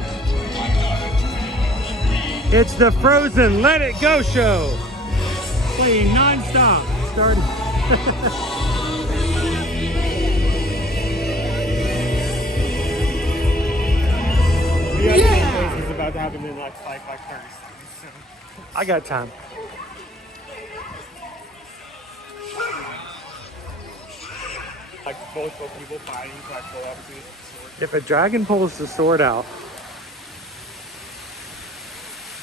It's the Frozen Let It Go show. Playing non-stop. Starting. Yeah! It's about to happen in like 30 seconds. So. I got time. Like multiple people fighting, so I pull up to the sword. If a dragon pulls the sword out,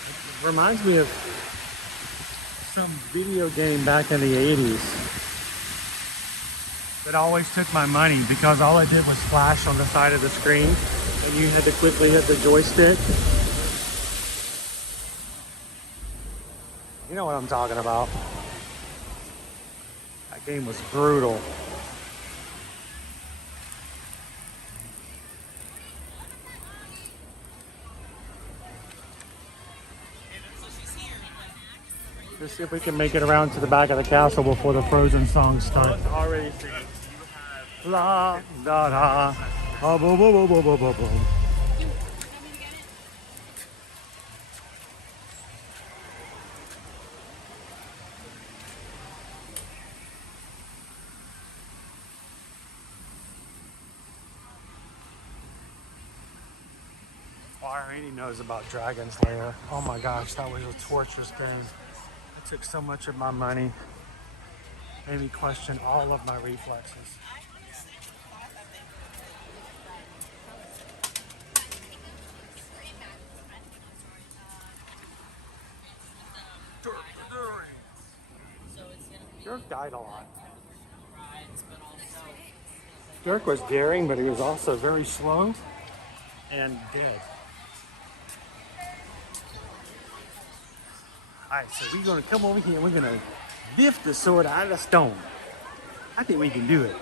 it reminds me of some video game back in the 80s that always took my money because all it did was flash on the side of the screen and you had to quickly hit the joystick. You know what I'm talking about. That game was brutal. Let's see if we can make it around to the back of the castle before the Frozen songs start. Already singing. La da da, ba bo bo bo bo bo bo bo. Already knows about Dragon's Lair. Oh my gosh, that was a torturous game. It took so much of my money. Made me question all of my reflexes. Dirk died a lot. Dirk was daring, but he was also very slow and dead. Alright, so we're gonna come over here and we're gonna lift the sword out of the stone. I think we can do it.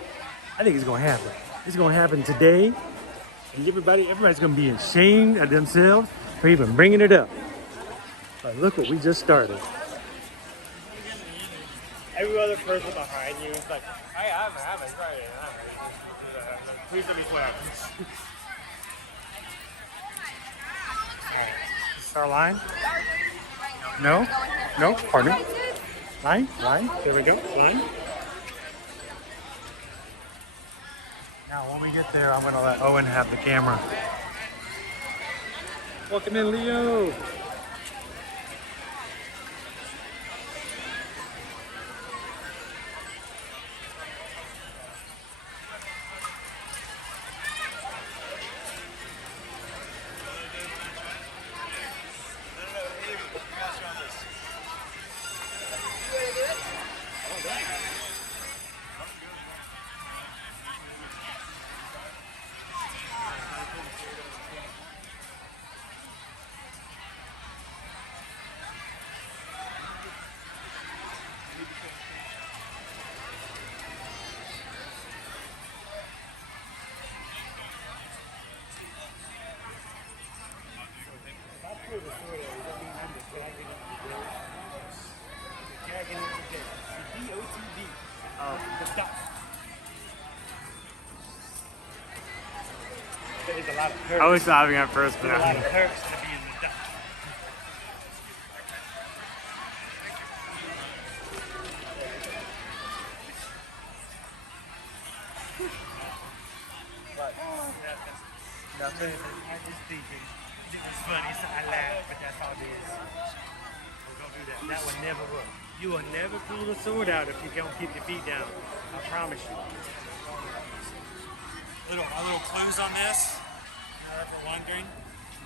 I think it's gonna happen. It's gonna happen today. And everybody's gonna be ashamed of themselves for even bringing it up. But look what we just started. Every other person behind you is like, hey, I'm right. Please let me clap. Alright, this is our line. No, pardon me. Line, there we go, line. Now when we get there, I'm gonna let Owen have the camera. Welcome in, Leo. I was laughing at first, but a lot of perks to be in the duck. What? Nothing. I just thinking. It's funny, so I laugh, but that's all it is. Don't do that. That would never work. You will never pull the sword out if you don't keep your feet down. I promise you. A little clues on this. If you're wondering,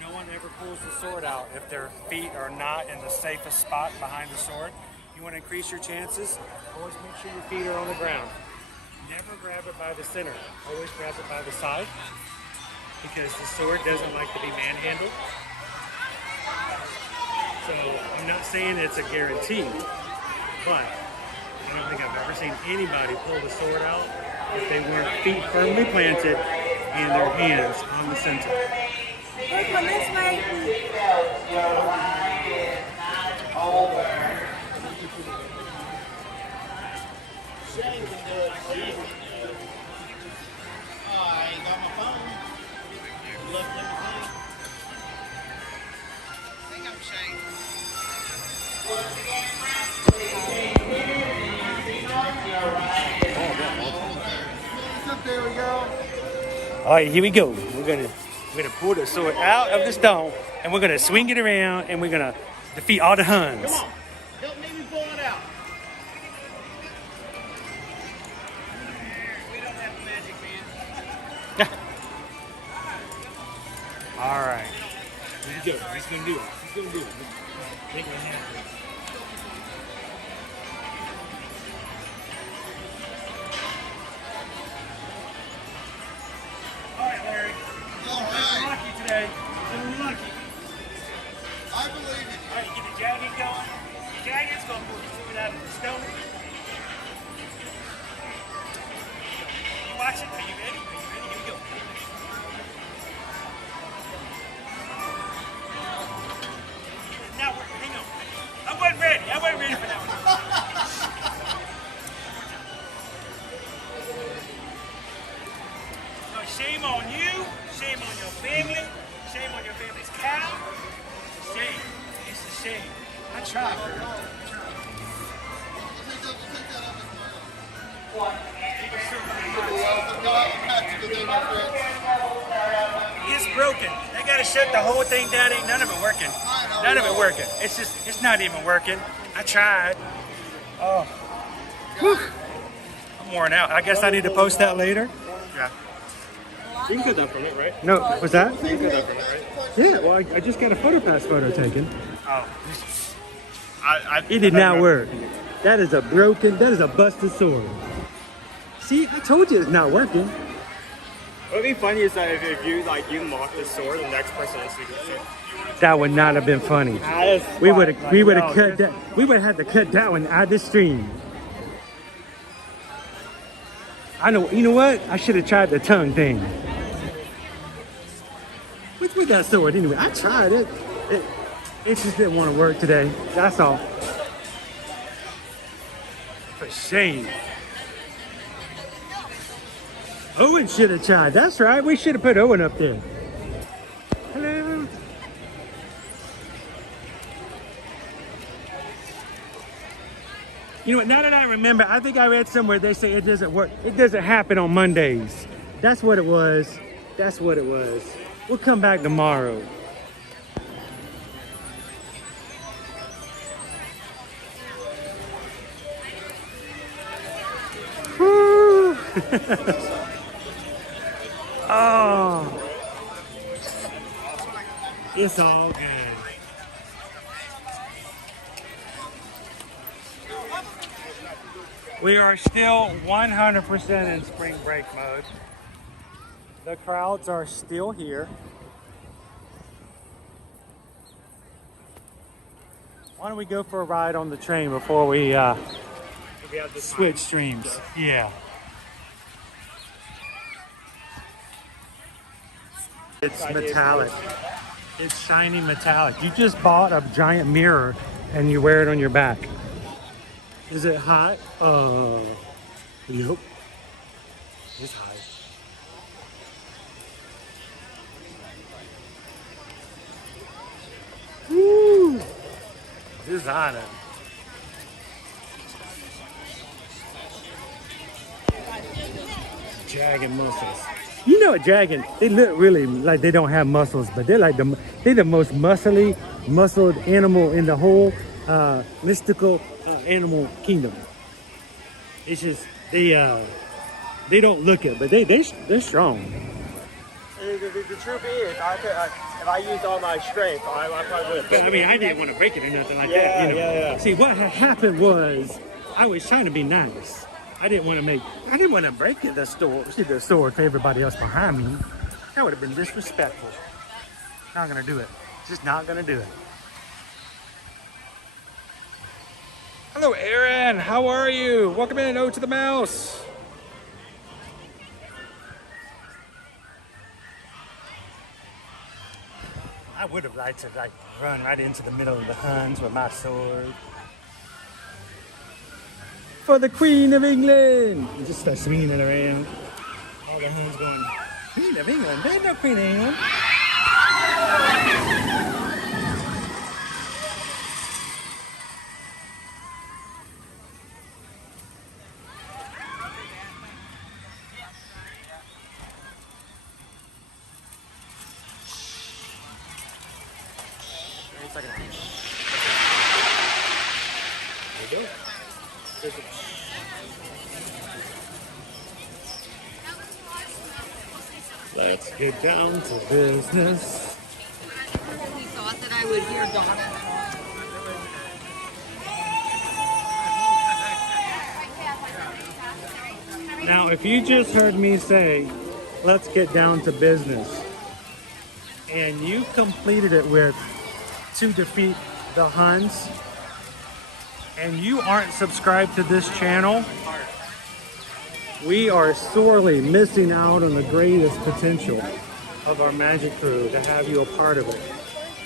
no one ever pulls the sword out if their feet are not in the safest spot behind the sword. You want to increase your chances, always make sure your feet are on the ground. Never grab it by the center, always grab it by the side, because the sword doesn't like to be manhandled. So I'm not saying it's a guarantee, but I don't think I've ever seen anybody pull the sword out if they weren't feet firmly planted and their hands on the center. Hey, come this way. I ain't got my phone. Left everything. I think I'm Shane. There we go. All right, here we go. We're gonna pull the sword out of the stone, and we're gonna swing it around, and we're gonna defeat all the Huns. Come on. Help me pull it out. We don't have magic, man. All right. Here you go. He's gonna do it. He's gonna do it. Make it a hand. All right, Larry. All right. You're lucky today. You're lucky. I believe it. All right, you get the jagged going. The jagged's gonna pull the fluid out of the stone. You watch it. Are you ready? Are you ready? Here we go. Now, hang on. I wasn't ready. I wasn't ready for that one. So shame on you. Shame on your family. Shame on your family's cow. It's a shame. It's a shame. I tried, girl. It's broken. They gotta shut the whole thing down. Ain't none of it working. None of it working. It's just, it's not even working. I tried. Oh. Whew. I'm worn out. I guess I need to post that later. Yeah. You can cut that from it, right? No, was that? You can cut that from it, right? Yeah, well, I just got a PhotoPass photo taken. Oh. It did not work. That is a busted sword. See, I told you it's not working. What would be funny is that if you mock the sword, the next person actually gets it. That would not have been funny. We would have cut that. We would have had to cut that one out of the stream. I know. You know what? I should have tried the tongue thing. What's with that sword anyway? I tried it. It just didn't want to work today. That's all. For shame. Owen should have tried. That's right. We should have put Owen up there. Hello. You know what? Now that I remember, I think I read somewhere they say it doesn't work. It doesn't happen on Mondays. That's what it was. That's what it was. We'll come back tomorrow. Woo. Oh, it's all good. We are still 100% in spring break mode. The crowds are still here. Why don't we go for a ride on the train before we switch streams? Yeah. It's metallic. It's shiny metallic. You just bought a giant mirror and you wear it on your back. Is it hot? Yep. It's hot. Woo! This is hot. Jagged muscles. You know, dragon, they look really like they don't have muscles, but they're like they're the most muscled animal in the whole mystical animal kingdom. It's just they don't look it, but they're strong. The truth is, if I used all my strength, I probably would have. I mean, I didn't want to break it or nothing like that. You know? Yeah. See, what had happened was I was trying to be nice. I didn't want to break the sword for everybody else behind me. That would have been disrespectful. Not gonna do it. Just not gonna do it. Hello, Aaron. How are you? Welcome in. To the mouse. I would have liked to run right into the middle of the Huns with my sword. For the Queen of England! You just start swinging it around. All the Huns going, Queen of England? There's no Queen of England. Let's get down to business. We thought that I would hear Donna. Now, if you just heard me say, let's get down to business, and you completed it with to defeat the Huns, and you aren't subscribed to this channel, we are sorely missing out on the greatest potential of our magic crew to have you a part of it.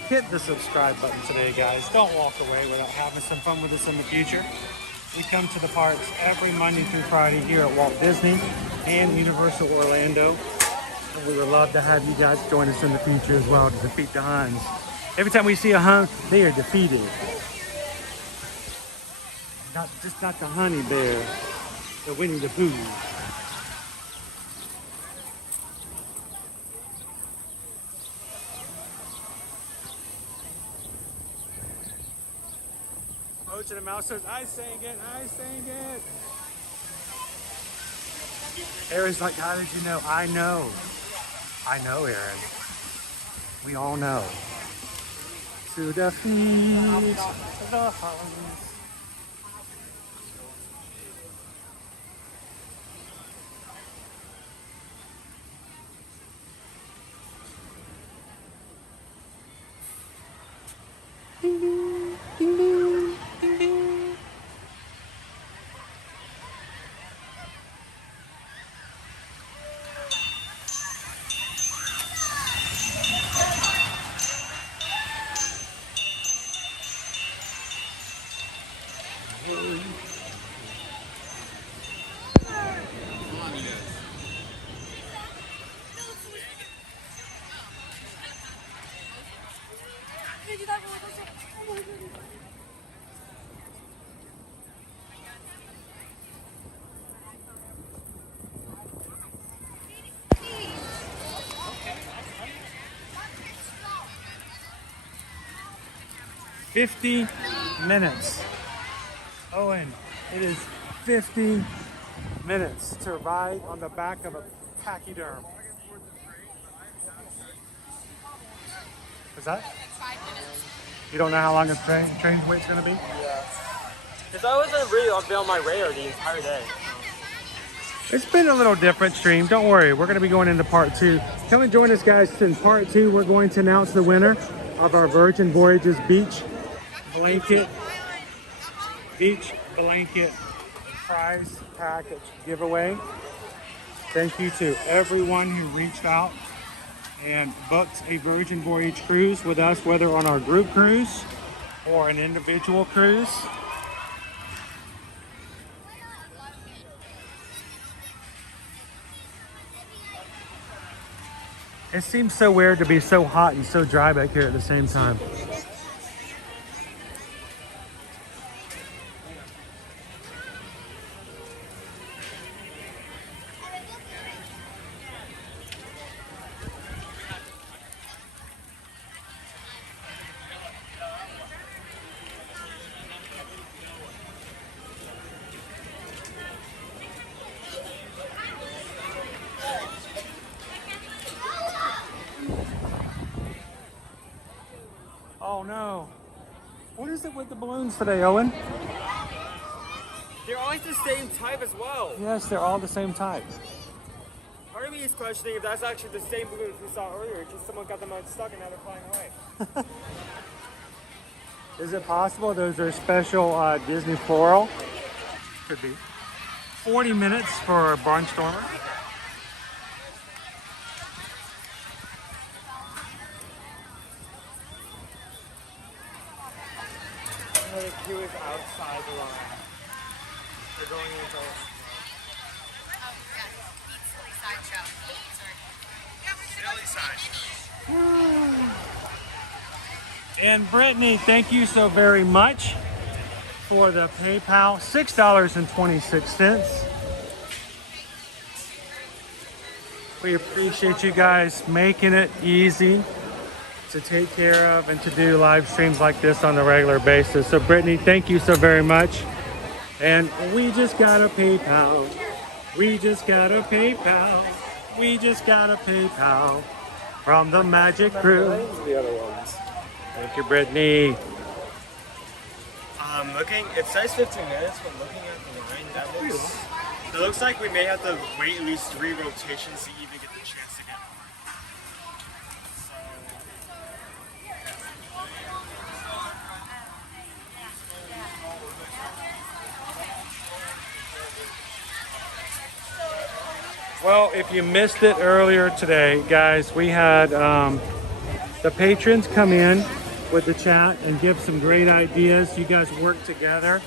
Hit the subscribe button today, guys. Don't walk away without having some fun with us in the future. We come to the parks every Monday through Friday here at Walt Disney and Universal Orlando. And we would love to have you guys join us in the future as well to defeat the Huns. Every time we see a Hun, they are defeated. Not the honey bear, the Winnie the Pooh. Coach and the mouse says, I sang it, I sang it. Aaron's like, how did you know? I know, Aaron. We all know. To defeat the Huns. Ding, ding, ding, ding, ding, ding. $50 minutes. Owen, it is 50 minutes to ride on the back of a pachyderm. Is that? 5 minutes. You don't know how long the train's wait's gonna be? Yeah. Because I wasn't really on my radar the entire day. It's been a little different stream. Don't worry, we're gonna be going into part 2. Come and join us, guys. In part 2, we're going to announce the winner of our Virgin Voyages beach blanket prize package giveaway. Thank you to everyone who reached out and booked a Virgin Voyage cruise with us, whether on our group cruise or an individual cruise. It seems so weird to be so hot and so dry back here at the same time. Oh no. What is it with the balloons today, Owen? They're always the same type as well. Yes, they're all the same type. Part of me is questioning if that's actually the same balloons we saw earlier, just someone got them unstuck and now they're flying away. Is it possible those are special Disney floral? Could be. 40 minutes for Barnstormer. The queue is outside the line. They're going into And Brittany, thank you so very much for the PayPal, $6.26. We appreciate you guys making it easy to take care of and to do live streams like this on a regular basis. So Brittany, thank you so very much. And we just got a PayPal. We just got a PayPal. We just got a PayPal from the Magic Crew. The other ones. Thank you, Brittany. Looking, it says 15 minutes, but looking at the line, it looks like we may have to wait at least 3 rotations to even get the chance to get on. Well, if you missed it earlier today, guys, we had the patrons come in with the chat and give some great ideas. You guys worked together.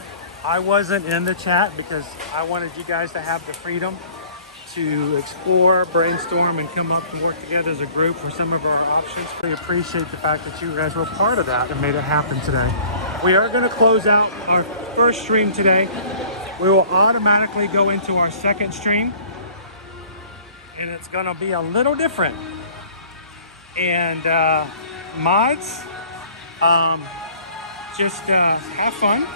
I wasn't in the chat because I wanted you guys to have the freedom to explore, brainstorm, and come up and work together as a group for some of our options. We appreciate the fact that you guys were part of that and made it happen today. We are going to close out our first stream today. We will automatically go into our second stream, and it's going to be a little different. And mods, just have fun.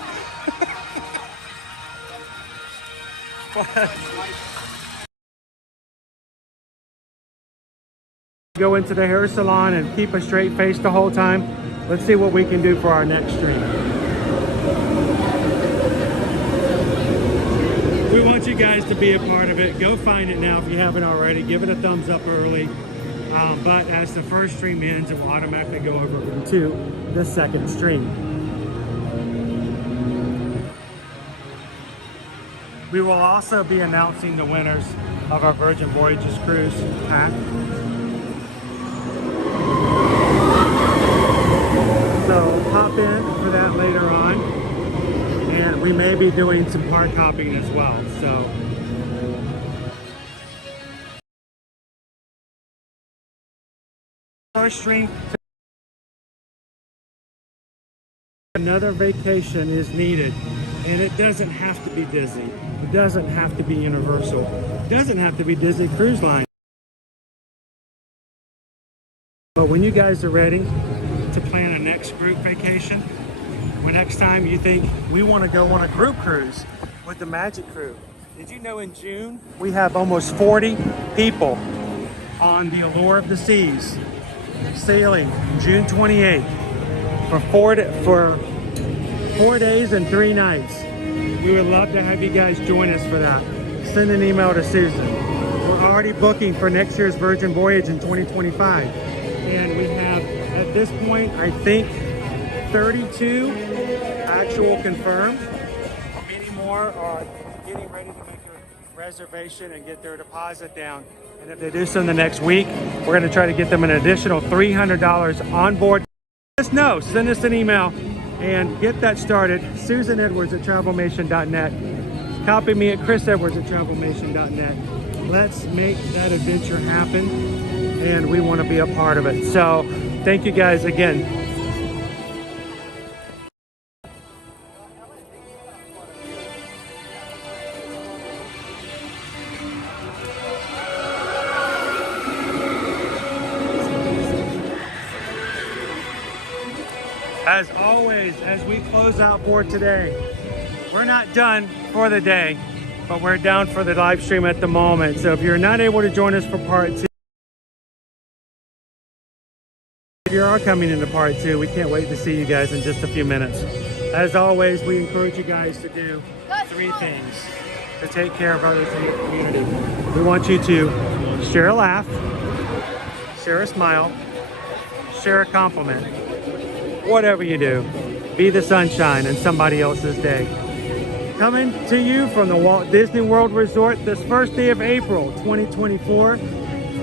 Go into the hair salon and keep a straight face the whole time. Let's see what we can do for our next stream. We want you guys to be a part of it. Go find it now if you haven't already. Give it a thumbs up early. But as the first stream ends, it will automatically go over into the second stream. We will also be announcing the winners of our Virgin Voyages cruise pack. So hop in for that later on. And we may be doing some park hopping as well. So our stream, another vacation is needed, and it doesn't have to be Disney. It doesn't have to be Universal. It doesn't have to be Disney Cruise Line. But when you guys are ready to plan a next group vacation, when next time you think we want to go on a group cruise with the Magic Crew, did you know in June we have almost 40 people on the Allure of the Seas sailing June 28th for 4 days and 3 nights. We would love to have you guys join us for that. Send an email to Susan. We're already booking for next year's Virgin Voyage in 2025. And we have, at this point, I think 32 actual confirmed. Many more are getting ready to make their reservation and get their deposit down. And if they do so in the next week, we're going to try to get them an additional $300 on board. Let us know. Send us an email and get that started. susanedwards@travelmation.net. Copy me at chrisedwards@travelmation.net. Let's make that adventure happen, and we want to be a part of it. So thank you guys again. As always, as we close out for today, we're not done for the day, but we're down for the live stream at the moment. So if you're not able to join us for part 2, if you are coming into part 2, we can't wait to see you guys in just a few minutes. As always, we encourage you guys to do 3 things to take care of others in the community. We want you to share a laugh, share a smile, share a compliment. Whatever you do, be the sunshine in somebody else's day. Coming to you from the Walt Disney World Resort this first day of April 2024.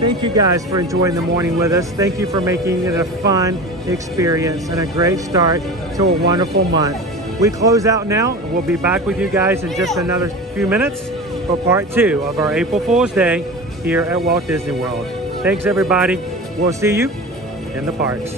Thank you guys for enjoying the morning with us. Thank you for making it a fun experience and a great start to a wonderful month. We close out now. We'll be back with you guys in just another few minutes for part 2 of our April Fool's Day here at Walt Disney World. Thanks everybody. We'll see you in the parks.